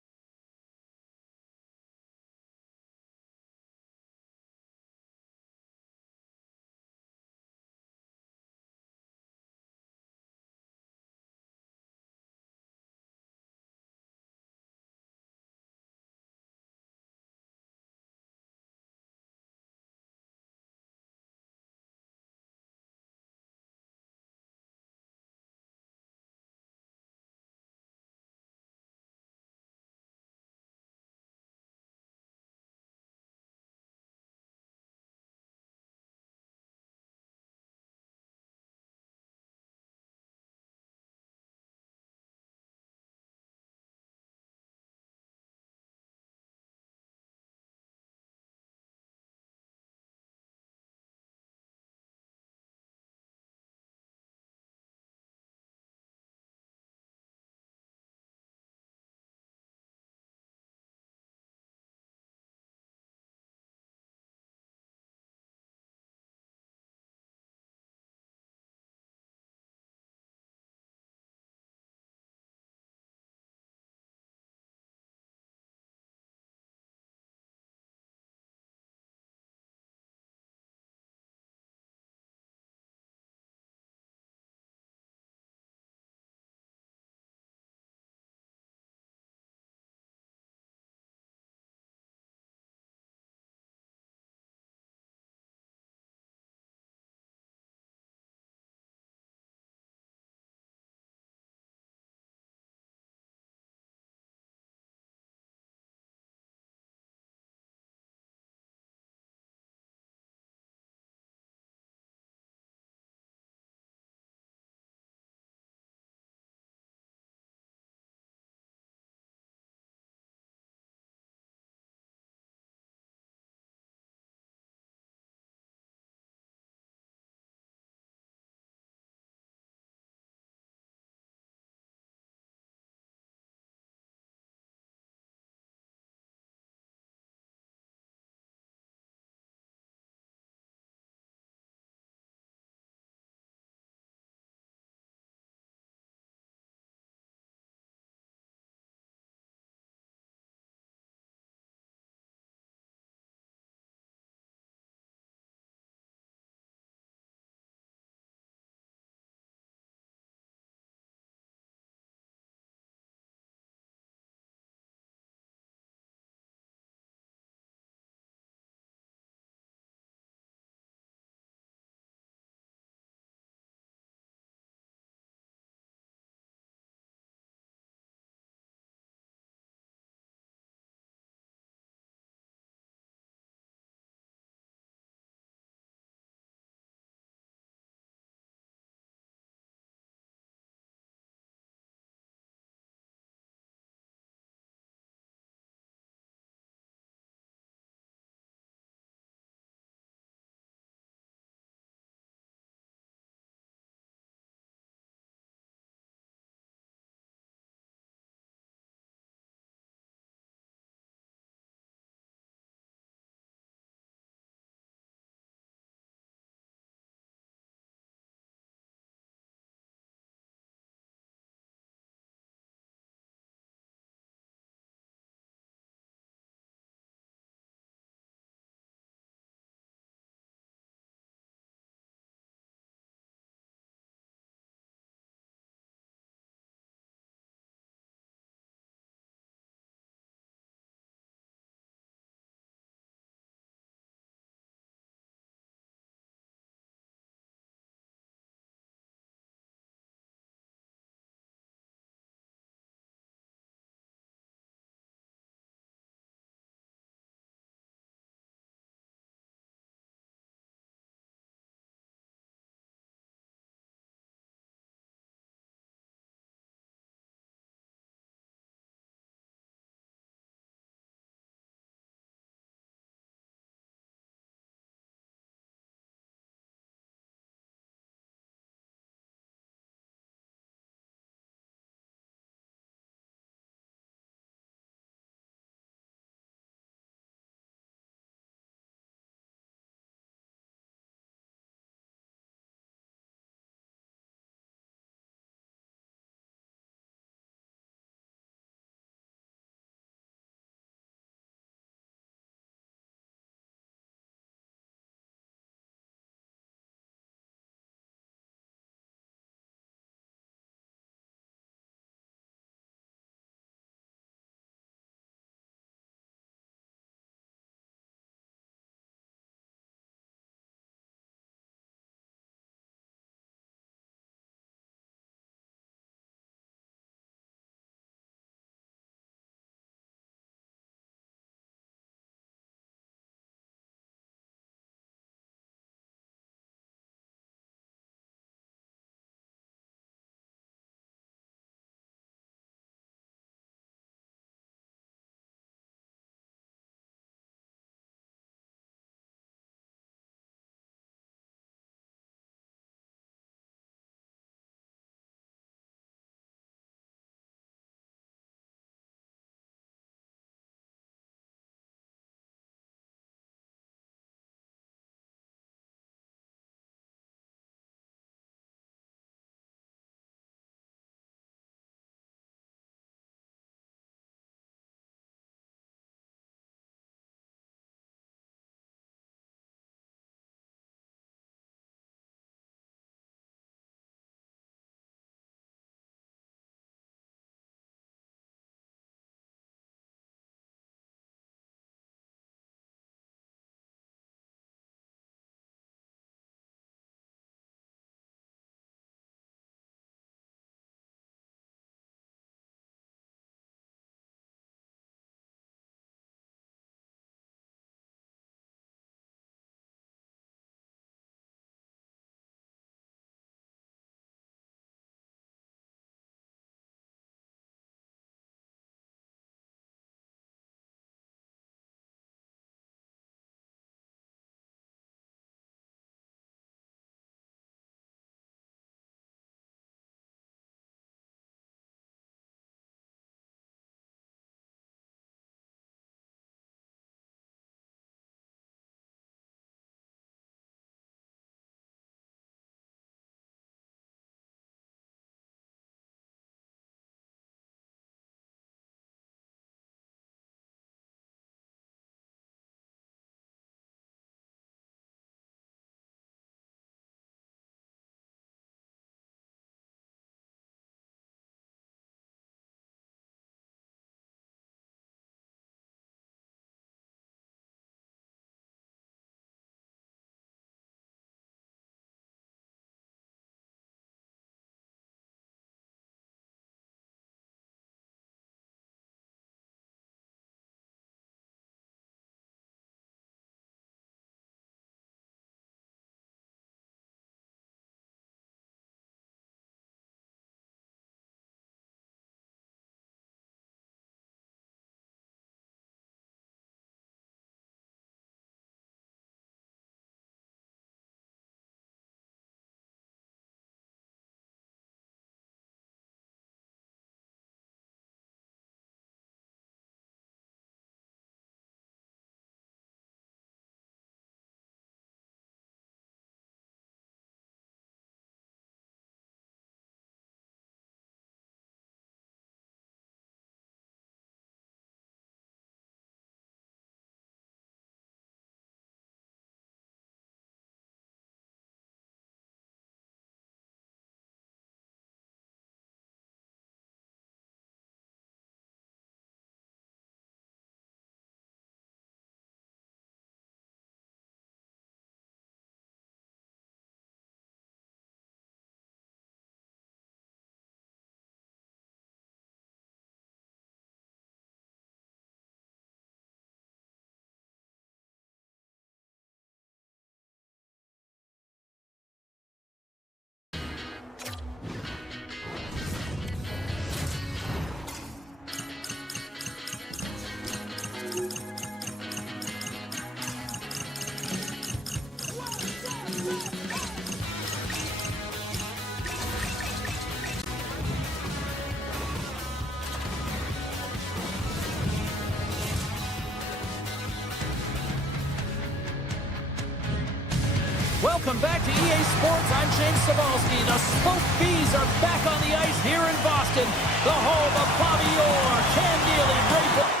Welcome back to EA Sports. I'm James Cebulski. The Spoke Bees are back on the ice here in Boston, the home of Bobby Orr, Cam Neely, Ray Bo-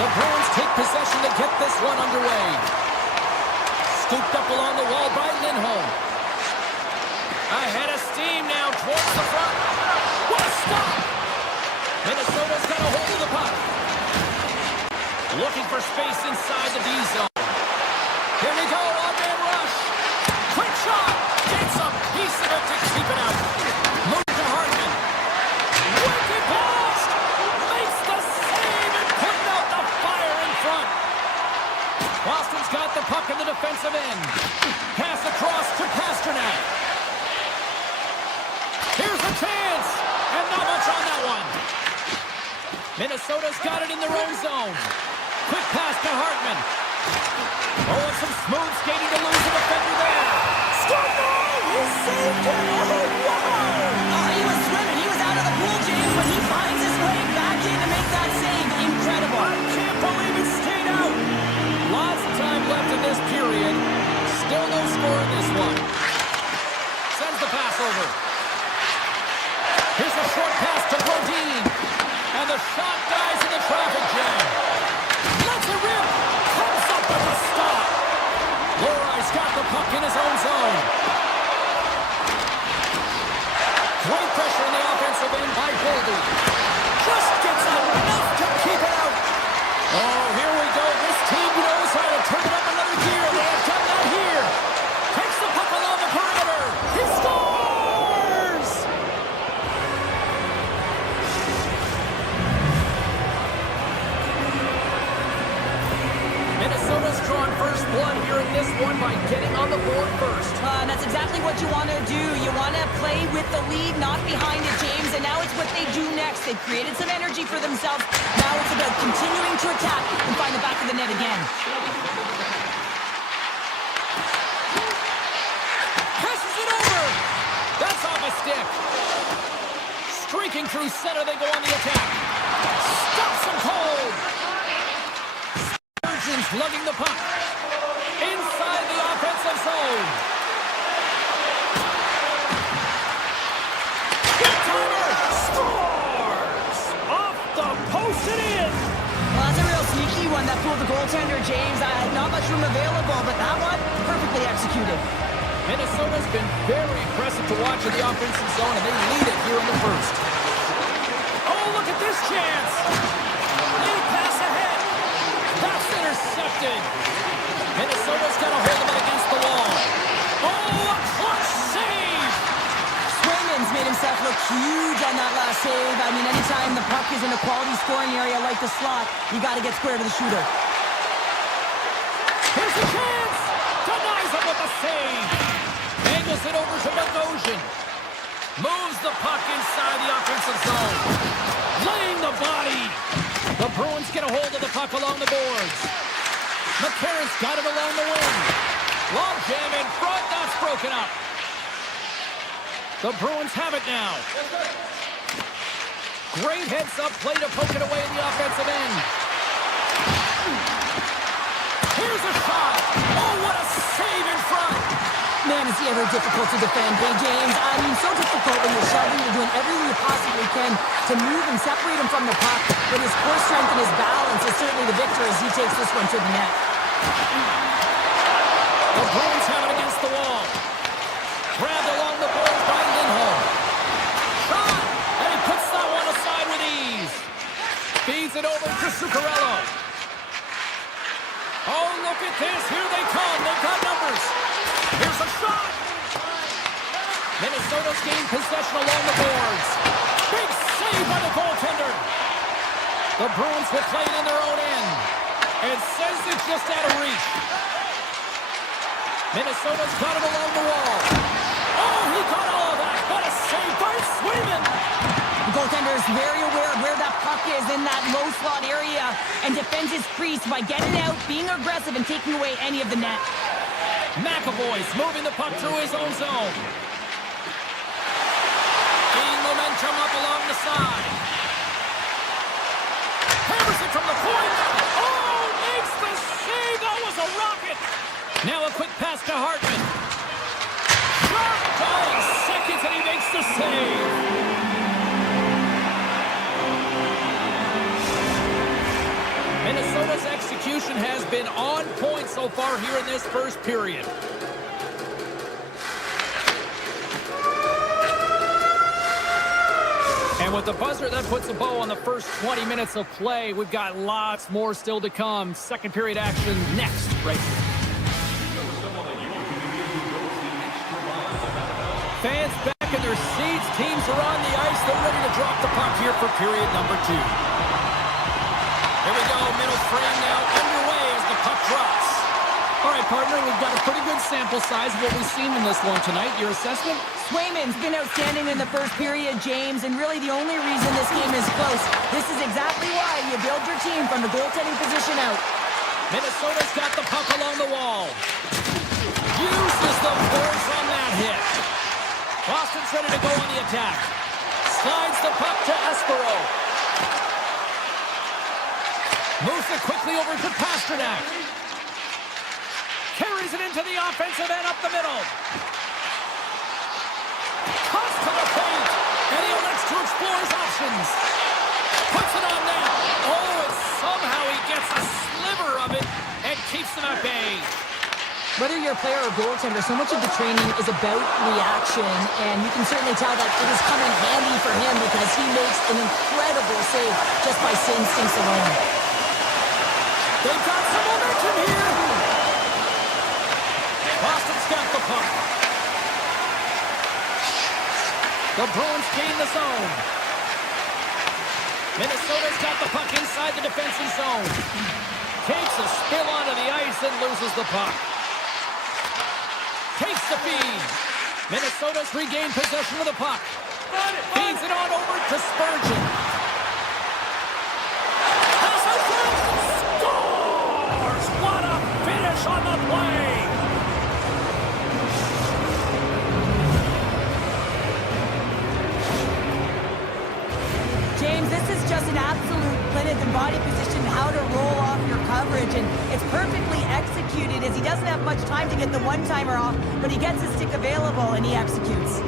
The Bruins take possession to get this one underway. Scooped up along the wall by Lindholm. Ahead of steam now towards the front. What a stop! Minnesota's got a hold of the puck. Looking for space inside the D zone. Here we go, on-man rush. Quick shot. Gets a piece of it to keep it out. Move to Hartman. Wicked blast. Makes the save and putting out the fire in front. Boston's got the puck in the defensive end. Pass across to Pasternak. Here's a chance. And not much on that one. Minnesota's got it in their own zone. Quick pass to Hartman. Oh, and some smooth skating to lose the defender there. Score goal! He saved it! Oh, wow! He was swimming. He was out of the pool, James, but he finds his way back in to make that save. Incredible. I can't believe it stayed out. Lots of time left in this period. Still no score in this one. Sends the pass over. Here's a short pass to Brodin. And the shot dies in the traffic jam. Lets it rip. Comes up with a stop. Lorai's got the puck in his own zone. Great pressure in the offensive end by Goldie. Just gets enough to keep it out. Oh, here we go. This team knows how to turn it up another gear. They have done that here. Takes the puck along the perimeter. He scores! Minnesota's drawn first blood here in this one by getting on the board first. And that's exactly what you want to do. You want to play with the lead, not behind it, James. And now it's what they do next. They've created some energy for themselves. Now it's about continuing to attack and find the back of the net again. Passes it over. That's off a stick. Streaking through center, they go on the attack. Stops them cold. Surgeons lugging the puck. Inside the offensive zone. Timer scores! Off the post and in! Well, that's a real sneaky one that pulled the goaltender, James. Not much room available, but that one, perfectly executed. Minnesota's been very impressive to watch in the offensive zone, and they lead it here in the first. Oh, look at this chance! Lead pass ahead. That's intercepted. Minnesota's got a hold of it against the wall. Oh, a clutch save! Swayman's made himself look huge on that last save. I mean, anytime the puck is in a quality scoring area like the slot, you got to get square to the shooter. Here's a chance! Denies him with a save! Angles it over to Bogosian. Moves the puck inside the offensive zone. Laying the body. The Bruins get a hold of the puck along the boards. McCarron's got it along the wing. Long jam in front. That's broken up. The Bruins have it now. Great heads-up play to poke it away in the offensive end. Here's a shot. Oh, what a save in front. Man, is he ever difficult to defend, hey, James? I mean, so difficult when you're shoving, you're doing everything you possibly can to move and separate him from the puck, but his core strength and his balance is certainly the victor as he takes this one to the net. The Bruins have it against the wall. Grabbed along the boards by Lindholm. Shot! And he puts that one aside with ease. Feeds it over to Zuccarello. Oh, look at this. Here they come. They've got numbers. Here's a shot. Minnesota's gained possession along the boards. Big save by the goaltender. The Bruins will play it in their own end. And says it's just out of reach. Minnesota's got it along the wall. Oh, he got all of that. What a save by Swayman. The goaltender is very aware of where that puck is in that low slot area and defends his crease by getting out, being aggressive, and taking away any of the net. McAvoy's moving the puck through his own zone. Gaining momentum up along the side. Hammers it from the point. Oh, makes the save. That was a rocket. Now a quick pass to Hartman. Sharp ball, seconds, and he makes the save. Minnesota's execution has been on point so far here in this first period. And with the buzzer, that puts a bow on the first 20 minutes of play. We've got lots more still to come. Second period action next, right here. Fans back in their seats. Teams are on the ice. They're ready to drop the puck here for period number 2. Here we go, middle frame now underway as the puck drops. All right, partner, we've got a pretty good sample size of what we've seen in this one tonight. Your assessment? Swayman's been outstanding in the first period, James, and really the only reason this game is close. This is exactly why you build your team from the goaltending position out. Minnesota's got the puck along the wall. Uses the force on that hit. Boston's ready to go on the attack. Slides the puck to Espero. Moves it quickly over to Pasternak. Carries it into the offensive end up the middle. Cuts to the paint. And he elects to explore his options. Puts it on net. Oh, and somehow he gets a sliver of it and keeps them at bay. Whether you're a player or goaltender, so much of the training is about reaction, and you can certainly tell that it has come in handy for him because he makes an incredible save just by instincts alone. They've got some momentum here. Boston's got the puck. The Bruins gain the zone. Minnesota's got the puck inside the defensive zone. Takes a spill onto the ice and loses the puck. Takes the feed. Minnesota's regained possession of the puck. Feeds it on over to Spurgeon. Scores! What a finish on the play! James, this is just an absolute clinic and body position, how to roll off your coverage, and it's perfectly executed as he doesn't have much time to get the one-timer off, but he gets his stick available and he executes.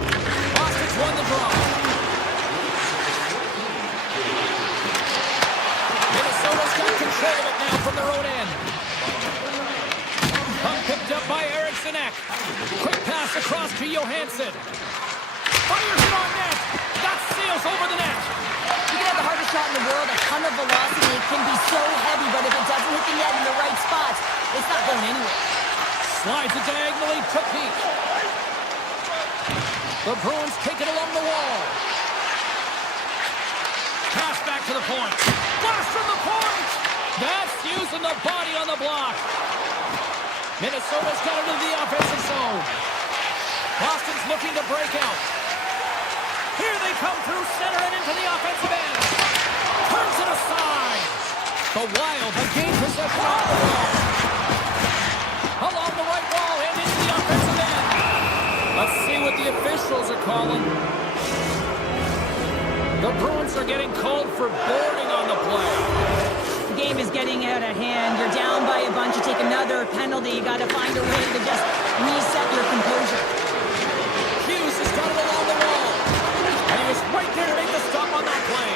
Boston's won the draw. Minnesota's got control of it now from their own end. Puck picked up by Eriksson Ek. Quick pass across to Johansson. Fires it on net. That sails over the net. You can have the hardest shot in the world, a ton of velocity. It can be so heavy, but if it doesn't hit the net in the right spots, it's not going anywhere. Slides it diagonally to Peak. The Bruins take it along the wall. Pass back to the point. Blast from the point! That's using the body on the block. Minnesota's got it into the offensive zone. Boston's looking to break out. Here they come through center and into the offensive end. Turns it aside. The Wild have gained possession off the wall. Along the right wall and into the offensive end. Let's see what the officials are calling. The Bruins are getting called for boarding on the play. The game is getting out of hand. You're down by a bunch. You take another penalty. You got to find a way to just reset your composure. Hughes has got it along the wall. And he was right there to make the stop on that play.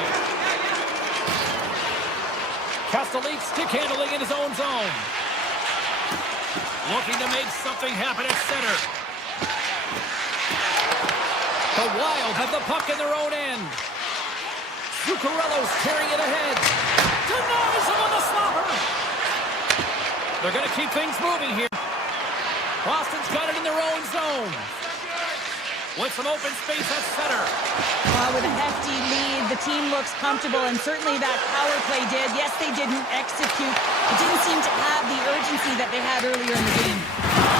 Castellic stick handling in his own zone. Looking to make something happen at center. The Wild have the puck in their own end. Zuccarello's carrying it ahead. Denies him on the slobber. They're going to keep things moving here. Boston's got it in their own zone. With some open space at center. With a hefty lead, the team looks comfortable, and certainly that power play did. Yes, they didn't execute. It didn't seem to have the urgency that they had earlier in the game.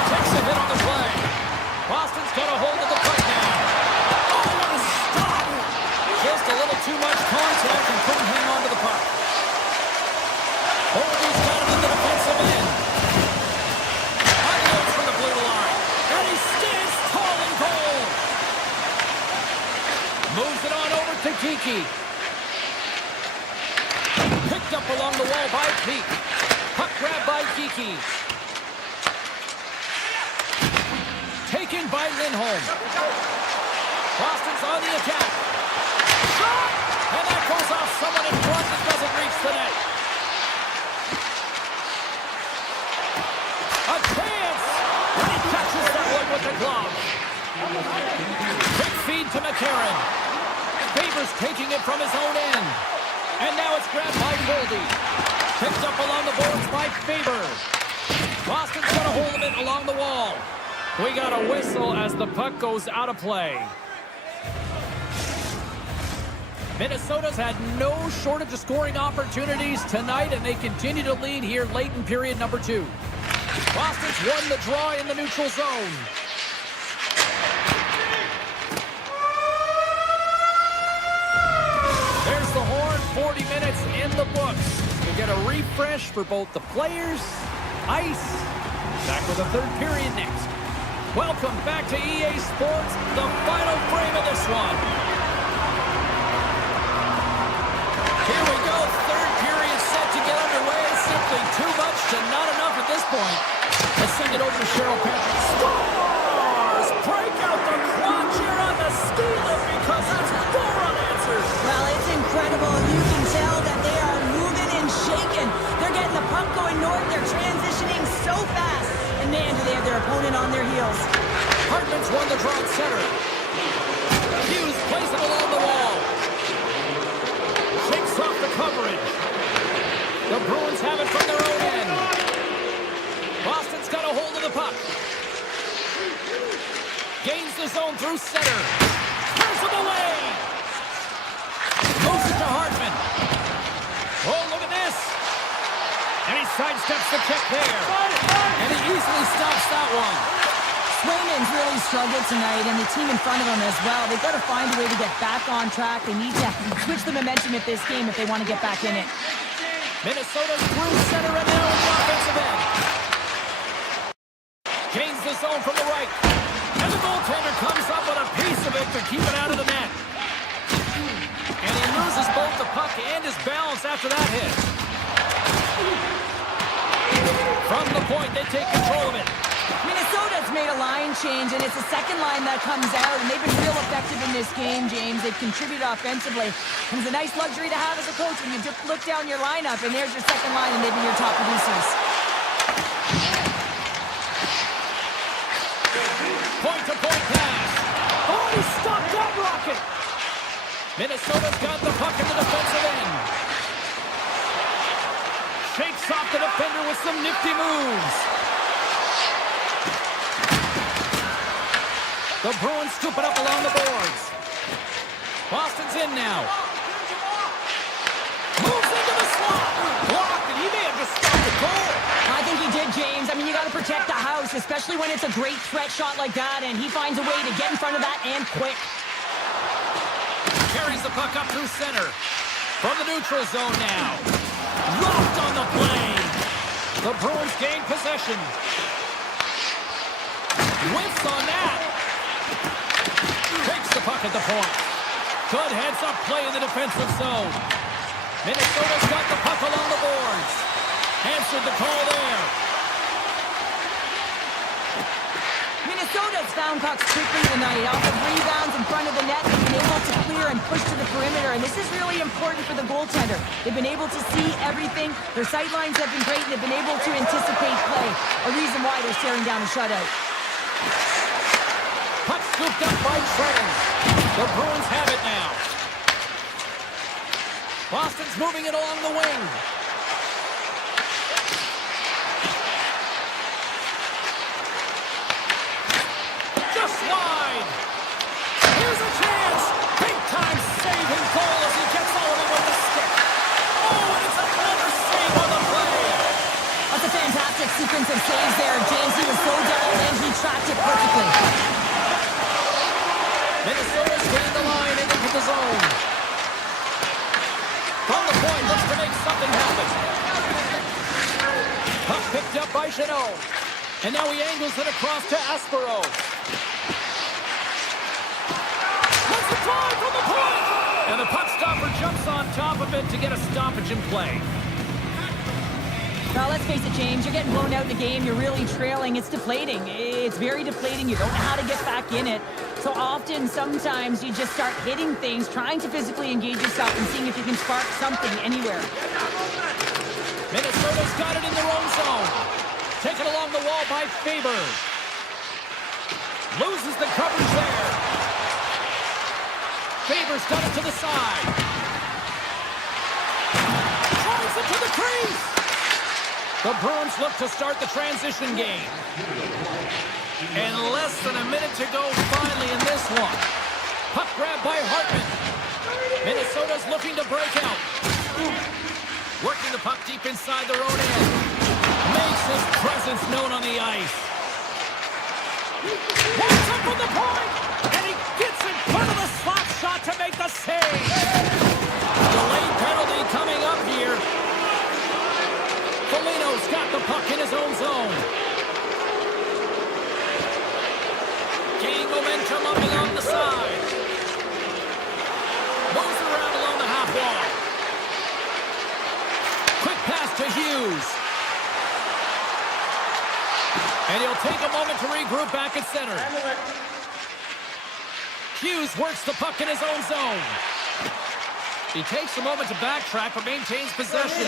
Takes a hit on the play. Boston's got a hold of the puck now. Oh, what a stop! Just a little too much contact and couldn't hang on to the puck. Oregon's got him in the defensive end. Unloads from the blue line. And he stands tall and goal. Moves it on over to Kiki. Picked up along the wall by Peak. Puck grab by Suzuki. Taken by Lindholm. Boston's on the attack. Shot! And that goes off someone in front that doesn't reach the net. A chance! And he touches that one with the glove. Quick feed to McCarron. Faber's taking it from his own end. And now it's grabbed by Goldie. Picked up along the boards by Faber. Boston's got a hold of it along the wall. We got a whistle as the puck goes out of play. Minnesota's had no shortage of scoring opportunities tonight, and they continue to lead here late in period number 2. Boston's won the draw in the neutral zone. There's the horn, 40 minutes in the books. We get a refresh for both the players, ice. Back with the third period next. Welcome back to EA Sports, the final frame of this one. Here we go, third period set to get underway. Simply too much to not enough at this point. Let's send it over to Cheryl Patrick. Scores! Break out the crotch here on the ski lift because that's 4 unanswered. Well, it's incredible. You can tell that they are moving and shaking. They're getting the puck going north. They're transitioning so fast. And man, do they have their opponent on their heels. Hartman's won the draw at center. Hughes plays it along the wall. Shakes off the coverage. The Bruins have it from their own end. Boston's got a hold of the puck. Gains the zone through center. Turns him away. Moves it to Hartman. Oh, look at this. And he sidesteps the check there. And he easily stops that one. Swayman's really struggled tonight, and the team in front of him as well. They've got to find a way to get back on track. They need to switch the momentum at this game if they want to get back in it. Minnesota's through center and now in the offensive end. Gains the zone from the right. And the goaltender comes up with a piece of it to keep it out of the net. And he loses both the puck and his balance after that hit. From the point, they take control of it. Minnesota's made a line change, and it's the second line that comes out, and they've been real effective in this game, James. They've contributed offensively. And it's a nice luxury to have as a coach when you just look down your lineup, and there's your second line, and they've been your top producers. Point-to-point pass. Oh, he stopped that rocket. Minnesota's got the puck in the defensive end. Shakes off the defender with some nifty moves. The Bruins scoop it up along the boards. Boston's in now. Moves into the slot. Blocked, and he may have just stopped the goal. I think he did, James. I mean, you got to protect the house, especially when it's a great threat shot like that, and he finds a way to get in front of that and quick. Carries the puck up through center. From the neutral zone now. Locked on the play. The Bruins gain possession. Whiffs on that. Takes the puck at the point. Good heads-up play in the defensive zone. Minnesota's got the puck along the boards. Answered the call there. Minnesota's found pucks quickly tonight. Off of rebounds in front of the net, they've been able to clear and push to the perimeter, and this is really important for the goaltender. They've been able to see everything. Their sight lines have been great, and they've been able to anticipate play. A reason why they're staring down a shutout. Puck scooped up by Trent. The Bruins have it now. Boston's moving it along the wing. Just wide. Here's a chance. Big time save and goal as he gets all of it with the stick. Oh, and it's another save on the play. That's a fantastic sequence of saves there, James. He was so dialed in, he tracked it perfectly. Minnesota's getting the line into the zone. From the point, looks to make something happen. Puck picked up by Chanot. And now he angles it across to Aspero. Let's drive from the point! And the puck stopper jumps on top of it to get a stoppage in play. Well, let's face it, James, you're getting blown out in the game. You're really trailing. It's deflating. It's very deflating. You don't know how to get back in it. So often, sometimes you just start hitting things, trying to physically engage yourself and seeing if you can spark something anywhere. Minnesota's got it in their own zone. Taken along the wall by Faber. Loses the coverage there. Faber's got it to the side. Drives it to the crease. The Bruins look to start the transition game. And less than a minute to go finally in this one. Puck grab by Hartman. Minnesota's looking to break out. Working the puck deep inside their own end. Makes his presence known on the ice. Walks up from the point. And he gets in front of the slap shot to make the save. Delayed penalty coming up here. Foligno's got the puck in his own zone. Gaining momentum up along the side. Moves around along the half wall. Quick pass to Hughes. And he'll take a moment to regroup back at center. Hughes works the puck in his own zone. He takes a moment to backtrack but maintains possession.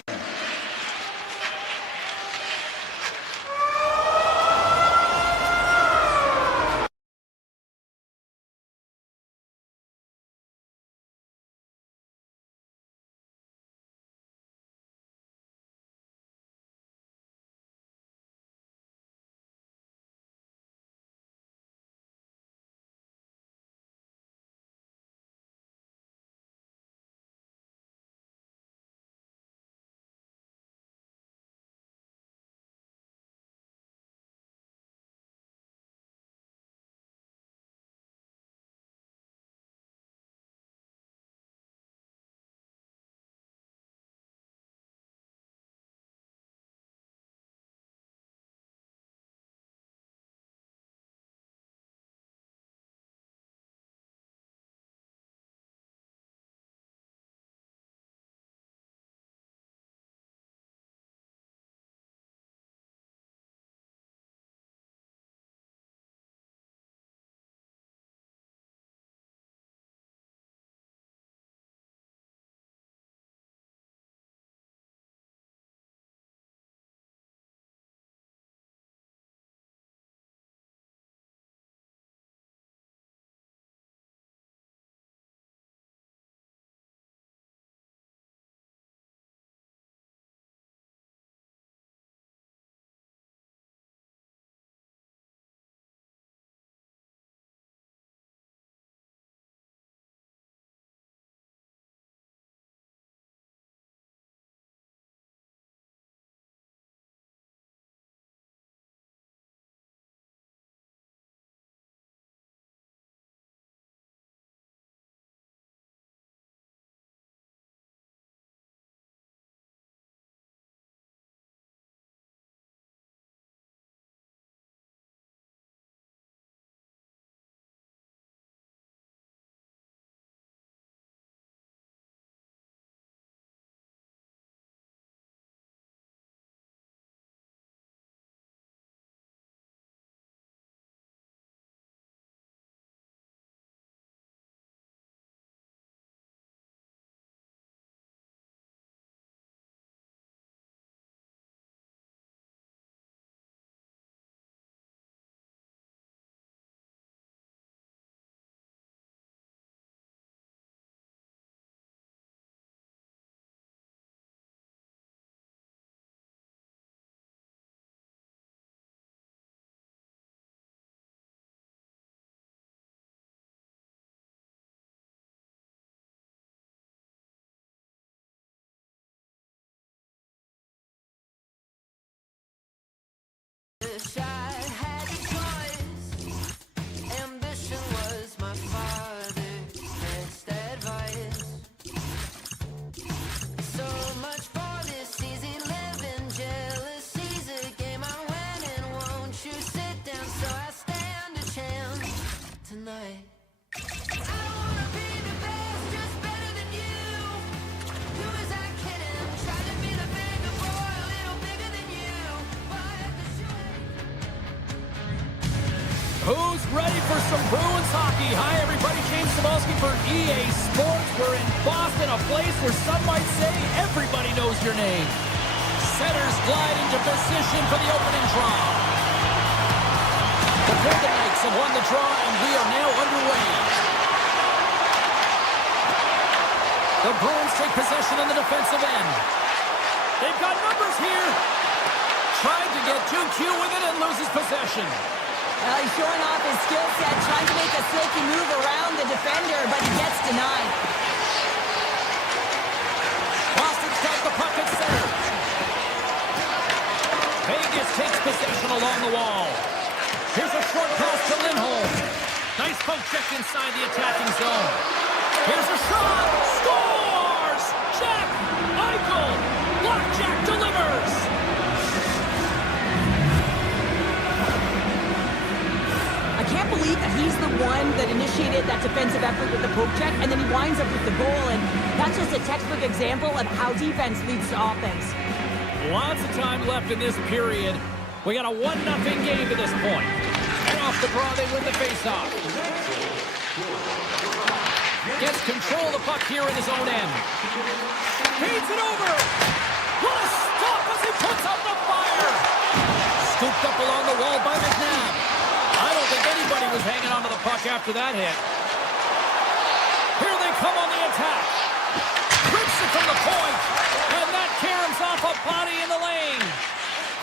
wish I had a choice. Ambition was my father's best advice. So much for this easy living. Jealousy's a game I'm winning. Won't you sit down so I stand a chance tonight? I don't wanna be the best, just better than you. Who is that kidding? Try to be the bigger boy, a little bigger than Who's ready for some Bruins hockey? Hi, everybody. James Cebulski for EA Sports. We're in Boston, a place where some might say everybody knows your name. Centers glide into position for the opening draw. The Golden Knights have won the draw, and we are now underway. The Bruins take possession on the defensive end. They've got numbers here. Tried to get too cute with it and loses possession. Well, he's showing off his skill set, trying to make a silky move around the defender, but he gets denied. Boston's got the puck at center. Vegas takes possession along the wall. Here's a short pass to Lindholm. Nice poke check inside the attacking zone. Here's a shot. Scores! Jack Eichel. Blackjack delivers. I can't believe that he's the one that initiated that defensive effort with the poke check, and then he winds up with the goal, and that's just a textbook example of how defense leads to offense. Lots of time left in this period. We got a 1-0 game to this point. And off the draw, they win the faceoff. Gets control of the puck here in his own end. Feeds it over. What a stop as he puts up the fire. Scooped up along the wall by McNabb. I don't think anybody was hanging onto the puck after that hit. Here they come on the attack. Rips it from the point. And that caroms off a body in the lane.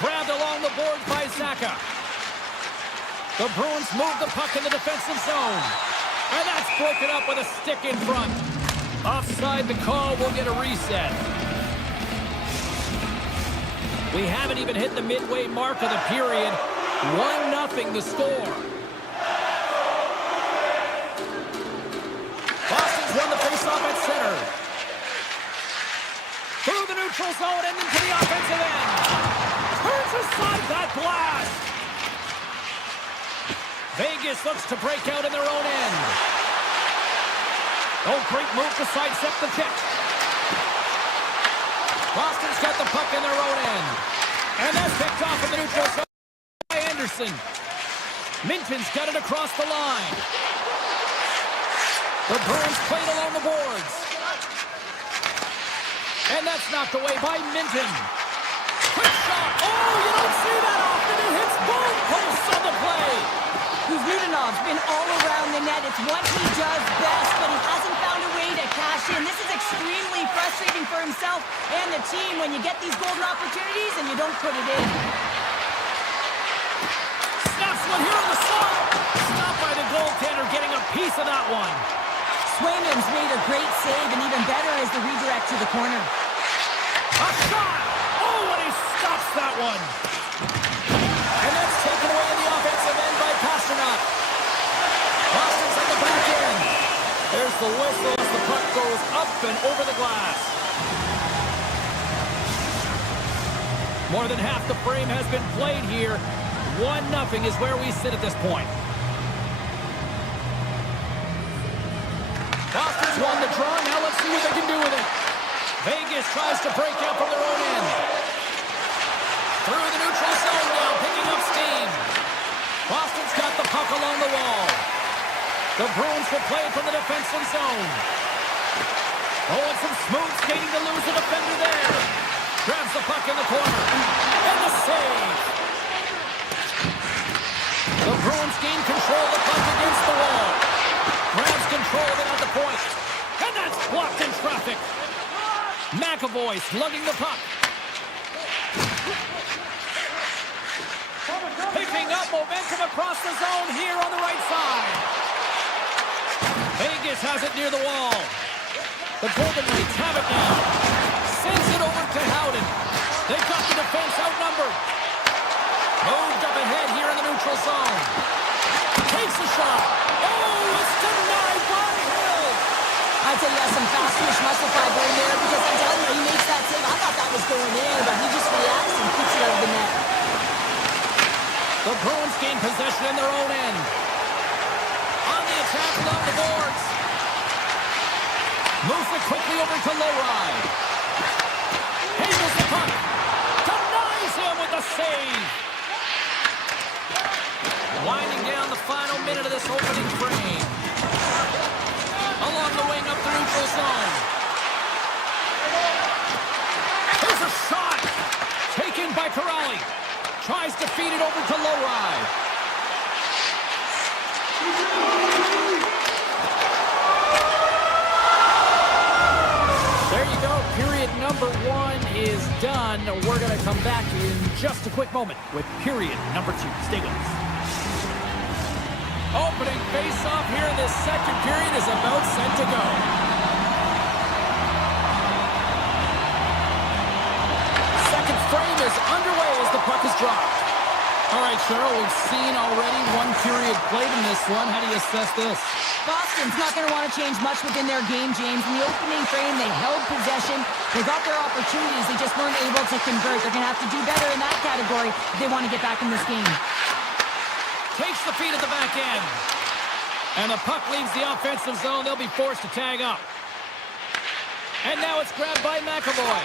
Grabbed along the boards by Zaka. The Bruins move the puck in the defensive zone. And that's broken up with a stick in front. Offside the call, will get a reset. We haven't even hit the midway mark of the period. 1-0 the score. Boston's won the faceoff at center. Through the neutral zone and into the offensive end. Turns aside that blast. Vegas looks to break out in their own end. Oh, great move to sidestep the check. Boston's got the puck in their own end. And that's picked off in the neutral zone by Anderson. Minton's got it across the line. The Bruins played along the boards. And that's knocked away by Minton. Quick shot. Oh, you don't see that often. It hits both posts on the play. Kuzminov's been all around the net. It's what he does best, but he hasn't found a way to cash in. This is extremely frustrating for himself and the team when you get these golden opportunities and you don't put it in. Snaps one here on the slot. Stopped by the goaltender, getting a piece of that one. Swayman's made a great save, and even better is the redirect to the corner. A shot! Oh, and he stops that one. And that's taken away in the offensive end by Pasternak. Boston's at the back end. There's the whistle as the puck goes up and over the glass. More than half the frame has been played here. 1-0 is where we sit at this point. Boston's won the draw. Now let's see what they can do with it. Vegas tries to break out from their own end. Through the neutral zone now, picking up steam. Boston's got the puck along the wall. The Bruins will play it from the defensive zone. Oh, and some smooth skating to lose the defender there. Grabs the puck in the corner. And the save. The Bruins gain control of the puck against the wall. Grabs control of it at the point. And that's blocked in traffic. McAvoy slugging the puck. Picking up momentum across the zone here on the right side. Vegas has it near the wall. The Golden Knights have it now. Sends it over to Howden. They've got the defense outnumbered. Moved up ahead here in the neutral zone. Takes a shot. Oh, it's denied by Hill. I'd say he has some fast twitch muscle fiber in there because I'm telling you, he makes that save. I thought that was going in, but he just reacts and keeps it out of the net. The Bruins gain possession in their own end. On the attack along the boards. Moves it quickly over to Lowride. Handles the puck. Denies him with the save. Winding down the final minute of this opening frame. Along the wing up the neutral zone. There's a shot. Taken by Corrali. Tries to feed it over to Lowride. There you go. Period number 1 is done. We're going to come back in just a quick moment with period number 2. Stay with us. Opening face-off here in this second period is about set to go. Second frame is underway as the puck is dropped. All right, Cheryl, we've seen already one period played in this one. How do you assess this? Boston's not going to want to change much within their game, James. In the opening frame, they held possession. They got their opportunities. They just weren't able to convert. They're going to have to do better in that category if they want to get back in this game. Takes the feed at the back end. And the puck leaves the offensive zone. They'll be forced to tag up. And now it's grabbed by McAvoy.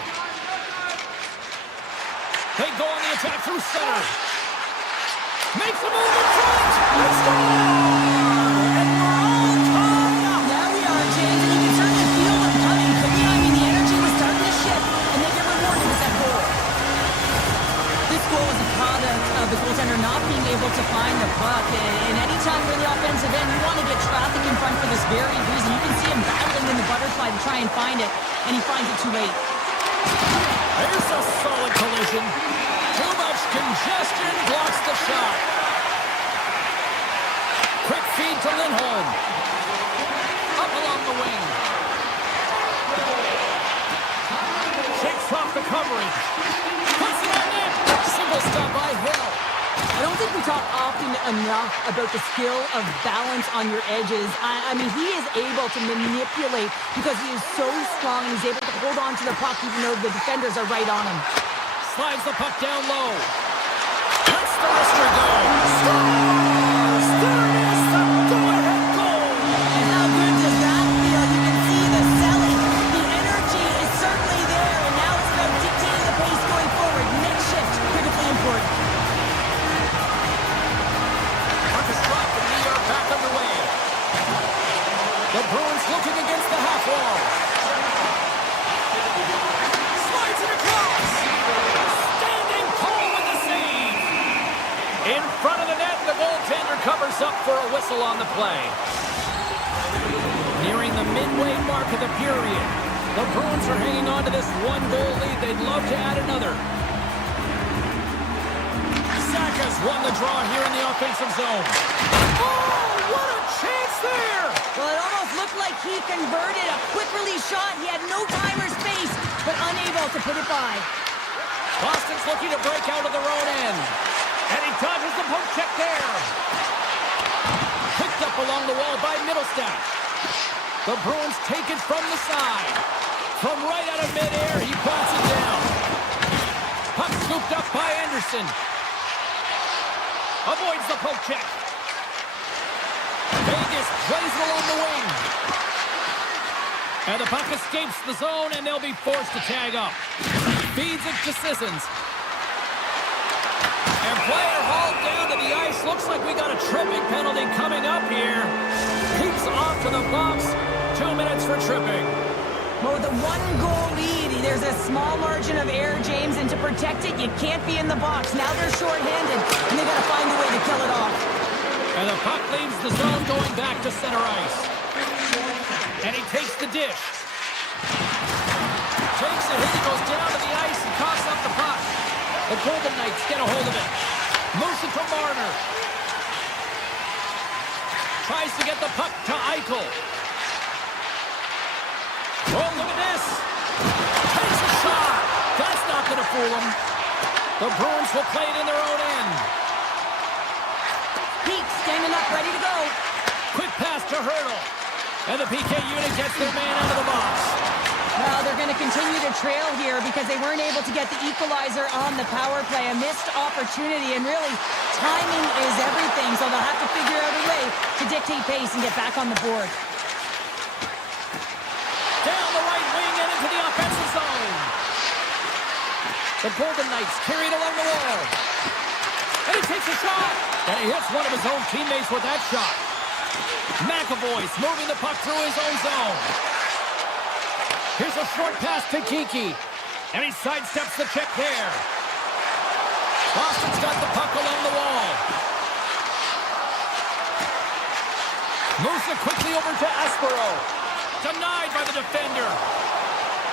They go on the attack through center. Makes a move in front. And score! And we're all tied up. Now we are, James, and you can certainly feel them coming. I mean, the energy was starting to shift, and they get rewarded with that goal. This goal is a product of the goaltender not being able to find the puck. And anytime you're in the offensive end, you want to get traffic in front for this very reason. You can see him battling in the butterfly to try and find it, and he finds it too late. There's a solid collision. Too much congestion blocks the shot. Quick feed to Lindholm. Up along the wing. Shakes off the coverage. Puts it on in. Single stop by Hill. I don't think we talk often enough about the skill of balance on your edges. I mean, he is able to manipulate because he is so strong and he's able to hold on to the puck even though the defenders are right on him. Slides the puck down low. Lets the wrister go. Scores! There is the go-ahead goal! And how good does that feel? You can see the selling. The energy is certainly there, and now it's about dictating the pace going forward. Next shift, critically important. Puck is dropped and we are back underway. The Bruins looking against the half wall. Slides it across. Standing tall with the save. In front of the net, the goaltender covers up for a whistle on the play. Nearing the midway mark of the period. The Bruins are hanging on to this one-goal lead. They'd love to add another. Saka's won the draw here in the offensive zone. Oh, what a chance there! Well, it almost looked like he converted a quick release shot. He had no time or space, but unable to put it by. Boston's looking to break out of their own end. And he dodges the poke check there. Picked up along the wall by Middlestat. The Bruins take it from the side. From right out of midair, he bats it down. Puck scooped up by Anderson. Avoids the poke check. Vegas plays it along the wing. And the puck escapes the zone, and they'll be forced to tag up. Feeds it to Sissons. And player hauled down to the ice. Looks like we got a tripping penalty coming up here. Peeps off to the box. 2 minutes for tripping. Well, with a one-goal lead, there's a small margin of error, James, and to protect it, you can't be in the box. Now they're shorthanded, and they got to find a way to kill it off. And the puck leaves the zone going back to center ice. And he takes the dish. Takes a hit, he goes down to the ice and coughs up the puck. The Golden Knights get a hold of it. Moves it to Marner. Tries to get the puck to Eichel. Oh, look at this. Takes a shot. That's not going to fool him. The Bruins will play it in their own end. Pete standing up, ready to go. Quick pass to Hurdle. And the PK unit gets their man out of the box. Well, they're going to continue to trail here because they weren't able to get the equalizer on the power play. A missed opportunity, and really, timing is everything, so they'll have to figure out a way to dictate pace and get back on the board. Down the right wing and into the offensive zone. The Golden Knights carried along the wall. And he takes a shot. And he hits one of his own teammates with that shot. McAvoy's moving the puck through his own zone. Here's a short pass to Kiki. And he sidesteps the check there. Boston's got the puck along the wall. Moves it quickly over to Espero. Denied by the defender.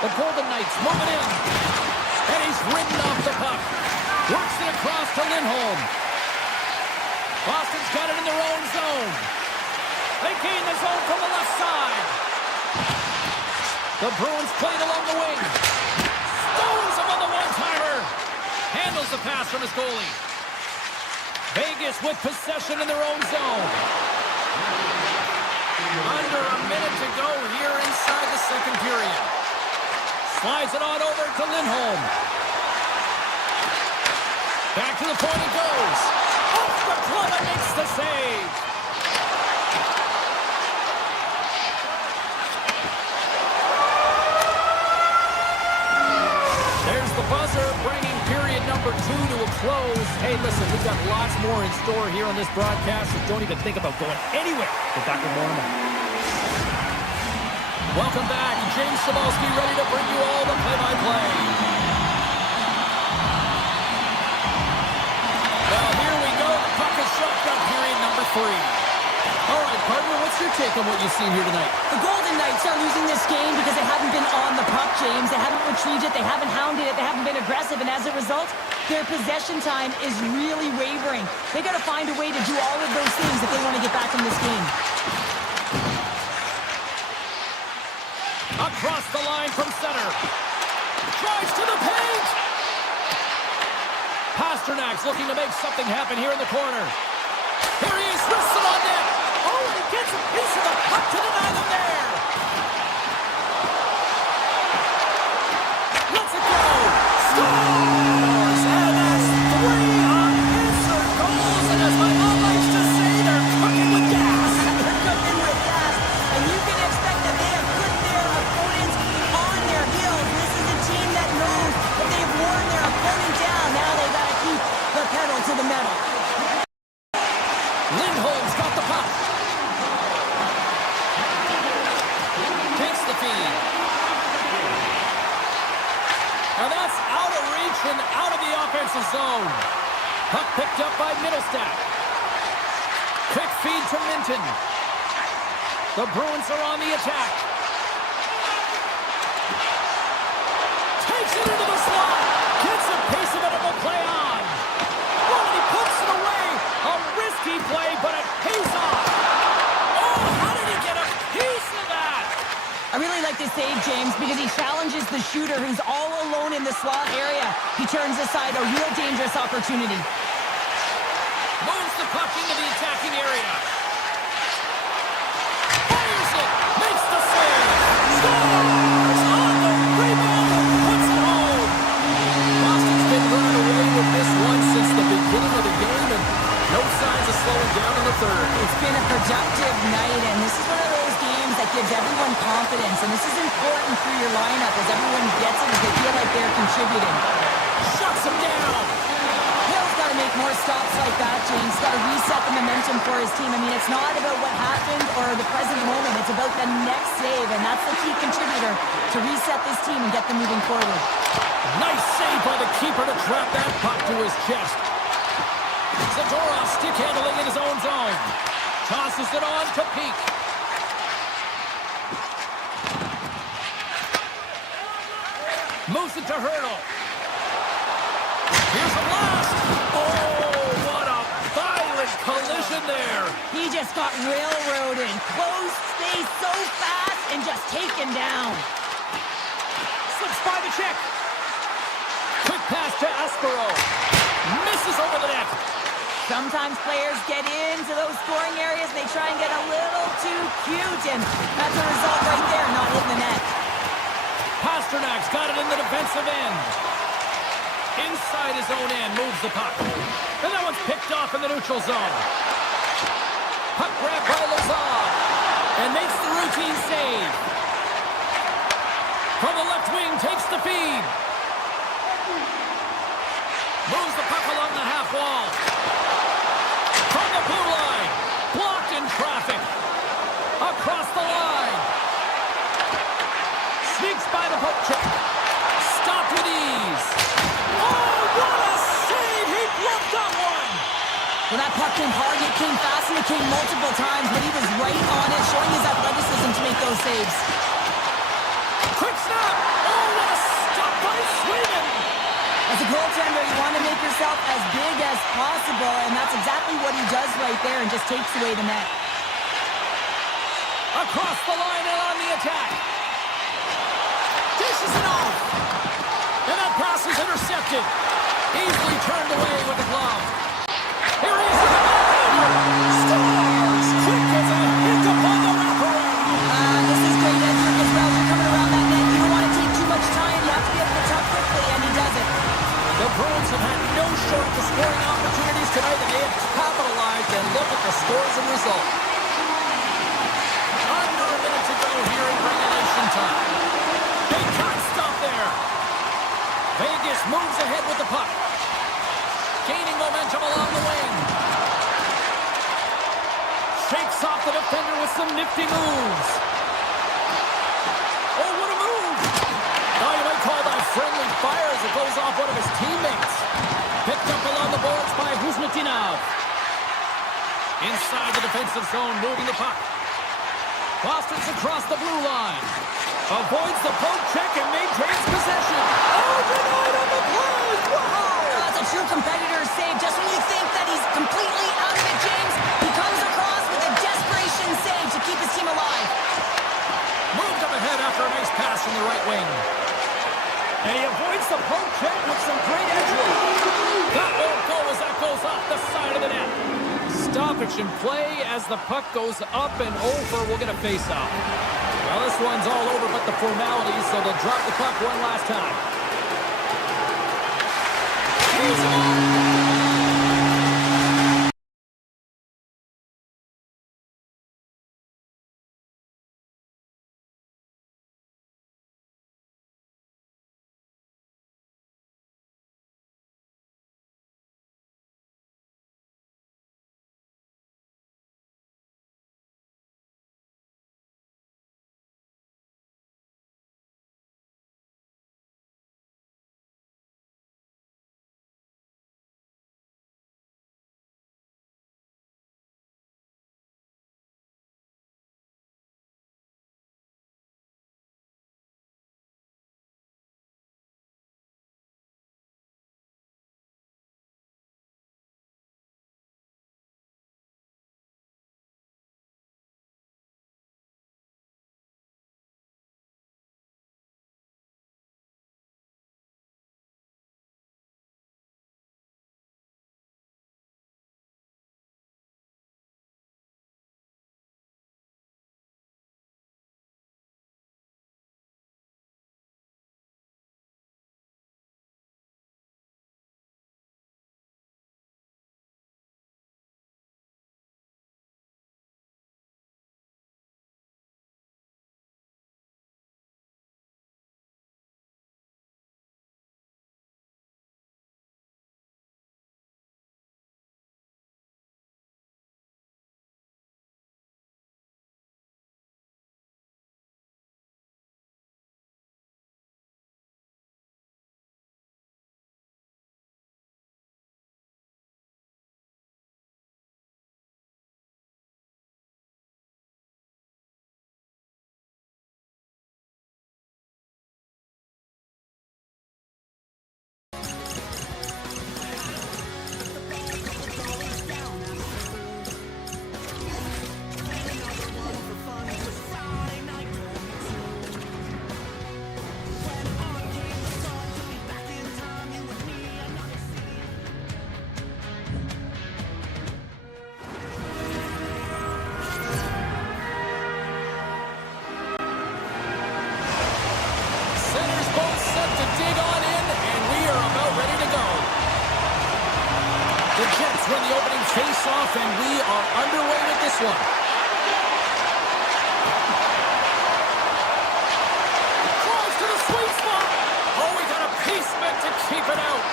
The Golden Knights moving in. And he's ridden off the puck. Works it across to Lindholm. Boston's got it in their own zone. They gain the zone from the left side. The Bruins played along the wing. Stones him on the one-timer. Handles the pass from his goalie. Vegas with possession in their own zone. Under a minute to go here inside the second period. Slides it on over to Lindholm. Back to the point it goes. Off the glove and makes the save. There's the buzzer, bringing period number 2 to a close. Hey, listen, we've got lots more in store here on this broadcast, so don't even think about going anywhere. Get back with more in a moment. Welcome back. James Cebulski ready to bring you all the play-by-play. Well, here we go. The puck is shoved up period number 3. All right, partner, what's your take on what you've seen here tonight? The Golden Knights are losing this game because they haven't been on the puck, James. They haven't retrieved it. They haven't hounded it. They haven't been aggressive. And as a result, their possession time is really wavering. They got to find a way to do all of those things if they want to get back in this game. Across the line from center. Drives to the paint. Pasternak's looking to make something happen here in the corner. Here he is, wristed on net. Oh, and he gets a piece of the puck to deny them there. Lets it go. Scores! And that's 3 unanswered goals. And as my mom likes to say, they're cooking with gas. They're cooking with gas. And you can expect that they have put their opponents on their heels. This is a team that knows that they've worn their opponent down. Now they've got to keep the pedal to the metal. Lindholm's got the puck. Takes the feed. Now that's out of reach and out of the offensive zone. Puck picked up by Middlestat. Quick feed to Minton. The Bruins are on the attack. Takes it into the slot. Gets a piece of it and will play on. Oh, and he puts it away. A risky play, but it pays off. Oh, how did he get a piece of that? I really like this save, James, because he challenges the shooter who's all alone in the slot area. He turns aside a real dangerous opportunity. Moves the puck into the attacking area. Fires it. Makes the save. Scores on the rebound and puts it home. Boston's been running away with this one since the beginning of the game, and no signs of slowing down in the third. It's been a productive night, and this is one of those games that gives everyone confidence, and this is important for your lineup as everyone gets it and they feel like they're contributing. Shuts him down. Hill's got to make more stops like that, James. He's got to reset the momentum for his team. I mean, it's not about what happened or the present moment. It's about the next save, and that's the key contributor to reset this team and get them moving forward. Nice save by the keeper to trap that puck to his chest. Zadorov stick handling in his own zone. Tosses it on to Peak. Moves it to Hurdle. Here's a blast. Oh, what a violent collision there. He just got railroaded. Closed space so fast and just taken down. Slips by the check. Quick pass to Espero. Misses over the net. Sometimes players get into those scoring areas and they try and get a little too cute, and that's a result right there, not hitting the net. Pasternak's got it in the defensive end. Inside his own end, moves the puck. And that one's picked off in the neutral zone. Puck grab by Lazar. And makes the routine save. From the left wing, takes the feed. Moves the puck along the half wall. poke check. Stopped with ease. Oh, what a save! He bluffed that one! When that puck came hard, it came fast, and it came multiple times, but he was right on it, showing his athleticism to make those saves. Quick snap! Oh, what a stop by Sweden! As a goaltender, you want to make yourself as big as possible, and that's exactly what he does right there and just takes away the net. Across the line and on the attack. Dishes it off. And that pass is intercepted. Easily turned away with the glove. Here he is in the back. Scores! Quick as a hit upon the wraparound. This is great entry as well. You're coming around that net. You don't want to take too much time. You have to be able to top quickly, and he does it. The Bruins have had no shortage of scoring opportunities tonight, and they have capitalized, and look at the scores and results. Under a minute to go here in regulation time. They can't stop there. Vegas moves ahead with the puck. Gaining momentum along the wing. Shakes off the defender with some nifty moves. Oh, what a move! Now you might call that friendly fire as it goes off one of his teammates. Picked up along the boards by Kuzmitinov. Inside the defensive zone, moving the puck. Boston's across the blue line. Avoids the poke check and maintains possession. Oh, denied on the play! Wow! That's a true competitor's save. Just when you think that he's completely out of it, James, he comes across with a desperation save to keep his team alive. Moved up ahead after a nice pass from the right wing. And he avoids the poke check with some great edge work. That won't go as that goes off the side of the net. Stoppage in play as the puck goes up and over. We'll get a face-off. Well, this one's all over but the formalities, so they'll drop the puck one last time. Win the opening face-off, and we are underway with this one. Close to the sweet spot. Oh, we got a piece meant to keep it out.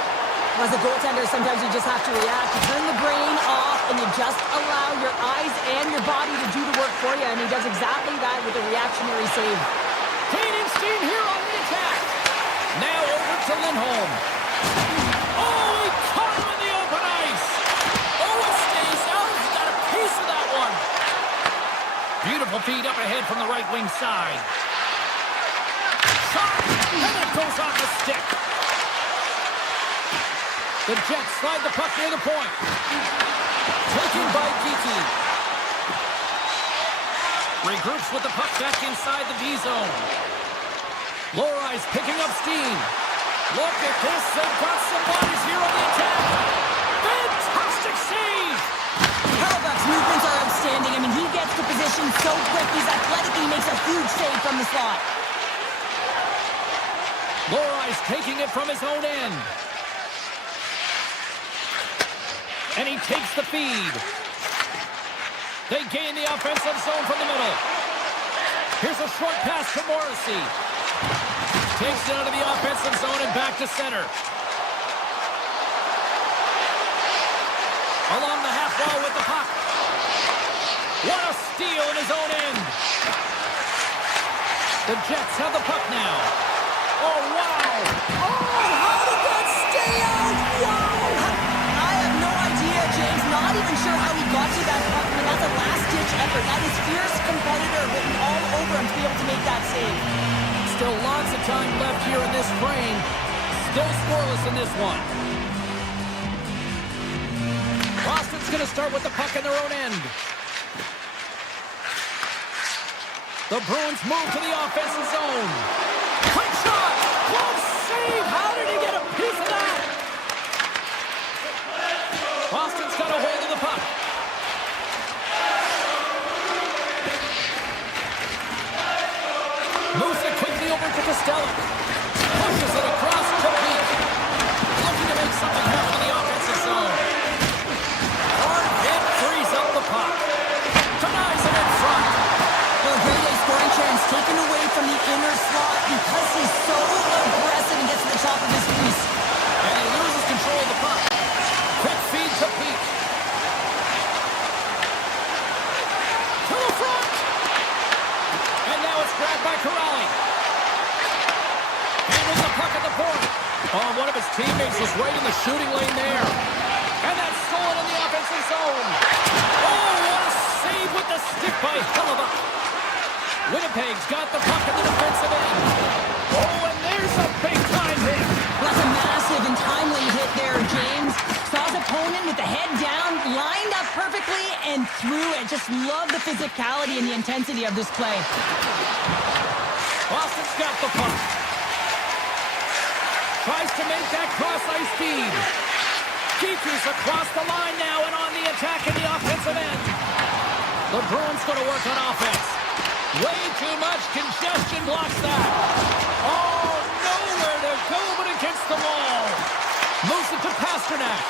As a goaltender, sometimes you just have to react. You turn the brain off, and you just allow your eyes and your body to do the work for you, and he does exactly that with a reactionary save. gaining steam here on the attack. Now over to Lindholm. Oh, he caught him in the open ice. Oh, it stays out. He got a piece of that one. Beautiful feed up ahead from the right wing side. Shot, and it goes off the stick. The Jets slide the puck near the point. Taken by Kiki. Regroups with the puck back inside the D zone. Lori's picking up steam. Look at this. They've got some bodies here on the attack. Fantastic save. Hellebuyck's movements are outstanding. I mean, he gets the position so quick. He's athletic. He makes a huge save from the slot. Lori's taking it from his own end. And he takes the feed. They gain the offensive zone from the middle. Here's a short pass to Morrissey. Takes it out of the offensive zone and back to center. Along the half wall with the puck. What a steal in his own end. The Jets have the puck now. Oh, wow. Oh, how did that stay out? Wow. I have no idea, James. Not even sure how he got to that puck. I mean, that's a last-ditch effort. That is fierce competitor written all over him to be able to make that save. Still lots of time left here in this frame. Still scoreless in this one. Boston's going to start with the puck in their own end. The Bruins move to the offensive zone. Quick shot! Close save! How did he get a piece of that? Boston's got a hold of the puck. Moves it quickly over to Costello. Pushes it across to Peak. Looking to make something happen in the offensive zone. Hard hit frees up the puck. Denies it in front. Well, a great scoring chance taken away from the inner slot because he's so aggressive and gets to the top of his crease. And he loses control of the puck. Quick feed to Peak. To the front. And now it's grabbed by Corrali. Handles the puck at the point. Oh, one of his teammates was right in the shooting lane there. And that's stolen in the offensive zone. Oh, what a save with the stick by Hellebuyck. Winnipeg's got the puck in the defensive end. Oh, and there's a big-time hit. That's a massive and timely hit there, James. Saw his opponent with the head down, lined up perfectly, and threw it. Just love the physicality and the intensity of this play. Boston's got the puck. Tries to make that cross-ice feed. Kiki's across the line now and on the attack in the offensive end. The Bruins going to work on offense. Way too much congestion blocks that. Oh, nowhere to go but against the wall. Moves it to Pasternak.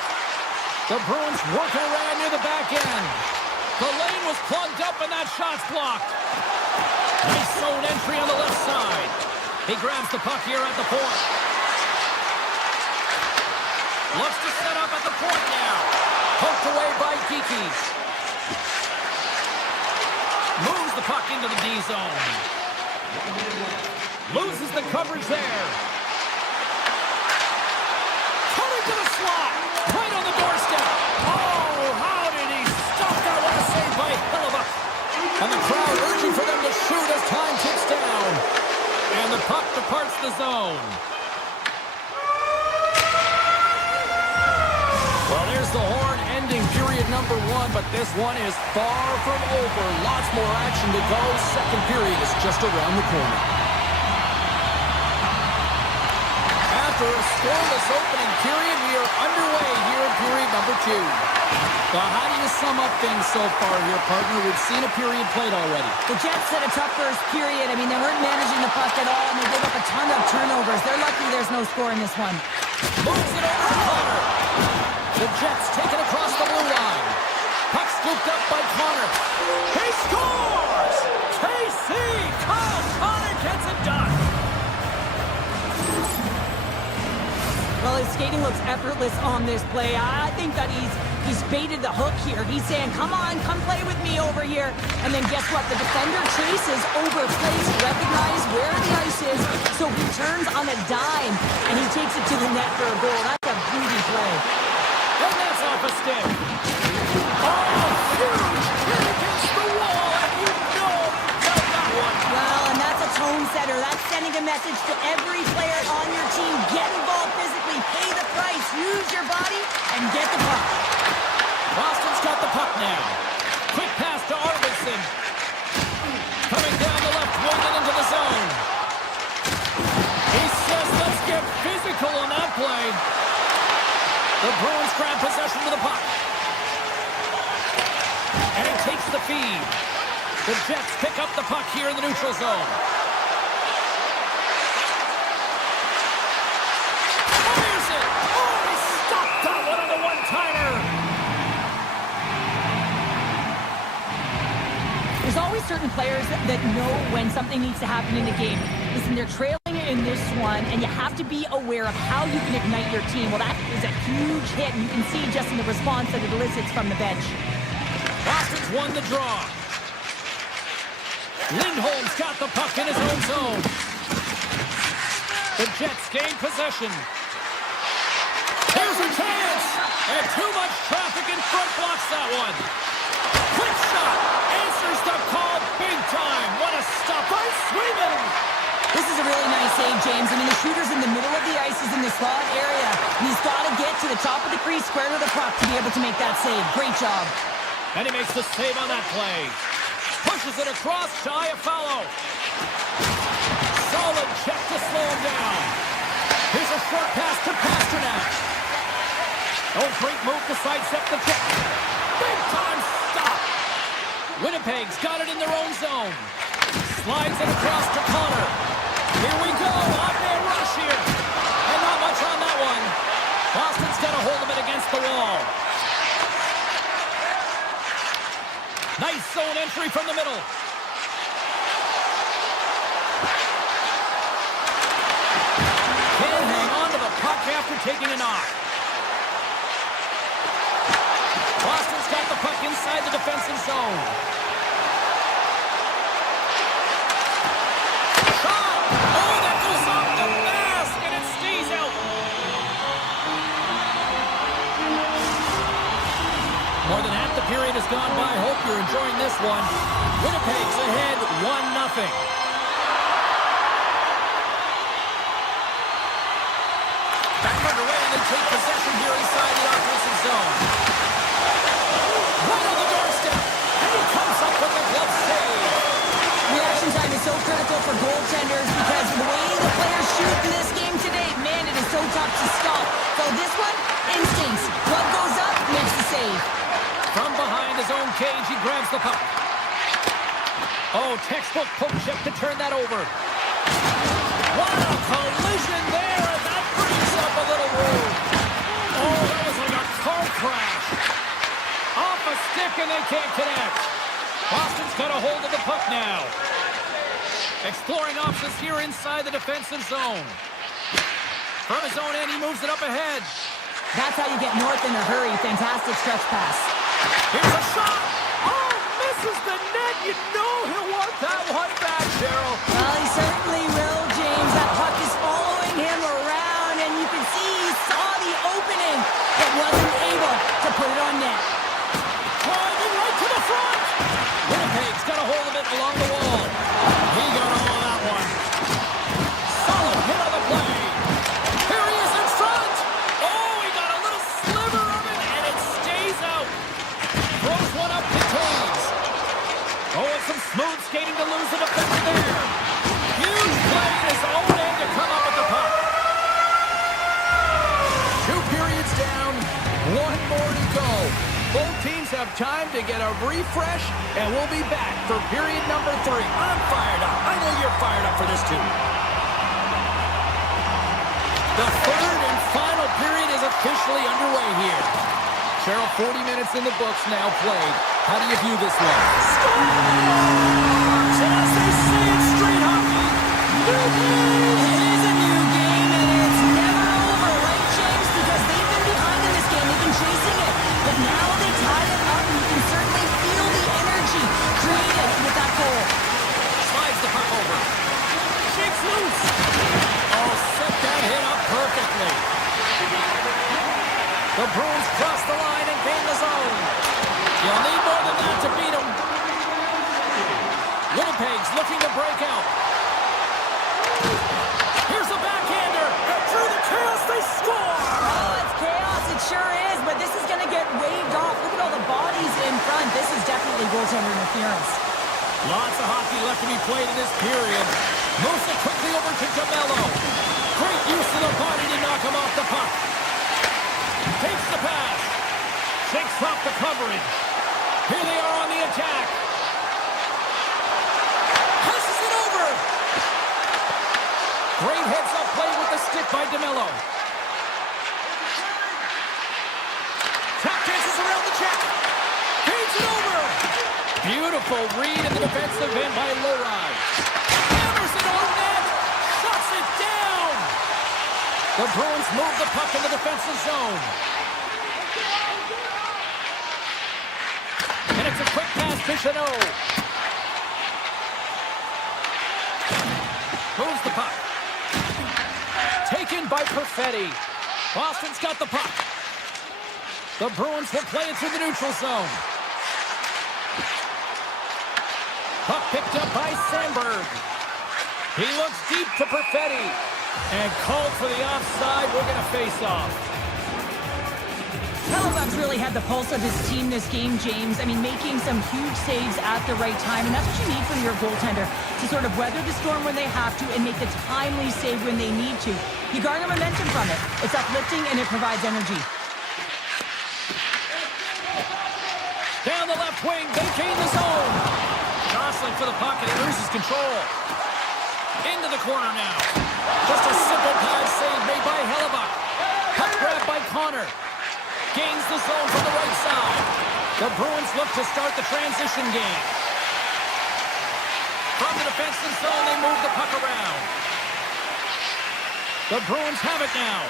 The Bruins working around near the back end. The lane was plugged up and that shot's blocked. Nice zone entry on the left side. He grabs the puck here at the point. Looks to set up at the point now. Poked away by Kiki. Moves the puck into the D zone. Loses the coverage there. Coming to the slot. Right on the doorstep. Oh, how did he stop that? What a save by Hellebuyck. And the crowd urging for them to shoot as time ticks down. And the puck departs the zone. Well, there's the horn ending period number one, but this one is far from over. Lots more action to go. Second period is just around the corner. After a scoreless opening period, we are underway here in period number two. Well, how do you sum up things so far here, partner? We've seen a period played already. The Jets had a tough first period. I mean, they weren't managing the puck at all, and they gave up a ton of turnovers. They're lucky there's no score in this one. Moves it over to Connor. The Jets take it across the blue line. Puck scooped up by Connor. He scores! KC! Kyle Connor gets it done. Well, his skating looks effortless on this play. I think that he's He's baited the hook here. He's saying, come on, come play with me over here. And then guess what? The defender chases, overplays, recognizes where the ice is, so he turns on a dime, and he takes it to the net for a goal. That's a beauty play. And that's off a stick. Oh, huge hit against the wall, and you know about that one. Well, and that's a tone setter. That's sending a message to every player on your team. Get involved physically, pay the price, use your body, and get the puck. Boston's got the puck now. Quick pass to Arvidsson. Coming down the left wing and into the zone. He says, let's get physical on that play. The Bruins grab possession with the puck. And he takes the feed. The Jets pick up the puck here in the neutral zone. Fires it! Oh, he stopped that one on the one-timer! There's always certain players that know when something needs to happen in the game. Listen, they're trailing in this one, and you have to be aware of how you can ignite your team. Well, that is a huge hit, and you can see just in the response that it elicits from the bench. Boston's won the draw. Lindholm's got the puck in his own zone. The Jets gain possession. Here's a chance! And too much traffic in front blocks that one. Quick shot! Answers the call big time. What a stop by Sweden! This is a really nice save, James. I mean, the shooter's in the middle of the ice. He's in the slot area. He's got to get to the top of the crease, square to the puck to be able to make that save. Great job. And he makes the save on that play. Pushes it across to Iafallo. Solid check to slow him down. Here's a short pass to Pasternak. Oh, great move to sidestep the check. Big time stop. Winnipeg's got it in their own zone. Slides it across to Connor. Here we go. On-man rush here. And not much on that one. Boston's got a hold of it against the wall. Nice zone entry from the middle. Can't hang on to the puck after taking a knock. Boston's got the puck inside the defensive zone. Shot! Oh, that goes off the mask, and it stays out. More than half the period has gone by. Hope you're enjoying this one. Winnipeg's ahead 1-0. Back underway, and they take possession here inside the offensive zone. Right on the doorstep, and he comes up with a glove save. Reaction time is so critical for goaltenders because the way the players shoot in this game today, man, it is so tough to stop. So this one, instincts. Glove goes up, makes the save. From behind his own cage, he grabs the puck. Oh, textbook poke check to turn that over. What a collision there, and that brings up a little room. Oh, that was like a car crash. Off a stick, and they can't connect. Boston's got a hold of the puck now. Exploring options here inside the defensive zone. From his own end, he moves it up ahead. That's how you get north in a hurry. Fantastic stretch pass. Here's a shot. Oh, misses the net. You know he'll want that one back, Cheryl. Well, he certainly will, James. That puck is following him around, and you can see he saw the opening, but wasn't able to put it on net. Driving right to the front. Winnipeg's got a hold of it along the wall. He got all of that one. Solid hit on the play. Here he is in front. Oh, he got a little sliver of it, and it stays out. Throws one up to Toews. Oh, and some smooth skating to lose the defender there. Huge play in his own end to come up with the puck. 2 periods down, 1 more to go. Both teams have time to get a refresh, and we'll be back for period number 3. I'm fired up. I know you're fired up for this too. The third and final period is officially underway here. Cheryl, 40 minutes in the books now played. How do you view this one? Scores! As they say in street hockey, new game! It is a new game, and it's never over, right, James? Because they've been behind in this game. They've been chasing it. But now Winnipeg's looking to break out. Here's a backhander. And through the chaos, they score! Oh, it's chaos. It sure is, but this is going to get waved off. Look at all the bodies in front. This is definitely goaltender interference. Lots of hockey left to be played in this period. Moves it quickly over to DeMello. Great use of the body to knock him off the puck. Takes the pass. Shakes off the coverage. Here they are on the attack. Passes it over. Great heads-up play with the stick by DeMello. Tap chances around the check. Feeds it over. Beautiful read in the defensive end by Lowry. Hammers it on net. Shuts it down. The Bruins move the puck in the defensive zone. And it's a quick pass to Chanot. Moves the puck. Taken by Perfetti. Boston's got the puck. The Bruins will play it through the neutral zone. Puck picked up by Sandberg. He looks deep to Perfetti. And called for the offside. We're going to face off. Kodiak really had the pulse of his team this game, James. I mean, making some huge saves at the right time, and that's what you need from your goaltender, to sort of weather the storm when they have to and make the timely save when they need to. You garner momentum from it. It's uplifting, and it provides energy. Down the left wing, they gain the zone. Jostling for the puck, and he loses control. Into the corner now. Just a simple pass save made by Hellebuck. Puck grab by Connor. Gains the zone from the right side. The Bruins look to start the transition game. From the defensive zone, they move the puck around. The Bruins have it now.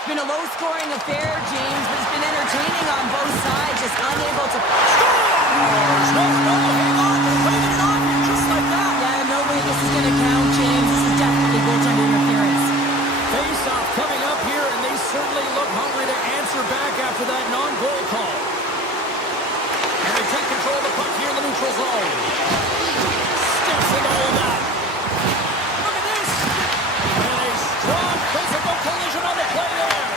It's been a low-scoring affair, James, but it's been entertaining on both sides, just unable to... Scores! No, hang on. They're waving it off here just like that. Yeah, no way this is going to count, James. This is definitely goaltender interference. Face-off coming up here, and they certainly look hungry to answer back after that non-goal call. And they take control of the puck here in the neutral zone. Steps into all that. Look at this. And a strong physical collision on the play there.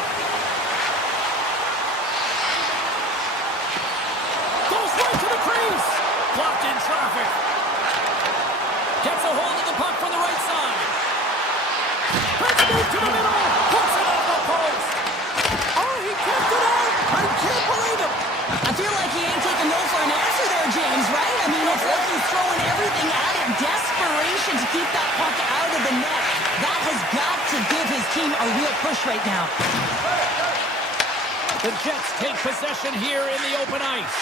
Goes right to the crease. Blocked in traffic. Gets a hold of the puck from the right side. Let's move to the middle. Puts it off the post. Oh, he kept it out. I can't believe it. I feel like he ain't taking no for an answer there, James, right? I mean, it's like he's throwing everything at it. Desperation to keep that puck out of the net. That has got to give his team a real push right now. The Jets take possession here in the open ice.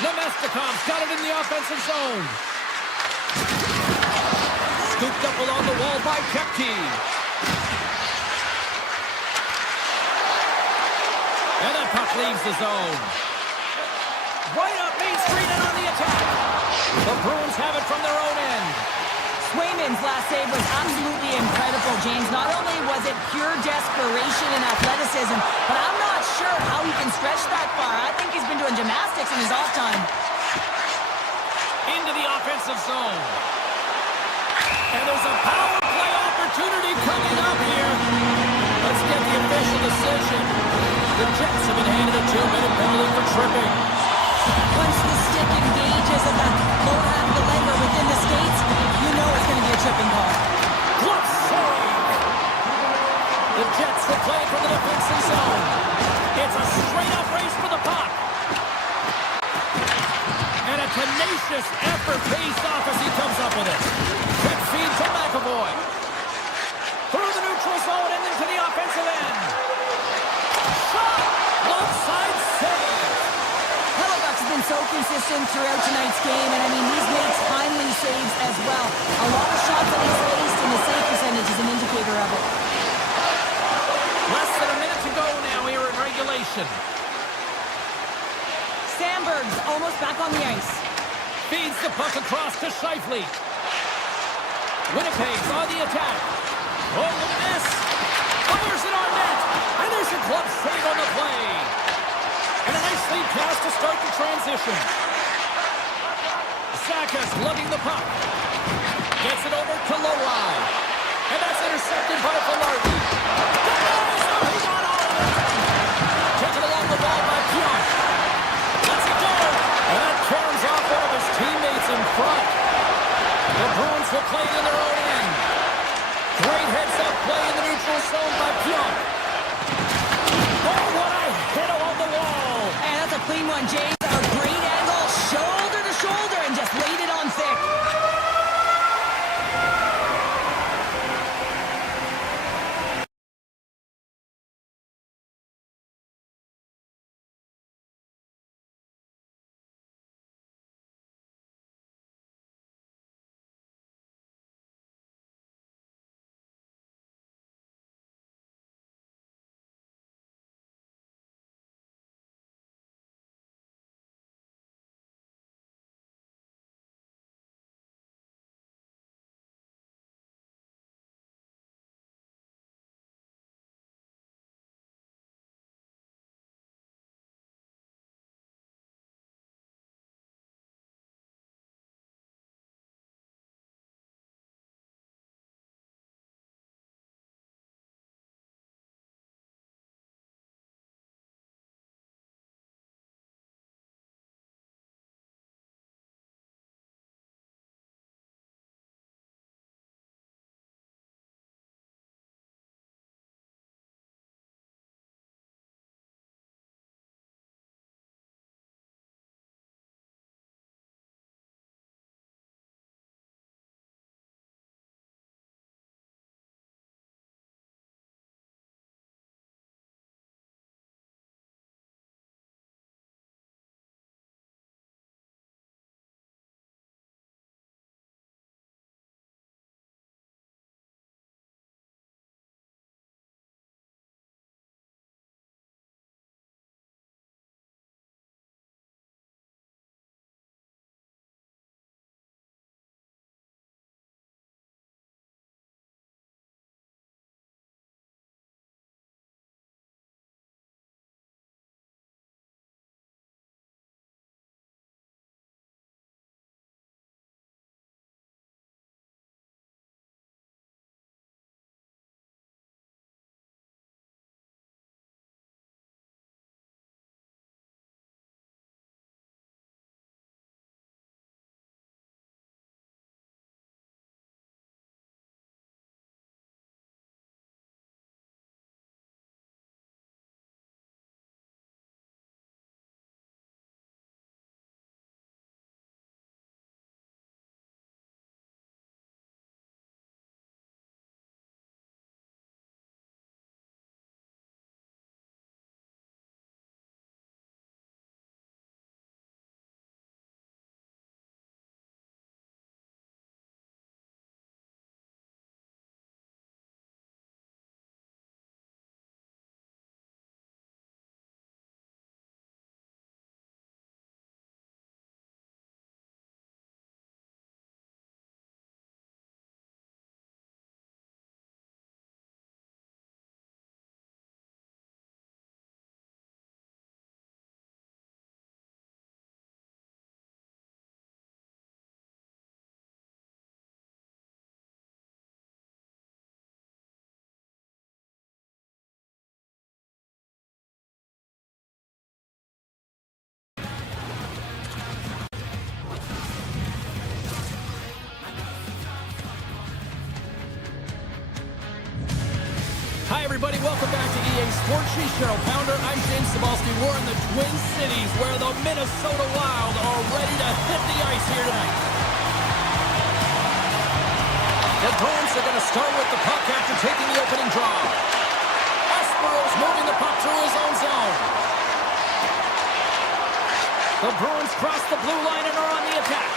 Nemestikov's got it in the offensive zone. Scooped up along the wall by Kepke. And that puck leaves the zone. Right up Main Street and on the attack. The Bruins have it from their own end. Swayman's last save was absolutely incredible, James. Not only was it pure desperation and athleticism, but I'm not sure how he can stretch that far. I think he's been doing gymnastics in his off time. Into the offensive zone. And there's a power play opportunity coming up here. Let's get the official decision. The Jets have been handed a 2-minute penalty for tripping. Once the stick engages at the lower half of the leg or within the skates, you know it's going to be a tripping call. What save! The Jets will play from the defensive zone. It's a straight-up race for the puck. And a tenacious effort pays off as he comes up with it. Quick feed to McAvoy. Through the neutral zone and into the offensive end. Shot! Onside save! Kodiak's been so consistent throughout tonight's game, and I mean, he's made timely saves as well. A lot of shots that he's faced, and the save percentage is an indicator of it. Less than a minute to go now here in regulation. Sandberg's almost back on the ice. Feeds the puck across to Scheifele. Winnipeg's on the attack. Oh, look at this. Fires it on net. And there's a glove save on the play. And a nice lead pass to start the transition. Sakas lugging the puck. Gets it over to Lowry. And that's intercepted by Velarde. He got all of it. Taken along the ball by Pionk. Lets it go. And that turns off one of his teammates in front. The Bruins will play it in their own end. Great heads-up play in the neutral zone by Pionk. Oh, what a hit along the wall. And that's a clean one, James. A great angle, shoulder to shoulder, and just laid it on thick. Hi, everybody. Welcome back to EA Sports. She's Cheryl Pounder. I'm James Cebulski. We're in the Twin Cities where the Minnesota Wild are ready to hit the ice here tonight. The Bruins are going to start with the puck after taking the opening draw. Espero's moving the puck through his own zone. The Bruins cross the blue line and are on the attack.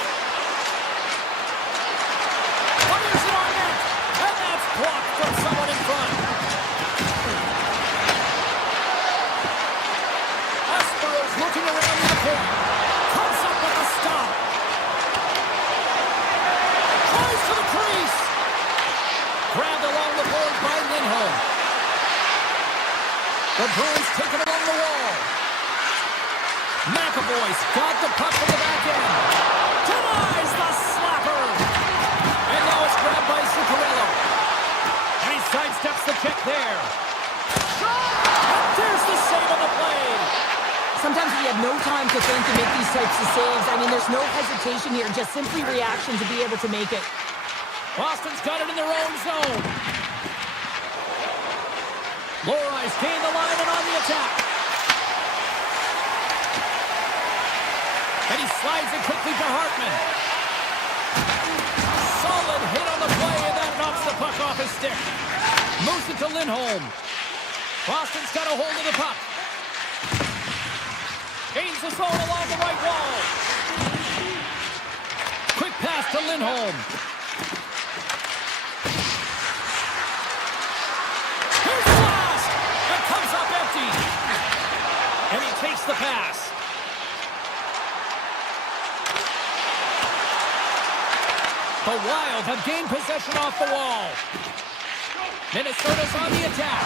Fires it on net, and that's blocked from someone in front. Espero's looking around the point. Comes up with a stop. Tries to the crease. Grabbed along the board by Lindholm. The Bruins take it along the wall. McAvoy's got the puck from the back end. Sometimes we have no time to think and make these types of saves. I mean, there's no hesitation here, just simply reaction to be able to make it. Boston's got it in their own zone. Loris gain the line and on the attack. And he slides it quickly to Hartman. Solid hit on the play, and that knocks the puck off his stick. Moves it to Lindholm. Boston's got a hold of the puck. Gains the zone along the right wall. Quick pass to Lindholm. Here's the blast! That comes up empty. And he takes the pass. The Wild have gained possession off the wall. Minnesota's on the attack.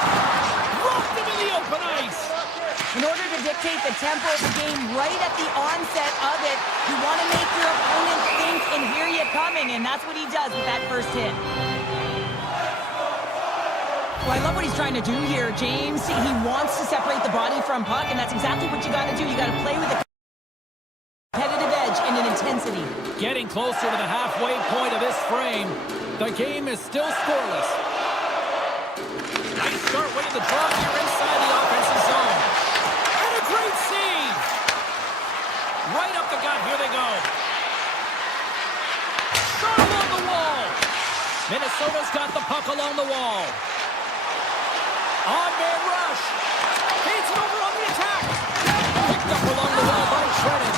Rocked him in the open ice. In order to dictate the tempo of the game right at the onset of it, you want to make your opponent think and hear you coming, and that's what he does with that first hit. Well, I love what he's trying to do here, James. He wants to separate the body from puck, and that's exactly what you got to do. You got to play with a competitive edge and an intensity. Getting closer to the halfway point of this frame. The game is still scoreless. Nice start winning the draw here inside the offensive zone. And a great save. Right up the gut. Here they go. Shot along the wall. Minnesota's got the puck along the wall. On-man rush. Feeds it over on the attack. Picked up along the wall by Shredded.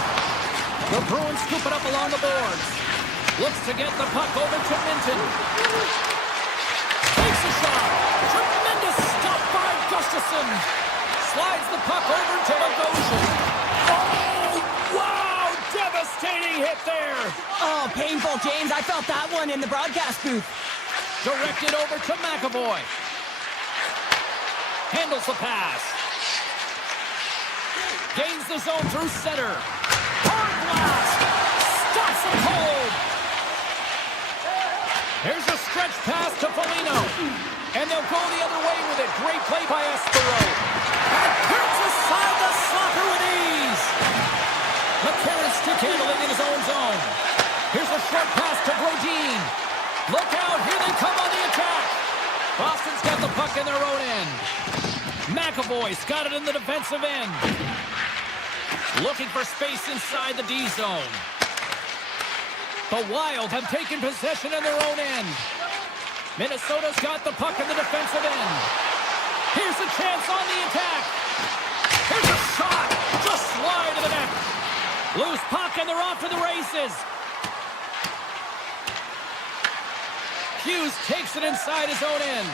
The Bruins scoop it up along the boards. Looks to get the puck over to Minton. Takes a shot. Tremendous stop by Gustafsson. Slides the puck over to Bogosian. Oh, wow! Devastating hit there. Oh, painful, James. I felt that one in the broadcast booth. Directed over to McAvoy. Handles the pass. Gains the zone through center. Hard blast. Stops him cold. Here's a stretch pass to Foligno. And they'll go the other way with it. Great play by Espero. And hits aside the slapper with ease. McCarron stick handling in his own zone. Here's a short pass to Brodin. Look out. Here they come on the attack. Boston's got the puck in their own end. McAvoy's got it in the defensive end. Looking for space inside the D zone. The Wild have taken possession in their own end. Minnesota's got the puck in the defensive end. Here's a chance on the attack. Here's a shot. Just slide to the net. Loose puck and they're off to the races. Hughes takes it inside his own end.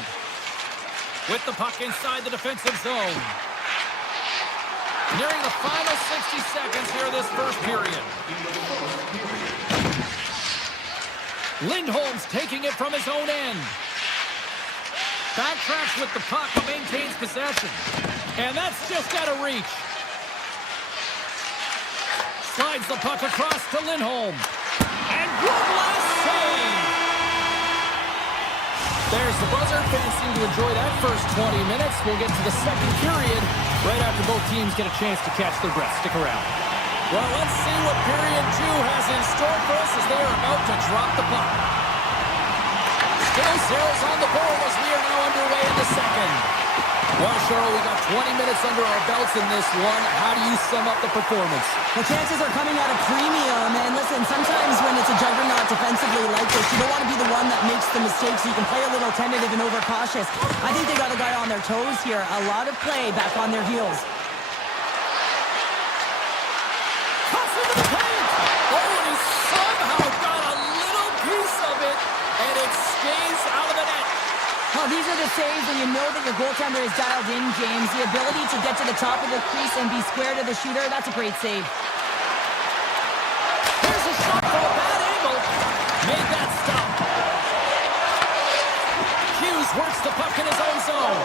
With the puck inside the defensive zone. Nearing the final 60 seconds here of this first period. Lindholm's taking it from his own end. Backtracks with the puck and maintains possession. And that's just out of reach. Slides the puck across to Lindholm. And one last save. There's the buzzer. Fans seem to enjoy that first 20 minutes. We'll get to the second period right after both teams get a chance to catch their breath. Stick around. Well, let's see what period 2 has in store for us as they are about to drop the puck. Still zeros on the board as we are now underway in the second. Well, Cheryl, we got 20 minutes under our belts in this one. How do you sum up the performance? The chances are coming at a premium, and listen, sometimes when it's a juggernaut defensively like this, you don't want to be the one that makes the mistake, so you can play a little tentative and overcautious. I think they got a guy on their toes here. A lot of play back on their heels. Cuts into the paint! Oh, and he somehow got a little piece of it, and it stays out of the net. Well, these are the saves when you know that your goaltender is dialed in, James. The ability to get to the top of the crease and be square to the shooter, that's a great save. Here's a shot from a bad angle. Made that stop. Hughes works the puck in his own zone.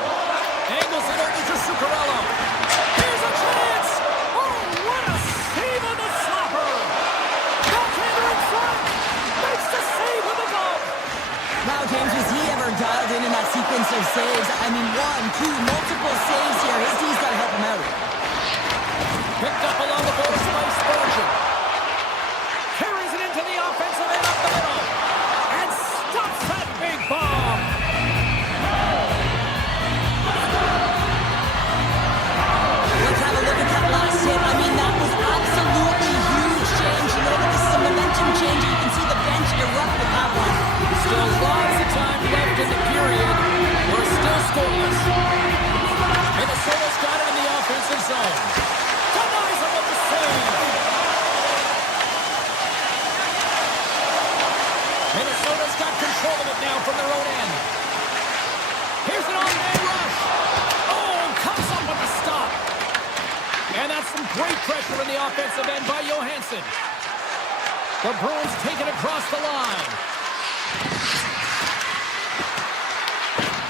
Angles it over to Zuccarello. Here's a chance! Oh, what a save on the slapper! Backhander in front! Makes the save with the glove! Wow, James, was he ever dialed in that sequence of saves? I mean, 1, 2, multiple saves here. His D's got to help him out. Picked up along the boards by Spurgeon. Carries it into the offensive end up the middle. And stops that big bomb. Let's have a look at that last hit. I mean, that was absolutely huge change. You know that this is a momentum change. You can see the bench erupt with that one. Still lots of time left in the period. We're still scoreless. Minnesota's got it in the offensive zone. Denies him with the save. Minnesota's got control of it now from their own end. Here's an on-man rush. Oh, comes up with the stop. And that's some great pressure in the offensive end by Johansson. The Bruins take it across the line.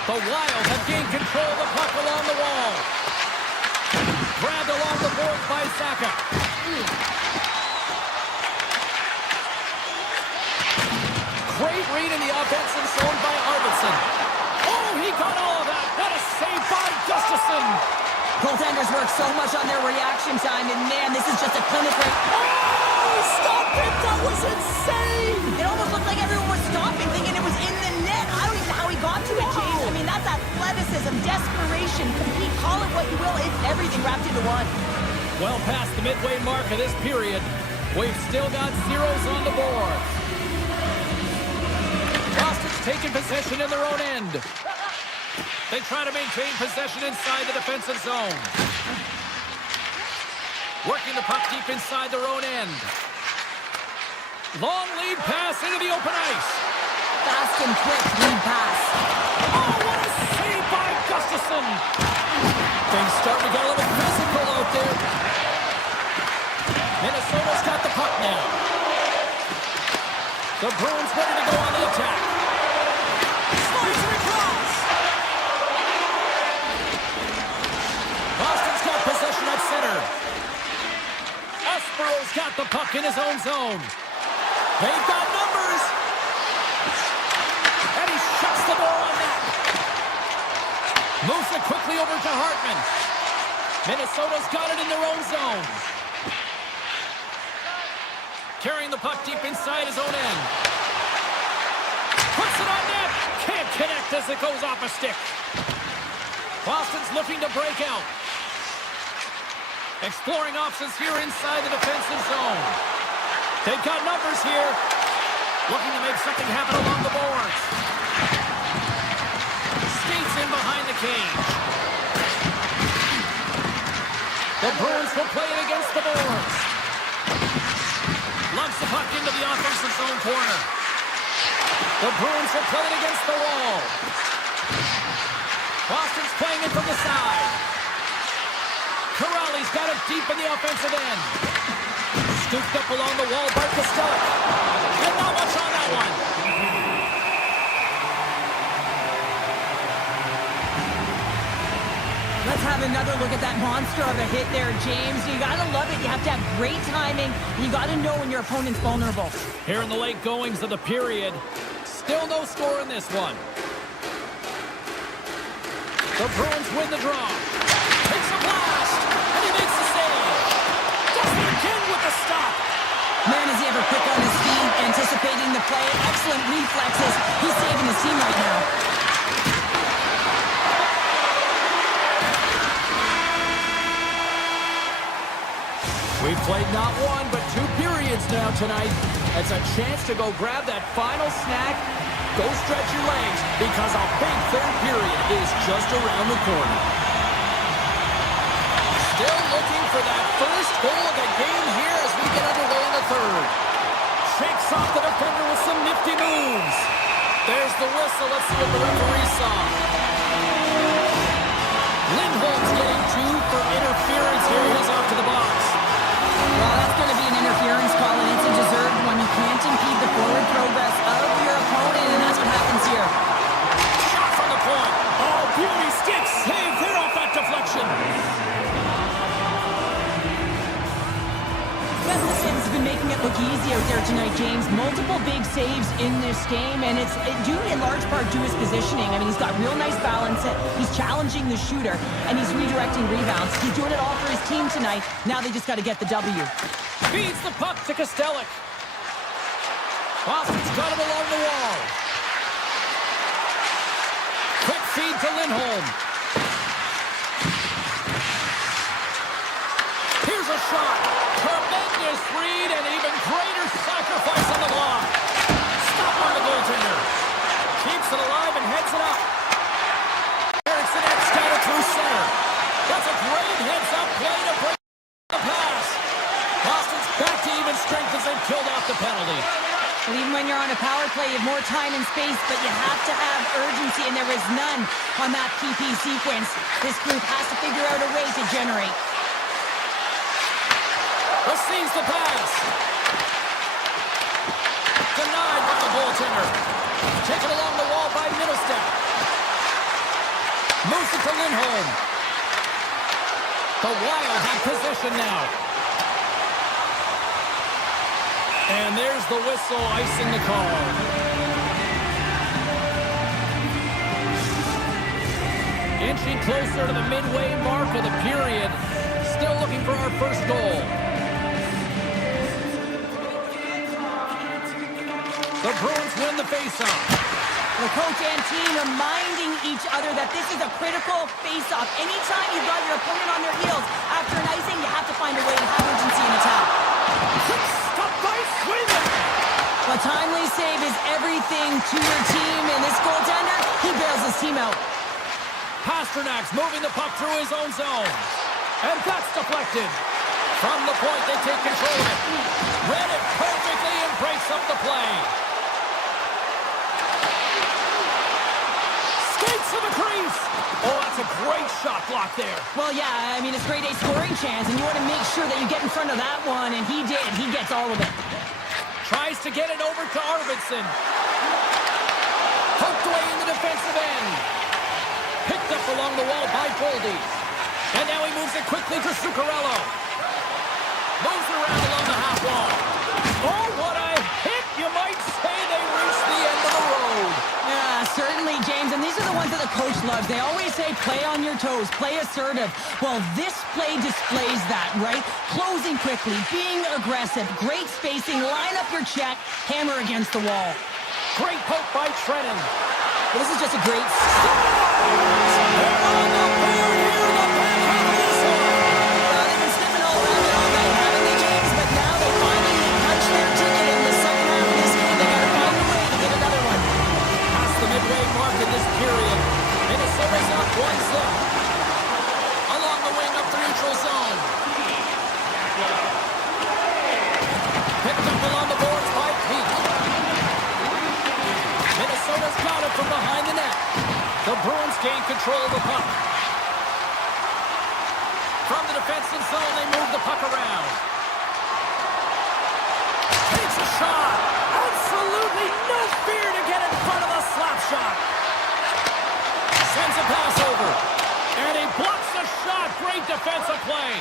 The Wild have gained control of the puck along the wall. Grabbed along the boards by Saka. Great read in the offensive zone by Arvidsson. Oh, he got all of that. What a save by Gustafsson. Goaltenders work so much on their reaction time, and man, this is just a clinic right... Oh, stop it. That was insane. It almost looked like everyone was stopping, thinking it was in the net. I don't even know how he got to it, James. I mean, that's athleticism, desperation, complete, call it what you will. It's everything wrapped into one. Well past the midway mark of this period, we've still got zeros on the board. Boston's taking possession in their own end. They try to maintain possession inside the defensive zone. Working the puck deep inside their own end. Long lead pass into the open ice. Fast and quick lead pass. Oh, what a save by Gustafsson. Things starting to get a little physical out there. Minnesota's got the puck now. The Bruins ready to go on the attack. Slides it across. Boston's got possession at center. Espero's got the puck in his own zone. They've got numbers. And he shuts the door on that. Moves it quickly over to Hartman. Minnesota's got it in their own zone. Carrying the puck deep inside his own end. Puts it on net. Can't connect as it goes off a stick. Boston's looking to break out. Exploring options here inside the defensive zone. They've got numbers here. Looking to make something happen along the boards. Skates in behind the cage. The Bruins will play it against the boards. Lumps the puck into the offensive zone corner. The Bruins will play it against the wall. Boston's playing it from the side. Corrali's got it deep in the offensive end. Scooped up along the wall by Costello. And not much on that one. Let's have another look at that monster of a hit there, James. You gotta love it. You have to have great timing. You gotta know when your opponent's vulnerable. Here in the late goings of the period, still no score in this one. The Bruins win the draw. Takes a blast, and he makes the save. Does it again with the stop. Man, is he ever quick on his feet, anticipating the play. Excellent reflexes. He's saving his team right now. We've played not one, but 2 periods now tonight. It's a chance to go grab that final snack. Go stretch your legs, because a big third period is just around the corner. Still looking for that first goal of the game here as we get underway in the third. Shakes off the defender with some nifty moves. There's the whistle. Let's see what the referee saw. Lindholm's getting 2 for interference here. He's off to the box. Well, that's going to be an interference call, and it's a deserved one. You can't impede the forward progress of your opponent, and that's what happens here. Shot from the point. Oh, beauty sticks. Save there off that deflection. Gustafsson's been making it look easy out there tonight, James. Multiple big saves in this game, and it's due in large part to his positioning. I mean, he's got real nice balance. He's challenging the shooter, and he's redirecting rebounds. He's doing it all for his team tonight. Now they just got to get the W. Feeds the puck to Kodiak. Boston's got it along the wall. Quick feed to Lindholm. Here's a shot. Tremendous read and even greater sacrifice on the block. Stop on the goaltender. Keeps it alive and heads it up. Erickson got it through center. That's a great heads-up play to break the pass. Boston's back to even strength as they've killed off the penalty. Well, even when you're on a power play, you have more time and space, but you have to have urgency, and there was none on that PP sequence. This group has to figure out a way to generate. Receives the pass. Denied by the goaltender. Taken along the wall by Middlestep. Moves it to Lindholm. The Wild have possession now. And there's the whistle, icing the call. Inching closer to the midway mark of the period. Still looking for our first goal. The Bruins win the faceoff. The coach and team reminding each other that this is a critical faceoff. Anytime you've got your opponent on their heels after an icing, you have to find a way to have urgency in attack. Quick stop by Sweden. A timely save is everything to your team, and this goaltender, he bails his team out. Pasternak's moving the puck through his own zone. And that's deflected. From the point, they take control of it. Read it perfectly and breaks up the play. Skates to the crease. Oh, that's a great shot block there. Well, yeah, I mean, it's grade A scoring chance, and you want to make sure that you get in front of that one, and he did. He gets all of it. Tries to get it over to Arvidsson. Poked away in the defensive end. Picked up along the wall by Goldie. And now he moves it quickly to Zuccarello. Moves it around along the half wall. Oh, what a hit! You might say they reached the end of the road. Yeah, certainly, James. And these are the ones that the coach loves. They always say, play on your toes, play assertive. Well, this play displays that, right? Closing quickly, being aggressive, great spacing, line up your check, hammer against the wall. Great poke by Trennan. Well, this is just a great... They've been sniffing all around it all night, haven't they, James? But now they finally punch their ticket in the second half of this game. They got to find a way to get another one. Past the midway mark in this period. Minnesota's up 1-0. Along the wing up the neutral zone. Picked up along the boards by Pete. Minnesota's got it from behind the net. The Bruins gain control of the puck. From the defensive zone, they move the puck around. Takes a shot. Absolutely no fear to get in front of the slap shot. Sends a pass over. And he blocks the shot. Great defensive play.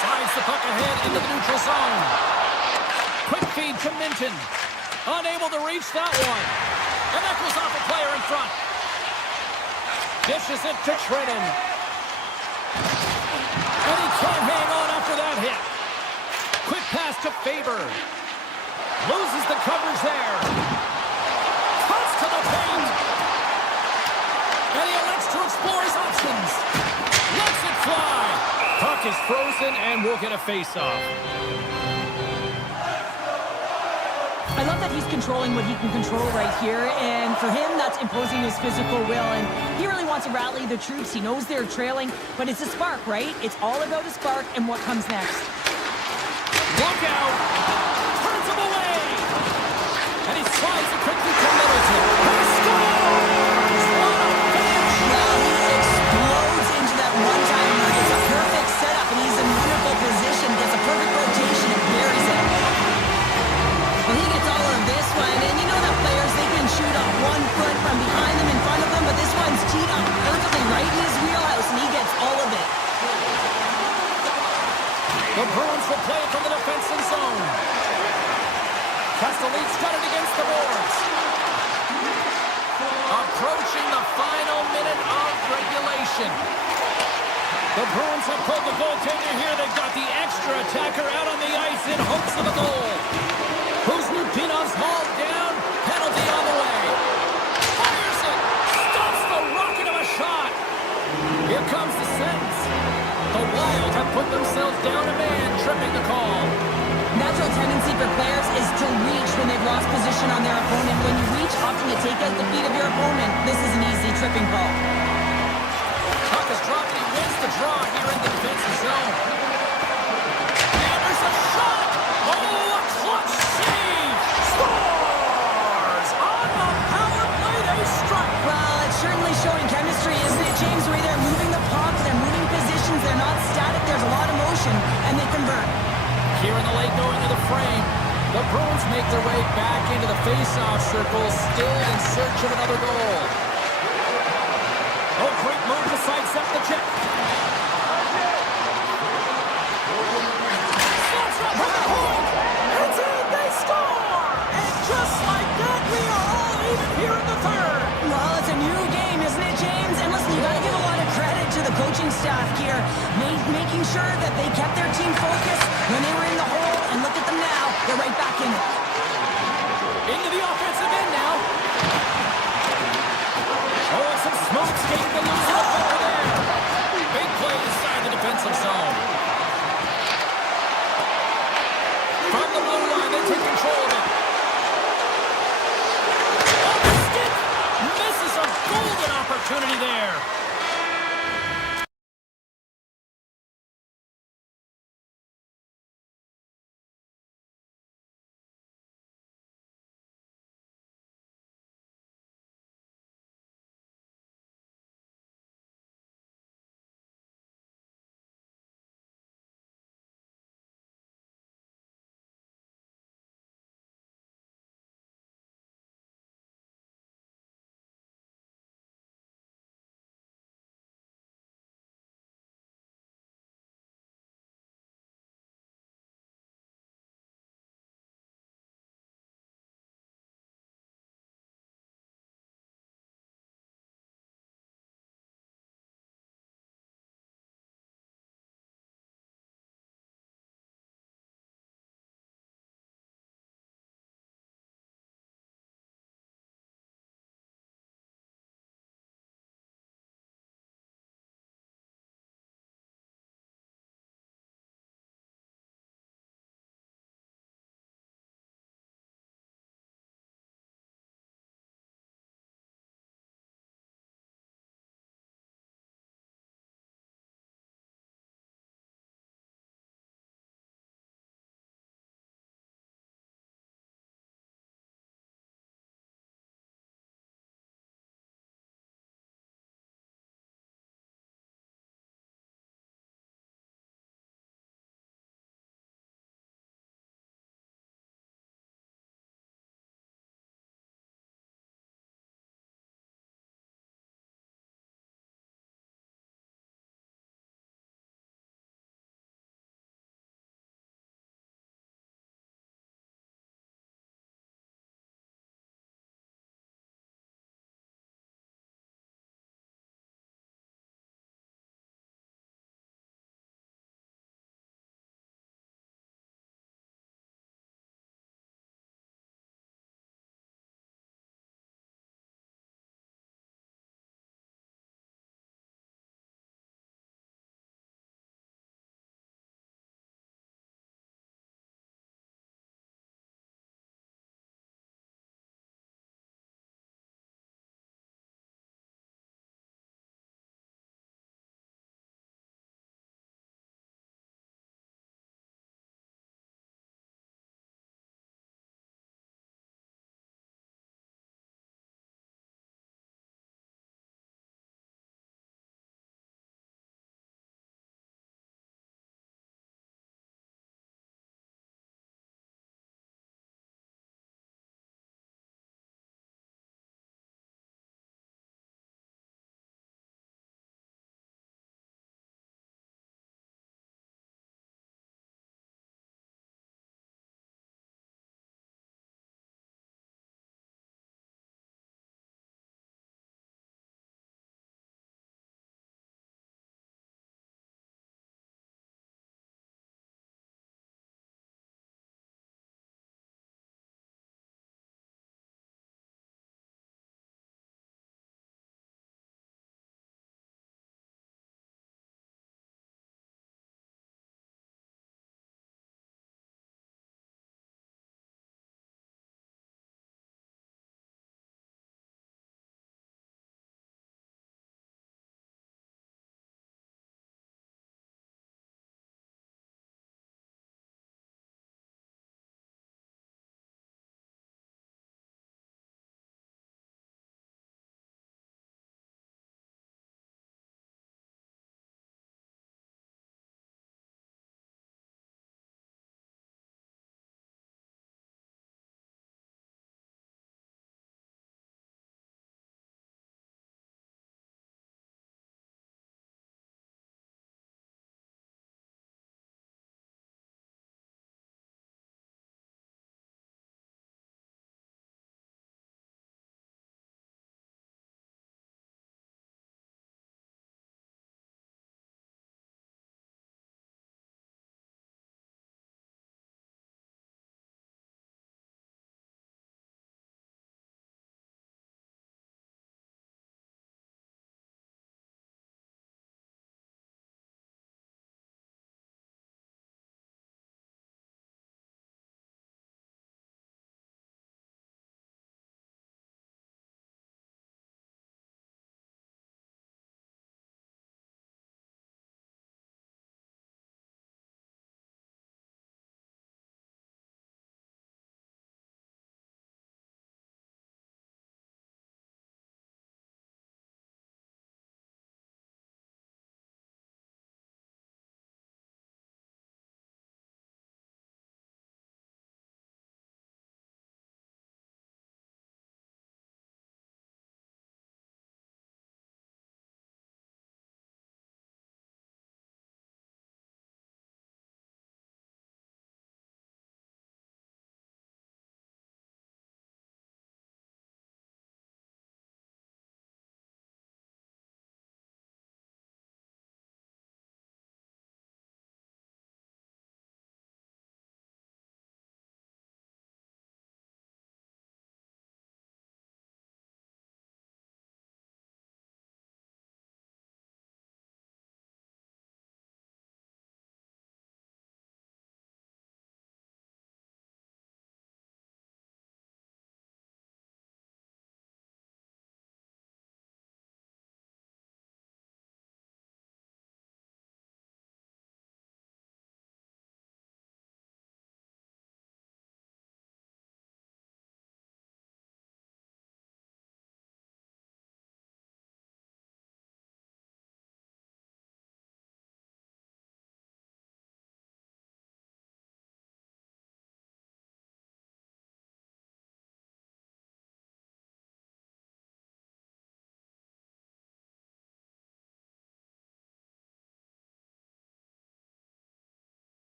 Slides the puck ahead into the neutral zone. Quick feed to Minton. Unable to reach that one. And that goes off a player in front. Dishes it to Trennan. And he can't hang on after that hit. Quick pass to Faber. Loses the coverage there. Cuts to the paint. And he elects to explore his options. Lets it fly. Puck is frozen and we'll get a face-off. I love that he's controlling what he can control right here, and for him, that's imposing his physical will, and he really wants to rally the troops. He knows they're trailing, but it's a spark, right? It's all about a spark and what comes next. Look out! Turns him away! And he slides it quickly to Middleton. He scores! What a finish! Well, he explodes into that one-time run. It's a perfect setup, and he's in wonderful position. Gets a perfect rotation and buries it. Well, he gets all of this one, and you know that players, they can shoot off one foot from behind them, in front of them, but this one's teed up perfectly right in his wheelhouse, and he gets all of it. The Bruins will play from the defensive zone. Castelli's got it against the boards. Approaching the final minute of regulation. The Bruins have pulled the goaltender here. They've got the extra attacker out on the ice in hopes of a goal. Kuznipinov's hauled down. Penalty on the way. Fires it. Stops the rocket of a shot. Here comes the sentence. The Wild have put themselves down a man, tripping the call. Natural tendency for players is to reach when they've lost position on their opponent. When you reach, often you take out the feet of your opponent. This is an easy tripping call. Puck is dropped and he wins the draw here in the defensive zone. And there's a shot! Oh, a clutch save! Scores! On the power play, they strike! Well, it's certainly showing chemistry, isn't it, James? Where they're moving the puck, they're moving positions, they're not static, there's a lot of motion, and they convert. Here in the late going to the frame, the Bruins make their way back into the face-off circle, still in search of another goal. Oh, great move to sidestep the check. Slots up for the point. It's in, they score! And just like that, we are all even here in the third. Well, it's a new game, isn't it, James? And listen, you got to give a lot of credit to the coaching staff here, making sure that they kept their team focused when they were in the hole, and look at them now. They're right back in it. Into the offensive end now. Oh, some smoke skating to lose the puck there. Big play inside the defensive zone. From the blue line, they take control of it. On the stick. Misses a golden opportunity there.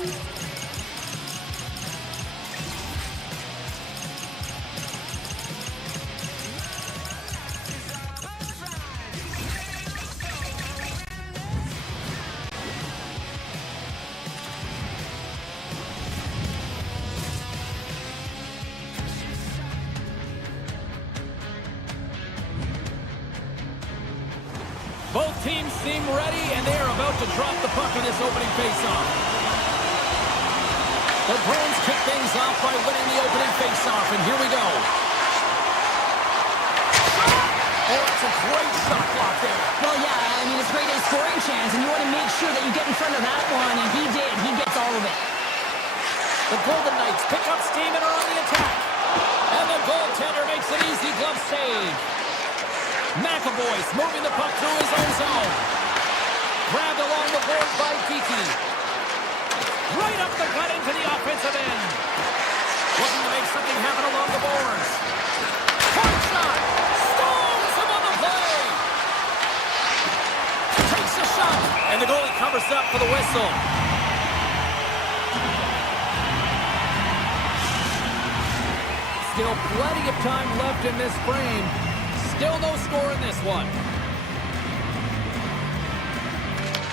Both teams seem ready, and they are about to drop the puck in this opening faceoff. The Bruins kick things off by winning the opening faceoff, and here we go. Oh, that's a great shot block there. Well, yeah, I mean, it's great a scoring chance, and you want to make sure that you get in front of that one, and he did. He gets all of it. The Golden Knights pick up steam and are on the attack. And the goaltender makes an easy glove save. McAvoy's moving the puck through his own zone. Grabbed along the boards by Kiki. Right up the gut into the offensive end. Looking to make something happen along the boards. Hard shot. Stones him on the play. Takes a shot. And the goalie covers up for the whistle. Still plenty of time left in this frame. Still no score in this one.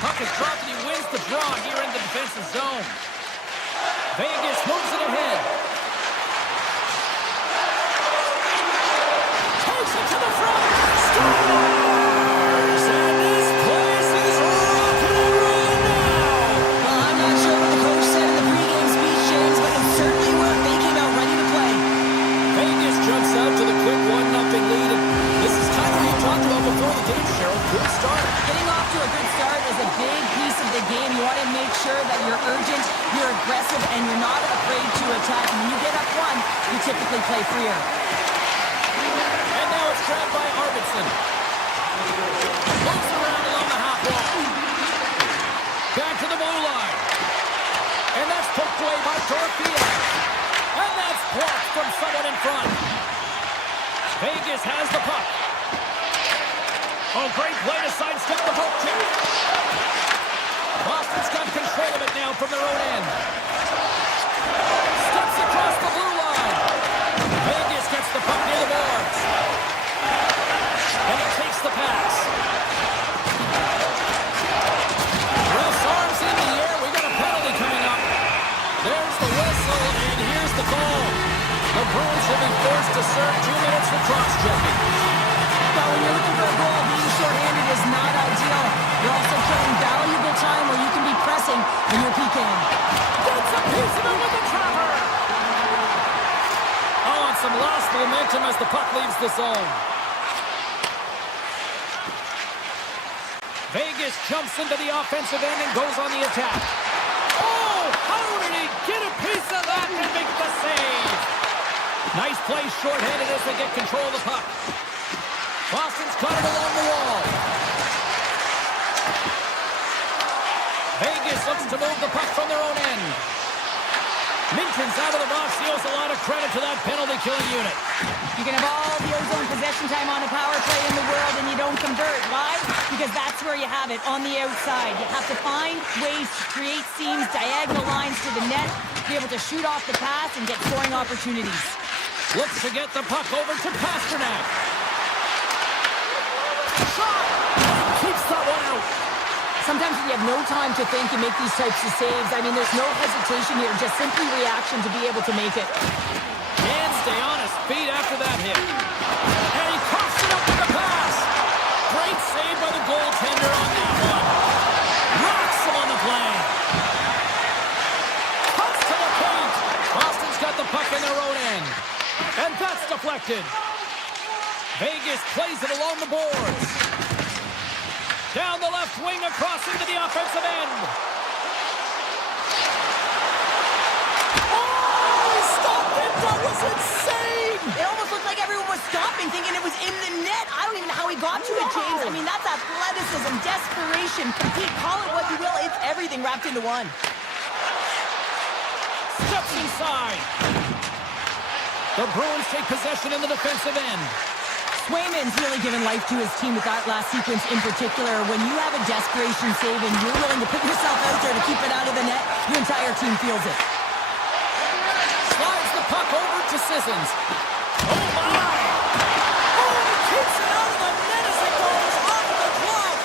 Puck is dropped and he wins the draw here in the defensive zone. Vegas moves it ahead. Takes it to the front. Scores! And this place is rocking and rolling now. Well, I'm not sure what the coach said in the pregame speech, James, but it certainly worked. They came out ready to play. Vegas jumps out to the quick 1-0 lead. And this is kind of what you talked about before the game, Cheryl. Good start. Getting off to a good start is a big piece of the game. You want to make sure that you're urgent, you're aggressive, and you're not afraid to attack. And when you get up one, you typically play freer. And now it's grabbed by Arvidsson. Moves around along the half wall. Back to the blue line. And that's poked away by Kodiak. And that's blocked from someone in front. Vegas has the puck. Oh, great play to sidestep the poke check. Boston's got control of it now from their own end. Steps across the blue line. Vegas gets the puck near the boards. And he takes the pass. Ref's arms in the air. We got a penalty coming up. There's the whistle, and here's the goal. The Bruins will be forced to serve 2 minutes for cross-checking. Well, when you're looking for a goal, being shorthanded is not ideal. You're also killing valuable time where you can be pressing when you're PKing. Gets a piece of it with the trapper. Oh, and some lost momentum as the puck leaves the zone. Vegas jumps into the offensive end and goes on the attack. Oh, how did he get a piece of that and make the save? Nice play shorthanded as they get control of the puck. Boston's caught it along the wall. Vegas looks to move the puck from their own end. Minton's out of the box. He owes a lot of credit to that penalty-killing unit. You can have all the ozone possession time on a power play in the world and you don't convert. Why? Because that's where you have it, on the outside. You have to find ways to create seams, diagonal lines to the net, be able to shoot off the pass and get scoring opportunities. Looks to get the puck over to Pasternak. Shot! Keeps that one out. Sometimes when you have no time to think, you make these types of saves. I mean, there's no hesitation here, just simply reaction to be able to make it. Can stay on his feet after that hit. And he coughs it up with the pass. Great save by the goaltender on that one. Rocks him on the play. Cuts to the paint. Boston's got the puck in their own end. And that's deflected. Vegas plays it along the boards. Down the left wing across into the offensive end. Oh, he stopped it. That was insane. It almost looked like everyone was stopping, thinking it was in the net. I don't even know how he got to it, James. I mean, that's athleticism, desperation, compete, call it what you will. It's everything wrapped into one. Steps inside. The Bruins take possession in the defensive end. Swayman's really given life to his team with that last sequence in particular. When you have a desperation save and you're willing to put yourself out there to keep it out of the net, your entire team feels it. Slides the puck over to Sissons. Oh, my! Oh, he keeps it out of the net as it goes off the glove.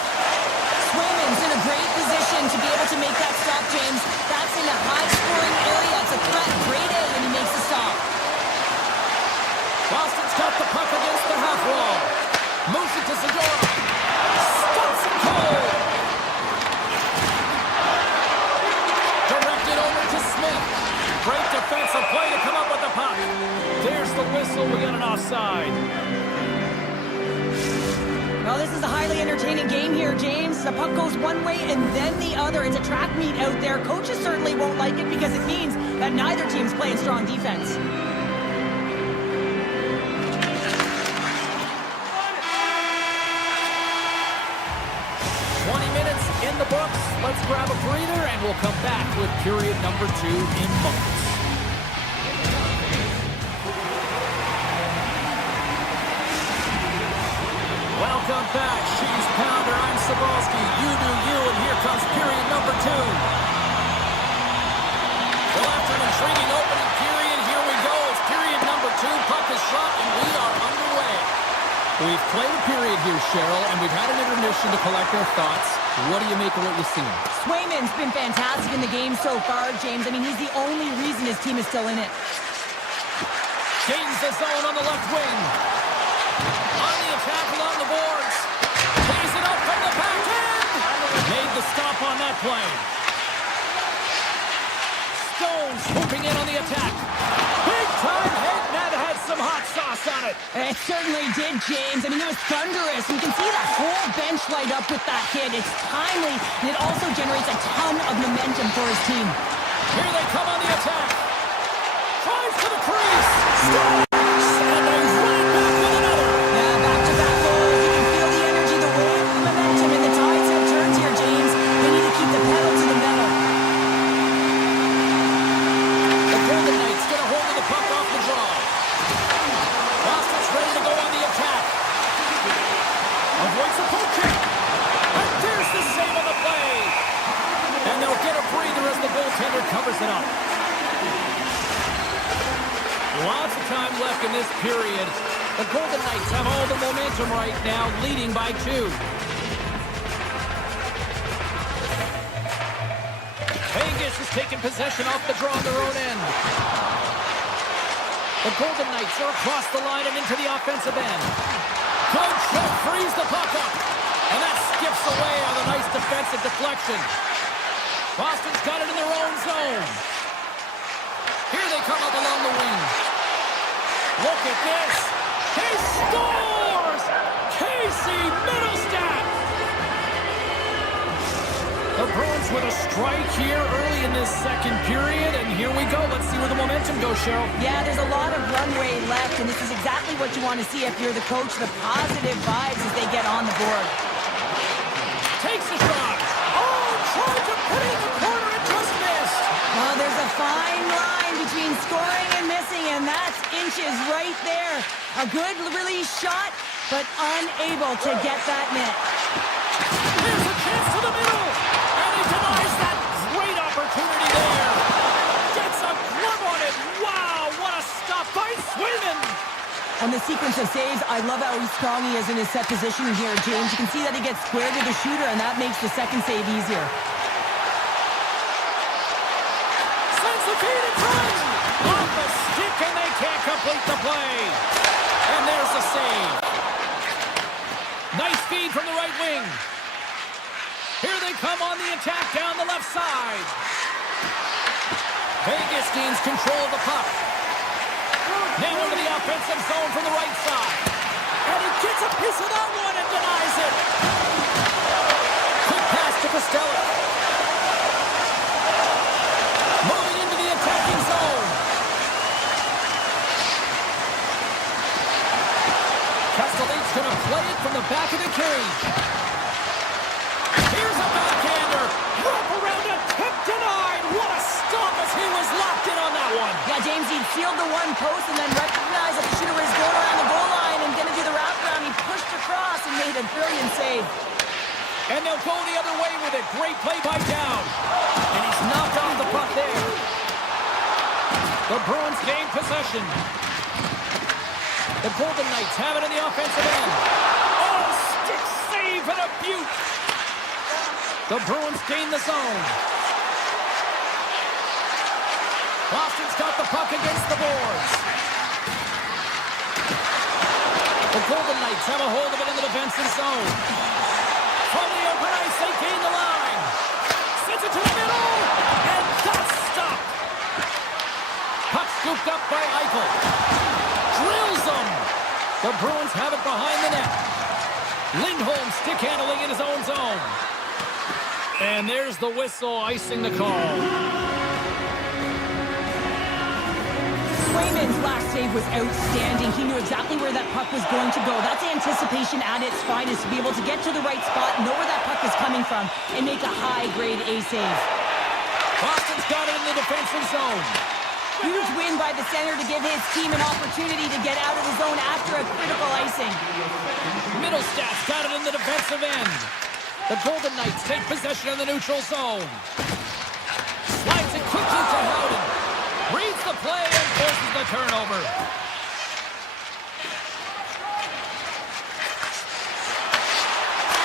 Swayman's in a great position to be able to make that stop, James. That's in a high-scoring area. It's a threat, grade A, and he makes the stop. Boston's got the puck against the half wall. Moves it to Subzero. Stops it cold. Directed over to Smith. Great defensive play to come up with the puck. There's the whistle. We got an offside. Well, this is a highly entertaining game here, James. The puck goes one way and then the other. It's a track meet out there. Coaches certainly won't like it because it means that neither team's playing strong defense. 20 minutes in the books. Let's grab a breather, and we'll come back with period number 2 in moments. Welcome back. She's Pounder. I'm Sabalski. You do you, and here comes period number 2. Well, after an intriguing opening period, here we go. It's period number 2. Puck is shot, and we are underway. We've played a period here, Cheryl, and we've had an intermission to collect our thoughts. What do you make of what you've seen? Swayman's been fantastic in the game so far, James. I mean, he's the only reason his team is still in it. Gains the zone on the left wing. On the attack along the boards. Pays it up from the back end. Made the stop on that play. Stone swooping in on the attack. Big time hit. That had some hot sauce on it. It certainly did, James. I mean, it was thunderous. You can see that whole bench light up with that hit. It's timely, and it also generates a ton of momentum for his team. Here they come on the attack. Tries to the crease. Stone. And they run back with another. Yeah, back-to-back goals. You can feel the energy, the wave, the momentum, and the tides have turned here, James. They need to keep the pedal to the metal. The Golden Knights get a hold of the puck off the draw. Boston's ready to go on the attack. Avoids a poke check. And there's the save on the play. And they'll get a breather as the goaltender covers it up. Lots of time left in this period. The Golden Knights have all the momentum right now, leading by 2. Vegas is taking possession off the draw on their own end. The Golden Knights are across the line and into the offensive end. Good shot, frees the puck up. And that skips away on a nice defensive deflection. Boston's got it in their own zone. Here they come up along the wing. Look at this. He scores! Casey Middlestat! The Bruins with a strike here early in this second period, and here we go. Let's see where the momentum goes, Cheryl. Yeah, there's a lot of runway left, and this is exactly what you want to see if you're the coach, the positive vibes as they get on the board. Takes the shot. Oh, tried to put it in the corner and just missed. Well, there's a fine line between scoring and missing, and that's inches right there. A good release shot, but unable to get that net. Here's a chance to the middle, and he denies that great opportunity there. Gets a glove on it. Wow, what a stop by Swayman. On the sequence of saves, I love how strong he is in his set position here, James. You can see that he gets squared to the shooter, and that makes the second save easier. Sends the feed in front. Off the stick, and they can't complete the play. And there's the save. Nice feed from the right wing. Here they come on the attack down the left side. Vegas gains control of the puck. Now into the offensive zone from the right side. And he gets a piece of that one and denies it. Quick pass to Costello. Moving into the attacking zone. Castellane's going to play it from the back of the cage. Here's a backhander. Wrap around a tip denied. What a stop as he was locked in on that one. Yeah, James, he sealed the one post and then recognized that the shooter was going around the goal line and going to do the wraparound and made a brilliant save. And they'll go the other way with it. Great play by Down. And he's knocked off the puck there. The Bruins gain possession. The Golden Knights have it in the offensive end. Oh, stick save and a beaut. The Bruins gain the zone. Boston's got the puck against the boards. The Golden Knights have a hold of it in the defensive zone. From the open ice, they gain the line. Sends it to the middle, and that's stopped. Puck scooped up by Eichel. Drills them. The Bruins have it behind the net. Lindholm stick handling in his own zone. And there's the whistle icing the call. Swayman's last save was outstanding. He knew exactly where that puck was going to go. That's anticipation at its finest, to be able to get to the right spot, know where that puck is coming from, and make a high-grade A save. Boston's got it in the defensive zone. Huge win by the center to give his team an opportunity to get out of the zone after a critical icing. Middlestats got it in the defensive end. The Golden Knights take possession of the neutral zone. Slides it quickly to Howden. Reads the play and forces the turnover.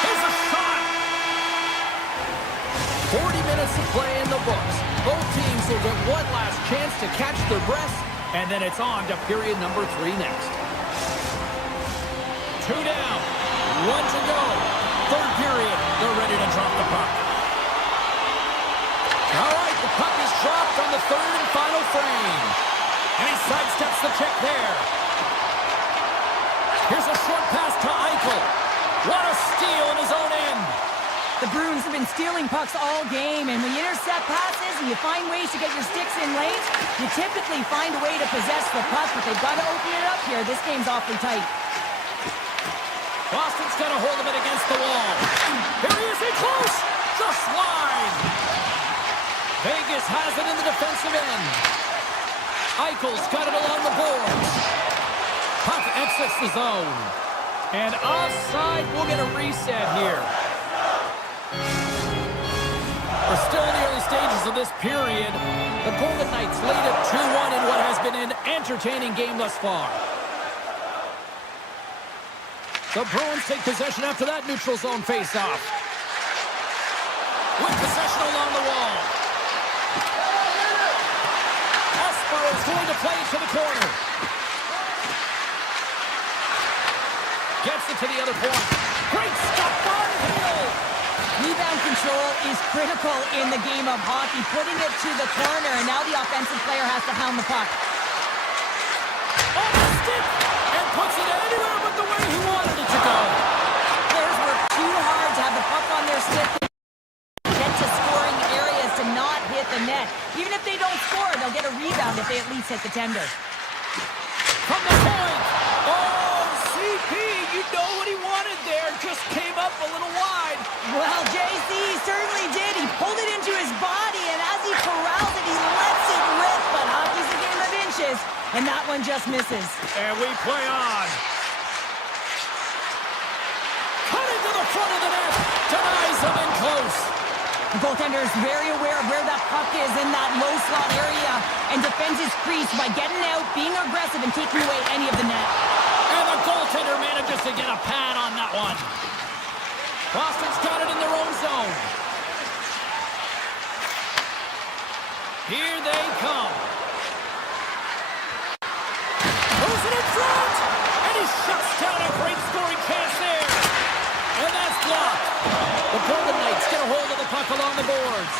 Here's a shot. 40 minutes of play in the books. Both teams will get one last chance to catch their breath, and then it's on to period number 3 next. 2 down, 1 to go. Third period, they're ready to drop the puck. All right, the puck is dropped on the third and final frame. And he sidesteps the check there. Here's a short pass to Eichel. What a steal in his own end. The Bruins have been stealing pucks all game, and when you intercept passes and you find ways to get your sticks in lanes, you typically find a way to possess the puck, but they've got to open it up here. This game's awfully tight. Boston's got a hold of it against the wall. Here he is, in close. Just wide. Vegas has it in the defensive end. Eichel's got it along the boards. Puck exits the zone. And offside, we'll get a reset here. We're still in the early stages of this period. The Golden Knights lead at 2-1 in what has been an entertaining game thus far. The Bruins take possession after that neutral zone face-off. With possession along the wall. Espero's going to play it to the corner. Gets it to the other point. Great stop by Hill. Rebound control is critical in the game of hockey. Putting it to the corner, and now the offensive player has to hound the puck. On the stick, and puts it anywhere but the way he wanted it to go. Players work too hard to have the puck on their stick. Get to scoring areas to not hit the net. Even if they don't score, they'll get a rebound if they at least hit the tender. From the point. Oh, CP, you know what he wanted there. Just came up a little wide. Well, JC certainly did. He pulled it into his body, and as he corrals it, he lets it rip. But hockey's a game of inches, and that one just misses. And we play on. Cut into the front of the net. Denies him in close. The goaltender is very aware of where that puck is in that low slot area and defends his crease by getting out, being aggressive, and taking away any of the net. And the goaltender manages to get a pad on that one. Boston's got it in their own zone. Here they come. Moves it in front. And he shuts down a great scoring chance there. And that's blocked. The Golden Knights get a hold of the puck along the boards.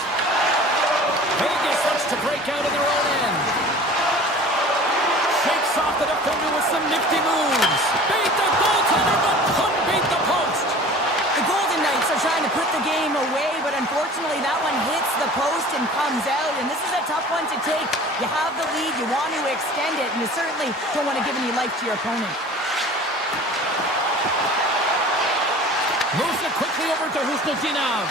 Vegas looks to break out of their own end. Shakes off the defender with some nifty moves. Beat the goaltender, but couldn't beat the post. The Golden Knights are trying to put the game away, but unfortunately that one hits the post and comes out, and this is a tough one to take. You have the lead, you want to extend it, and you certainly don't want to give any life to your opponent. Moves it quickly over to Husnutinov.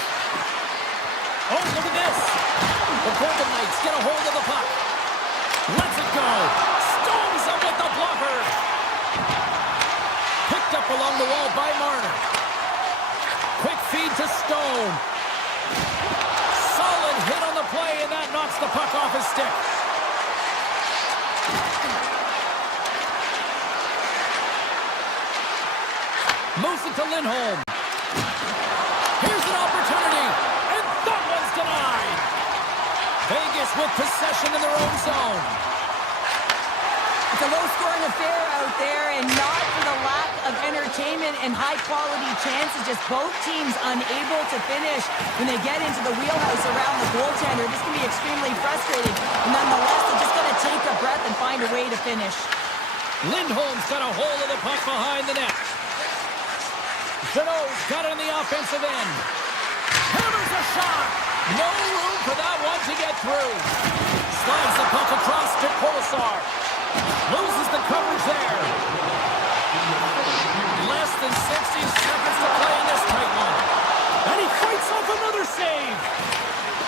Oh, look at this. The Golden Knights get a hold of the puck. Lets it go. Stones up with the blocker. Picked up along the wall by Marner. to Lindholm. Here's an opportunity, and that one's denied. Vegas with possession in their own zone. It's a low-scoring affair out there, and not for the lack of entertainment and high-quality chances. Just both teams unable to finish when they get into the wheelhouse around the goaltender. This can be extremely frustrating. And nonetheless, they're just going to take a breath and find a way to finish. Lindholm's got a hold of the puck behind the net. Jeannot's got it on the offensive end. Hammers a shot. No room for that one to get through. Slides the puck across to Kolasar. Loses the coverage there. Less than 60 seconds to play in this tight one. And he fights off another save.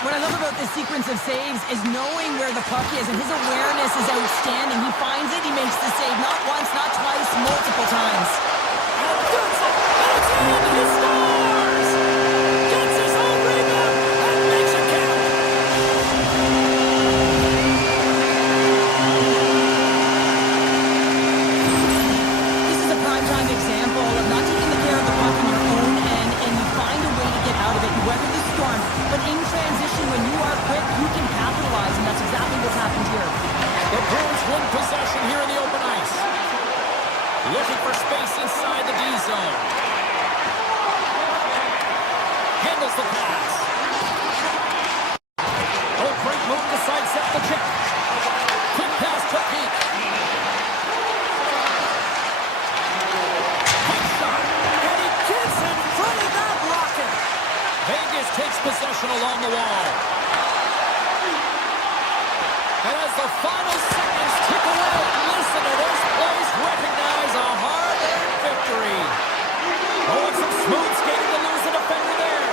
What I love about this sequence of saves is knowing where the puck is, and his awareness is outstanding. He finds it, he makes the save not once, not twice, multiple times. And that's it. That's it. He scores. Gets his own rebound and makes it count. This is a primetime example of not taking the care of the puck in your own end, and you find a way to get out of it. You weather the storm, but in transition, when you are quick, you can capitalize, and that's exactly what's happened here. The Bruins win possession here in the open ice. Looking for space inside the D zone. Handles the pass. Oh, great move to sidestep the check. Quick pass to Peak. Quick shot. And he gets in front of that rocket. Vegas takes possession along the wall. And as the final seconds tick away, listen to this place recognize a hard-earned victory. Oh, it's some smooth skating to lose the defender there.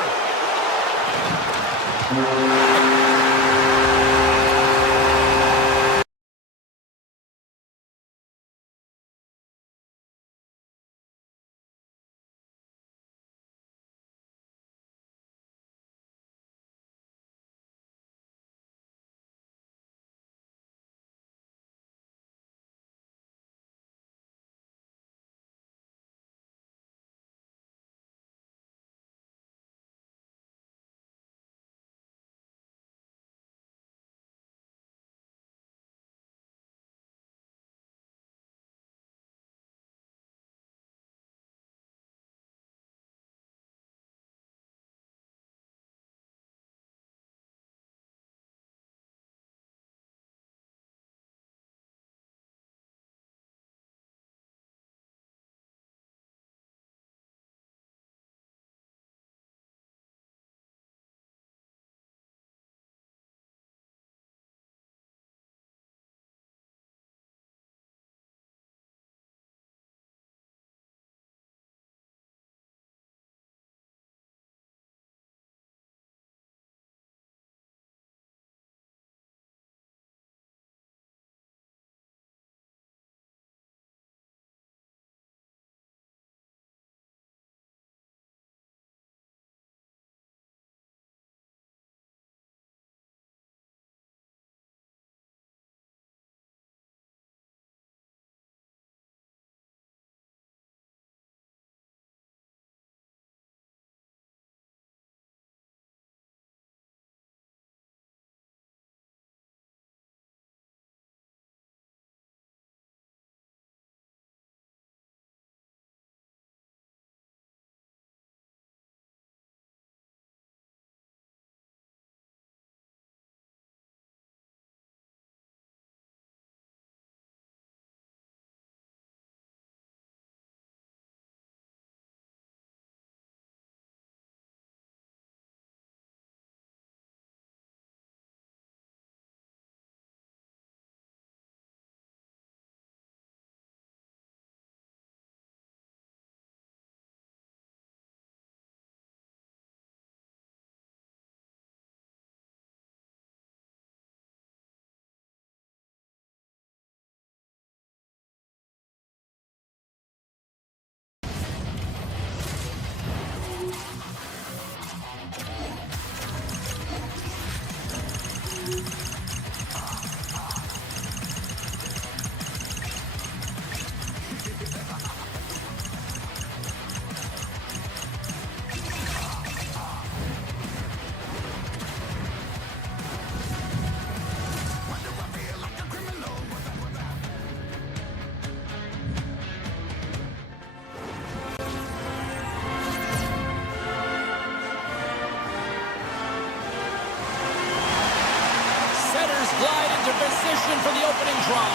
into position for the opening draw.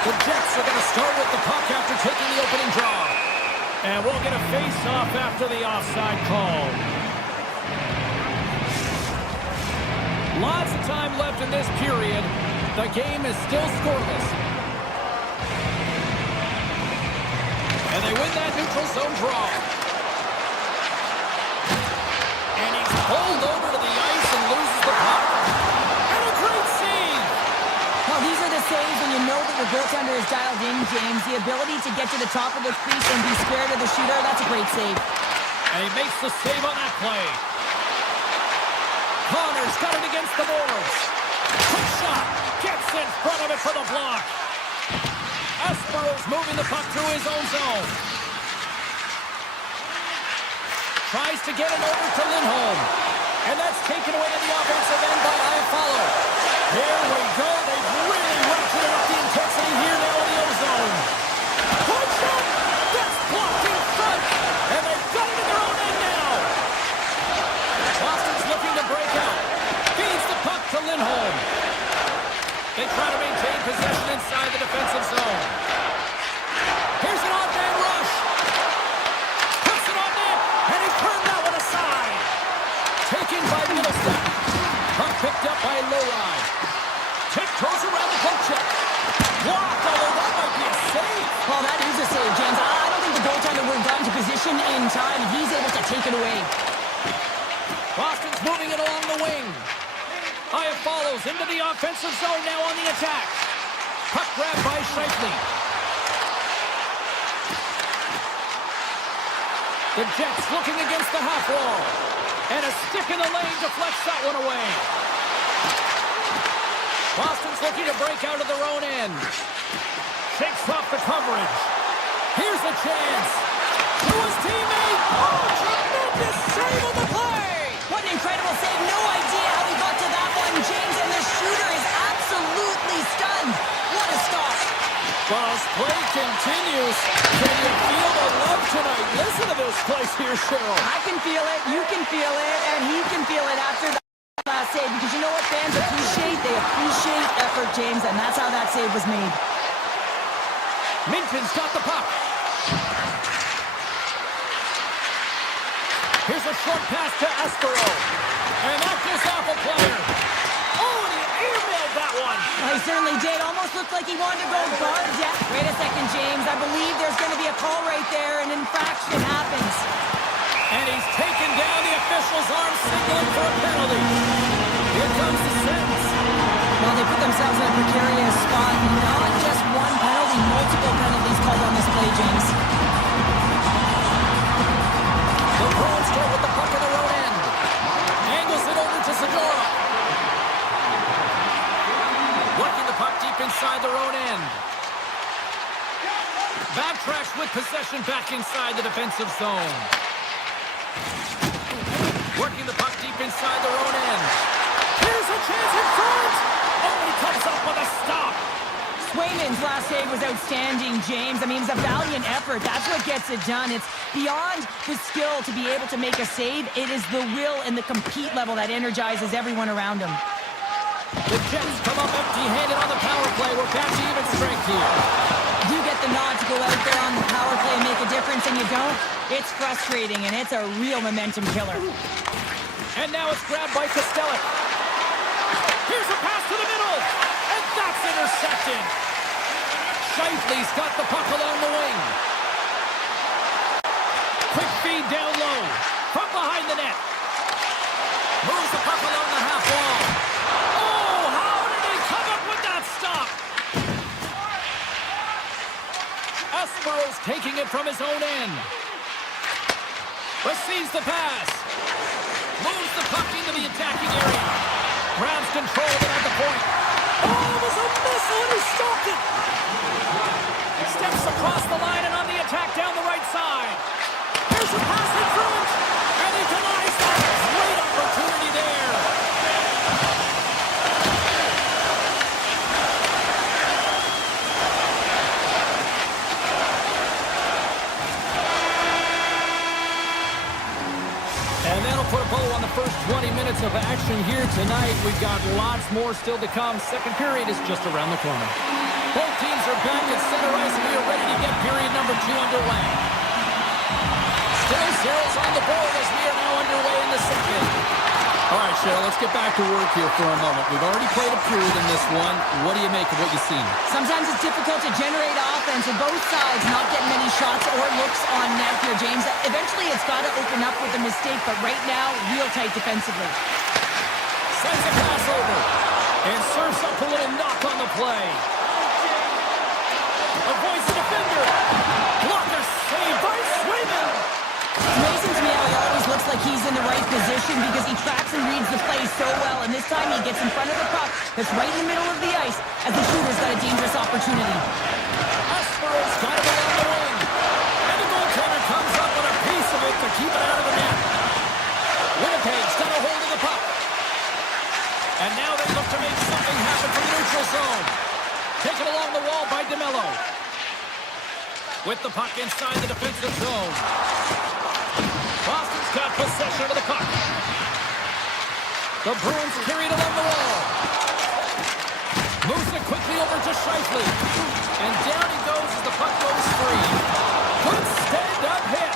The Jets are going to start with the puck after taking the opening draw. And we'll get a face-off after the offside call. Lots of time left in this period. The game is still scoreless. And they win that neutral zone draw. And he's pulled over to the ice and loses the puck. And a great save! Well, these are the saves when you know that your goaltender is dialed in, James. The ability to get to the top of the crease and be square to the shooter, that's a great save. And he makes the save on that play. Connor's got it against the boards. Quick shot. Gets in front of it for the block. Espero's moving the puck through his own zone. Tries to get it over to Lindholm. And that's taken away in the offensive end by Iafallo. Here we go. They've really ratcheted up the intensity here now in the O-zone. Point shot. That's blocked in front. And they've got it in their own end now. Boston's looking to break out. Feeds the puck to Lindholm. They try to maintain possession inside the defensive zone. Here's an odd-man rush. Puts it on net, and he turned that one aside. Taken by Middleston. Puck picked up by Lowry. Tiptoes around the poke check. Blocked, although that might be a save. Well, that is a save, James. I don't think the goaltender would have gotten to position in time. He's able to take it away. Boston's moving it along the wing. Iafallo's into the offensive zone now on the attack. Puck grab by Scheifele. The Jets looking against the half wall. And a stick in the lane deflects that one away. Boston's looking to break out of their own end. Shakes off the coverage. Here's a chance. To his teammate. Oh, tremendous save on the play. What an incredible save. No idea how he got to that one, James. And the shooter is absolutely stunned. What a stop. Well, as play continues, can you feel the love tonight? Listen to this place here, Cheryl. I can feel it, you can feel it, and he can feel it after that last save. Because you know what fans appreciate? They appreciate effort, James, and that's how that save was made. Minton's got the puck. Here's a short pass to Espero. And that goes off a player. Oh, and he airmailed that one. Well, he certainly did. Almost looked like he wanted to go guard. Yeah. Wait a second, James. I believe there's going to be a call right there. An infraction happens. And he's taken down. The official's arm signaling for a penalty. Here comes the sentence. Well, they put themselves in a precarious spot. Not just one penalty, multiple penalties called on this play, James. The Bruins start with the puck in their own end. Angles it over to Segura. Working the puck deep inside their own end. Backtracks with possession back inside the defensive zone. Working the puck deep inside their own end. Here's a chance in front. Oh, he comes up with a stop. Swayman's last save was outstanding, James. I mean, it's a valiant effort. That's what gets it done. It's beyond the skill to be able to make a save. It is the will and the compete level that energizes everyone around him. The Jets come up empty-handed on the power play. We're back to even strength here. You get the nod to go out there on the power play and make a difference, and you don't. It's frustrating, and it's a real momentum killer. And now it's grabbed by Kodiak. Here's a pass to the middle, and that's intercepted. Scheifele's got the puck along the wing. Quick feed down low, from behind the net. Moves the puck along the half wall. Oh, how did he come up with that stop? Espero's taking it from his own end. Receives the pass. Moves the puck into the attacking area. Grabs control of it at the point. Oh, it was a missile and he stopped it. Steps across the line and on the attack down the right side. Here's a pass in front. And he denies that. Great opportunity there. Tonight, we've got lots more still to come. Second period is just around the corner. Both teams are back at center ice, and we are ready to get period number 2 underway. Still zeros on the board as we are now underway in the second. All right, Cheryl, let's get back to work here for a moment. We've already played a period in this one. What do you make of what you've seen? Sometimes it's difficult to generate offense with both sides not getting many shots or looks on net here, James. Eventually, it's got to open up with a mistake, but right now, real tight defensively. Sends a pass over and serves up a little knock on the play. Avoids the defender. Blocker saved by Swayman. It's amazing to me how he always looks like he's in the right position because he tracks and reads the play so well, and this time he gets in front of the puck that's right in the middle of the ice as the shooter's got a dangerous opportunity. Aspero's got it along the wing. And the goaltender comes up with a piece of it to keep it out of the net. Winnipeg's got a hold of the puck. And now they look to make something happen from the neutral zone. Taken along the wall by DeMello. With the puck inside the defensive zone. Boston's got possession of the puck. The Bruins carry it along the wall. Moves it quickly over to Scheifele. And down he goes as the puck goes free. Good stand-up hit.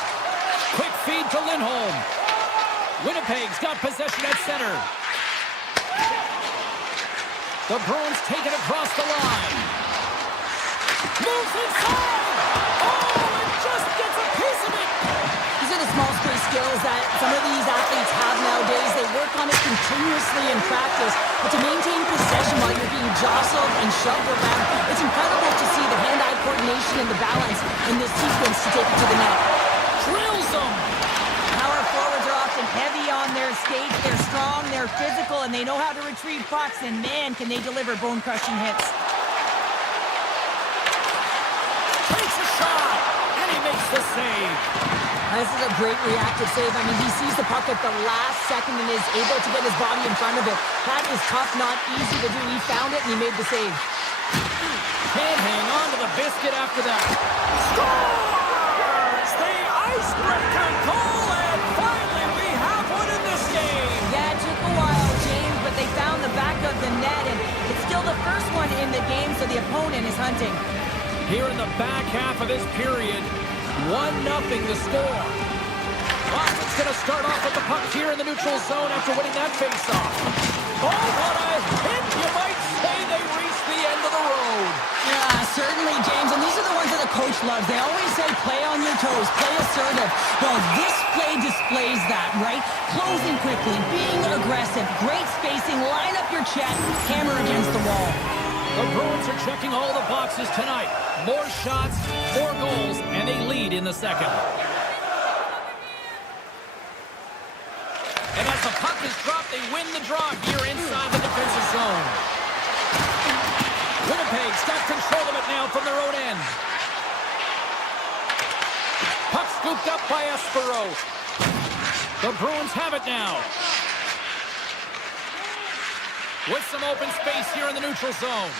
Quick feed to Lindholm. Winnipeg's got possession at center. The Bruins take it across the line. Moves inside. Oh, it just gets a piece of it. These are the small space skills that some of these athletes have nowadays. They work on it continuously in practice. But to maintain possession while you're being jostled and shoved around, it's incredible to see the hand-eye coordination and the balance in this sequence to take it to the net. Drills them. Power forwards are often heavy on their skates. They're strong, they're physical, and they know how to retrieve pucks. And man, can they deliver bone-crushing hits. Takes a shot, and he makes the save. This is a great reactive save. I mean, he sees the puck at the last second and is able to get his body in front of it. That is tough, not easy to do. He found it, and he made the save. Can't hang on to the biscuit after that. Scores! The icebreaker goal, and finally we have one in this game. Yeah, it took a while, James, but they found the back of the net, and it's still the first one in the game, so the opponent is hunting. Here in the back half of this period, 1-0 the score. Boston's going to start off with the puck here in the neutral zone after winning that faceoff. Oh, what a hit! You might say they reached the end of the road. Yeah, certainly, James, and these are the ones that the coach loves. They always say play on your toes, play assertive. Well, this play displays that, right? Closing quickly, being aggressive, great spacing, line up your check, hammer against the wall. The Bruins are checking all the boxes tonight. More shots, 4 goals, and a lead in the second. And as the puck is dropped, they win the draw here inside the defensive zone. Winnipeg's got control of it now from their own end. Puck scooped up by Espero. The Bruins have it now. With some open space here in the neutral zone.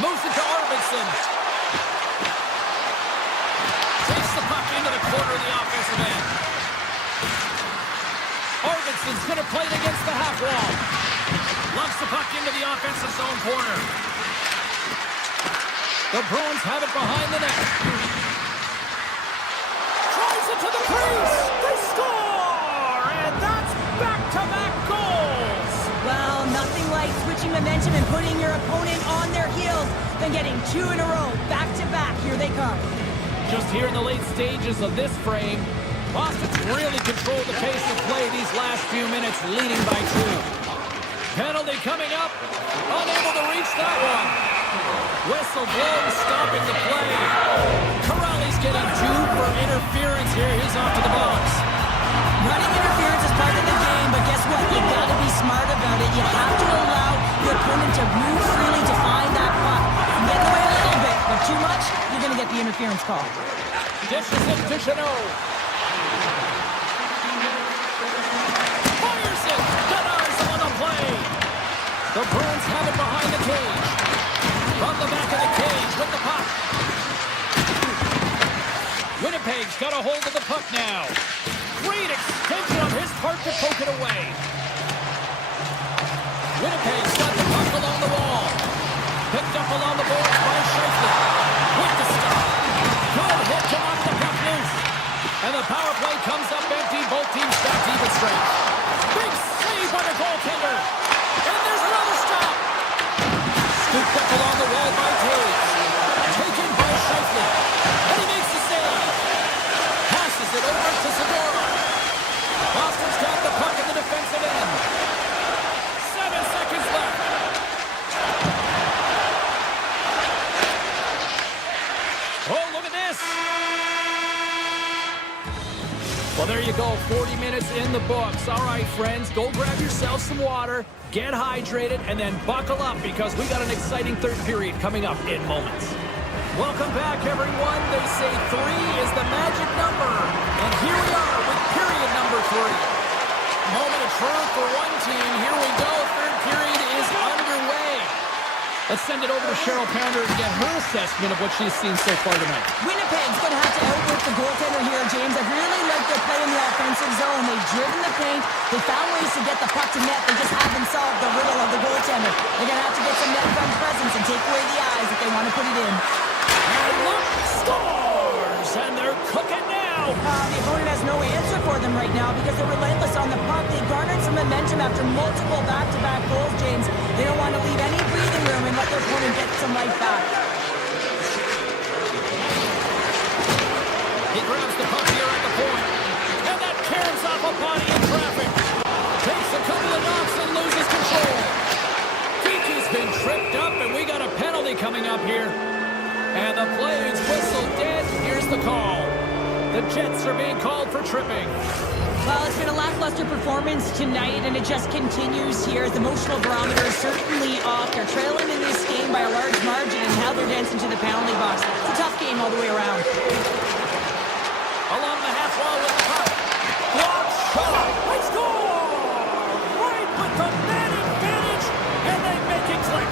Moves it to Arvidsson. Takes the puck into the corner of the offensive end. Arvidsson's going to play it against the half wall. Lumps the puck into the offensive zone corner. The Bruins have it behind the net. Drives it to the crease. They score! And that's back-to-back goals. Well, nothing like switching momentum and putting your opponent on their heels than getting 2 in a row, back-to-back. Here they come. Just here in the late stages of this frame, Boston's really controlled the pace of play these last few minutes, leading by 2. Penalty coming up. Unable to reach that one. Whistle blows, stopping the play. Corrali's getting 2 for interference here. He's off to the box. Running interference is part of the game, but guess what? You gotta be smart about it. You have to allow your opponent to move freely to find that puck. Get in the way a little bit, but too much, you're gonna get the interference call. Dishes it to Chanot. Fires it. Denies him on the play. The Bruins have it behind the cage. From the back of the cage with the puck. Winnipeg's got a hold of the puck now. Great extension on his part to poke it away. Winnipeg's got the puck along the wall. Picked up along the boards by Scheifele. With the stop. Good hit to knock the puck loose. And the power play comes up empty. Both teams back to even strength. Big save by the goaltender. And there's another stop. Scooped up along the wall by Taves. Taken by Scheifele. And he makes the save. Passes it over to Subzero. Boston's got the puck in the defensive end. 7 seconds left. Oh, look at this. Well, there you go. 40 minutes in the books. All right, friends, go grab yourself some water, get hydrated, and then buckle up because we got an exciting third period coming up in moments. Welcome back, everyone. They say 3 is the magic number. And here we are with period number 3. Moment of truth for one team. Here we go. Third period is underway. Let's send it over to Cheryl Pounder and get her assessment of what she's seen so far tonight. Winnipeg's going to have to outwork the goaltender here, James. I really like their play in the offensive zone. They've driven the paint. They found ways to get the puck to net. They just haven't solved the riddle of the goaltender. They're going to have to get some net front presence and take away the eyes if they want to put it in. And look, scores! And they're cooking now. The opponent has no answer for them right now because they're relentless on the puck. They garnered some momentum after multiple back-to-back goals, James. They don't want to leave any breathing room and let their opponent get some life back. He grabs the puck here at the point. And that caroms off a body in traffic. Takes a couple of knocks and loses control. Kiki's been tripped up, and we got a penalty coming up here. And the play's whistle dead. Here's the call. The Jets are being called for tripping. Well, it's been a lackluster performance tonight, and it just continues here. The emotional barometer is certainly off. They're trailing in this game by a large margin, and now they're dancing to the penalty box. It's a tough game all the way around. Along the half wall with the puck. Block shot. They score! Right with the man advantage, and they make it click.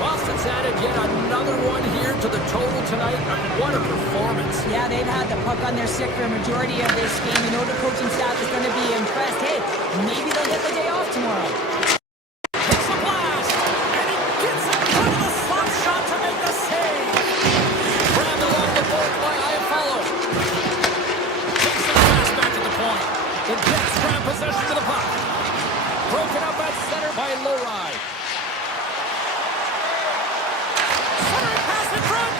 Boston's added yet another one here to the total tonight. What a performance. Yeah, they've had the puck on their stick for a majority of this game. You know the coaching staff is going to be impressed. Hey, maybe they'll get the day off tomorrow. Takes a blast, and he gets it out of the slot shot to make the save. Grabbed along the board by Iafallo. Takes the pass back at the point. The Jets grab possession of the puck. Broken up at center by Lowry. Centering pass in front,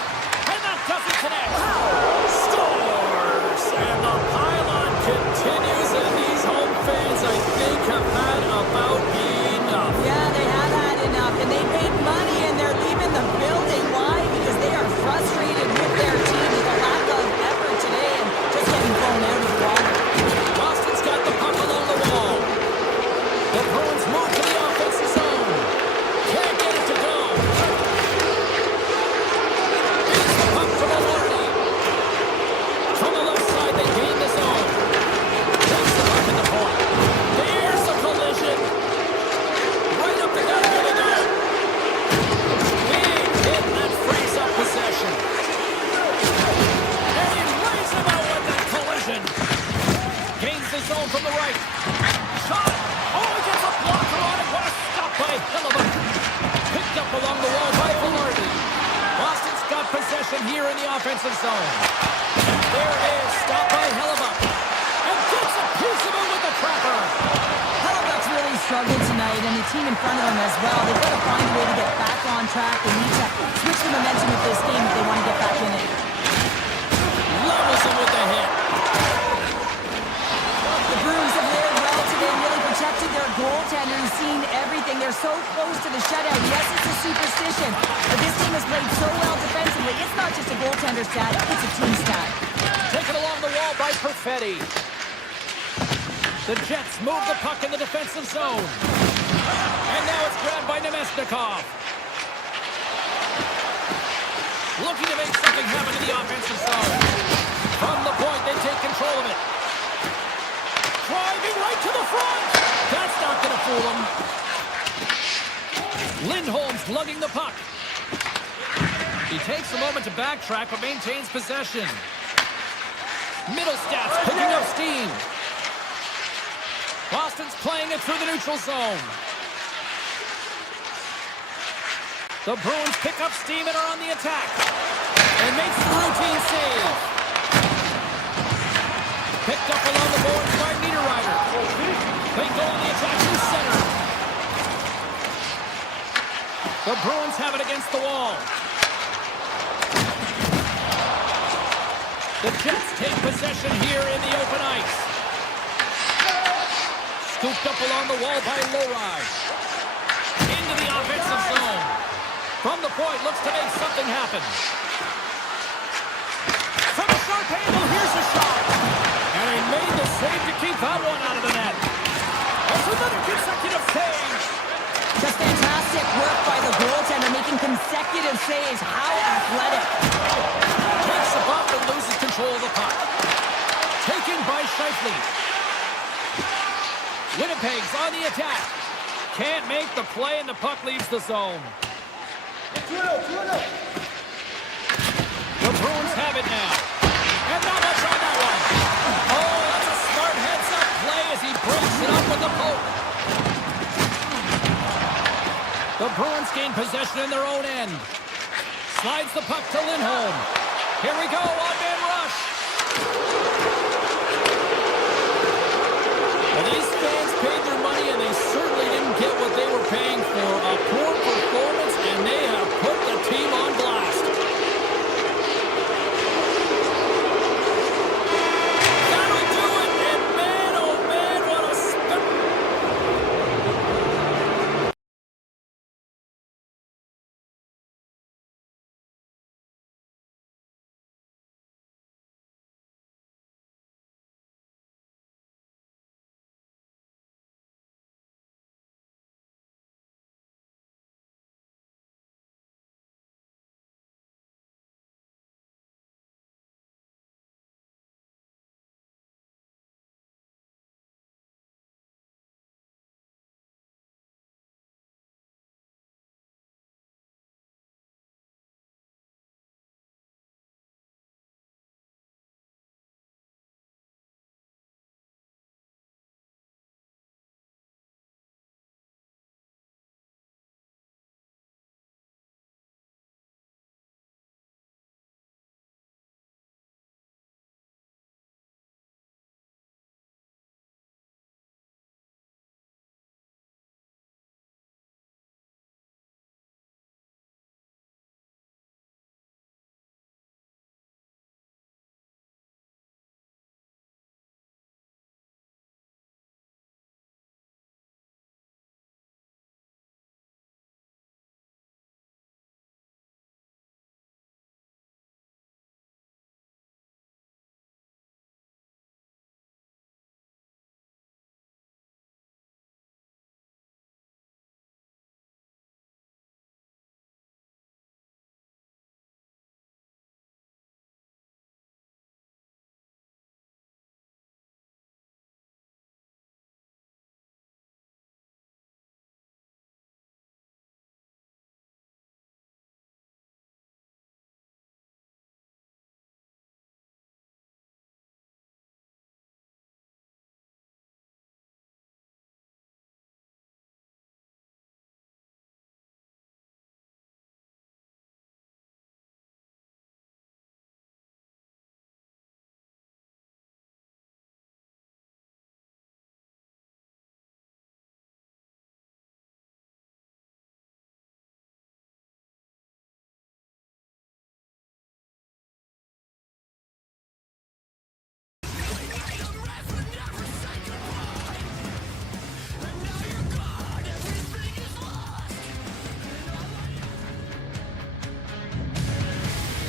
and that doesn't connect. Scores! And the pylon continues, and these home fans, I think, have had about enough. Yeah, they have had enough, and they paid money, and they're leaving the building. Why? Because they are frustrated with their team with the lack of effort today and just getting blown out of the water. Boston's got the puck along the wall. The Bruins move to the offensive zone. Can't get it to go. Beats the puck to Maloney. From the left side, they gain the zone. Takes the puck in the point. There's a collision. Right up the gut, here they go. Big hit that frees up possession. And he lays them out with that collision. Gains the zone from the right. Shot. Oh, he gets a blocker on it. What a stop by Hellebuck. Picked up along the wall by Velarde. Boston's got possession here in the offensive zone. There it is. Stop by Hellebuck. And gets a piece of it with the trapper. Hellebuck's really struggled tonight, and the team in front of them as well. They've got to find a way to get back on track. They need to switch the momentum of this game if they want to get back in it. Levels him with the hit. The Bruins have layered well today, really protected their goaltender. He's seen everything. They're so close to the shutout. Yes, it's a superstition, but this team has played so well defensively. It's not just a goaltender stat, it's a team stat. Taken along the wall by Perfetti. The Jets move the puck in the defensive zone. And now it's grabbed by Nemesnikov. Looking to make something happen in the offensive zone. From the point, they take control of it. Driving right to the front. That's not going to fool them. Lindholm's lugging the puck. He takes a moment to backtrack, but maintains possession. Middlestats picking up steam. Boston's playing it through the neutral zone. The Bruins pick up steam and are on the attack. And makes the routine save. Picked up along the boards by Niederreiter. They go on the attack to center. The Bruins have it against the wall. The Jets take possession here in the open ice. Scooped up along the wall by Lowry. Into the offensive zone. From the point, looks to make something happen. From a sharp angle, here's a shot. And he made the save to keep that one out of the net. That's another consecutive save. Just fantastic work by the goaltender, making consecutive saves. How athletic. Takes the bump and loses control of the puck. Taken by Scheifele. Winnipeg's on the attack. Can't make the play and the puck leaves the zone. The Bruins have it now. And not much on that one. Oh, that's a smart heads-up play as he breaks it up with the poke. The Bruins gain possession in their own end. Slides the puck to Lindholm. Here we go, one-man rush. Well, these fans paid their money, and they certainly didn't get what they were paying for. A poor performance, and they have put the team on blast. That'll do it, and man, oh man, what a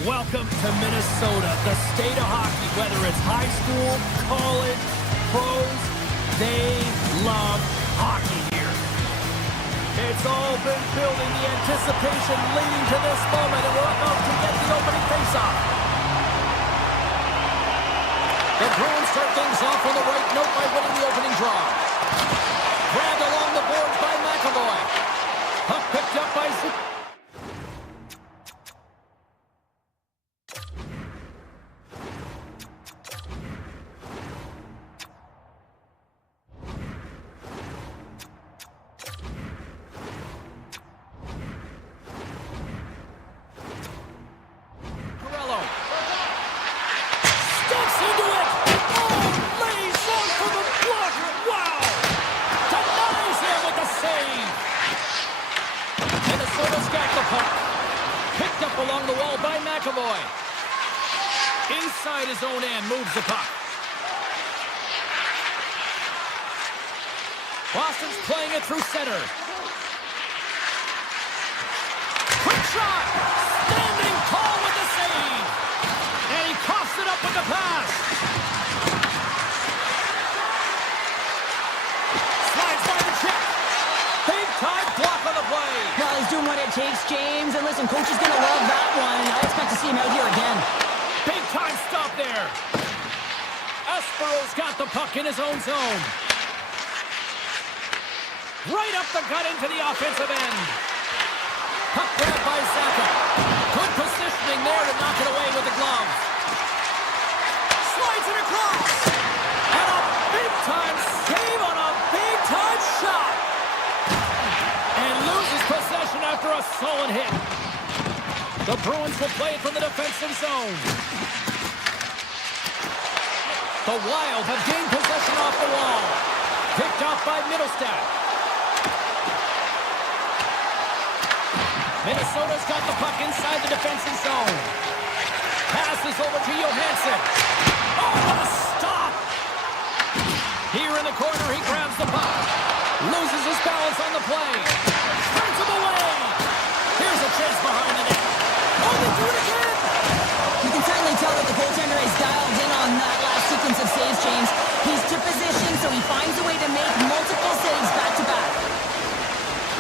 Welcome to Minnesota, the state of hockey. Whether it's high school, college, pros, they love hockey here. It's all been building, the anticipation leading to this moment, and we're about to get the opening faceoff. The Bruins start things off on the right note by winning the opening draw. Grabbed along the boards by McAvoy. Puck picked up by Picked up along the wall by McAvoy. Inside his own end, moves the puck. Boston's playing it through center. Quick shot! Standing tall with the save! And he coughs it up with the pass. Slides by the check. Big time block on the play. Well, he's doing what it takes, James. And listen, coach is going to love that one. I expect to see him out here again. Big time stop there. Espero's got the puck in his own zone. Right up the gut into the offensive end. Puck grabbed by Zaka. Good positioning there to knock it away with the glove. Slides it across. And a big-time save on a big-time shot. And loses possession after a solid hit. The Bruins will play it from the defensive zone. The Wild have gained possession off the wall. Picked off by Middlestat. Minnesota's got the puck inside the defensive zone. Passes over to Johansson. Oh, what a stop! Here in the corner, he grabs the puck. Loses his balance on the play. Turns him away. Here's a chance behind the net. Oh, they do it again! You can certainly tell that the goaltender is dialed in on that last sequence of saves, James. He's to position, so he finds a way to make multiple saves back-to-back.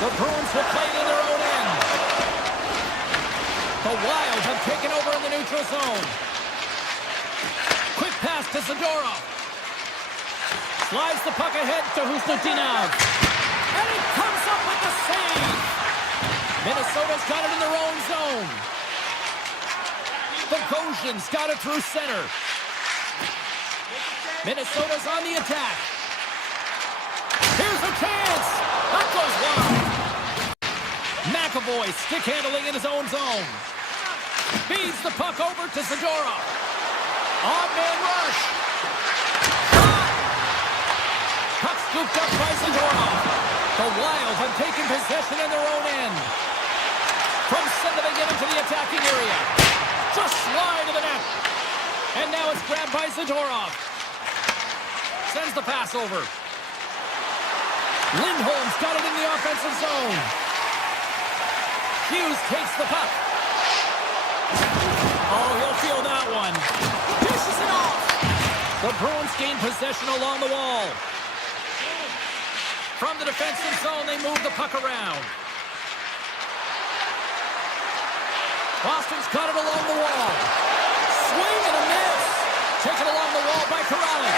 The Bruins will play it in their own end. The Wild have taken over in the neutral zone. Quick pass to Zadorov. Slides the puck ahead to Husnutinov. And he comes up with the save. Minnesota's got it in their own zone. The Gosians got it through center. Minnesota's on the attack. Here's a chance. That goes wide. McAvoy stick handling in his own zone. Feeds the puck over to Zadorov. On-man rush. Shot! Puck scooped up by Zadorov. The Wild have taken possession in their own end. From center they get into the attacking area. Just slide to the net. And now it's grabbed by Zadorov. Sends the pass over. Lindholm's got it in the offensive zone. Hughes takes the puck. Oh, he'll feel that one. Dishes it off. The Bruins gain possession along the wall. From the defensive zone, they move the puck around. Boston's got it along the wall. Swing and a miss. Taken along the wall by Kodiak.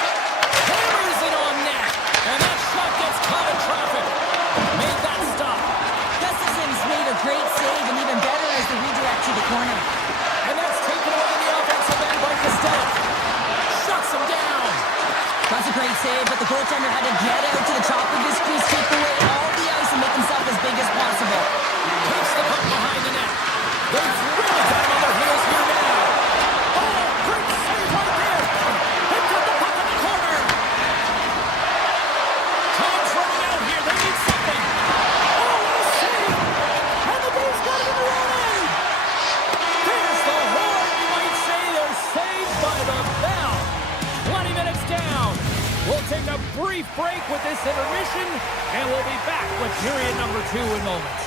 Hammers it on net. And that shot gets caught in traffic. Made that stop. Gustafson's made a great save, and even better as the redirect to the corner. And that's taken away in the offensive end by Costello. Shuts him down. That's a great save, but the goaltender had to get out to the top of his crease, take away all the ice, and make himself as big as possible. Takes the puck behind the net. They've really got him on their heels here now. Oh, great save right there. They put the puck in the corner. Time's running out here. They need something. Oh, what a save. And the Blues got it in their own end. There's the horn. You might say they're saved by the bell. 20 minutes down. We'll take a brief break with this intermission, and we'll be back with period number 2 in moments.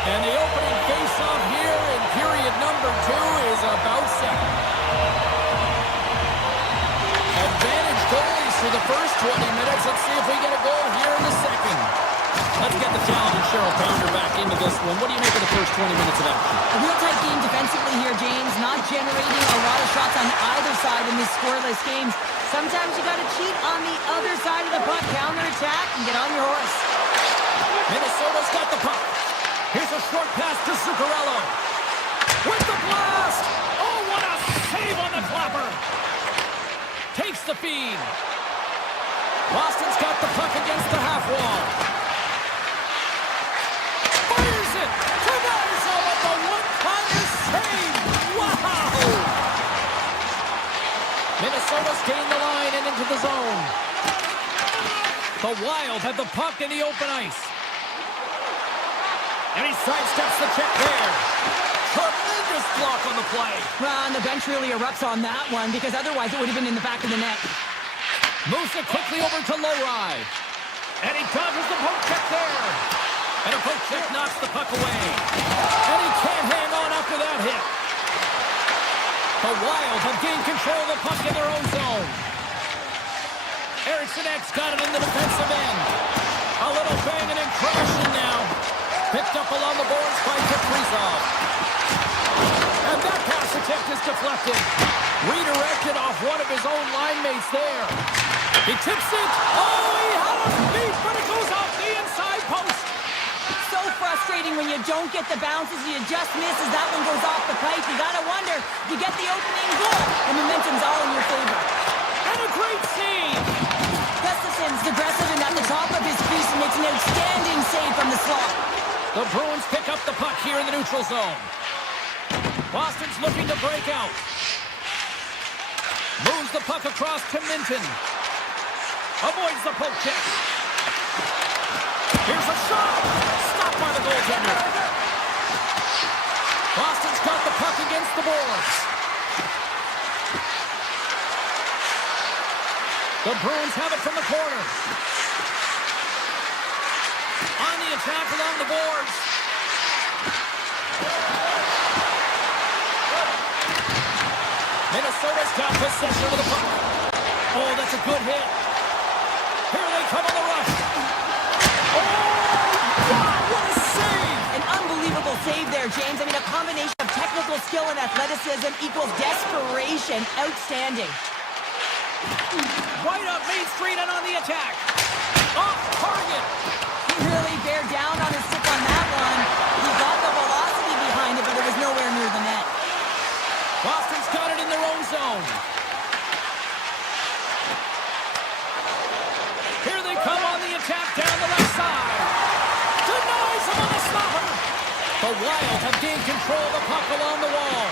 And the opening face-off here in period number 2 is about set. Advantage goalies for the first 20 minutes. Let's see if we get a goal here in the second. Let's get the talented Cheryl Pounder back into this one. What do you make of the first 20 minutes of action? A real tight game defensively here, James. Not generating a lot of shots on either side in this scoreless games. Sometimes you got to cheat on the other side of the puck, counter-attack, and get on your horse. Minnesota's got the puck. Here's a short pass to Zuccarello. With the blast! Oh, what a save on the clapper! Takes the feed. Boston's got the puck against the half wall. Fires it! Tavares with the one-timer save! Wow! Minnesota's gained the line and into the zone. The Wild have the puck in the open ice. And he sidesteps the check there. Tremendous block on the play. Well, and the bench really erupts on that one because otherwise it would have been in the back of the net. Moves it quickly over to Lowry. And he dodges the poke check there. And a poke check knocks the puck away. And he can't hang on after that hit. The Wild have gained control of the puck in their own zone. Eriksson Ek's got it in the defensive end. A little banging and crashing now. Picked up along the boards by Kaprizov. And that pass attempt is deflected. Redirected off one of his own line mates there. He tips it. Oh, he had a beat, but it goes off the inside post. So frustrating when you don't get the bounces, you just misses. That one goes off the pipe. You gotta wonder, you get the opening goal, the momentum's all in your favor. And a great save. Gustafson's aggressive and at the top of his crease and makes an outstanding save from the slot. The Bruins pick up the puck here in the neutral zone. Boston's looking to break out. Moves the puck across to Minton. Avoids the poke check. Here's a shot. Stopped by the goaltender. Boston's got the puck against the boards. The Bruins have it from the corner. On the attack along the boards. Minnesota's got possession of the puck. Oh, that's a good hit. Here they come on the rush. Oh, wow, what a save! An unbelievable save there, James. I mean, a combination of technical skill and athleticism equals desperation. Outstanding. Right up Main Street and on the attack. Off target. He really bared down on his stick on that one. He got the velocity behind it, but it was nowhere near the net. Boston's got it in their own zone. Here they come on the attack down the left side. Denies him on the stopper. The Wild have gained control of the puck along the wall.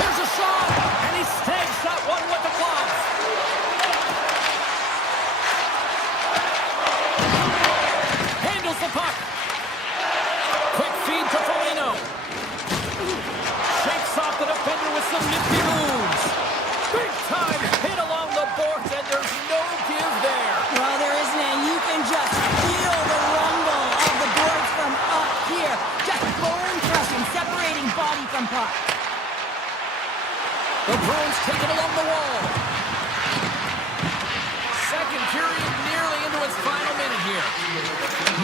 Here's a shot, and he snags that one with the gloves. Handles the puck. Quick feed to Foligno. Shakes off the defender with some nifty moves. Big time hit along the boards, and there's no give there. Well, there isn't, and you can just feel the rumble of the boards from up here. Just bone crushing, separating body from puck. The Bruins take it along the wall. Second period nearly into its final minute here.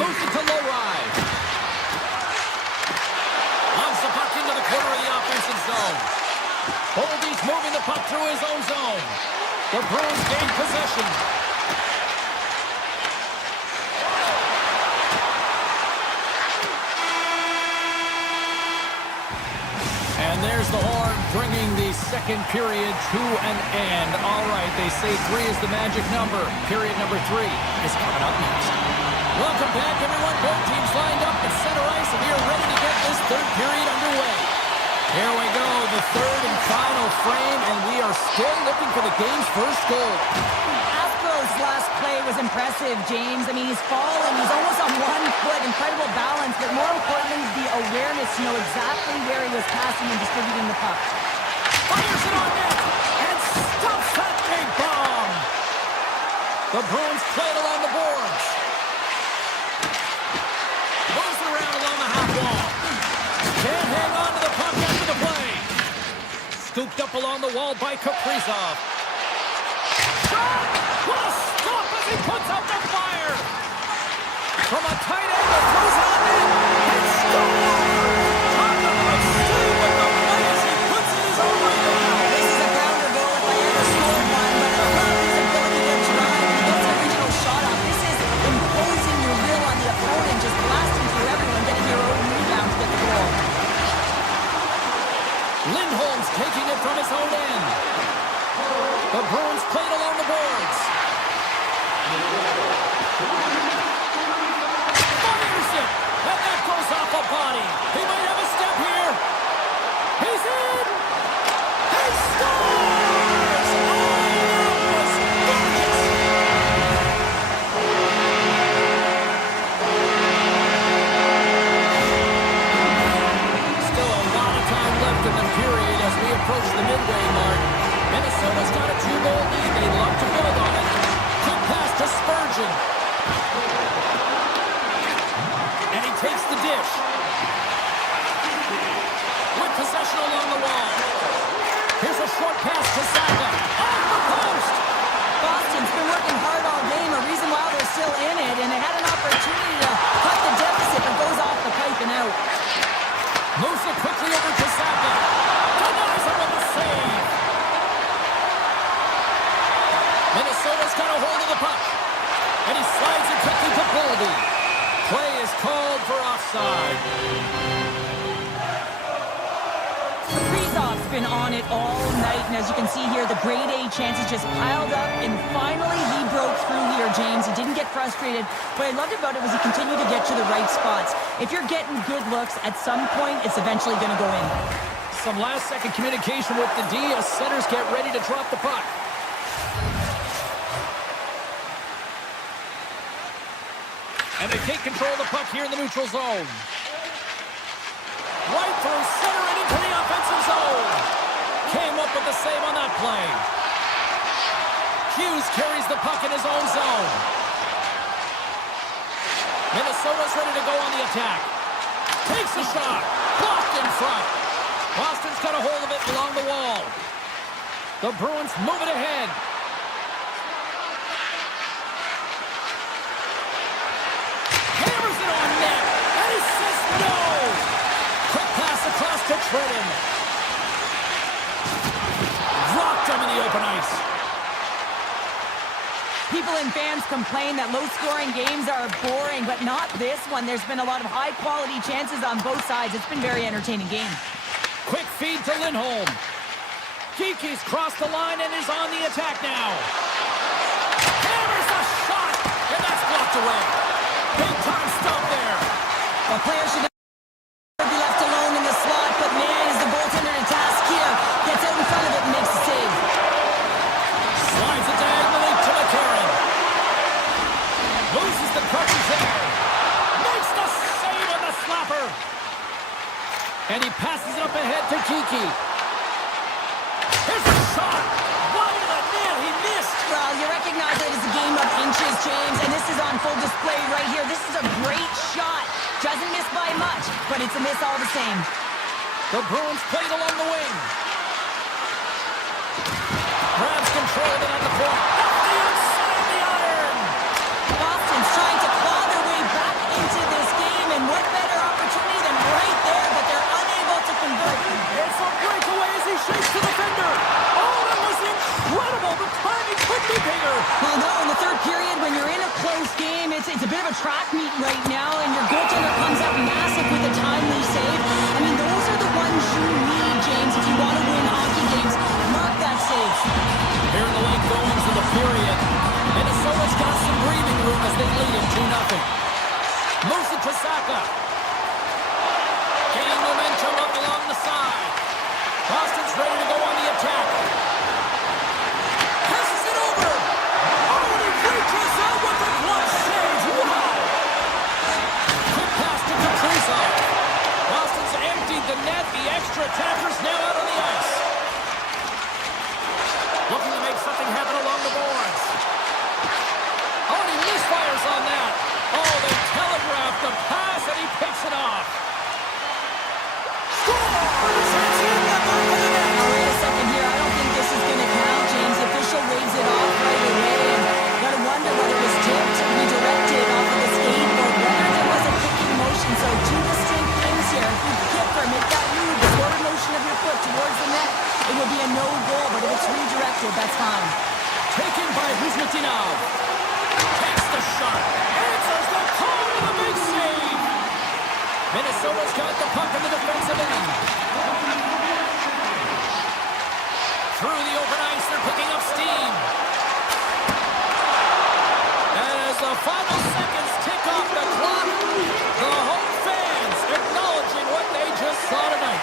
Moves it to Lowry. Launches the puck into the corner of the offensive zone. Boldy's moving the puck through his own zone. The Bruins gain possession. And there's the horn, bringing the second period to an end. All right, they say 3 is the magic number. Period number 3 is coming up next. Welcome back, everyone. Both teams lined up at center ice, and we are ready to get this third period underway. Here we go, the third and final frame, and we are still looking for the game's first goal. Aspro's last play was impressive, James. I mean, he's falling. He's almost on one foot. Incredible balance, but more importantly, the awareness to know exactly where he was passing and distributing the puck. Fires it on net and stops that big bomb. The Bruins play it along the boards. Moves it around along the half wall. Can't hang on to the puck after the play. Scooped up along the wall by Kaprizov. Shot! What a stop as he puts out the fire! From a tight angle, throws it on net and scores! Talk about Steve with the play as he puts it his own way down. This is a grounder goal if I ever scored one, but I love his ability to drive and get the original shot off. This is imposing your will on the opponent, just blasting through everyone, getting your own rebound to get the goal. Lindholm's taking it from his own end. The Bruins played along the boards. Fires it! And that goes off a body. He might have a step here. He's in! He scores! Oh, that was gorgeous! Still a lot of approach the midway mark. Minnesota's got a 2-goal lead. They'd love to build on it. Quick pass to Spurgeon. And he takes the dish. With possession along the wall. Here's a short pass to Saka. Off the post! Boston's been working hard all game, a reason why they're still in it, and they had an opportunity to cut the deficit, but goes off the pipe and out. Moves it quickly over to Saka. Denies him with a save. Minnesota's got a hold of the puck. And he slides it quickly to Boldy. Play is called for offside. Kaprizov's been on it all night, and as you can see here, the grade A chances just piled up, and finally he broke through here, James. He didn't get frustrated. What I loved about it was he continued to get to the right spots. If you're getting good looks, at some point, it's eventually going to go in. Some last-second communication with the D as centers get ready to drop the puck. And they take control of the puck here in the neutral zone. Right through center and into the offensive zone. Came up with the save on that play. Hughes carries the puck in his own zone. Minnesota's ready to go on the attack. Takes a shot. Blocked in front. Boston's got a hold of it along the wall. The Bruins move it ahead. Hammers it on net. And he says no. Quick pass across to Trenton. Rocked him in the open ice. People and fans complain that low-scoring games are boring, but not this one. There's been a lot of high-quality chances on both sides. It's been a very entertaining game. Quick feed to Lindholm. Kiki's crossed the line and is on the attack now. Hammers a shot, and that's blocked away. Big time stop there. The player should never be left alone in the slot, but man, is the goaltender to task here. Gets out in front of it and makes the save. Slides it diagonally to McCarron. Loses the coverage there. Makes the save on the slapper. And he passes it up ahead to Kiki. Here's a shot. Wide of the net. He missed. Well, you recognize that it's a game of inches, James, and this is on full display right here. This is a great shot. Doesn't miss by much, but it's a miss all the same. The Bruins played along the wing. Grabs control of it on the point. Off the outside of the iron. Boston's trying to claw their way back into this game, and what better opportunity than right there, but they're unable to convert. It's a breakaway as he shakes the defender. Oh, that was incredible. The timing could be bigger. Well, no, in the third period, when you're in a close game, it's a bit of a track meet right now, and your goaltender comes out massive with a timely save. I mean, those are the ones you need, James, if you want to win hockey games. Mark that save. Here in the late goings of the period, Minnesota's got some breathing room as they lead it 2-0. Moves it to Saka. Gaining momentum up along the side. Boston's ready to go on the attack. Passes it over. Oh, and he reaches out with the glove save. Wow. Quick pass to Kaprizov. Boston's emptied the net. The extra attackers now out on the ice. Looking to make something happen along the boards. Oh, and he misfires on that. Oh, they telegraphed the pass, and he picks it off. Scores! It's in the back of the net. Now, wait a second here. I don't think this is going to count, James. The official waves it off right away. And got to wonder whether it was tipped, redirected off of the skate, or whether there was a kicking motion. So two distinct things here. If you kick or make that move, the forward motion of your foot towards the net, it will be a no goal. But if it's redirected, that's fine. Taken by Kuzmitinov. Takes the shot. Answers the call with a big save. Minnesota's got the puck in the defensive end. Through the open ice, they're picking up steam. As the final seconds tick off the clock, the home fans acknowledging what they just saw tonight.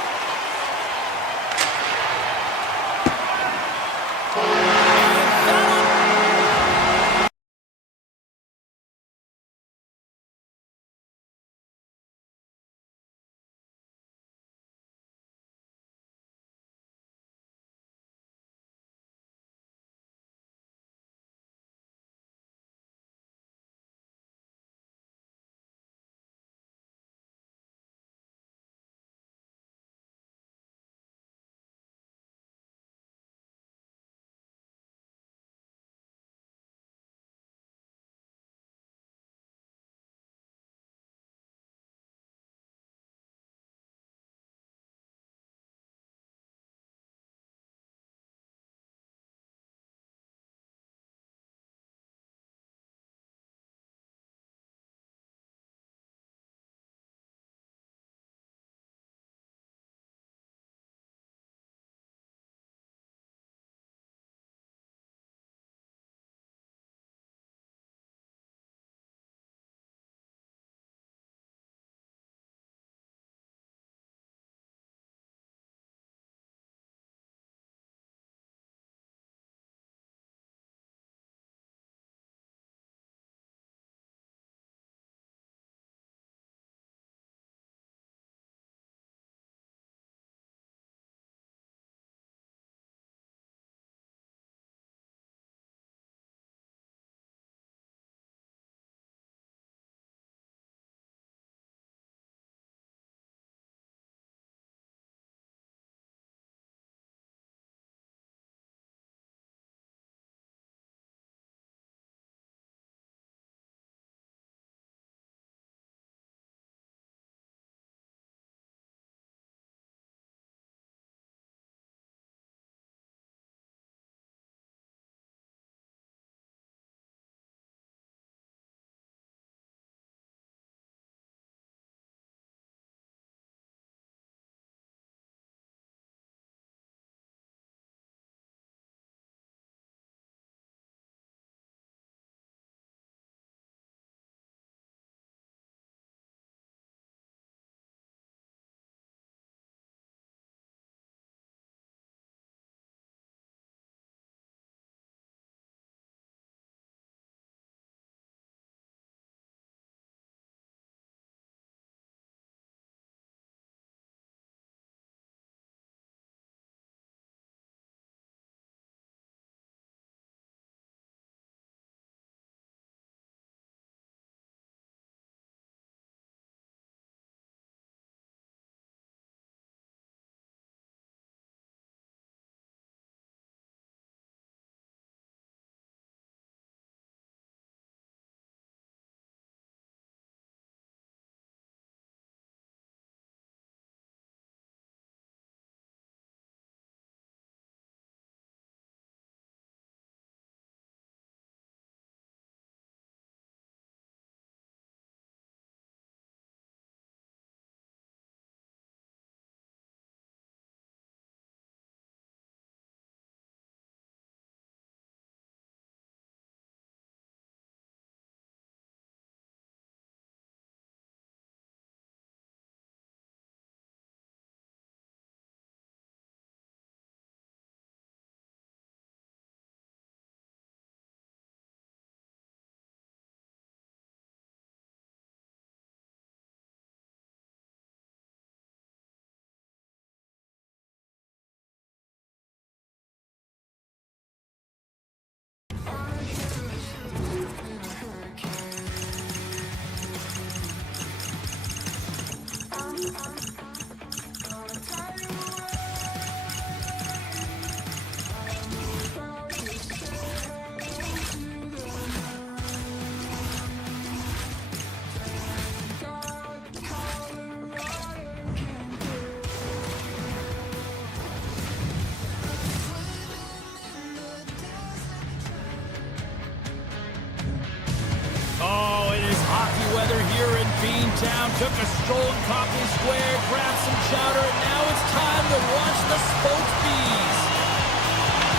down, took a stroll in Copley Square, grabbed some chowder, and now it's time to watch the Spokes Bees.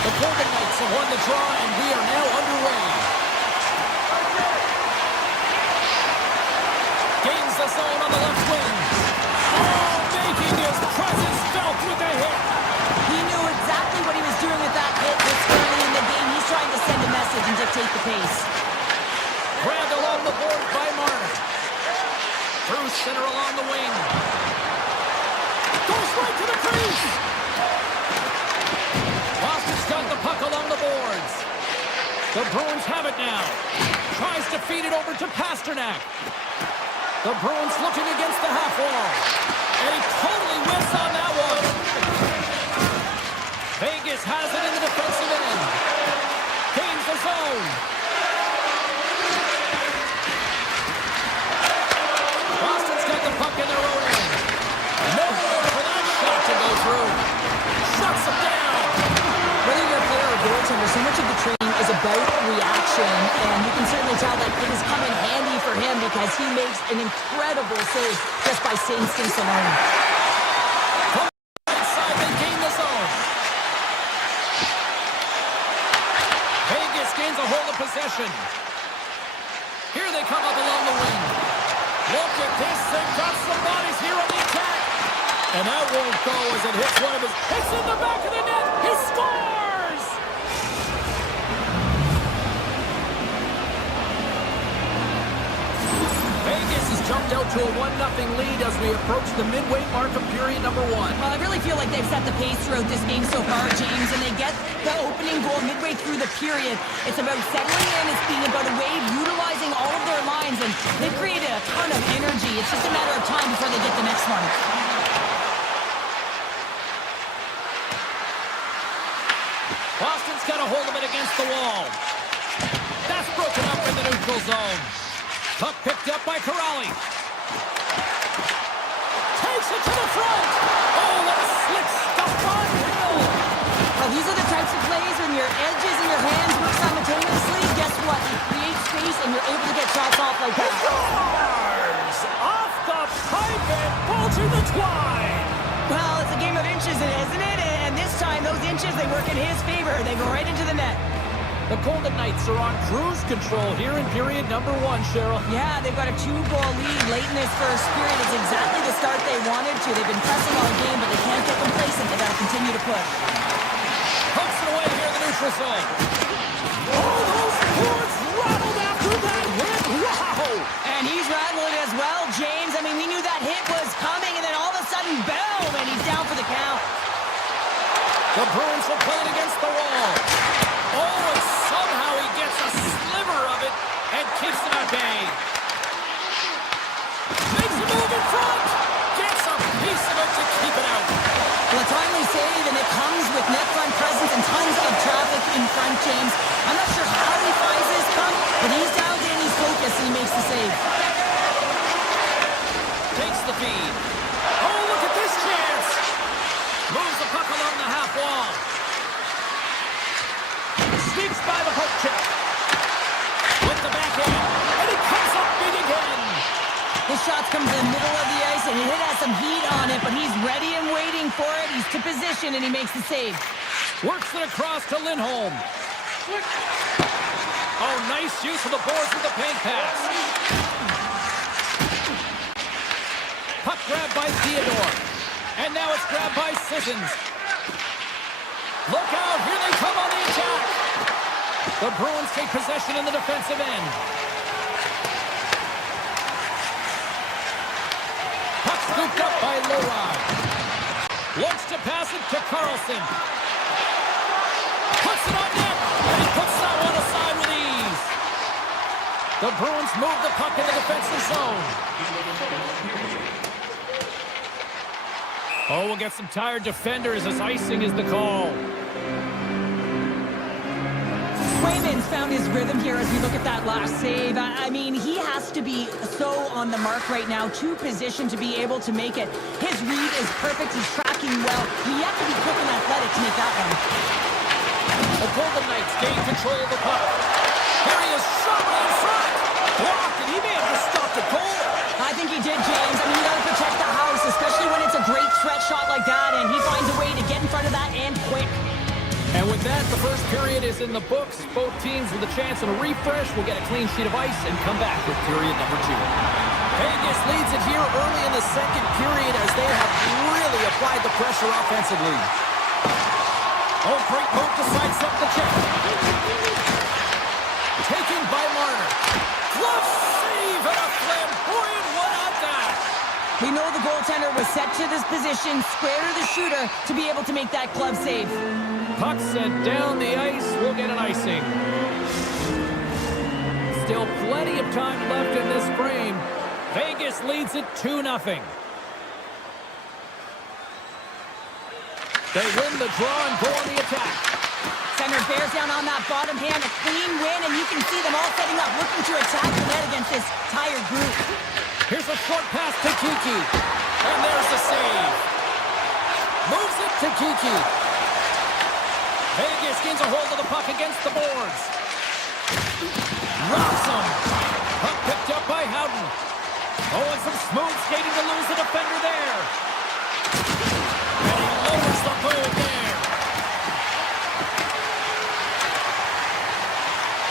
The Golden Knights have won the draw, and we are now underway. Gains the zone on the left wing. Oh, making his presence felt with a hit. He knew exactly what he was doing with that hit this early in the game. He's trying to send a message and dictate the pace. Grabbed along the board by Marner. Through center along the wing. Goes right to the crease. Boston's got the puck along the boards. The Bruins have it now. Tries to feed it over to Pasternak. The Bruins looking against the half wall. And he totally whiffs on that one. Vegas has it in the defensive end. Gains the zone. Boston's got the puck in their own end. Nowhere for that shot to go through. Shuts him down. Whether you're a player or goaltender, so much of the training is about reaction, and you can certainly tell that it has come in handy for him because he makes an incredible save just by instincts alone. From the right side, they gain the zone. Vegas gains a hold of possession. Here they come up along the wing. Look at this, they've got some bodies here on the attack. And that won't go as it hits one of his... It's in the back of the net! He scores! Vegas has jumped out to a 1-0 lead as we approach the midway mark of period number 1. Well, I really feel like they've set the pace throughout this game so far, James, and they get the opening goal midway through the period. It's about settling in, it's being about a wave, utilizing all of their lines, and they've created a ton of energy. It's just a matter of time before they get the next one. Boston's got a hold of it against the wall. That's broken up in the neutral zone. Puck picked up by Corrali. Takes it to the front. Oh, what a slick stuff on Hill. Well, these are the types of plays when your edges and your hands work simultaneously. Guess what? You create space and you're able to get shots off like that. Scores! Off the pipe and bulging the twine. Well, it's a game of inches, isn't it? And this time, those inches, they work in his favor. They go right into the net. The Golden Knights are on cruise control here in period number 1, Cheryl. Yeah, they've got a 2-goal lead late in this first period. It's exactly the start they wanted to. They've been pressing all game, but they can't get complacent. They've got to continue to push. Hooks it away here in the neutral zone. Oh, those boards rattled after that hit. Wow! And he's rattling as well, James. I mean, we knew that hit was coming, and then all of a sudden, boom, and he's down for the count. The Bruins will play it against the wall. Oh, and somehow he gets a sliver of it and keeps it at bay. Makes a move in front. Gets a piece of it to keep it out. Well, a timely save, and it comes with net front presence and tons of traffic in front, James. I'm not sure how he finds this puck, but he's dialed in, he's focused, and he makes the save. Takes the feed. Oh, look at this chance. Moves the puck along the half wall. Sneaks by the poke check. With the backhand. And he comes up big again. His shot comes in the middle of the ice, and he has some heat on it, but he's ready and waiting for it. He's to position, and he makes the save. Works it across to Lindholm. Oh, nice use of the boards with the paint pass. Puck grabbed by Theodore. And now it's grabbed by Sissons. Look out, here they come on the attack. The Bruins take possession in the defensive end. Puck scooped up by Leroy. Looks to pass it to Carlson. Puts it on net, and he puts that one aside with ease. The Bruins move the puck in the defensive zone. Oh, we'll get some tired defenders as icing is the call. Swayman's found his rhythm here as we look at that last save. I mean, he has to be so on the mark right now to position to be able to make it. His read is perfect. He's tracking well. You have to be quick and athletic to make that one. The Golden Knights gain control of the puck. Here he is, shot in front. Blocked, and he may have just stopped a goal. I think he really did, James. I mean, you got to protect the house, especially when it's a great stretch shot like that, and he finds a way to get in front of that and quick. And with that, the first period is in the books. Both teams with a chance of a refresh will get a clean sheet of ice and come back with period number 2. Vegas leads it here early in the second period as they have really applied the pressure offensively. Oh, great move to sidestep the check. Taken by Marner. Glove save and a flamboyant one on that. We know the goaltender was set to this position, square to the shooter, to be able to make that glove save. Puck sent down the ice. We'll get an icing. Still plenty of time left in this frame. Vegas leads it 2-0. They win the draw and go on the attack. Center bears down on that bottom hand, a clean win, and you can see them all setting up, looking to attack the net against this tired group. Here's a short pass to Kiki. And there's the save. Moves it to Kiki. Vegas gains a hold of the puck against the boards. Rocks him. Puck picked up by Howden. Oh, and some smooth skating to lose the defender there. And he lowers the boat there.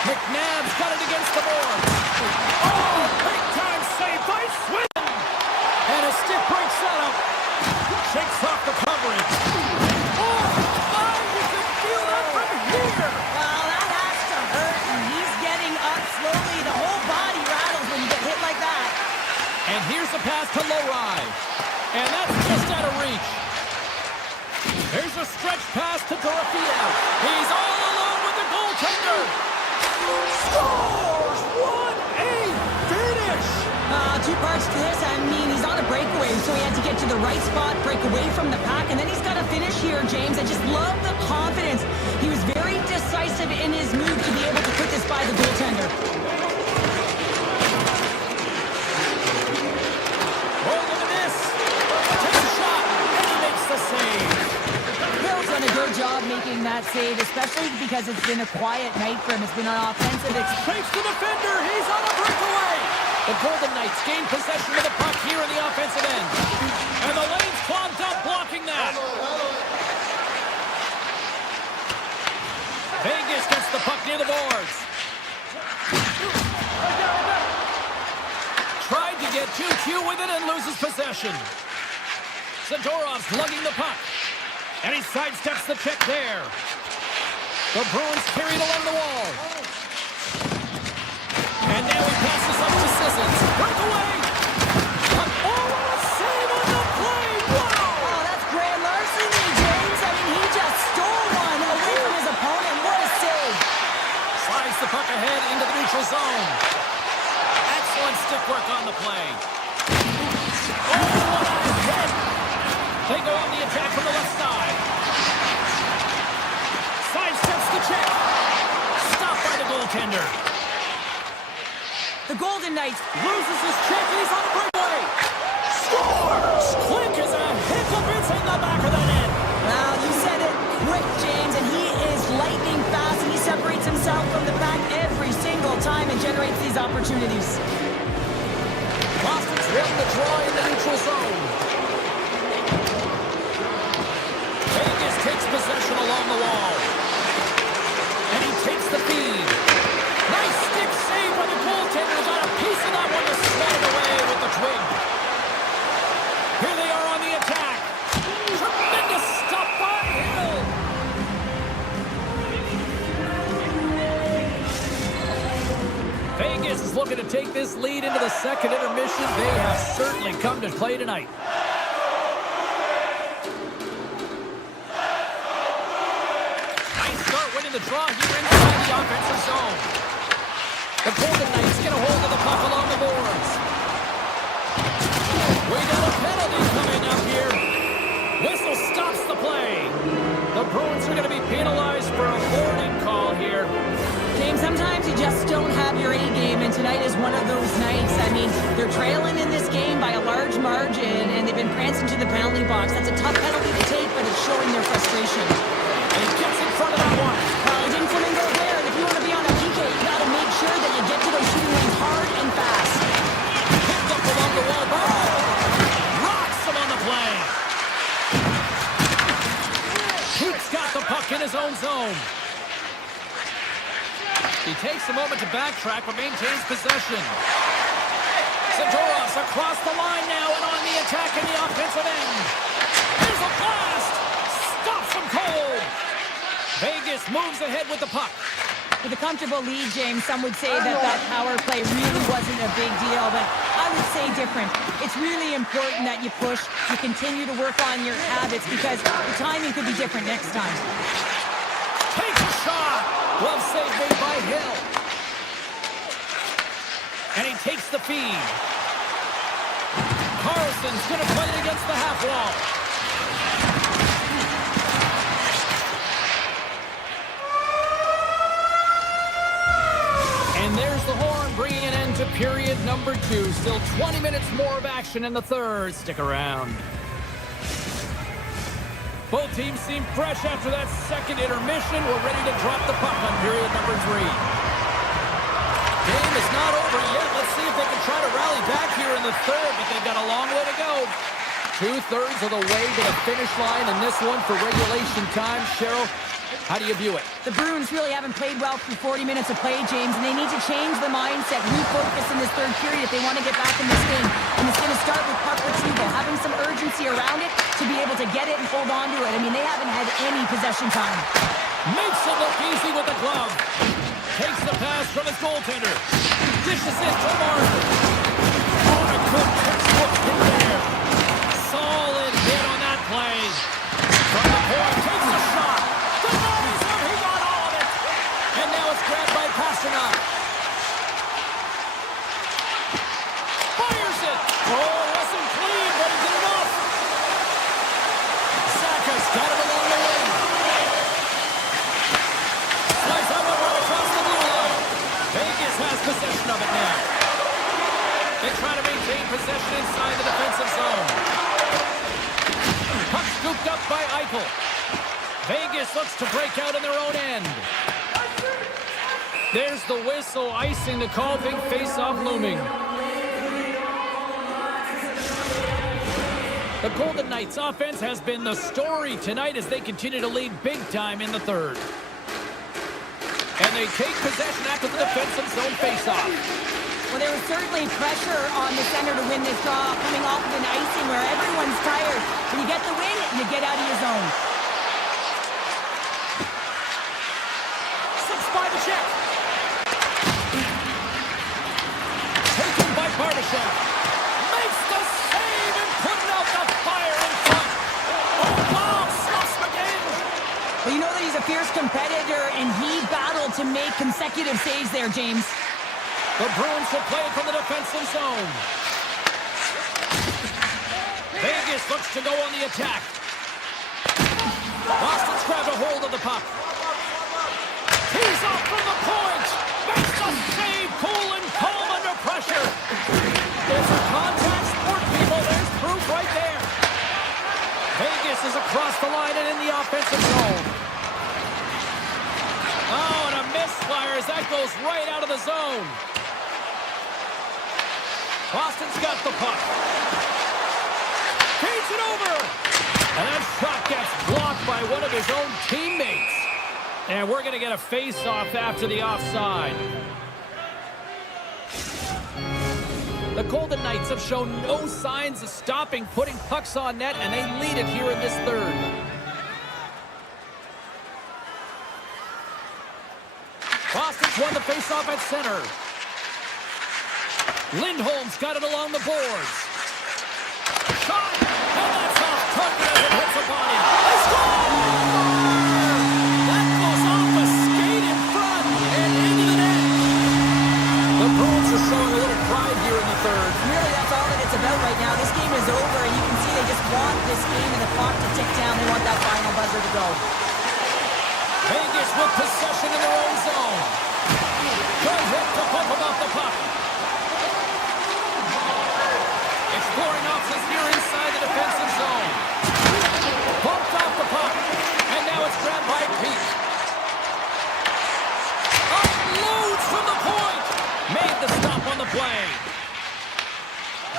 McNabb's got it against the board. Oh, big time save by Sweden. And a stick break setup. Shakes off the coverage. Oh, you can feel that from here. Well, that has to hurt, and he's getting up slowly. The whole body rattles when you get hit like that. And here's a pass to Lowry. And that's just out of reach. Here's a stretch pass to Dorofeev. He's all alone with the goaltender. Scores! What a finish! Two parts to this. I mean, he's on a breakaway, so he had to get to the right spot, break away from the pack, and then he's got to finish here, James. I just love the confidence. He was very decisive in his move to be able to put this by the goaltender. Oh, look at this. Takes a shot, and he makes the save. Hill's done a good job making that save, especially because it's been a quiet night for him. It's been an offensive Fakes the defender. He's on a breakaway. The Golden Knights gain possession of the puck here in the offensive end. And the lane's clogged up, blocking that. Vegas gets the puck near the boards. Tried to get 2Q with it and loses possession. Zadorov's lugging the puck. And he sidesteps the check there. The Bruins carry it along the wall. And now he passes up to Sissons. Breakaway! Oh, what a save on the play! Wow! Oh, that's grand larceny, James. I mean, he just stole one away from his opponent. What a save. Slides the puck ahead into the neutral zone. Excellent stick work on the play. Oh, what a hit! They go on the attack from the left side. Sidesteps the check. Stopped by the goaltender. The Golden Knights Loses his check and he's on the breakaway. Scores! Quick as a hiccup. It's in the back of the net. Well, you said it quick, James, and he is lightning fast, and he separates himself from the pack every single time and generates these opportunities. Boston's won the draw in the neutral zone. Vegas takes possession along the wall. And he takes the feed. Nice stick save by the goaltender. Got a piece of that one to slide it away with the twig. Here they are on the attack. Tremendous stop by Hill. Vegas is looking to take this lead into the second intermission. They have certainly come to play tonight. Nice start winning the draw here inside the offensive zone. The Golden Knights get a hold of the puck along the boards. We got a penalty coming up here. Whistle stops the play. The Bruins are going to be penalized for a boarding call here. James, sometimes you just don't have your A game, and tonight is one of those nights. I mean, they're trailing in this game by a large margin, and they've been prancing to the penalty box. That's a tough penalty to take, but it's showing their frustration. And he gets in front of that one. It didn't come in go there, and if you want to be on a PK, you got to make sure that you get to those shooting lanes hard and fast. Picked up along the wall by puck in his own zone. He takes a moment to backtrack, but maintains possession. Zadorov's across the line now and on the attack in the offensive end. Here's a blast! Stops him cold! Vegas moves ahead with the puck. With a comfortable lead, James, some would say that power play really wasn't a big deal, but I would say different. It's really important that you push, you continue to work on your habits, because the timing could be different next time. Takes a shot! Glove save made by Hill. And he takes the feed. Carlson's going to play it against the half wall. And there's the horn, bringing an end to period number 2. Still 20 minutes more of action in the third. Stick around. Both teams seem fresh after that second intermission. We're ready to drop the puck on period number 3. Game is not over yet. Let's see if they can try to rally back here in the third, but they've got a long way to go. 2/3 of the way to the finish line, and this one for regulation time. Cheryl, how do you view it? The Bruins really haven't played well through 40 minutes of play, James, and they need to change the mindset, refocus in this third period if they want to get back in this game. And it's going to start with puck retrieval, having some urgency around it to be able to get it and hold on to it. I mean, they haven't had any possession time. Makes it look easy with the glove. Takes the pass from his goaltender. Dishes it to Martin. Oh, a good textbook hit there. Solid hit on that play. From the point, takes a shot. The bodies up, he got all of it. And now it's grabbed by Pasternak. Fires it. Oh, it wasn't clean, but he did enough. Saka's got it along the wing. Slides up and right across the blue line. Vegas has possession of it now. They try to maintain possession inside the defensive zone. Puck scooped up by Eichel. Vegas looks to break out in their own end. There's the whistle, icing the call, big face-off looming. The Golden Knights offense has been the story tonight as they continue to lead big time in the third. And they take possession after the defensive zone face-off. Well, there was certainly pressure on the center to win this draw, coming off of an icing where everyone's tired. When you get the win, you get out of your zone. 6 by the check. Taken by Bardashov. Makes the save and putting out the fire in front. Oh, wow, stops again. Well, you know that he's a fierce competitor, and he battled to make consecutive saves there, James. The Bruins will play it from the defensive zone. Vegas looks to go on the attack. Boston's grabbed a hold of the puck. He's off from the point. Makes the save. Cool and calm under pressure. It's a contact sport, people. There's proof right there. Vegas is across the line and in the offensive zone. Oh, and a misfire as that goes right out of the zone. Boston's got the puck. Feeds it over. And that shot gets blocked by one of his own teammates. And we're going to get a face-off after the offside. The Golden Knights have shown no signs of stopping putting pucks on net, and they lead it here in this third. Boston's won the face-off at center. Lindholm's got it along the boards. Shot! And that's off target as it hits the body. They score! That goes off a skate in front and into the net. The Bruins are showing a little pride here in the third. Really, that's all that it's about right now. This game is over, and you can see they just want this game and the clock to tick down. They want that final buzzer to go. Vegas with possession in their own zone. Good hit to bump him off the puck. Exploring options here inside the defensive zone. Bumped off the puck. And now it's grabbed by Pete. Unloads from the point. Made the stop on the play.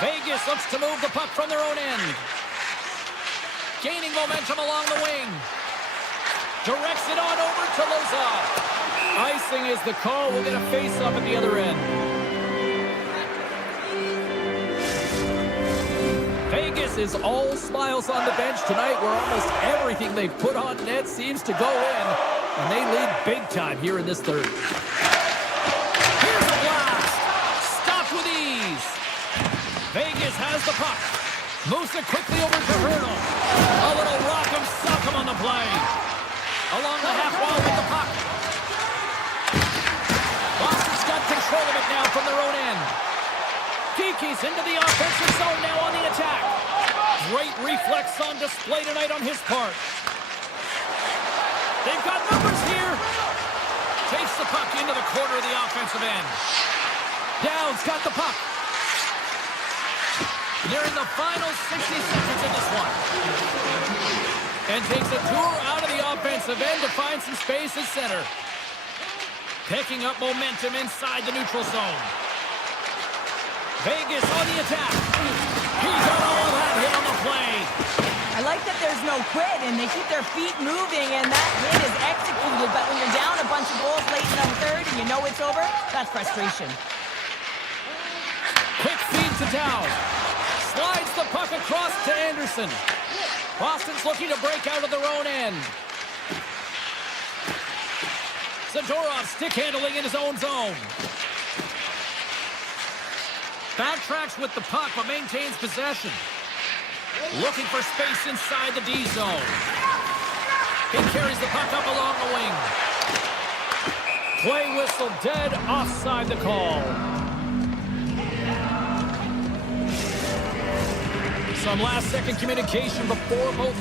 Vegas looks to move the puck from their own end. Gaining momentum along the wing. Directs it on over to Lozov. Icing is the call. We'll get a face-up at the other end. Vegas is all smiles on the bench tonight, where almost everything they've put on net seems to go in, and they lead big time here in this third. Here's a blast. Stopped with ease. Vegas has the puck. Moves it quickly over to Hurdle. A little rock'em sock'em on the play. Along the half wall with the puck. Boston's got control of it now from their own end. Kiki's into the offensive zone now on the attack. Great reflex on display tonight on his part. They've got numbers here. Takes the puck into the corner of the offensive end. Downs got the puck. They're in the final 60 seconds of this one. And takes a tour out of the offensive end to find some space at center. Picking up momentum inside the neutral zone. Vegas on the attack. He got all of that hit on the play. I like that there's no quit, and they keep their feet moving, and that hit is executed. But when you're down a bunch of goals late in the third and you know it's over, that's frustration. Quick feed to Dow. Slides the puck across to Anderson. Boston's looking to break out of their own end. Zadorov stick handling in his own zone. Backtracks with the puck, but maintains possession. Looking for space inside the D zone. He carries the puck up along the wing. Play whistle dead, offside the call. Some last-second communication before both